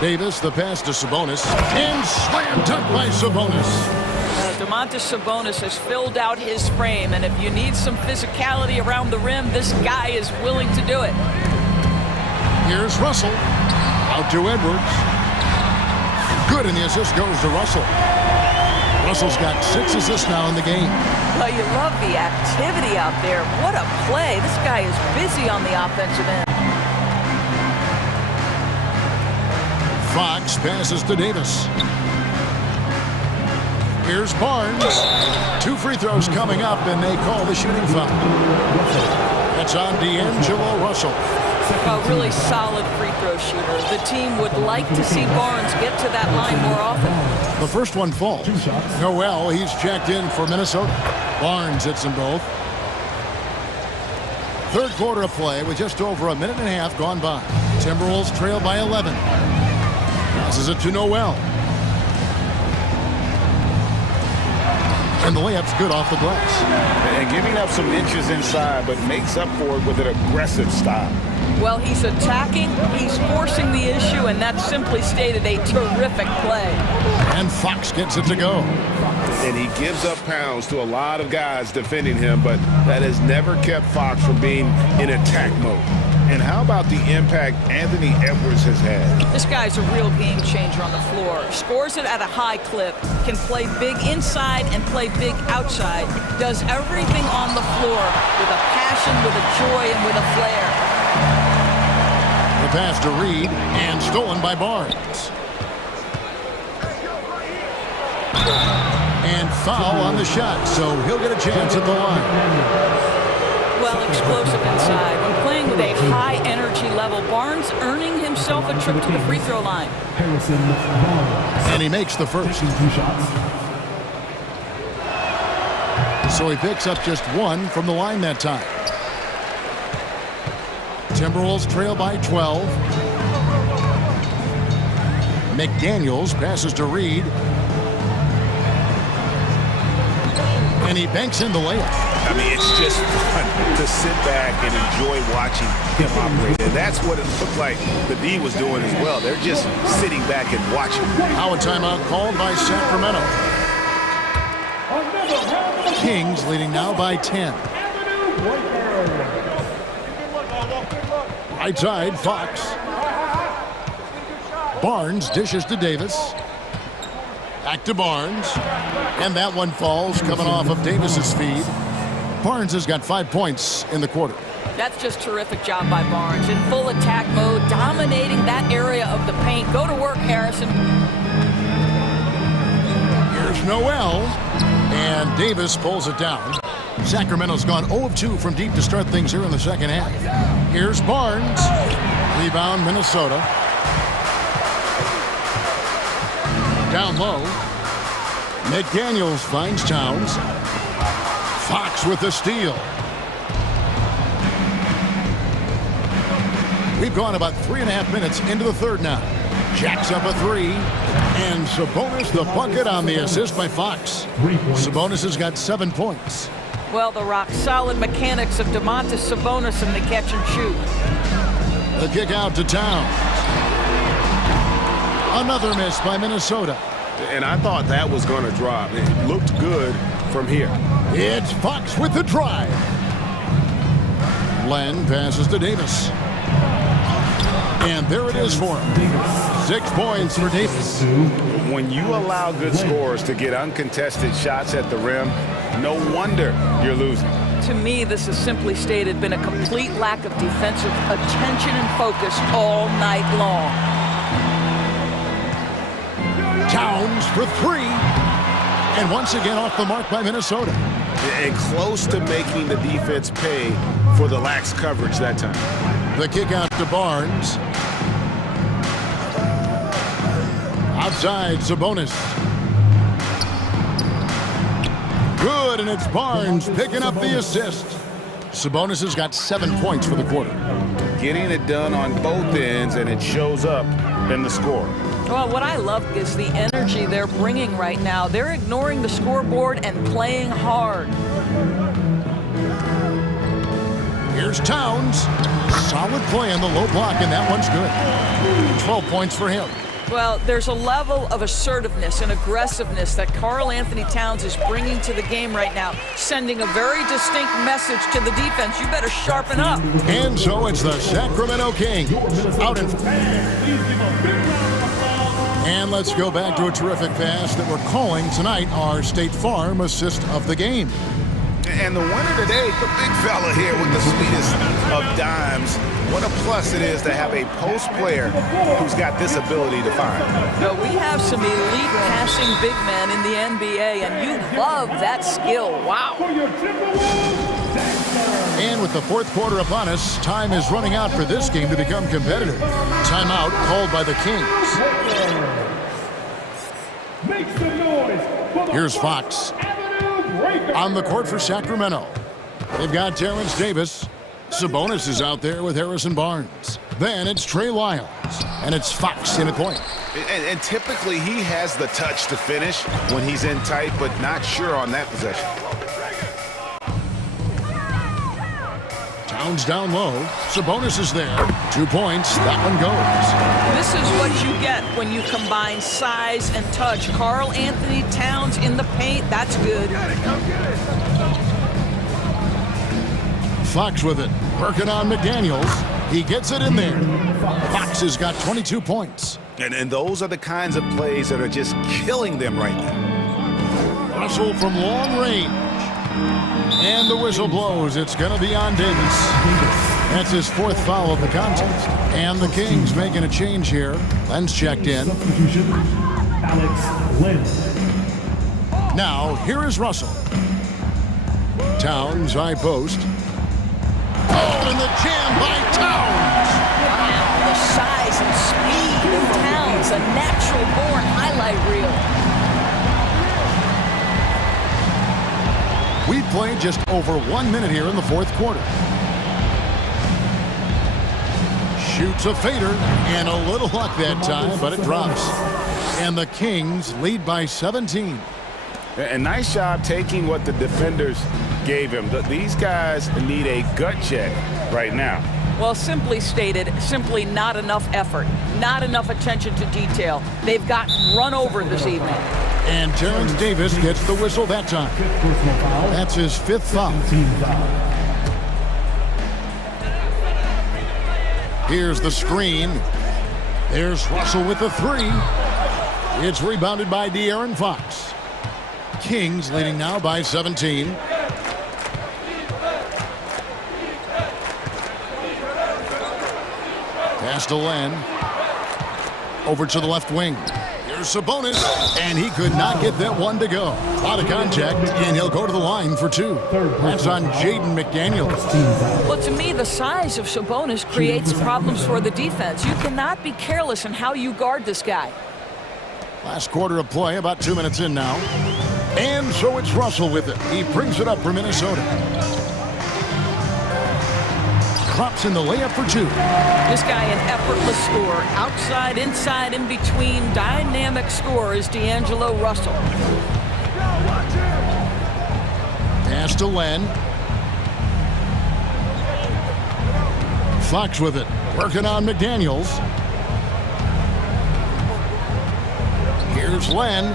Davis, the pass to Sabonis. And slam dunk by Sabonis. Domantas Sabonis has filled out his frame, and if you need some physicality around the rim, this guy is willing to do it. Here's Russell. Out to Edwards. Good, and the assist goes to Russell. Russell's got 6 assists now in the game. Well, you love the activity out there. What a play. This guy is busy on the offensive end. Fox passes to Davis. Here's Barnes. 2 free throws coming up, and they call the shooting foul. That's on D'Angelo Russell. A really solid free throw shooter. The team would like to see Barnes get to that line more often. The first one falls. Noel, he's checked in for Minnesota. Barnes hits them both. Third quarter of play with just over a minute and a half gone by. Timberwolves trail by 11. Passes it to Noel. And the layup's good off the glass. And giving up some inches inside, but makes up for it with an aggressive style. Well, he's attacking, he's forcing the issue, and that's simply stated a terrific play. And Fox gets it to go. And he gives up pounds to a lot of guys defending him, but that has never kept Fox from being in attack mode. And how about the impact Anthony Edwards has had? This guy's a real game changer on the floor. Scores it at a high clip, can play big inside and play big outside, does everything on the floor with a passion, with a joy, and with a flair. The pass to Reed, and stolen by Barnes. And foul on the shot, so he'll get a chance at the line. Well, explosive inside. When playing with a high energy level, Barnes earning himself a trip to the free throw line. And he makes the first. So he picks up just 1 from the line that time. Timberwolves trail by 12. McDaniels passes to Reed. And he banks in the layup. I mean, it's just fun to sit back and enjoy watching him operate. And that's what it looked like the D was doing as well. They're just sitting back and watching. Now a timeout called by Sacramento. Kings leading now by 10. Right side, Fox. Barnes dishes to Davis. Back to Barnes. And that one falls, coming off of Davis's feed. Barnes has got 5 points in the quarter. That's just terrific job by Barnes. In full attack mode, dominating that area of the paint. Go to work, Harrison. Here's Noel. And Davis pulls it down. Sacramento's gone 0 of 2 from deep to start things here in the second half. Here's Barnes. Rebound, Minnesota. Down low. McDaniels finds Towns. Fox with the steal. We've gone about 3.5 minutes into the third now. Jacks up a three. And Sabonis the bucket on the assist by Fox. Sabonis has got 7 points. Well, the rock-solid mechanics of Domantas Sabonis in the catch and shoot. The kick out to Towns. Another miss by Minnesota. And I thought that was going to drop. It looked good from here. It's Fox with the drive. Len passes to Davis. And there it is for him. 6 points for Davis. When you allow good scorers to get uncontested shots at the rim, no wonder you're losing. To me, this has simply stated been a complete lack of defensive attention and focus all night long. Towns for 3. And once again off the mark by Minnesota. And close to making the defense pay for the lax coverage that time. The kick out to Barnes. Outside, Sabonis. Good, and it's Barnes picking up the assist. Sabonis has got 7 points for the quarter. Getting it done on both ends, and it shows up in the score. Well, what I love is the energy they're bringing right now. They're ignoring the scoreboard and playing hard. Here's Towns. Solid play on the low block, and that one's good. 12 points for him. Well, there's a level of assertiveness and aggressiveness that Karl Anthony Towns is bringing to the game right now, sending a very distinct message to the defense. You better sharpen up. And so it's the Sacramento Kings out in. And let's go back to a terrific pass that we're calling tonight our State Farm assist of the game. And the winner today, the big fella here with the sweetest of dimes. What a plus it is to have a post player who's got this ability to find. Well, we have some elite passing big men in the NBA, and you love that skill. Wow. And with the fourth quarter upon us, time is running out for this game to become competitive. Timeout called by the Kings. Here's Fox. On the court for Sacramento. They've got Terrence Davis. Sabonis is out there with Harrison Barnes. Then it's Trey Lyles. And it's Fox in a point. And typically he has the touch to finish when he's in tight, but not sure on that possession. Towns down low. Sabonis is there. 2 points. That one goes. This is what you get when you combine size and touch. Karl Anthony Towns in the paint. That's good. Fox with it. Working on McDaniels. He gets it in there. Fox has got 22 points. And those are the kinds of plays that are just killing them right now. Russell from long range. And the whistle blows. It's going to be on Davis. That's his 4th foul of the contest. And the Kings making a change here. Len's checked in. Now, here is Russell. Towns, high post. Oh, and the jam by Towns. Wow, the size and speed of Towns, a natural-born highlight reel. We've played just over 1 minute here in the fourth quarter. Shoots a fader, and a little luck that time, but it drops. And the Kings lead by 17. A nice job taking what the defenders gave him. These guys need a gut check right now. Well, simply stated, simply not enough effort, not enough attention to detail. They've gotten run over this evening. And Terrence Davis gets the whistle that time. That's his 5th foul. Here's the screen. There's Russell with the 3. It's rebounded by De'Aaron Fox. Kings leading now by 17. Pass to Len. Over to the left wing. Here's Sabonis, and he could not get that one to go. Out of contact, and he'll go to the line for 2. That's on Jaden McDaniels. Well, to me, the size of Sabonis creates problems for the defense. You cannot be careless in how you guard this guy. Last quarter of play, about 2 minutes in now. And so it's Russell with it. He brings it up for Minnesota. Drops in the layup for 2. This guy an effortless scorer. Outside, inside, in between. Dynamic scorer is D'Angelo Russell. Pass to Len. Fox with it. Working on McDaniels. Here's Len.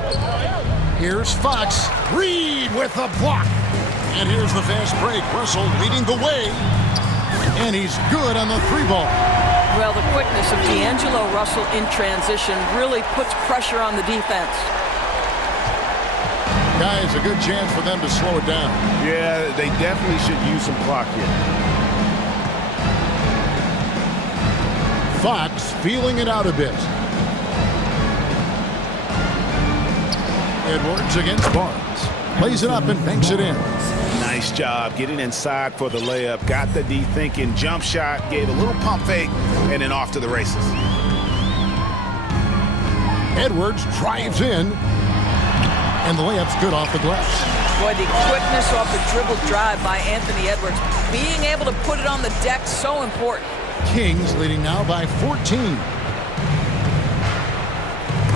Here's Fox. Reed with the block. And here's the fast break. Russell leading the way. And he's good on the 3-ball. Well, the quickness of D'Angelo Russell in transition really puts pressure on the defense. Guys, a good chance for them to slow it down. Yeah, they definitely should use some clock here. Fox feeling it out a bit. Edwards against Barnes. Lays it up and banks it in. Nice job getting inside for the layup. Got the D thinking. Jump shot. Gave a little pump fake. And then off to the races. Edwards drives in. And the layup's good off the glass. Boy, the quickness off the dribble drive by Anthony Edwards. Being able to put it on the deck, so important. Kings leading now by 14.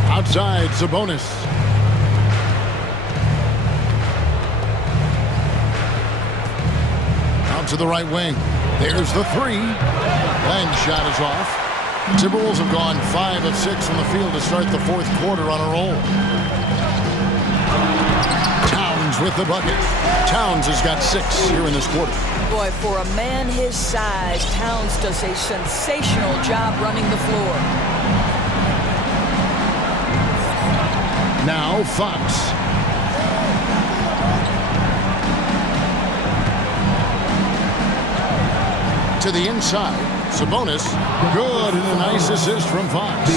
Outside, Sabonis. Out to the right wing. There's the 3. Len's shot is off. The Timberwolves have gone 5 of 6 from the field to start the 4th quarter on a roll. Towns with the bucket. Towns has got 6 here in this quarter. Boy, for a man his size, Towns does a sensational job running the floor. Now Fox. To the inside. Sabonis. Good, and a nice assist from Fox.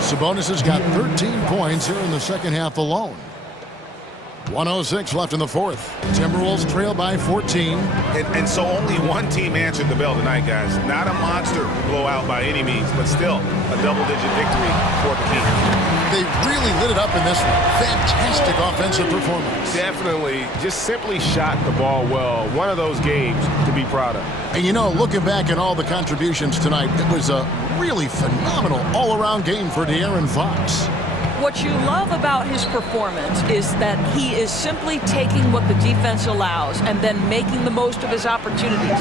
Sabonis has got 13 points here in the second half alone. 1:06 left in the 4th. Timberwolves trail by 14. And so only one team answered the bell tonight, guys. Not a monster blowout by any means, but still a double-digit victory for the Kings. They really lit it up in this one. Fantastic offensive performance. Definitely just simply shot the ball well. One of those games to be proud of. And you know, looking back at all the contributions tonight, it was a really phenomenal all-around game for De'Aaron Fox. What you love about his performance is that he is simply taking what the defense allows and then making the most of his opportunities.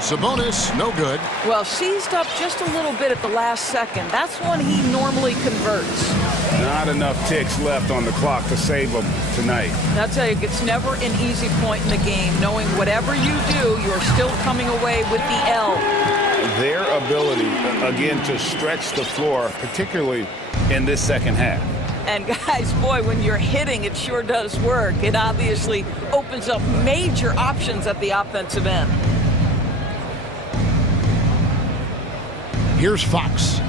Sabonis, no good. Well, seized up just a little bit at the last second. That's when he normally converts. Not enough ticks left on the clock to save him tonight. I'll tell you, it's never an easy point in the game, knowing whatever you do, you're still coming away with the L. Their ability, again, to stretch the floor, particularly in this second half. And guys, boy, when you're hitting, it sure does work. It obviously opens up major options at the offensive end. Here's Fox.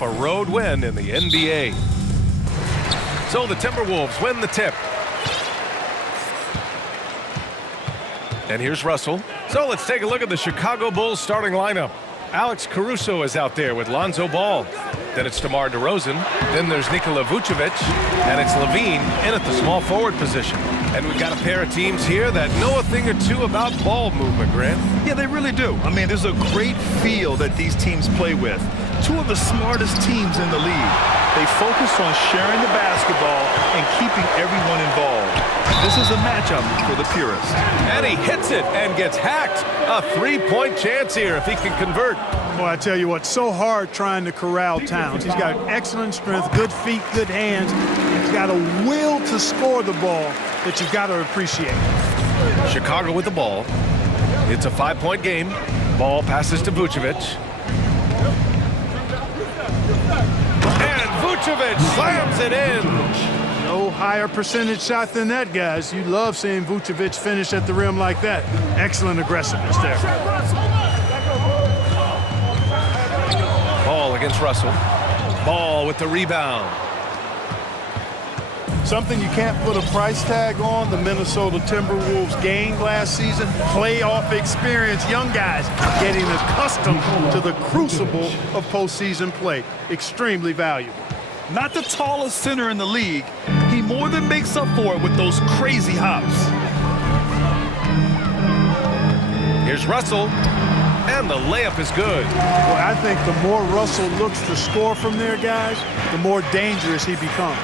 A road win in the NBA. So the Timberwolves win the tip. And here's Russell. So let's take a look at the Chicago Bulls starting lineup. Alex Caruso is out there with Lonzo Ball. Then it's DeMar DeRozan. Then there's Nikola Vucevic. And it's Levine in at the small forward position. And we've got a pair of teams here that know a thing or two about ball movement, Grant. Yeah, they really do. I mean, there's a great feel that these teams play with. Two of the smartest teams in the league. They focus on sharing the basketball and keeping everyone involved. This is a matchup for the purists. And he hits it and gets hacked. A three-point chance here if he can convert. Boy, I tell you what, so hard trying to corral Towns. He's got excellent strength, good feet, good hands. He's got a will to score the ball that you've got to appreciate. Chicago with the ball. It's a 5-point game. Ball passes to Vucevic. And Vucevic slams it in. No higher percentage shot than that, guys. You love seeing Vucevic finish at the rim like that. Excellent aggressiveness there. Ball against Russell. Ball with the rebound. Something you can't put a price tag on, the Minnesota Timberwolves gained last season. Playoff experience, young guys getting accustomed to the crucible of postseason play. Extremely valuable. Not the tallest center in the league, he more than makes up for it with those crazy hops. Here's Russell, and the layup is good. Well, I think the more Russell looks to score from there, guys, the more dangerous he becomes.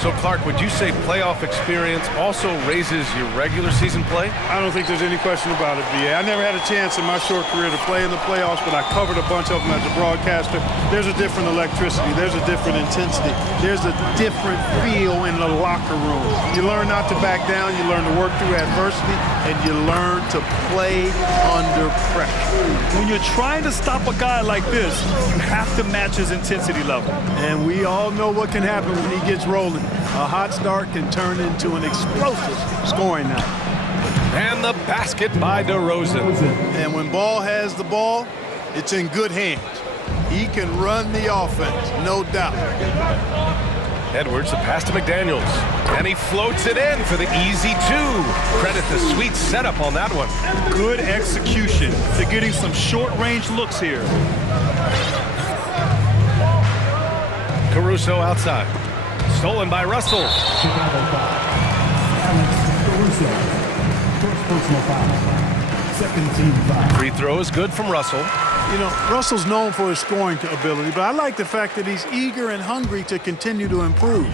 So, Clark, would you say playoff experience also raises your regular season play? I don't think there's any question about it, B.A. I never had a chance in my short career to play in the playoffs, but I covered a bunch of them as a broadcaster. There's a different electricity. There's a different intensity. There's a different feel in the locker room. You learn not to back down. You learn to work through adversity, and you learn to play under pressure. When you're trying to stop a guy like this, you have to match his intensity level. And we all know what can happen when he gets rolling. A hot start can turn into an explosive scoring night. And the basket by DeRozan. And when Ball has the ball, it's in good hands. He can run the offense, no doubt. Edwards, the pass to McDaniels. And he floats it in for the easy two. Credit the sweet setup on that one. Good execution. They're getting some short-range looks here. Caruso outside. Stolen by Russell. Free throw is good from Russell. You know, Russell's known for his scoring ability, but I like the fact that he's eager and hungry to continue to improve.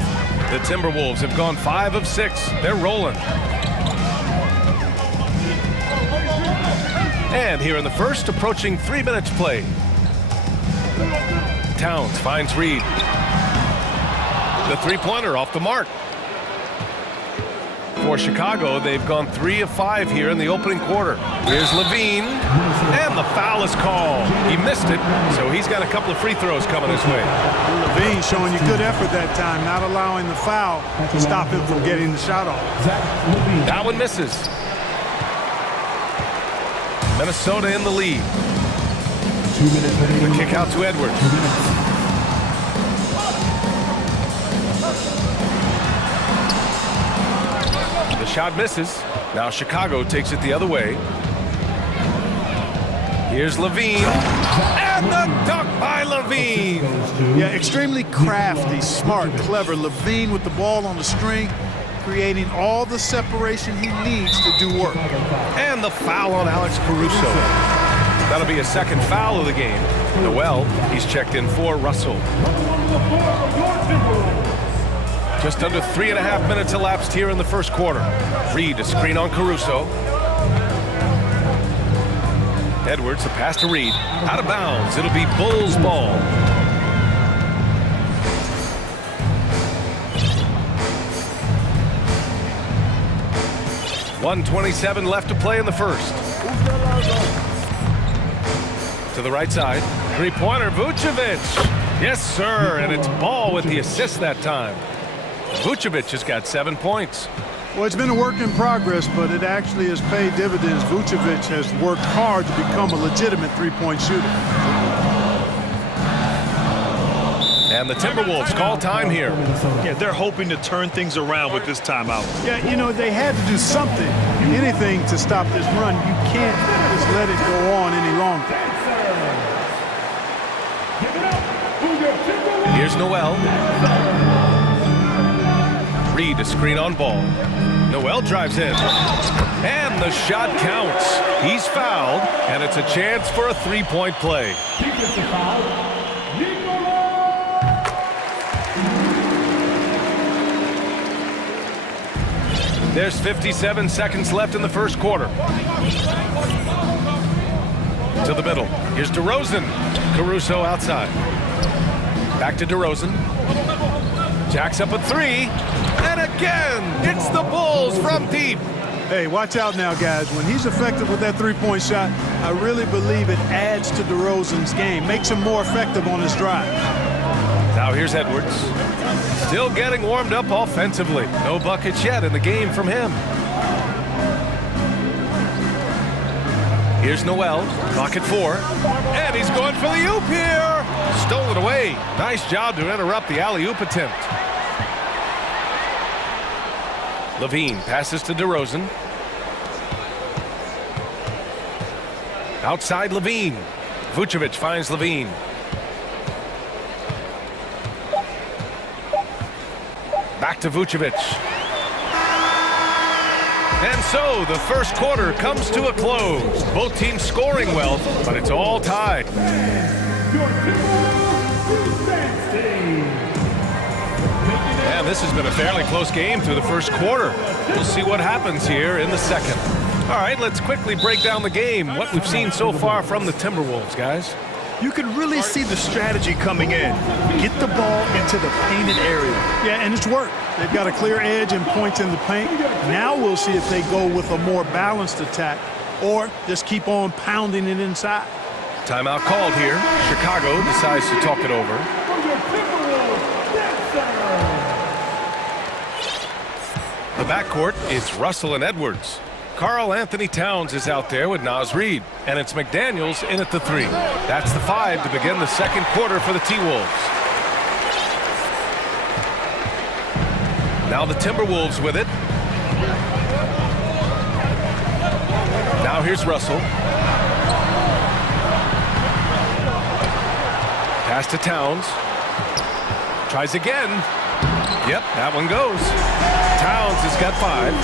The Timberwolves have gone 5 of 6. They're rolling. And here in the first, approaching 3 minutes played. Towns finds Reed. The three-pointer off the mark. For Chicago, they've gone 3 of 5 here in the opening quarter. Here's Levine, and the foul is called. He missed it, so he's got a couple of free throws coming his way. Levine showing you good effort that time, not allowing the foul to stop him from getting the shot off. That one misses. Minnesota in the lead. 2 minutes. The kick out to Edwards. The shot misses. Now Chicago takes it the other way. Here's Levine. And the dunk by Levine. Yeah, extremely crafty, smart, clever. Levine with the ball on the string, creating all the separation he needs to do work. And the foul on Alex Caruso. That'll be a second foul of the game. Noel, he's checked in for Russell. Just under 3.5 minutes elapsed here in the first quarter. Reed, a screen on Caruso. Edwards, a pass to Reed. Out of bounds. It'll be Bulls ball. .127 left to play in the first. To the right side. Three-pointer, Vucevic. Yes, sir, and it's Ball with the assist that time. Vucevic has got 7 points. Well, it's been a work in progress, but it actually has paid dividends. Vucevic has worked hard to become a legitimate three-point shooter. And the Timberwolves call time here. Yeah, they're hoping to turn things around with this timeout. Yeah, you know, they had to do something, anything to stop this run. You can't just let it go on any longer. Here's Noel. Reed, a screen on ball. Noel drives in. And the shot counts. He's fouled, and it's a chance for a three-point play. There's 57 seconds left in the first quarter. To the middle. Here's DeRozan. Caruso outside. Back to DeRozan. Jacks up a three. And again, it's the Bulls from deep. Hey, watch out now, guys. When he's effective with that three-point shot, I really believe it adds to DeRozan's game, makes him more effective on his drive. Now here's Edwards. Still getting warmed up offensively. No buckets yet in the game from him. Here's Noel. Clock at 4. And he's going for the oop here. Stolen away. Nice job to interrupt the alley-oop attempt. Levine passes to DeRozan. Outside Levine. Vucevic finds Levine. Back to Vucevic. And so the first quarter comes to a close. Both teams scoring well, but it's all tied. And this has been a fairly close game through the first quarter. We'll see what happens here in the second. All right, let's quickly break down the game. What we've seen so far from the Timberwolves, guys. You can really see the strategy coming in. Get the ball into the painted area. Yeah, and it's worked. They've got a clear edge and points in the paint. Now we'll see if they go with a more balanced attack or just keep on pounding it inside. Timeout called here. Chicago decides to talk it over. The backcourt, it's Russell and Edwards. Karl Anthony Towns is out there with Naz Reid, and it's McDaniels in at the 3. That's the 5 to begin the second quarter for the T-Wolves. Now the Timberwolves with it. Now here's Russell. Pass to Towns. Tries again. Yep, that one goes. Towns has got 5.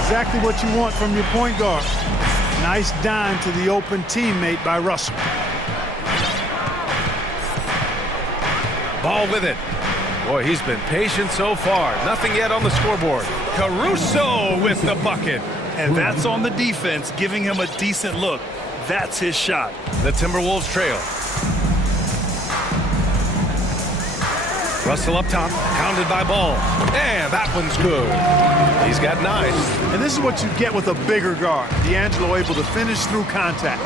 Exactly what you want from your point guard. Nice dime to the open teammate by Russell. Ball with it. Boy, he's been patient so far. Nothing yet on the scoreboard. Caruso with the bucket. And that's on the defense, giving him a decent look. That's his shot. The Timberwolves trail. Russell up top, pounded by Ball. And that one's good. He's got 9. And this is what you get with a bigger guard. D'Angelo able to finish through contact.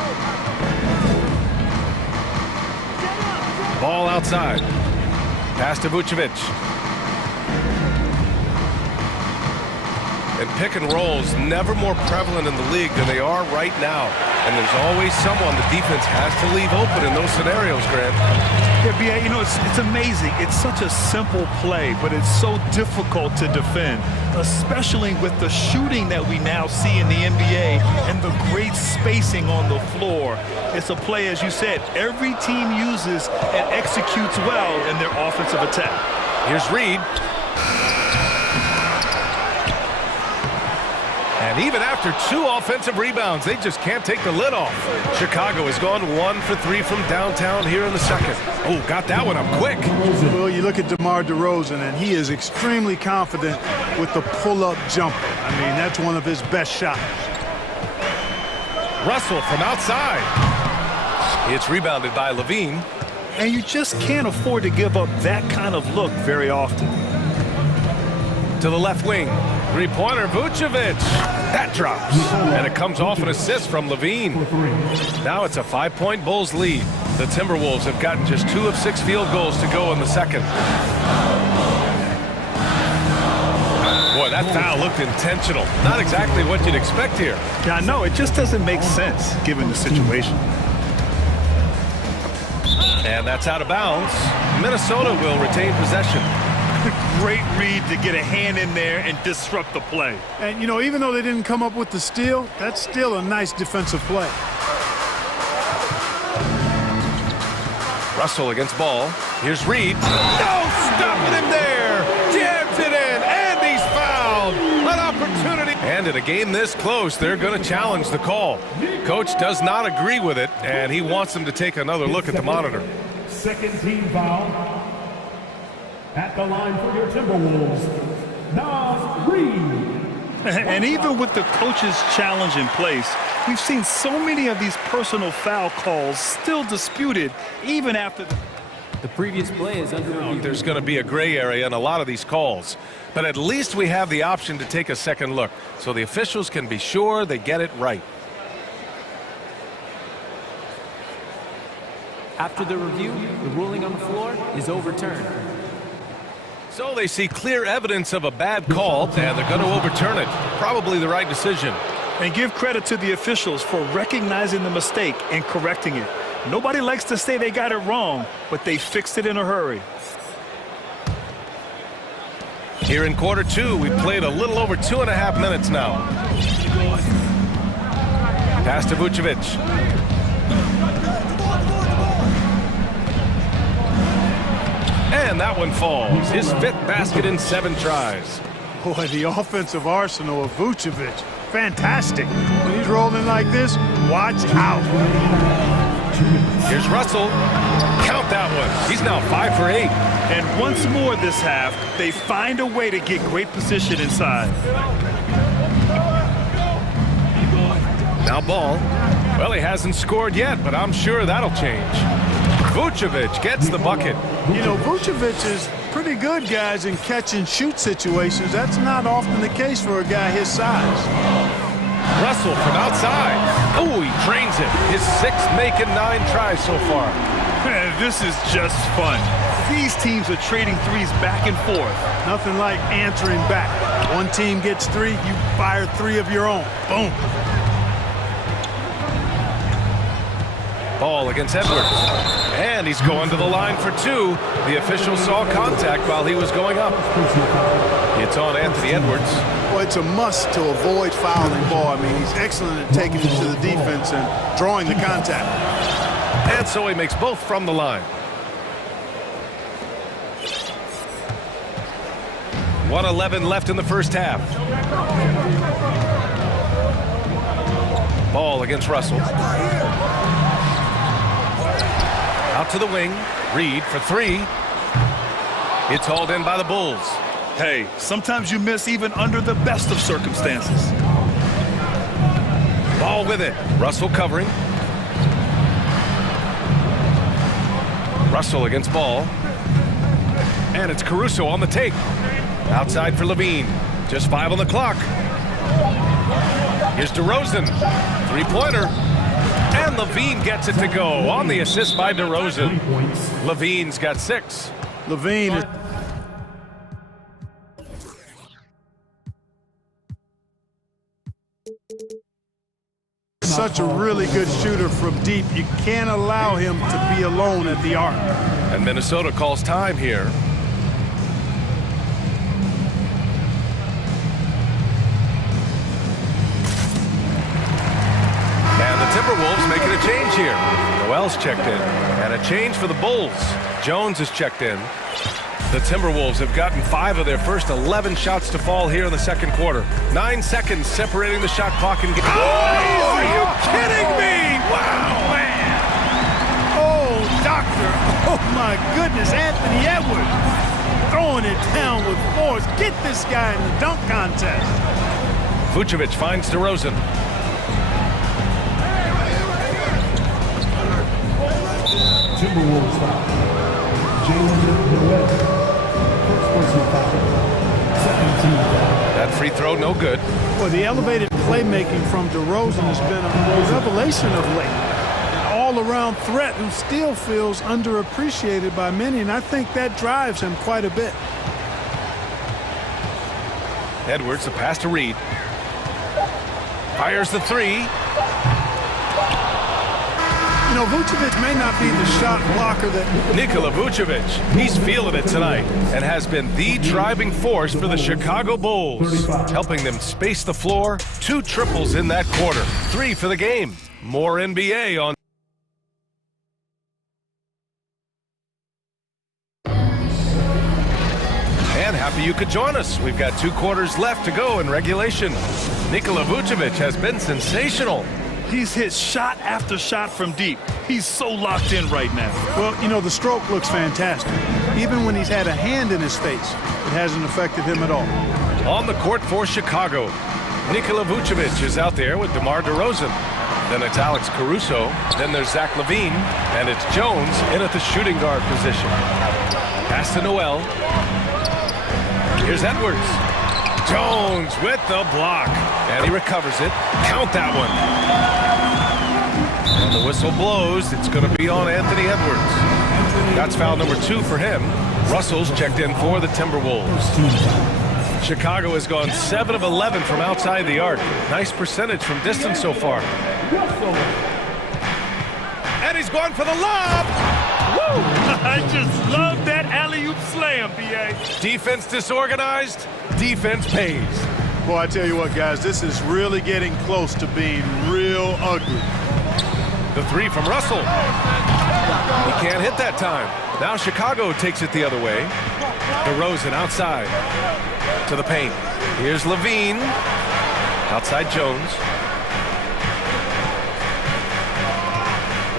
Ball outside. Pass to Vucevic. And pick and rolls never more prevalent in the league than they are right now. And there's always someone the defense has to leave open in those scenarios, Grant. Yeah, B.A., you know, it's amazing. It's such a simple play, but it's so difficult to defend, especially with the shooting that we now see in the NBA and the great spacing on the floor. It's a play, as you said, every team uses and executes well in their offensive attack. Here's Reed. And even after 2 offensive rebounds, they just can't take the lid off. Chicago has gone 1 for 3 from downtown here in the second. Oh, got that one up quick. Well, you look at DeMar DeRozan, and he is extremely confident with the pull-up jumper. I mean, that's one of his best shots. Russell from outside. It's rebounded by Levine. And you just can't afford to give up that kind of look very often. To the left wing. Three-pointer, Vucevic. That drops. And it comes off an assist from Levine. Now it's a 5-point Bulls lead. The Timberwolves have gotten just 2 of 6 field goals to go in the second. Boy, Boy, that foul looked intentional. Not exactly what you'd expect here. Yeah, I know. It just doesn't make sense given the situation. And that's out of bounds. Minnesota will retain possession. Great read to get a hand in there and disrupt the play. And, you know, even though they didn't come up with the steal, that's still a nice defensive play. Russell against ball. Here's Reed. No, stopping him there. Jams it in, and he's fouled. An opportunity. And in a game this close, they're going to challenge the call. Coach does not agree with it, and he wants them to take another look at the monitor. Second team foul. At the line for your Timberwolves, Reed. And even with the coach's challenge in place, we've seen so many of these personal foul calls still disputed even after the previous play is under review. There's going to be a gray area in a lot of these calls, but at least we have the option to take a second look so the officials can be sure they get it right. After the review, the ruling on the floor is overturned. So they see clear evidence of a bad call, and they're going to overturn it. Probably the right decision. And give credit to the officials for recognizing the mistake and correcting it. Nobody likes to say they got it wrong, but they fixed it in a hurry. Here in quarter two, we've played a little over 2.5 minutes now. Pass to Vucevic. And that one falls. His 5th basket in 7 tries. Boy, the offensive arsenal of Vucevic, fantastic. When he's rolling like this, watch out. Here's Russell. Count that one. He's now 5 for 8. And once more this half, they find a way to get great position inside. Now ball. Well, he hasn't scored yet, but I'm sure that'll change. Vucevic gets the bucket. You know, Vucevic is pretty good, guys, in catch-and-shoot situations. That's not often the case for a guy his size. Russell from outside. Oh, he drains it. His 6th make in 9 tries so far. Man, this is just fun. These teams are trading threes back and forth. Nothing like answering back. One team gets 3, you fire 3 of your own. Boom. Ball against Edwards. And he's going to the line for 2. The official saw contact while he was going up. It's on Anthony Edwards. Well, it's a must to avoid fouling ball. I mean, he's excellent at taking it to the defense and drawing the contact. And so he makes both from the line. 1:11 left in the first half. Ball against Russell. Out to the wing. Reed for 3. It's hauled in by the Bulls. Hey, sometimes you miss even under the best of circumstances. Ball with it. Russell covering. Russell against ball. And it's Caruso on the take. Outside for Levine. Just 5 on the clock. Here's DeRozan. 3-pointer. And Levine gets it to go on the assist by DeRozan. Levine's got 6. Levine is such a really good shooter from deep. You can't allow him to be alone at the arc. And Minnesota calls time here. And the Timberwolves making a change here. Noel's checked in. And a change for the Bulls. Jones has checked in. The Timberwolves have gotten 5 of their first 11 shots to fall here in the second quarter. 9 seconds separating the shot clock and game. Oh, are you kidding me? Wow, man. Oh, doctor. Oh, my goodness. Anthony Edwards throwing it down with force. Get this guy in the dunk contest. Vucevic finds DeRozan. Timberwolves foul. James Noel. First personal foul. 17 foul. That free throw, no good. Well, the elevated playmaking from DeRozan has been a revelation of late. An all-around threat who still feels underappreciated by many, and I think that drives him quite a bit. Edwards, the pass to Reed. Fires the three. You know, Vucevic may not be the shot blocker that... Nikola Vucevic, he's feeling it tonight and has been the driving force for the Chicago Bulls, helping them space the floor. 2 triples in that quarter. 3 for the game. More NBA on... And happy you could join us. We've got 2 quarters left to go in regulation. Nikola Vucevic has been sensational. He's hit shot after shot from deep. He's so locked in right now. Well, you know, the stroke looks fantastic. Even when he's had a hand in his face, it hasn't affected him at all. On the court for Chicago, Nikola Vucevic is out there with DeMar DeRozan. Then it's Alex Caruso. Then there's Zach LaVine. And it's Jones in at the shooting guard position. Pass to Noel. Here's Edwards. Jones with the block. And he recovers it. Count that one. And the whistle blows. It's going to be on Anthony Edwards. That's foul number 2 for him. Russell's checked in for the Timberwolves. Chicago has gone 7 of 11 from outside the arc. Nice percentage from distance so far. And he's going for the lob. Woo! I just love that alley-oop slam, B.A. Defense disorganized. Defense pays. Boy, I tell you what, guys, this is really getting close to being real ugly. The 3 from Russell. He can't hit that time. Now Chicago takes it the other way. DeRozan outside to the paint. Here's LaVine. Outside Jones.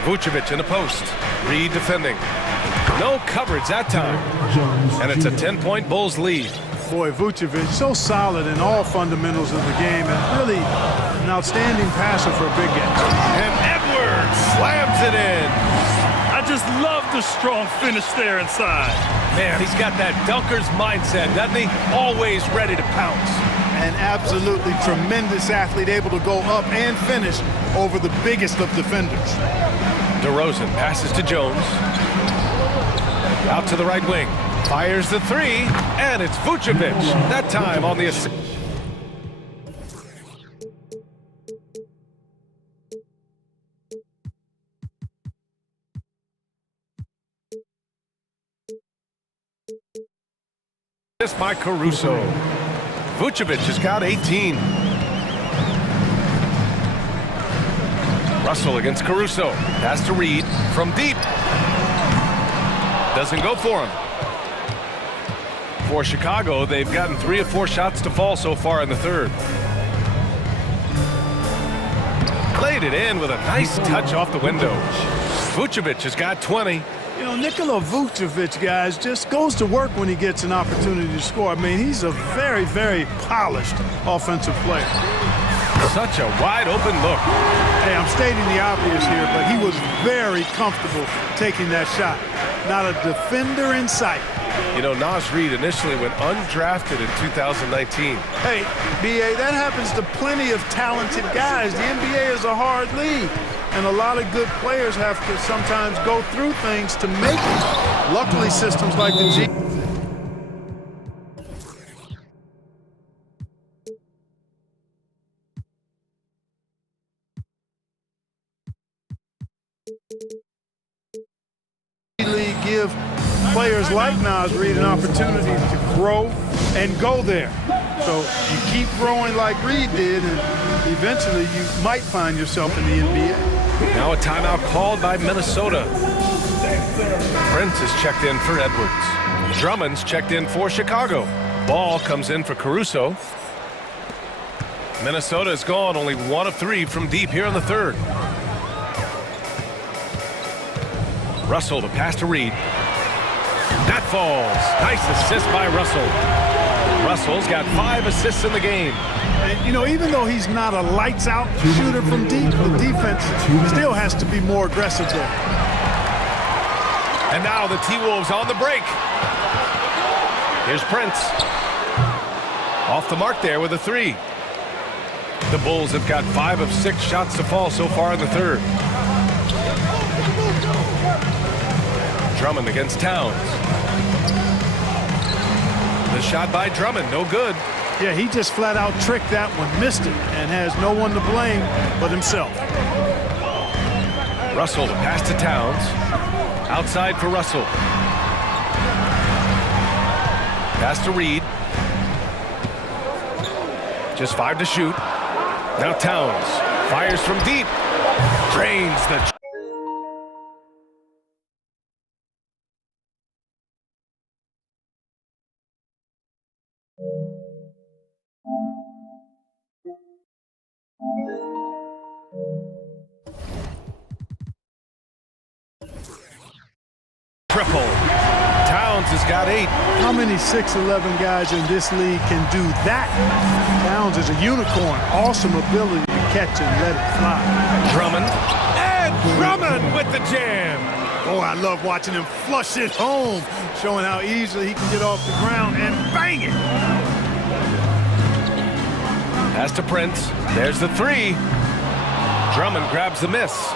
Vucevic in the post. Reed defending. No coverage that time. And it's a 10-point Bulls lead. Boy, Vucevic, so solid in all fundamentals of the game and really an outstanding passer for a big guy. And Edwards slams it in. I just love the strong finish there inside. Man, he's got that dunker's mindset, doesn't he? Always ready to pounce. An absolutely tremendous athlete, able to go up and finish over the biggest of defenders. DeRozan passes to Jones. Out to the right wing. Fires the 3, and it's Vucevic. That time on the assist. This by Caruso. Vucevic has got 18. Russell against Caruso. Pass to Reed from deep. Doesn't go for him. For Chicago, they've gotten 3 of 4 shots to fall so far in the third. Played it in with a nice touch off the window. Vucevic has got 20. You know, Nikola Vucevic, guys, just goes to work when he gets an opportunity to score. I mean, he's a very, very polished offensive player. Such a wide open look. Hey, I'm stating the obvious here, but he was very comfortable taking that shot. Not a defender in sight. You know, Naz Reid initially went undrafted in 2019. Hey, B.A., that happens to plenty of talented guys. The NBA is a hard league, and a lot of good players have to sometimes go through things to make it. Luckily, systems like the G League give players like Naz Reid an opportunity to grow and go there. So you keep growing like Reid did, and eventually you might find yourself in the NBA. Now a timeout called by Minnesota. Prince is checked in for Edwards. Drummond's checked in for Chicago. Ball comes in for Caruso. Minnesota has gone only 1 of 3 from deep here in the third. Russell, the pass to Reed. That falls. Nice assist by Russell. Russell's got 5 assists in the game. And, you know, even though he's not a lights-out shooter from deep, the defense still has to be more aggressive there. And now the T-Wolves on the break. Here's Prince. Off the mark there with a 3. The Bulls have got 5 of 6 shots to fall so far in the third. Drummond against Towns. The shot by Drummond, no good. Yeah, he just flat out tricked that one, missed it, and has no one to blame but himself. Russell to pass to Towns. Outside for Russell. Pass to Reed. Just 5 to shoot. Now Towns fires from deep. Drains the... Triple. Towns has got 8. How many 6'11" guys in this league can do that? Towns is a unicorn. Awesome ability to catch and let it fly. Drummond. And Drummond with the jam. Oh, I love watching him flush it home, showing how easily he can get off the ground and bang it. Pass to Prince. There's the 3. Drummond grabs the miss.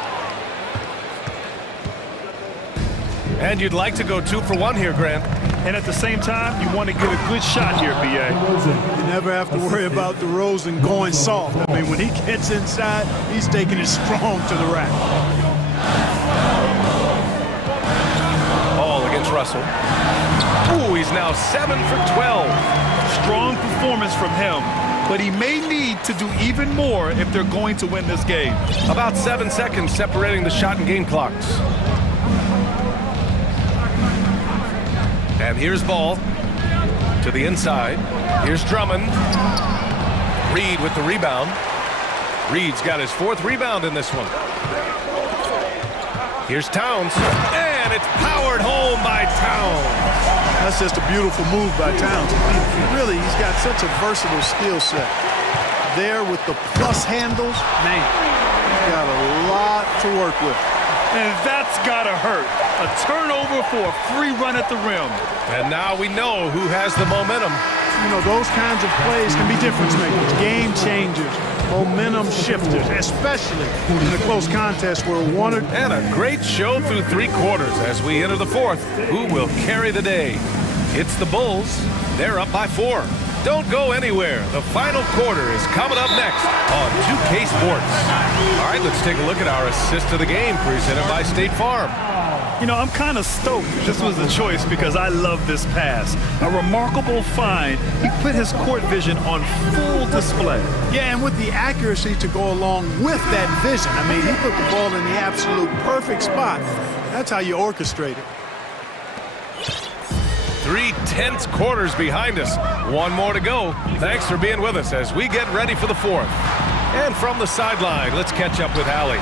And you'd like to go 2 for 1 here, Grant. And at the same time, you want to get a good shot here, B.A. You never have to worry about DeRozan going soft. I mean, when he gets inside, he's taking it strong to the rack. All against Russell. Ooh, he's now 7 for 12. Strong performance from him, but he may need to do even more if they're going to win this game. About 7 seconds separating the shot and game clocks. And here's Ball to the inside. Here's Drummond. Reed with the rebound. Reed's got his 4th rebound in this one. Here's Towns. And it's powered home by Towns. That's just a beautiful move by Towns. Really, he's got such a versatile skill set. There with the plus handles, man, he's got a lot to work with. And that's gotta hurt. A turnover for a free run at the rim. And now we know who has the momentum. You know, those kinds of plays can be difference makers, game changers, momentum shifters, especially in a close contest where one or... And a great show through 3 quarters as we enter the 4th. Who will carry the day? It's the Bulls. They're up by 4. Don't go anywhere. The final quarter is coming up next on 2K Sports. All right, let's take a look at our assist of the game presented by State Farm. You know, I'm kind of stoked this was a choice because I love this pass. A remarkable find. He put his court vision on full display. Yeah, and with the accuracy to go along with that vision. I mean, he put the ball in the absolute perfect spot. That's how you orchestrate it. 3 tense quarters behind us. 1 more to go. Thanks for being with us as we get ready for the 4th. And from the sideline, let's catch up with Allie.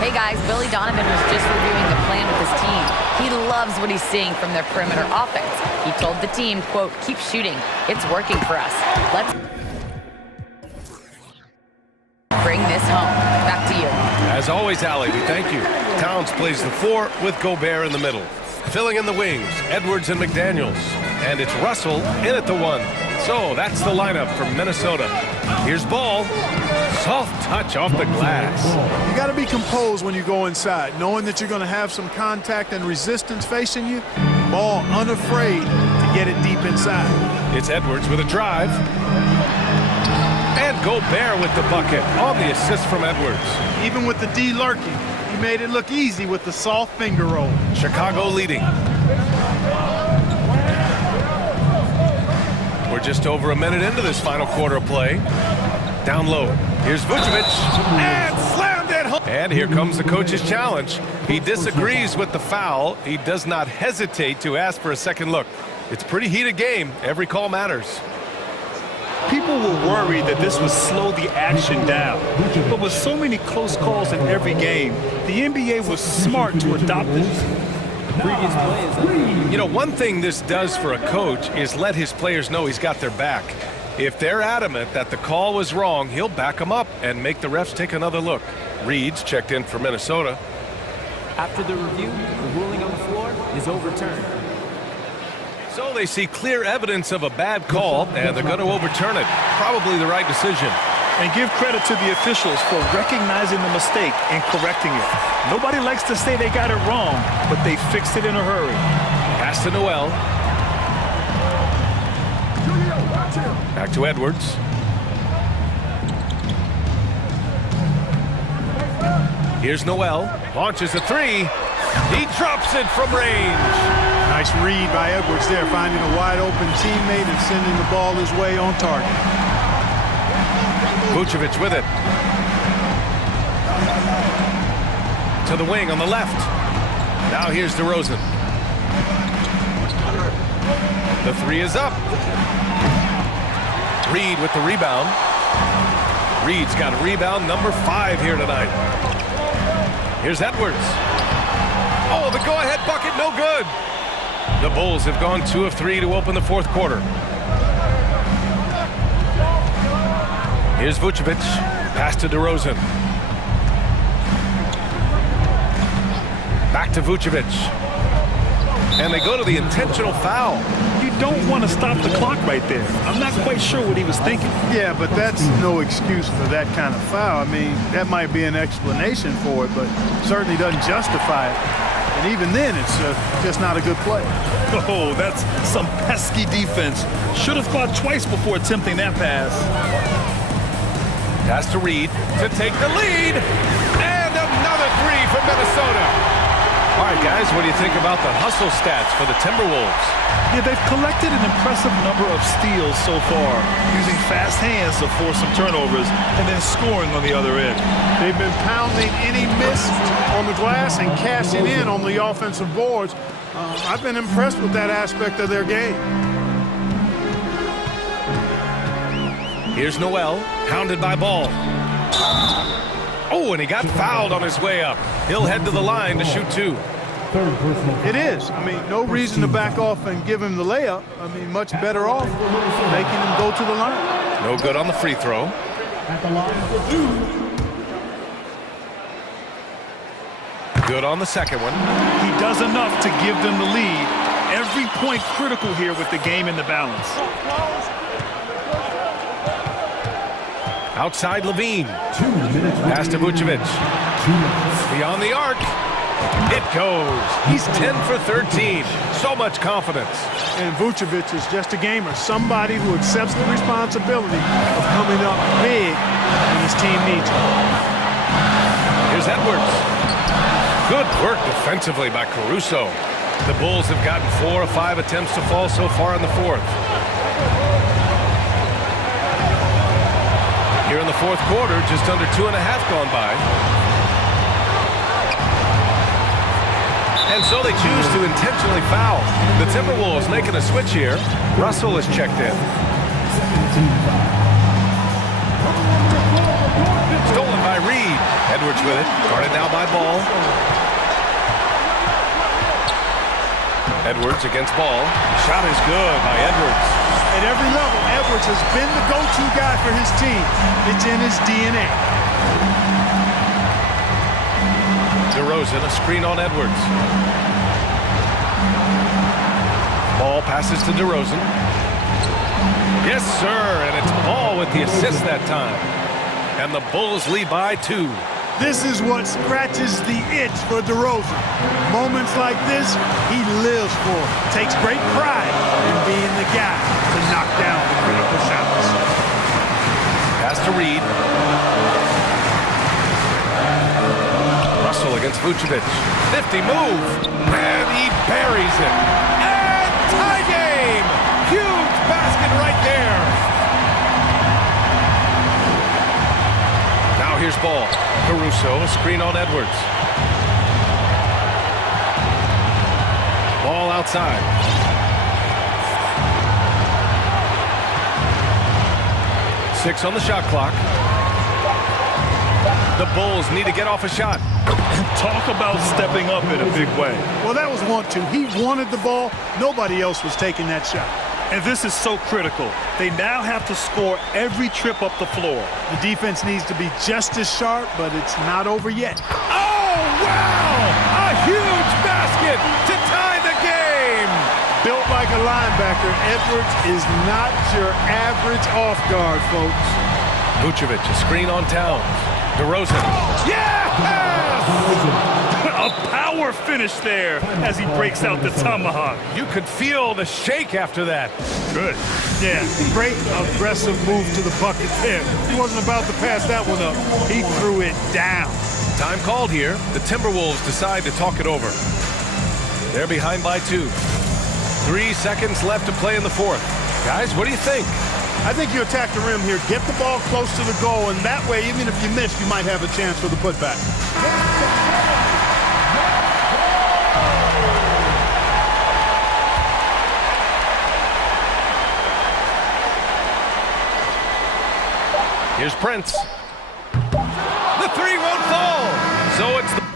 Hey guys, Billy Donovan was just reviewing the plan with his team. He loves what he's seeing from their perimeter offense. He told the team, quote, keep shooting. It's working for us. Let's bring this home. Back to you. As always, Allie, we thank you. Towns plays the 4 with Gobert in the middle. Filling in the wings, Edwards and McDaniels. And it's Russell in at the 1. So that's the lineup for Minnesota. Here's Ball. Soft touch off the glass. You got to be composed when you go inside, knowing that you're going to have some contact and resistance facing you. Ball unafraid to get it deep inside. It's Edwards with a drive. And Gobert with the bucket on the assist from Edwards. Even with the D lurking, he made it look easy with the soft finger roll. Chicago leading. We're just over a minute into this final quarter of play. Down low. Here's Vucevic. And slammed it home. And here comes the coach's challenge. He disagrees with the foul. He does not hesitate to ask for a second look. It's a pretty heated game. Every call matters. People were worried that this would slow the action down. But with so many close calls in every game, the NBA was smart to adopt it. You know, one thing this does for a coach is let his players know he's got their back. If they're adamant that the call was wrong, he'll back them up and make the refs take another look. Reed's checked in for Minnesota. After the review, the ruling on the floor is overturned. So they see clear evidence of a bad call, and they're going to overturn it. Probably the right decision. And give credit to the officials for recognizing the mistake and correcting it. Nobody likes to say they got it wrong, but they fixed it in a hurry. Pass to Noel. Back to Edwards. Here's Noel. Launches a three. He drops it from range. Nice read by Edwards there, finding a wide open teammate and sending the ball his way on target. Vucevic with it. To the wing on the left. Now here's DeRozan. The three is up. Reed with the rebound. Reed's got a rebound number 5 here tonight. Here's Edwards. Oh, the go-ahead bucket, no good. The Bulls have gone 2 of 3 to open the fourth quarter. Here's Vucevic. Pass to DeRozan. Back to Vucevic. And they go to the intentional foul. You don't want to stop the clock right there. I'm not quite sure what he was thinking. Yeah, but that's no excuse for that kind of foul. I mean, that might be an explanation for it, but certainly doesn't justify it. And even then, it's just not a good play. Oh, that's some pesky defense. Should have thought twice before attempting that pass. Pass to Reed to take the lead. And another three from Minnesota. All right, guys, what do you think about the hustle stats for the Timberwolves? Yeah, they've collected an impressive number of steals so far, using fast hands to force some turnovers and then scoring on the other end. They've been pounding any miss on the glass and cashing in on the offensive boards. I've been impressed with that aspect of their game. Here's Noel, hounded by Ball. Oh, and he got fouled on his way up. He'll head to the line to shoot 2. It is. I mean, no reason to back off and give him the layup. I mean, much better off making him go to the line. No good on the free throw. Good on the second one. He does enough to give them the lead. Every point critical here with the game in the balance. Outside Levine. Pass to Vucevic. Beyond the arc. It goes. He's 10 for 13. So much confidence. And Vucevic is just a gamer. Somebody who accepts the responsibility of coming up big when his team needs him. Here's Edwards. Good work defensively by Caruso. The Bulls have gotten 4 of 5 attempts to fall so far in the fourth. Here in the fourth quarter, just under 2.5 gone by. And so they choose to intentionally foul. The Timberwolves making a switch here. Russell is checked in. Stolen by Reed. Edwards with it. Guarded now by Ball. Edwards against Ball. Shot is good by Edwards. At every level, Edwards has been the go-to guy for his team. It's in his DNA. DeRozan, a screen on Edwards. Ball passes to DeRozan. Yes, sir, and it's Ball with the assist that time. And the Bulls lead by 2. This is what scratches the itch for DeRozan. Moments like this, he lives for. Takes great pride in being the guy to knock down the critical shots. Pass to Reed. Russell against Vucevic. Nifty move. And he buries it. And tie game. Huge basket right there. Now here's Ball. Caruso, a screen on Edwards. Ball outside. Six on the shot clock. The Bulls need to get off a shot. Talk about stepping up in a big way. Well, that was 1-2. He wanted the ball. Nobody else was taking that shot. And this is so critical. They now have to score every trip up the floor. The defense needs to be just as sharp, but it's not over yet. Oh, wow! A huge basket to tie the game! Built like a linebacker, Edwards is not your average off guard, folks. Vucevic, a screen on Towns. DeRozan. Yes! A power finish there as he breaks out the tomahawk. You could feel the shake after that. Good. Yeah, great aggressive move to the bucket there. He wasn't about to pass that one up. He threw it down. Time called here. The Timberwolves decide to talk it over. They're behind by 2. 3 seconds left to play in the fourth. Guys, what do you think? I think you attack the rim here, get the ball close to the goal, and that way, even if you miss, you might have a chance for the putback. Here's Prince. The three won't fall. So it's the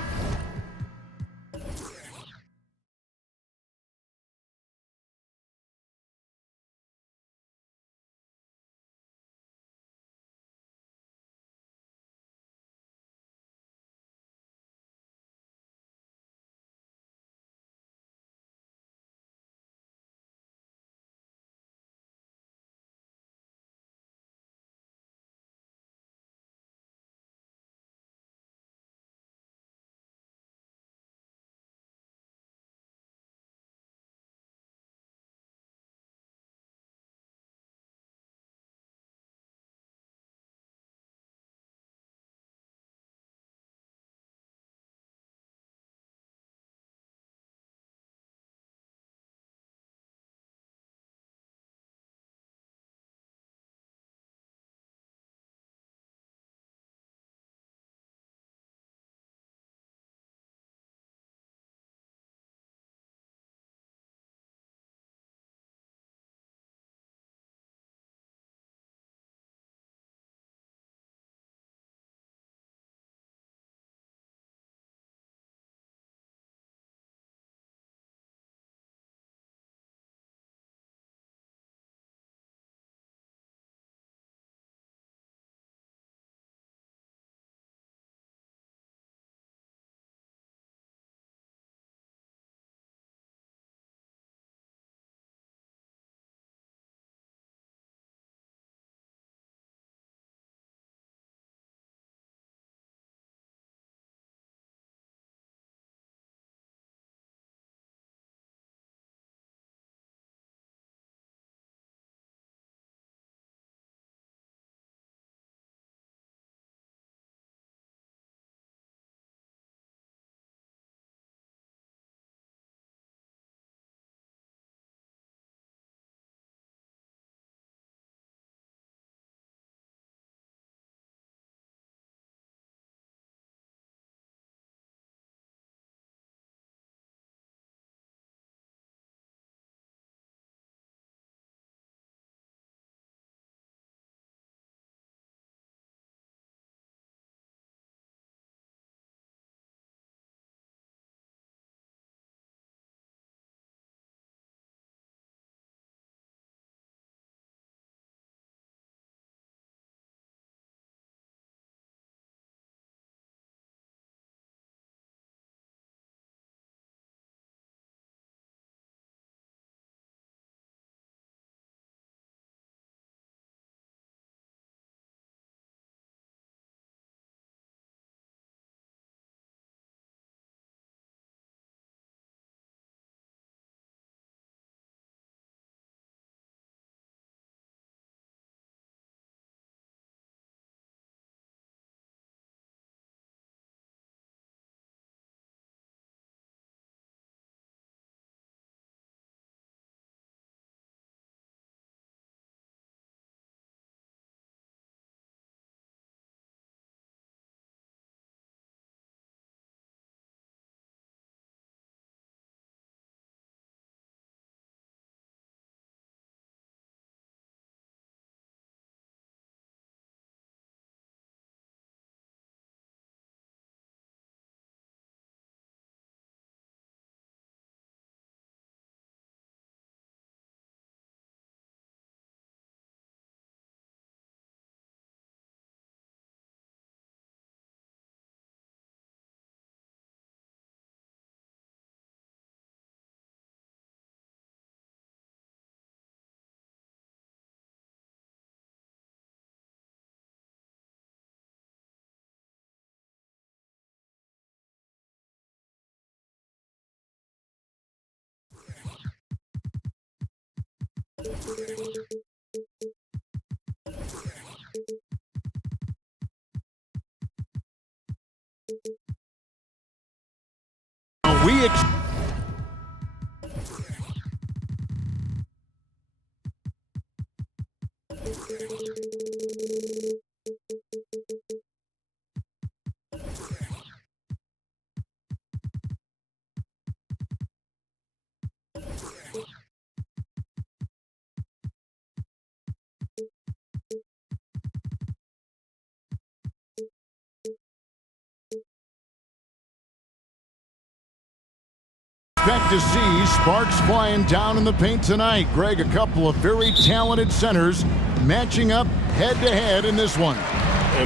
Expect to see sparks flying down in the paint tonight. Greg, a couple of very talented centers matching up head-to-head in this one.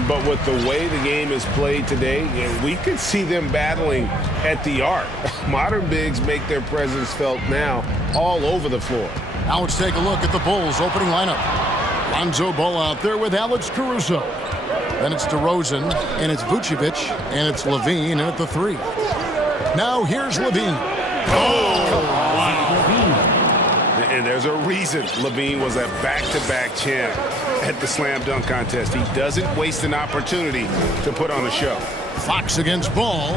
But with the way the game is played today, we could see them battling at the arc. Modern bigs make their presence felt now all over the floor. Now let's take a look at the Bulls' opening lineup. Lonzo Ball out there with Alex Caruso. Then it's DeRozan, and it's Vucevic, and it's Levine, and at the 3. Now here's Levine. And there's a reason Levine was a back-to-back champ at the slam dunk contest. He doesn't waste an opportunity to put on a show. Fox against Ball.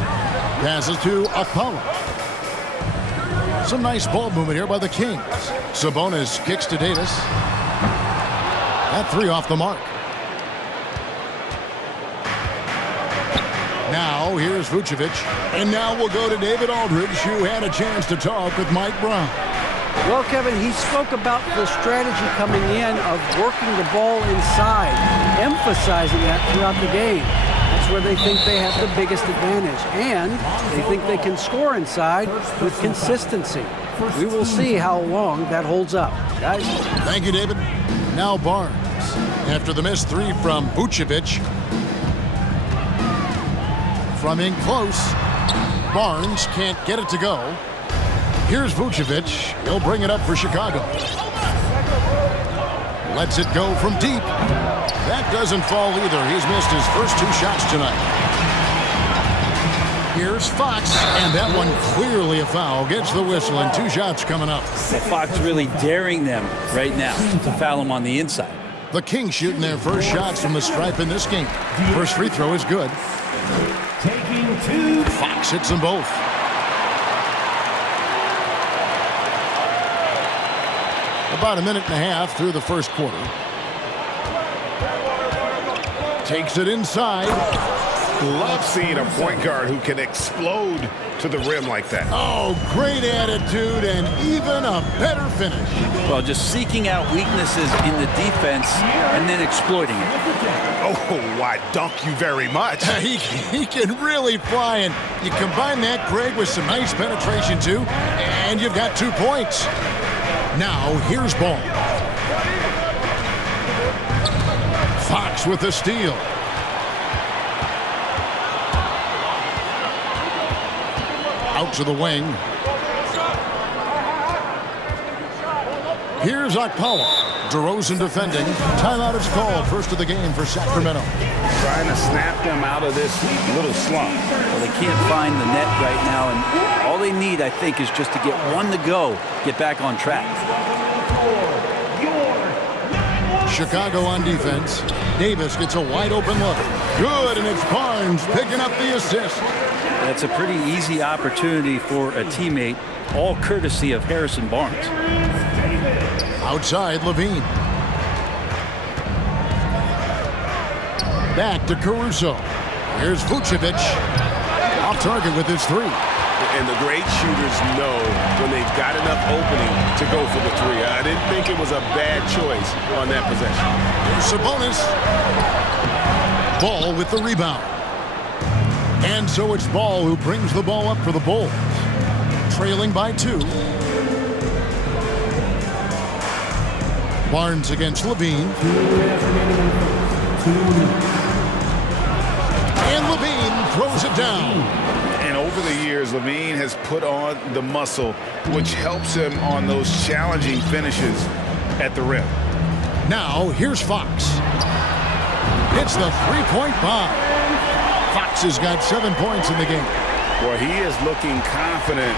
Passes to Akpala. Some nice ball movement here by the Kings. Sabonis kicks to Davis. That 3 off the mark. Now here's Vucevic. And now we'll go to David Aldridge, who had a chance to talk with Mike Brown. Well, Kevin, he spoke about the strategy coming in of working the ball inside, emphasizing that throughout the game. That's where they think they have the biggest advantage, and they think they can score inside with consistency. We will see how long that holds up. Guys. Thank you, David. Now Barnes. After the missed 3 from Vucevic. From in close. Barnes can't get it to go. Here's Vucevic. He'll bring it up for Chicago. Lets it go from deep. That doesn't fall either. He's missed his first 2 shots tonight. Here's Fox, and that one clearly a foul. Gets the whistle, and 2 shots coming up. Fox really daring them right now to foul him on the inside. The Kings shooting their first shots from the stripe in this game. First free throw is good. Taking 2. Fox hits them both. About a minute and a half through the first quarter. Takes it inside. Love seeing a point guard who can explode to the rim like that. Oh, great attitude and even a better finish. Well, just seeking out weaknesses in the defense and then exploiting it. Oh, why dunk you very much. He can really fly, and you combine that, Greg, with some nice penetration too, and you've got 2 points. Now, here's Ball. Fox with the steal. Out to the wing. Here's Akpala. DeRozan defending. Timeout is called. First of the game for Sacramento. Trying to snap them out of this little slump. Well, they can't find the net right now, and all they need, I think, is just to get one to go, get back on track. Chicago on defense. Davis gets a wide open look. Good, and it's Barnes picking up the assist. That's a pretty easy opportunity for a teammate, all courtesy of Harrison Barnes. Outside, Levine. Back to Caruso. Here's Vucevic. Off target with his 3. And the great shooters know when they've got enough opening to go for the 3. I didn't think it was a bad choice on that possession. Here's Sabonis. Ball with the rebound. And so it's Ball who brings the ball up for the Bulls. Trailing by 2. Barnes against Levine. And Levine throws it down. And over the years, Levine has put on the muscle, which helps him on those challenging finishes at the rim. Now, here's Fox. It's the 3-point bomb. Fox has got 7 points in the game. Well, he is looking confident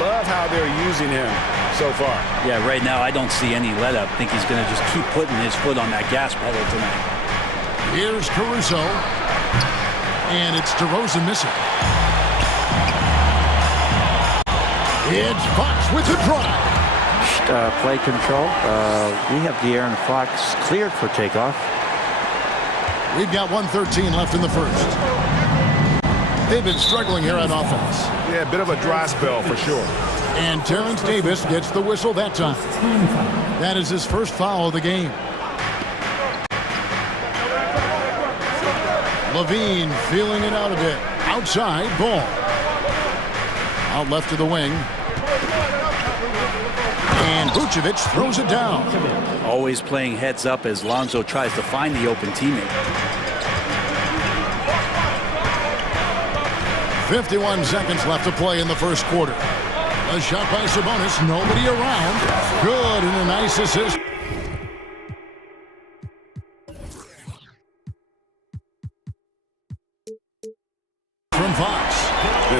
Love how they're using him so far. Yeah, right now I don't see any let-up. I think he's going to just keep putting his foot on that gas pedal tonight. Here's Caruso. And it's DeRozan missing. It's Fox with the drive. Play control. We have De'Aaron Fox cleared for takeoff. We've got 1:13 left in the first. They've been struggling here on offense. Yeah, a bit of a dry spell for sure. And Terrence Davis gets the whistle that time. That is his first foul of the game. Levine feeling it out a bit. Outside, ball. Out left to the wing. And Vucevic throws it down. Always playing heads up as Lonzo tries to find the open teammate. 51 seconds left to play in the first quarter. A shot by Sabonis, nobody around. Good, and a nice assist. From Fox.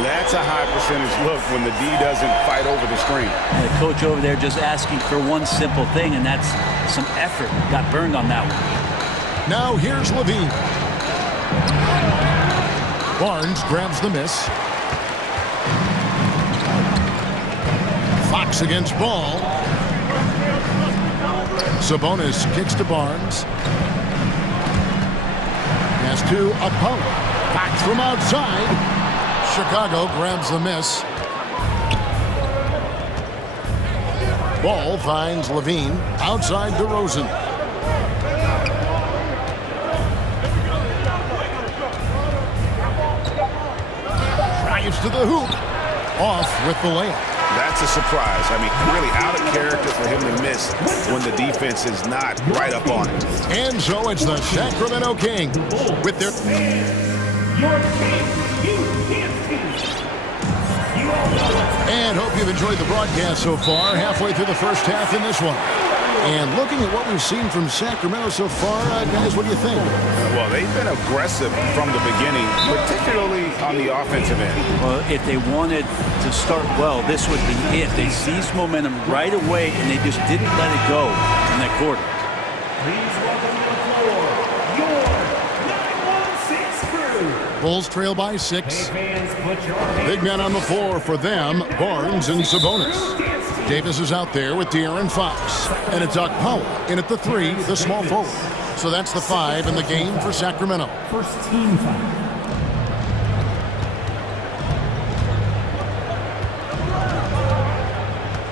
That's a high percentage look when the D doesn't fight over the screen. The coach over there just asking for one simple thing, and that's some effort. Got burned on that one. Now here's Levine. Barnes grabs the miss. Fox against Ball. Sabonis kicks to Barnes. Pass to Apollo. Fox from outside. Chicago grabs the miss. Ball finds Levine. Outside DeRozan. Drives to the hoop. Off with the layup. That's a surprise. I mean, really out of character for him to miss when the defense is not right up on it. And so it's the Sacramento Kings with their... Your king, you can't beat. And hope you've enjoyed the broadcast so far. Halfway through the first half in this one. And looking at what we've seen from Sacramento so far, guys, what do you think? Well, they've been aggressive from the beginning, particularly on the offensive end. Well, if they wanted to start well, this would be it. They seized momentum right away, and they just didn't let it go in that quarter. Please welcome to the floor, your 916 crew. Bulls trail by 6. Hey fans, put your Big men on the floor for them, Barnes and Sabonis. Davis is out there with De'Aaron Fox. And it's Powell in at the 3, the small forward. So that's the 5 in the game for Sacramento. First team foul.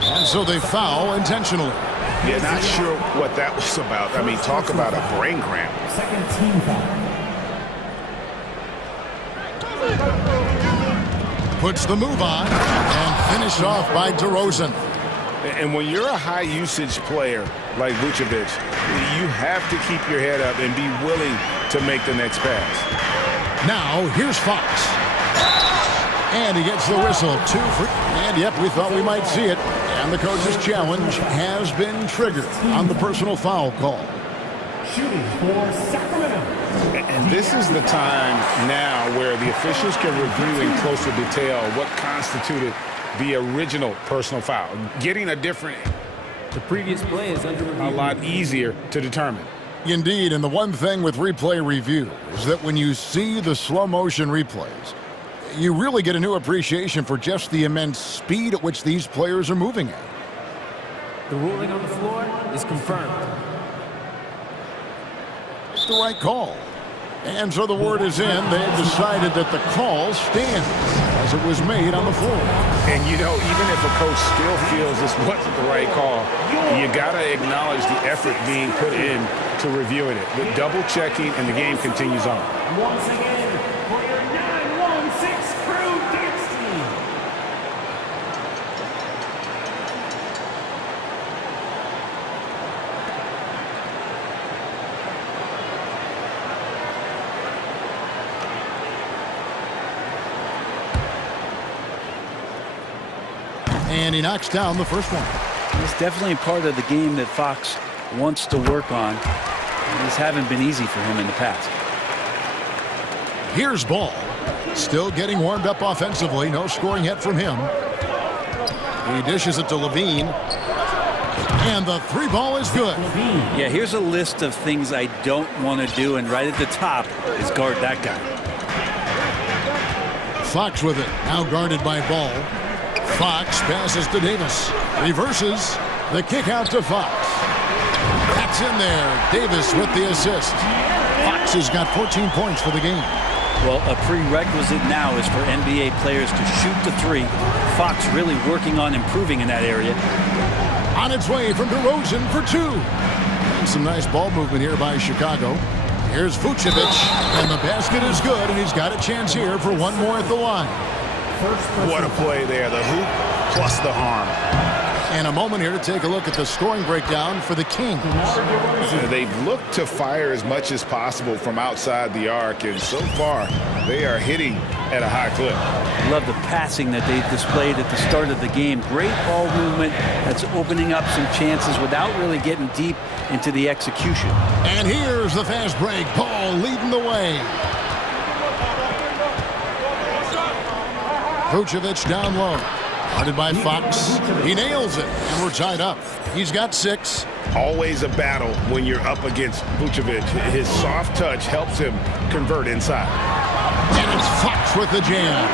And so they foul intentionally. Yeah, not sure what that was about. I mean, talk about a brain cramp. Second team foul. Puts the move on and finished off by DeRozan. And when you're a high-usage player like Vucevic, you have to keep your head up and be willing to make the next pass. Now, here's Fox. And he gets the whistle. 2 for... And, yep, we thought we might see it. And the coach's challenge has been triggered on the personal foul call. Shooting for Sacramento. And this is the time now where the officials can review in closer detail what constituted the original personal foul. Getting a different... The previous play is under review. A lot easier to determine. Indeed, and the one thing with replay review is that when you see the slow motion replays, you really get a new appreciation for just the immense speed at which these players are moving at. The ruling on the floor is confirmed. It's the right call. And so the word is in. They've decided that the call stands as it was made on the floor. And, you know, even if a coach still feels this wasn't the right call, you got to acknowledge the effort being put in to reviewing it. With double-checking, and the game continues on. Once again, for your 916 crew dance team. And he knocks down the first one. It's definitely part of the game that Fox wants to work on. These haven't been easy for him in the past. Here's Ball. Still getting warmed up offensively. No scoring yet from him. He dishes it to Levine. And the three ball is good. Yeah, here's a list of things I don't want to do, and right at the top is guard that guy. Fox with it, now guarded by Ball. Fox passes to Davis. Reverses, the kick out to Fox. That's in there. Davis with the assist. Fox has got 14 points for the game. Well, a prerequisite now is for NBA players to shoot the three. Fox really working on improving in that area. On its way from DeRozan for two. And some nice ball movement here by Chicago. Here's Vucevic, and the basket is good, and he's got a chance here for one more at the line. What a play there. The hoop plus the harm. And a moment here to take a look at the scoring breakdown for the Kings. They've looked to fire as much as possible from outside the arc, and so far they are hitting at a high clip. Love the passing that they displayed at the start of the game. Great ball movement that's opening up some chances without really getting deep into the execution. And here's the fast break. Paul leading the way. Vucevic down low. Guarded by Fox. He nails it, and we're tied up. He's got 6. Always a battle when you're up against Vucevic. His soft touch helps him convert inside. And it's Fox with the jam.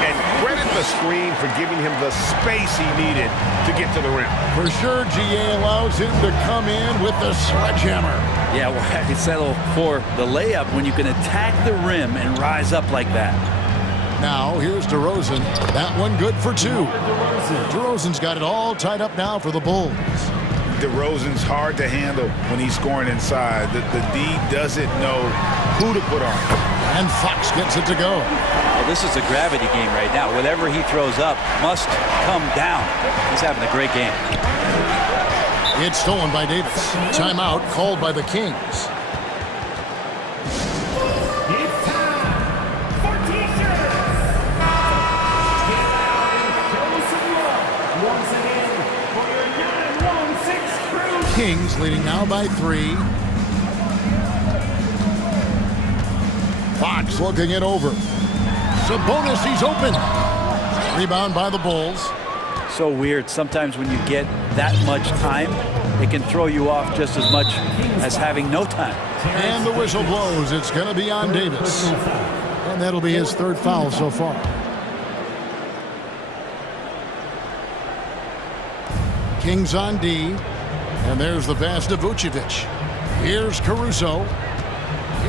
And credit the screen for giving him the space he needed to get to the rim. For sure, GA allows him to come in with the sledgehammer. Yeah, well, I can settle for the layup when you can attack the rim and rise up like that. Now, here's DeRozan. That one good for 2. DeRozan's got it all tied up now for the Bulls. DeRozan's hard to handle when he's scoring inside. The D doesn't know who to put on. And Fox gets it to go. Well, this is a gravity game right now. Whatever he throws up must come down. He's having a great game. It's stolen by Davis. Timeout called by the Kings. Kings leading now by 3. Fox looking it over. Sabonis, he's open. Rebound by the Bulls. So weird. Sometimes when you get that much time, it can throw you off just as much as having no time. And the whistle blows. It's going to be on Davis. And that'll be his 3rd foul so far. Kings on D. And there's the pass to Vucevic. Here's Caruso.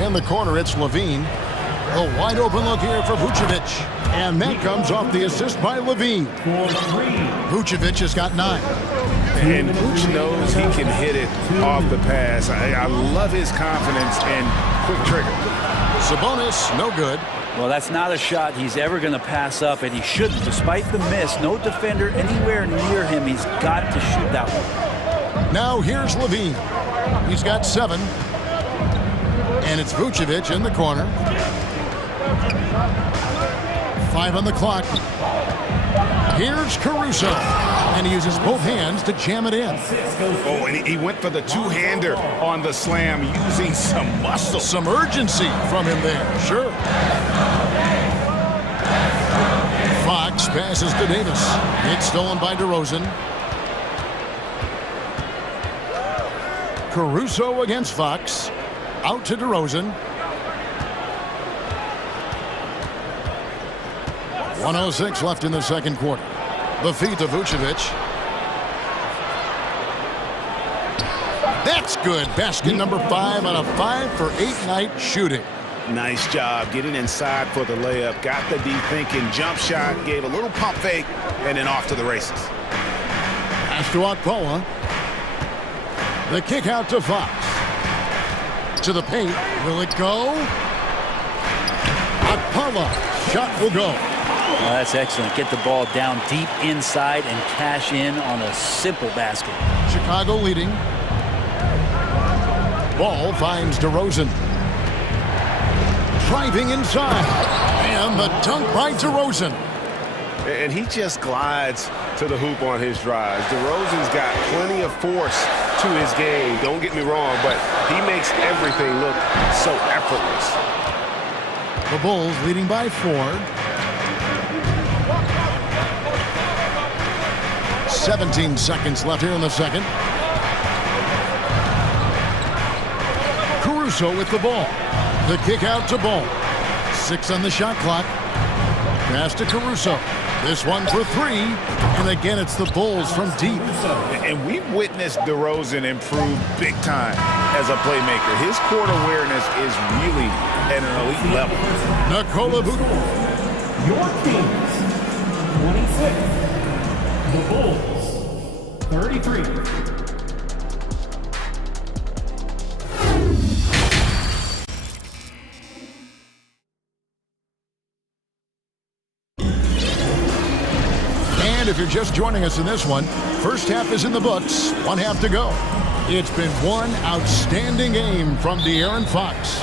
In the corner, it's Levine. A wide open look here for Vucevic. And that comes off the assist by Levine. Vucevic has got 9. And Vuce knows he can hit it off the pass. I love his confidence and quick trigger. Sabonis, no good. Well, that's not a shot he's ever going to pass up, and he shouldn't. Despite the miss, no defender anywhere near him. He's got to shoot that one. Now here's Levine. He's got 7. And it's Vucevic in the corner. 5 on the clock. Here's Caruso. And he uses both hands to jam it in. Oh, and he went for the two-hander on the slam, using some muscle. Some urgency from him there, sure. Fox passes to Davis. It's stolen by DeRozan. Caruso against Fox. Out to DeRozan. 1:06 left in the second quarter. The feed to Vucevic. That's good. Basket number 5 on a 5 for 8 night shooting. Nice job getting inside for the layup. Got the D thinking. Jump shot. Gave a little pump fake. And then off to the races. Pass to Okpala. The kick out to Fox. To the paint. Will it go? Okpala. Shot will go. Oh, that's excellent. Get the ball down deep inside and cash in on a simple basket. Chicago leading. Ball finds DeRozan. Driving inside. And the dunk by DeRozan. And he just glides to the hoop on his drives. DeRozan's got plenty of force to his game. Don't get me wrong, but he makes everything look so effortless. The Bulls leading by 4. 17 seconds left here in the second. Caruso with the ball. The kick out to Ball. 6 on the shot clock. Pass to Caruso. This one for 3. And again, it's the Bulls from deep. And we've witnessed DeRozan improve big time as a playmaker. His court awareness is really at an elite level. Nikola Vucevic. Your teams, 26. The Bulls, 33. And if you're just joining us in this one, first half is in the books, 1 half to go. It's been one outstanding game from De'Aaron Fox.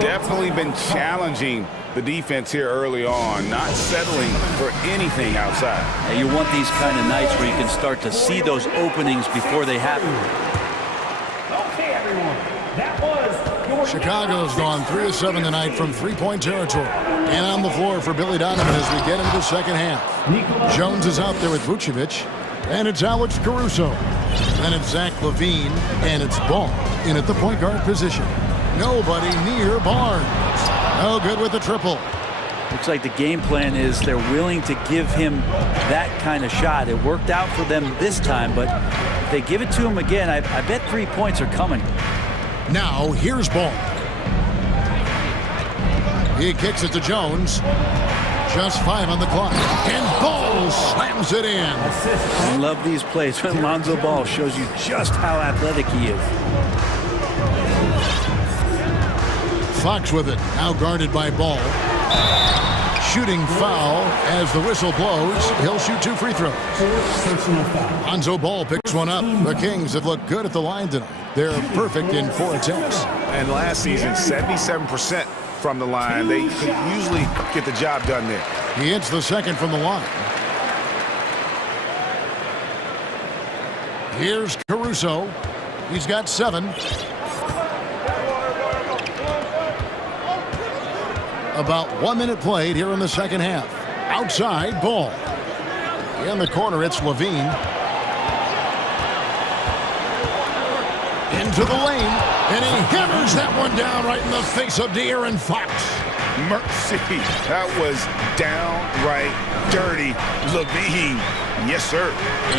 Definitely been challenging the defense here early on, not settling for anything outside. And you want these kind of nights where you can start to see those openings before they happen. Okay, everyone. That was your Chicago's gone 3 of 7 tonight from three-point territory. And on the floor for Billy Donovan as we get into the second half. Jones is out there with Vucevic. And it's Alex Caruso. Then it's Zach LaVine. And it's Ball in at the point guard position. Nobody near Barnes. No good with the triple. Looks like the game plan is they're willing to give him that kind of shot. It worked out for them this time, but if they give it to him again, I bet 3 points are coming. Now, here's Ball. He kicks it to Jones. Just 5 on the clock. And Ball slams it in. I love these plays when Lonzo Ball shows you just how athletic he is. Fox with it. Now guarded by Ball. Shooting foul as the whistle blows. He'll shoot 2 free throws. Lonzo Ball picks one up. The Kings have looked good at the line tonight. They're perfect in 4 attempts. And last season, 77% from the line. They could usually get the job done there. He hits the second from the line. Here's Caruso. He's got 7. About 1 minute played here in the second half. Outside, Ball. In the corner, it's LaVine. Into the lane, and he hammers that one down right in the face of De'Aaron Fox. Mercy, that was downright dirty. LaVine, yes, sir.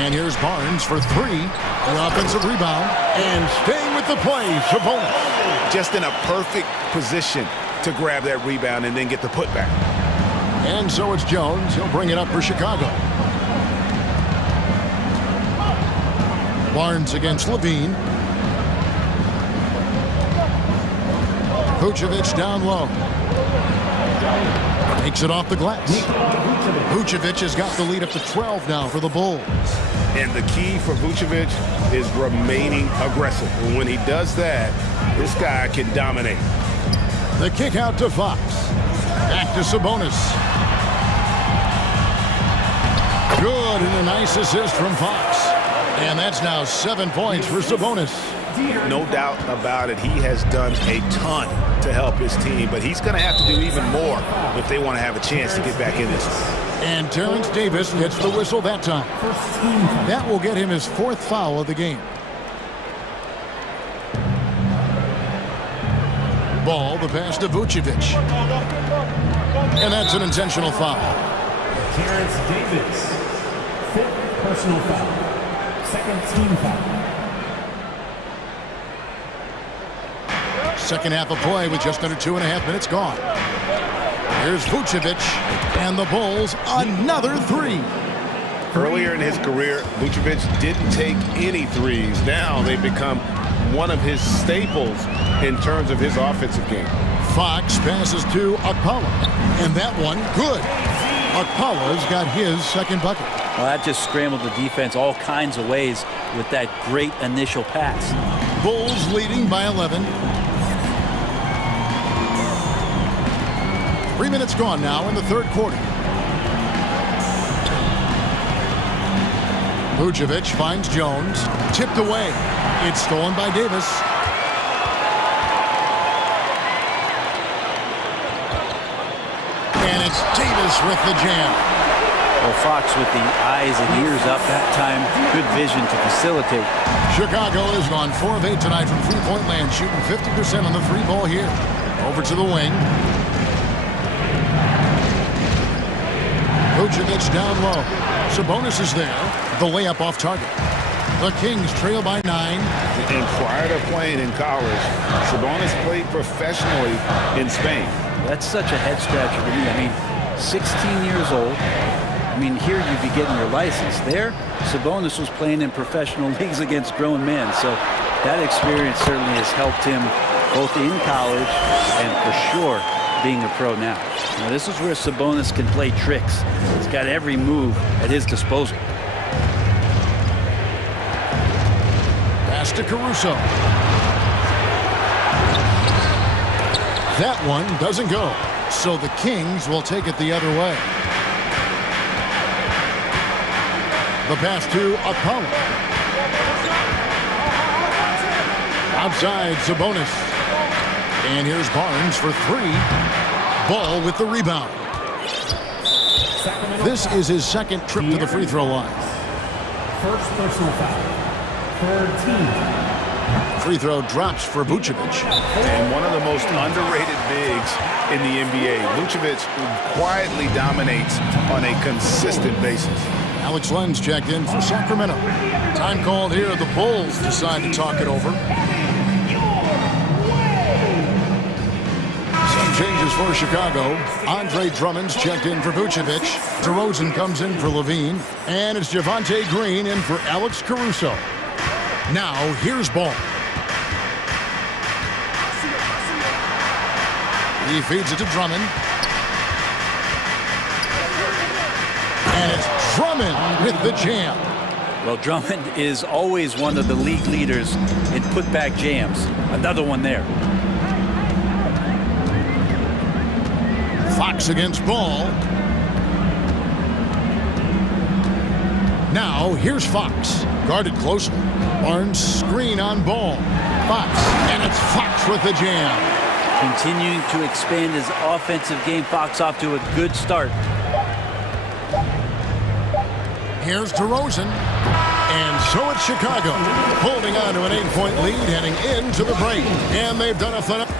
And here's Barnes for 3. An offensive rebound, and staying with the play, Sabonis. Just in a perfect position to grab that rebound and then get the putback. And so it's Jones. He'll bring it up for Chicago. Barnes against LaVine. Vucevic down low. Takes it off the glass. Vucevic has got the lead up to 12 now for the Bulls. And the key for Vucevic is remaining aggressive. And when he does that, this guy can dominate. The kick out to Fox. Back to Sabonis. Good, and a nice assist from Fox. And that's now 7 points for Sabonis. No doubt about it. He has done a ton to help his team, but he's going to have to do even more if they want to have a chance to get back in this. And Terrence Davis gets the whistle that time. That will get him his 4th foul of the game. Ball, the pass to Vucevic. And that's an intentional foul. Terrence Davis, 5th personal foul, 2nd team foul. Second half of play with just under 2.5 minutes gone. Here's Vucevic, and the Bulls another 3. Earlier in his career, Vucevic didn't take any threes. Now they've become one of his staples in terms of his offensive game. Fox passes to Akpala, and that one good. Akpala's got his 2nd bucket. Well, that just scrambled the defense all kinds of ways with that great initial pass. Bulls leading by 11. 3 minutes gone now in the 3rd quarter. Vucevic finds Jones. Tipped away. It's stolen by Davis. And it's Davis with the jam. Well, Fox with the eyes and ears up that time, good vision to facilitate. Chicago has gone 4 of 8 tonight from three-point land, shooting 50% on the three ball here. Over to the wing. Vucevic down low. Sabonis is there. The layup off target. The Kings trail by 9. And prior to playing in college, Sabonis played professionally in Spain. That's such a head scratcher to me. I mean, 16 years old. I mean, here you'd be getting your license. There, Sabonis was playing in professional leagues against grown men. So that experience certainly has helped him both in college and for sure being a pro now. Now, this is where Sabonis can play tricks. He's got every move at his disposal. Pass to Caruso. That one doesn't go. So the Kings will take it the other way. The pass to Apollo. Outside, Sabonis. And here's Barnes for 3. Ball with the rebound. This is his second trip to the free throw line. First personal foul. Third team. Free throw drops for Vucevic. And one of the most underrated bigs in the NBA. Vucevic quietly dominates on a consistent basis. Alex Len's checked in for Sacramento. Time called here. The Bulls decide to talk it over. Some changes for Chicago. Andre Drummond's checked in for Vucevic. DeRozan comes in for Levine. And it's Javonte Green in for Alex Caruso. Now, here's Ball. He feeds it to Drummond. And it's Drummond with the jam. Well, Drummond is always one of the league leaders in putback jams. Another one there. Fox against Ball. Now, here's Fox. Guarded closely. Barnes screen on Ball. Fox, and it's Fox with the jam. Continuing to expand his offensive game. Fox off to a good start. Here's DeRozan. And so it's Chicago, holding on to an 8-point lead, heading into the break. And they've done a phenomenal.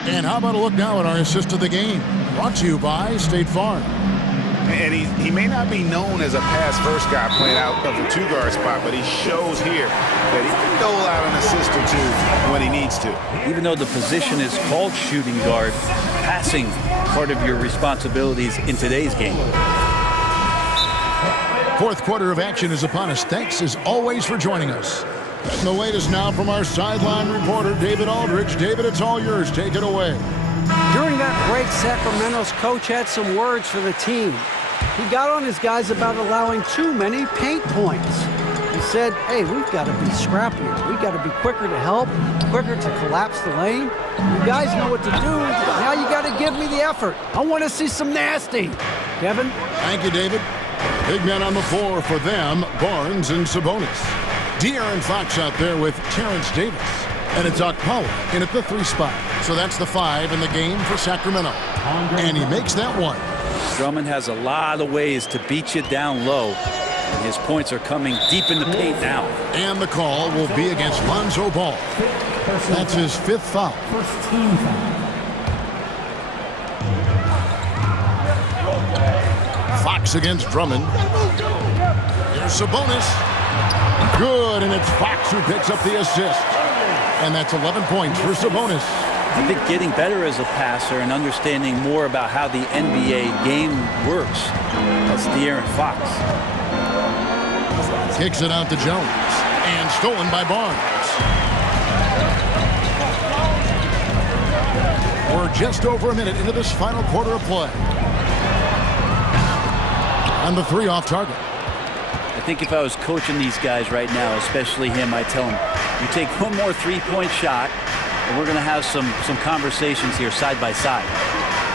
And how about a look now at our assist of the game? Brought to you by State Farm. And he may not be known as a pass-first guy playing out of the 2-guard spot, but he shows here that he can dole out an assist or 2 when he needs to. Even though the position is called shooting guard, passing part of your responsibilities in today's game. Fourth quarter of action is upon us. Thanks, as always, for joining us. And the latest now from our sideline reporter, David Aldridge. David, it's all yours. Take it away. During that break, Sacramento's coach had some words for the team. He got on his guys about allowing too many paint points. He said, hey, we've got to be scrappier. We've got to be quicker to help, quicker to collapse the lane. You guys know what to do. Now you got to give me the effort. I want to see some nasty. Kevin? Thank you, David. Big men on the floor for them, Barnes and Sabonis. De'Aaron Fox out there with Terrence Davis. And it's Okpala in at the 3 spot. So that's the 5 in the game for Sacramento. And he makes that 1. Drummond has a lot of ways to beat you down low. And his points are coming deep in the paint now. And the call will be against Lonzo Ball. That's his 5th foul. First team foul. Fox against Drummond. Here's Sabonis. Good, and it's Fox who picks up the assist. And that's 11 points for Sabonis. I think getting better as a passer and understanding more about how the NBA game works. That's De'Aaron Fox. Kicks it out to Jones. And stolen by Barnes. We're just over a minute into this final quarter of play. And the 3 off target. I think if I was coaching these guys right now, especially him, I'd tell him, you take one more 3-point shot, and we're going to have some conversations here side by side.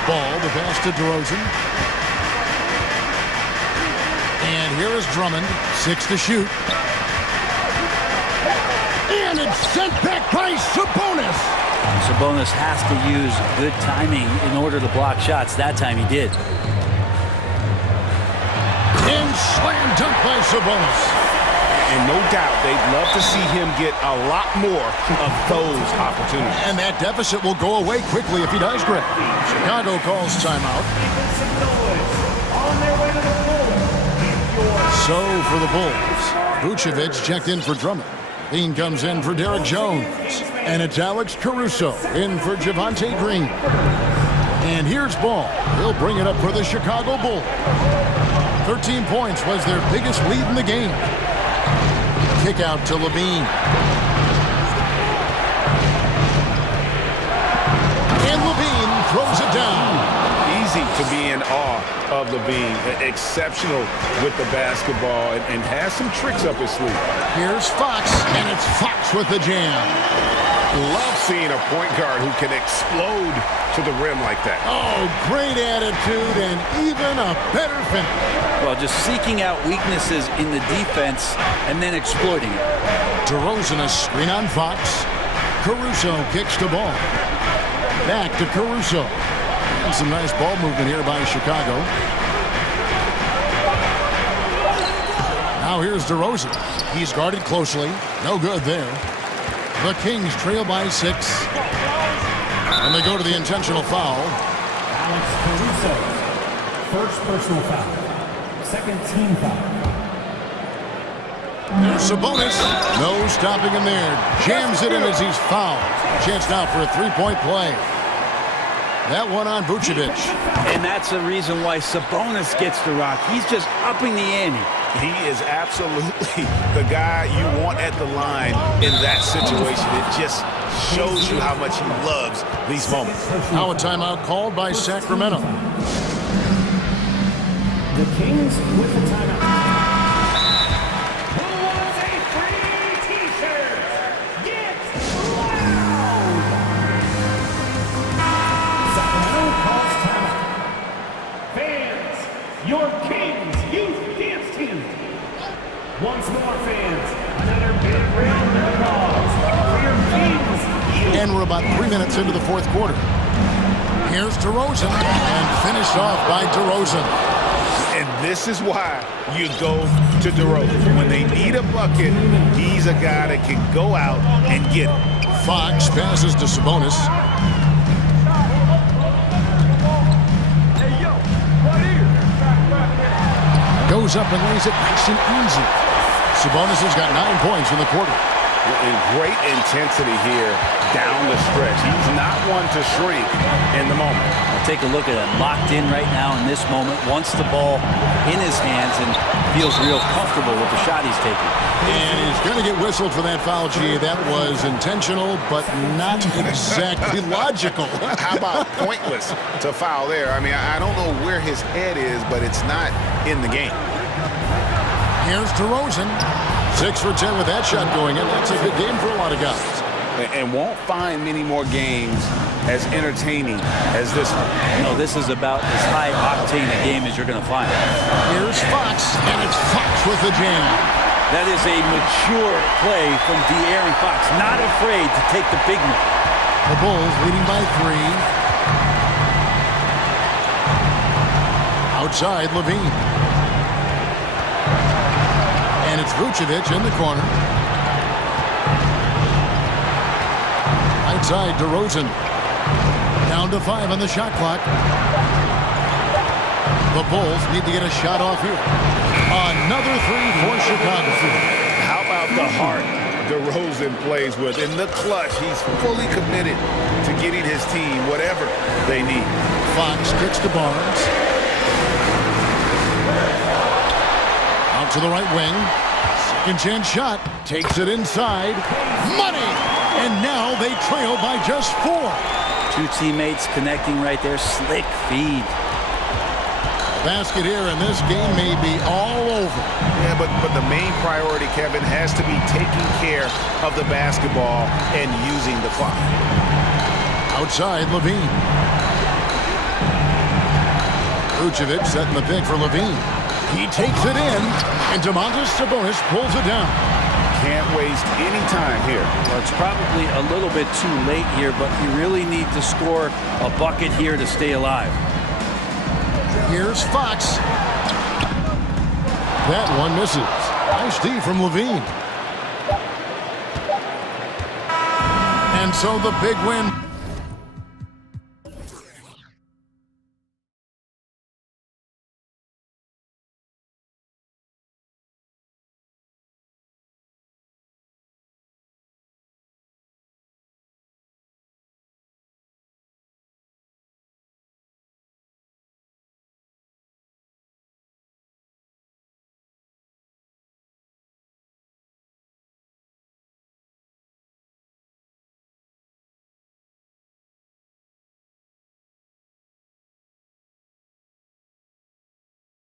Ball, the pass to DeRozan. And here is Drummond, 6 to shoot. And it's sent back by Sabonis. Sabonis has to use good timing in order to block shots. That time he did. slam dunk by Sabonis. And no doubt they'd love to see him get a lot more of those opportunities. And that deficit will go away quickly if he does, Greg. Chicago calls timeout. So for the Bulls, Vucevic checked in for Drummond. Bean comes in for Derek Jones. And it's Alex Caruso in for Javonte Green. And here's Ball. He'll bring it up for the Chicago Bulls. 13 points was their biggest lead in the game. Kick out to Levine. And Levine throws it down. Easy to be in awe of Levine. Exceptional with the basketball and has some tricks up his sleeve. Here's Fox, and it's Fox with the jam. Love seeing a point guard who can explode to the rim like that. Oh, great attitude and even a better finish. Well, just seeking out weaknesses in the defense and then exploiting it. DeRozan a screen on Fox. Caruso kicks the ball. Back to Caruso. And some nice ball movement here by Chicago. Now here's DeRozan. He's guarded closely. No good there. The Kings trail by 6. And they go to the intentional foul. Alex Caruso, first personal foul. Second team foul. There's Sabonis. No stopping him there. Jams it in as he's fouled. Chance now for a three-point play. That one on Vucevic. And that's the reason why Sabonis gets the rock. He's just upping the ante. He is absolutely the guy you want at the line in that situation. It just shows you how much he loves these moments. Now a timeout called by Sacramento. The Kings with the timeout. Who wants a free t-shirt? Get loud! Sacramento calls timeout. Fans, your Kings youth dance team. Once more, fans, another big round of applause for your Kings. And we're about 3 minutes into the fourth quarter. Here's DeRozan, and finished off by DeRozan. And this is why you go to DeRozan. When they need a bucket, he's a guy that can go out and get it. Fox passes to Sabonis. Goes up and lays it nice and easy. Sabonis has got 9 points in the quarter. And great intensity here down the stretch. He's not one to shrink in the moment. Take a look at it. Locked in right now in this moment. Wants the ball in his hands and feels real comfortable with the shot he's taking. And he's going to get whistled for that foul, G. That was intentional, but not exactly logical. How about pointless to foul there? I mean, I don't know where his head is, but it's not in the game. Here's DeRozan. 6 for 10 with that shot going in. That's a good game for a lot of guys. And won't find many more games as entertaining as this one. No, this is about as high-octane a game as you're going to find. Here's Fox, and it's Fox with the jam. That is a mature play from De'Aaron Fox. Not afraid to take the big one. The Bulls leading by 3. Outside, Levine. And it's Vucevic in the corner. Outside, DeRozan. Down to 5 on the shot clock. The Bulls need to get a shot off here. Another 3 for Chicago. How about the heart DeRozan plays with? In the clutch, he's fully committed to getting his team whatever they need. Fox kicks to Barnes. Out to the right wing. Second chance shot. Takes it inside. Money! And now they trail by just 4. 2 teammates connecting right there. Slick feed. Basket here, and this game may be all over. Yeah, but the main priority, Kevin, has to be taking care of the basketball and using the clock. Outside, Levine. Vucevic setting the pick for Levine. He takes it in, and Domantas Sabonis pulls it down. Can't waste any time here. Well, it's probably a little bit too late here, but you really need to score a bucket here to stay alive. Here's Fox. That one misses. Nice D from Levine. And so the big win.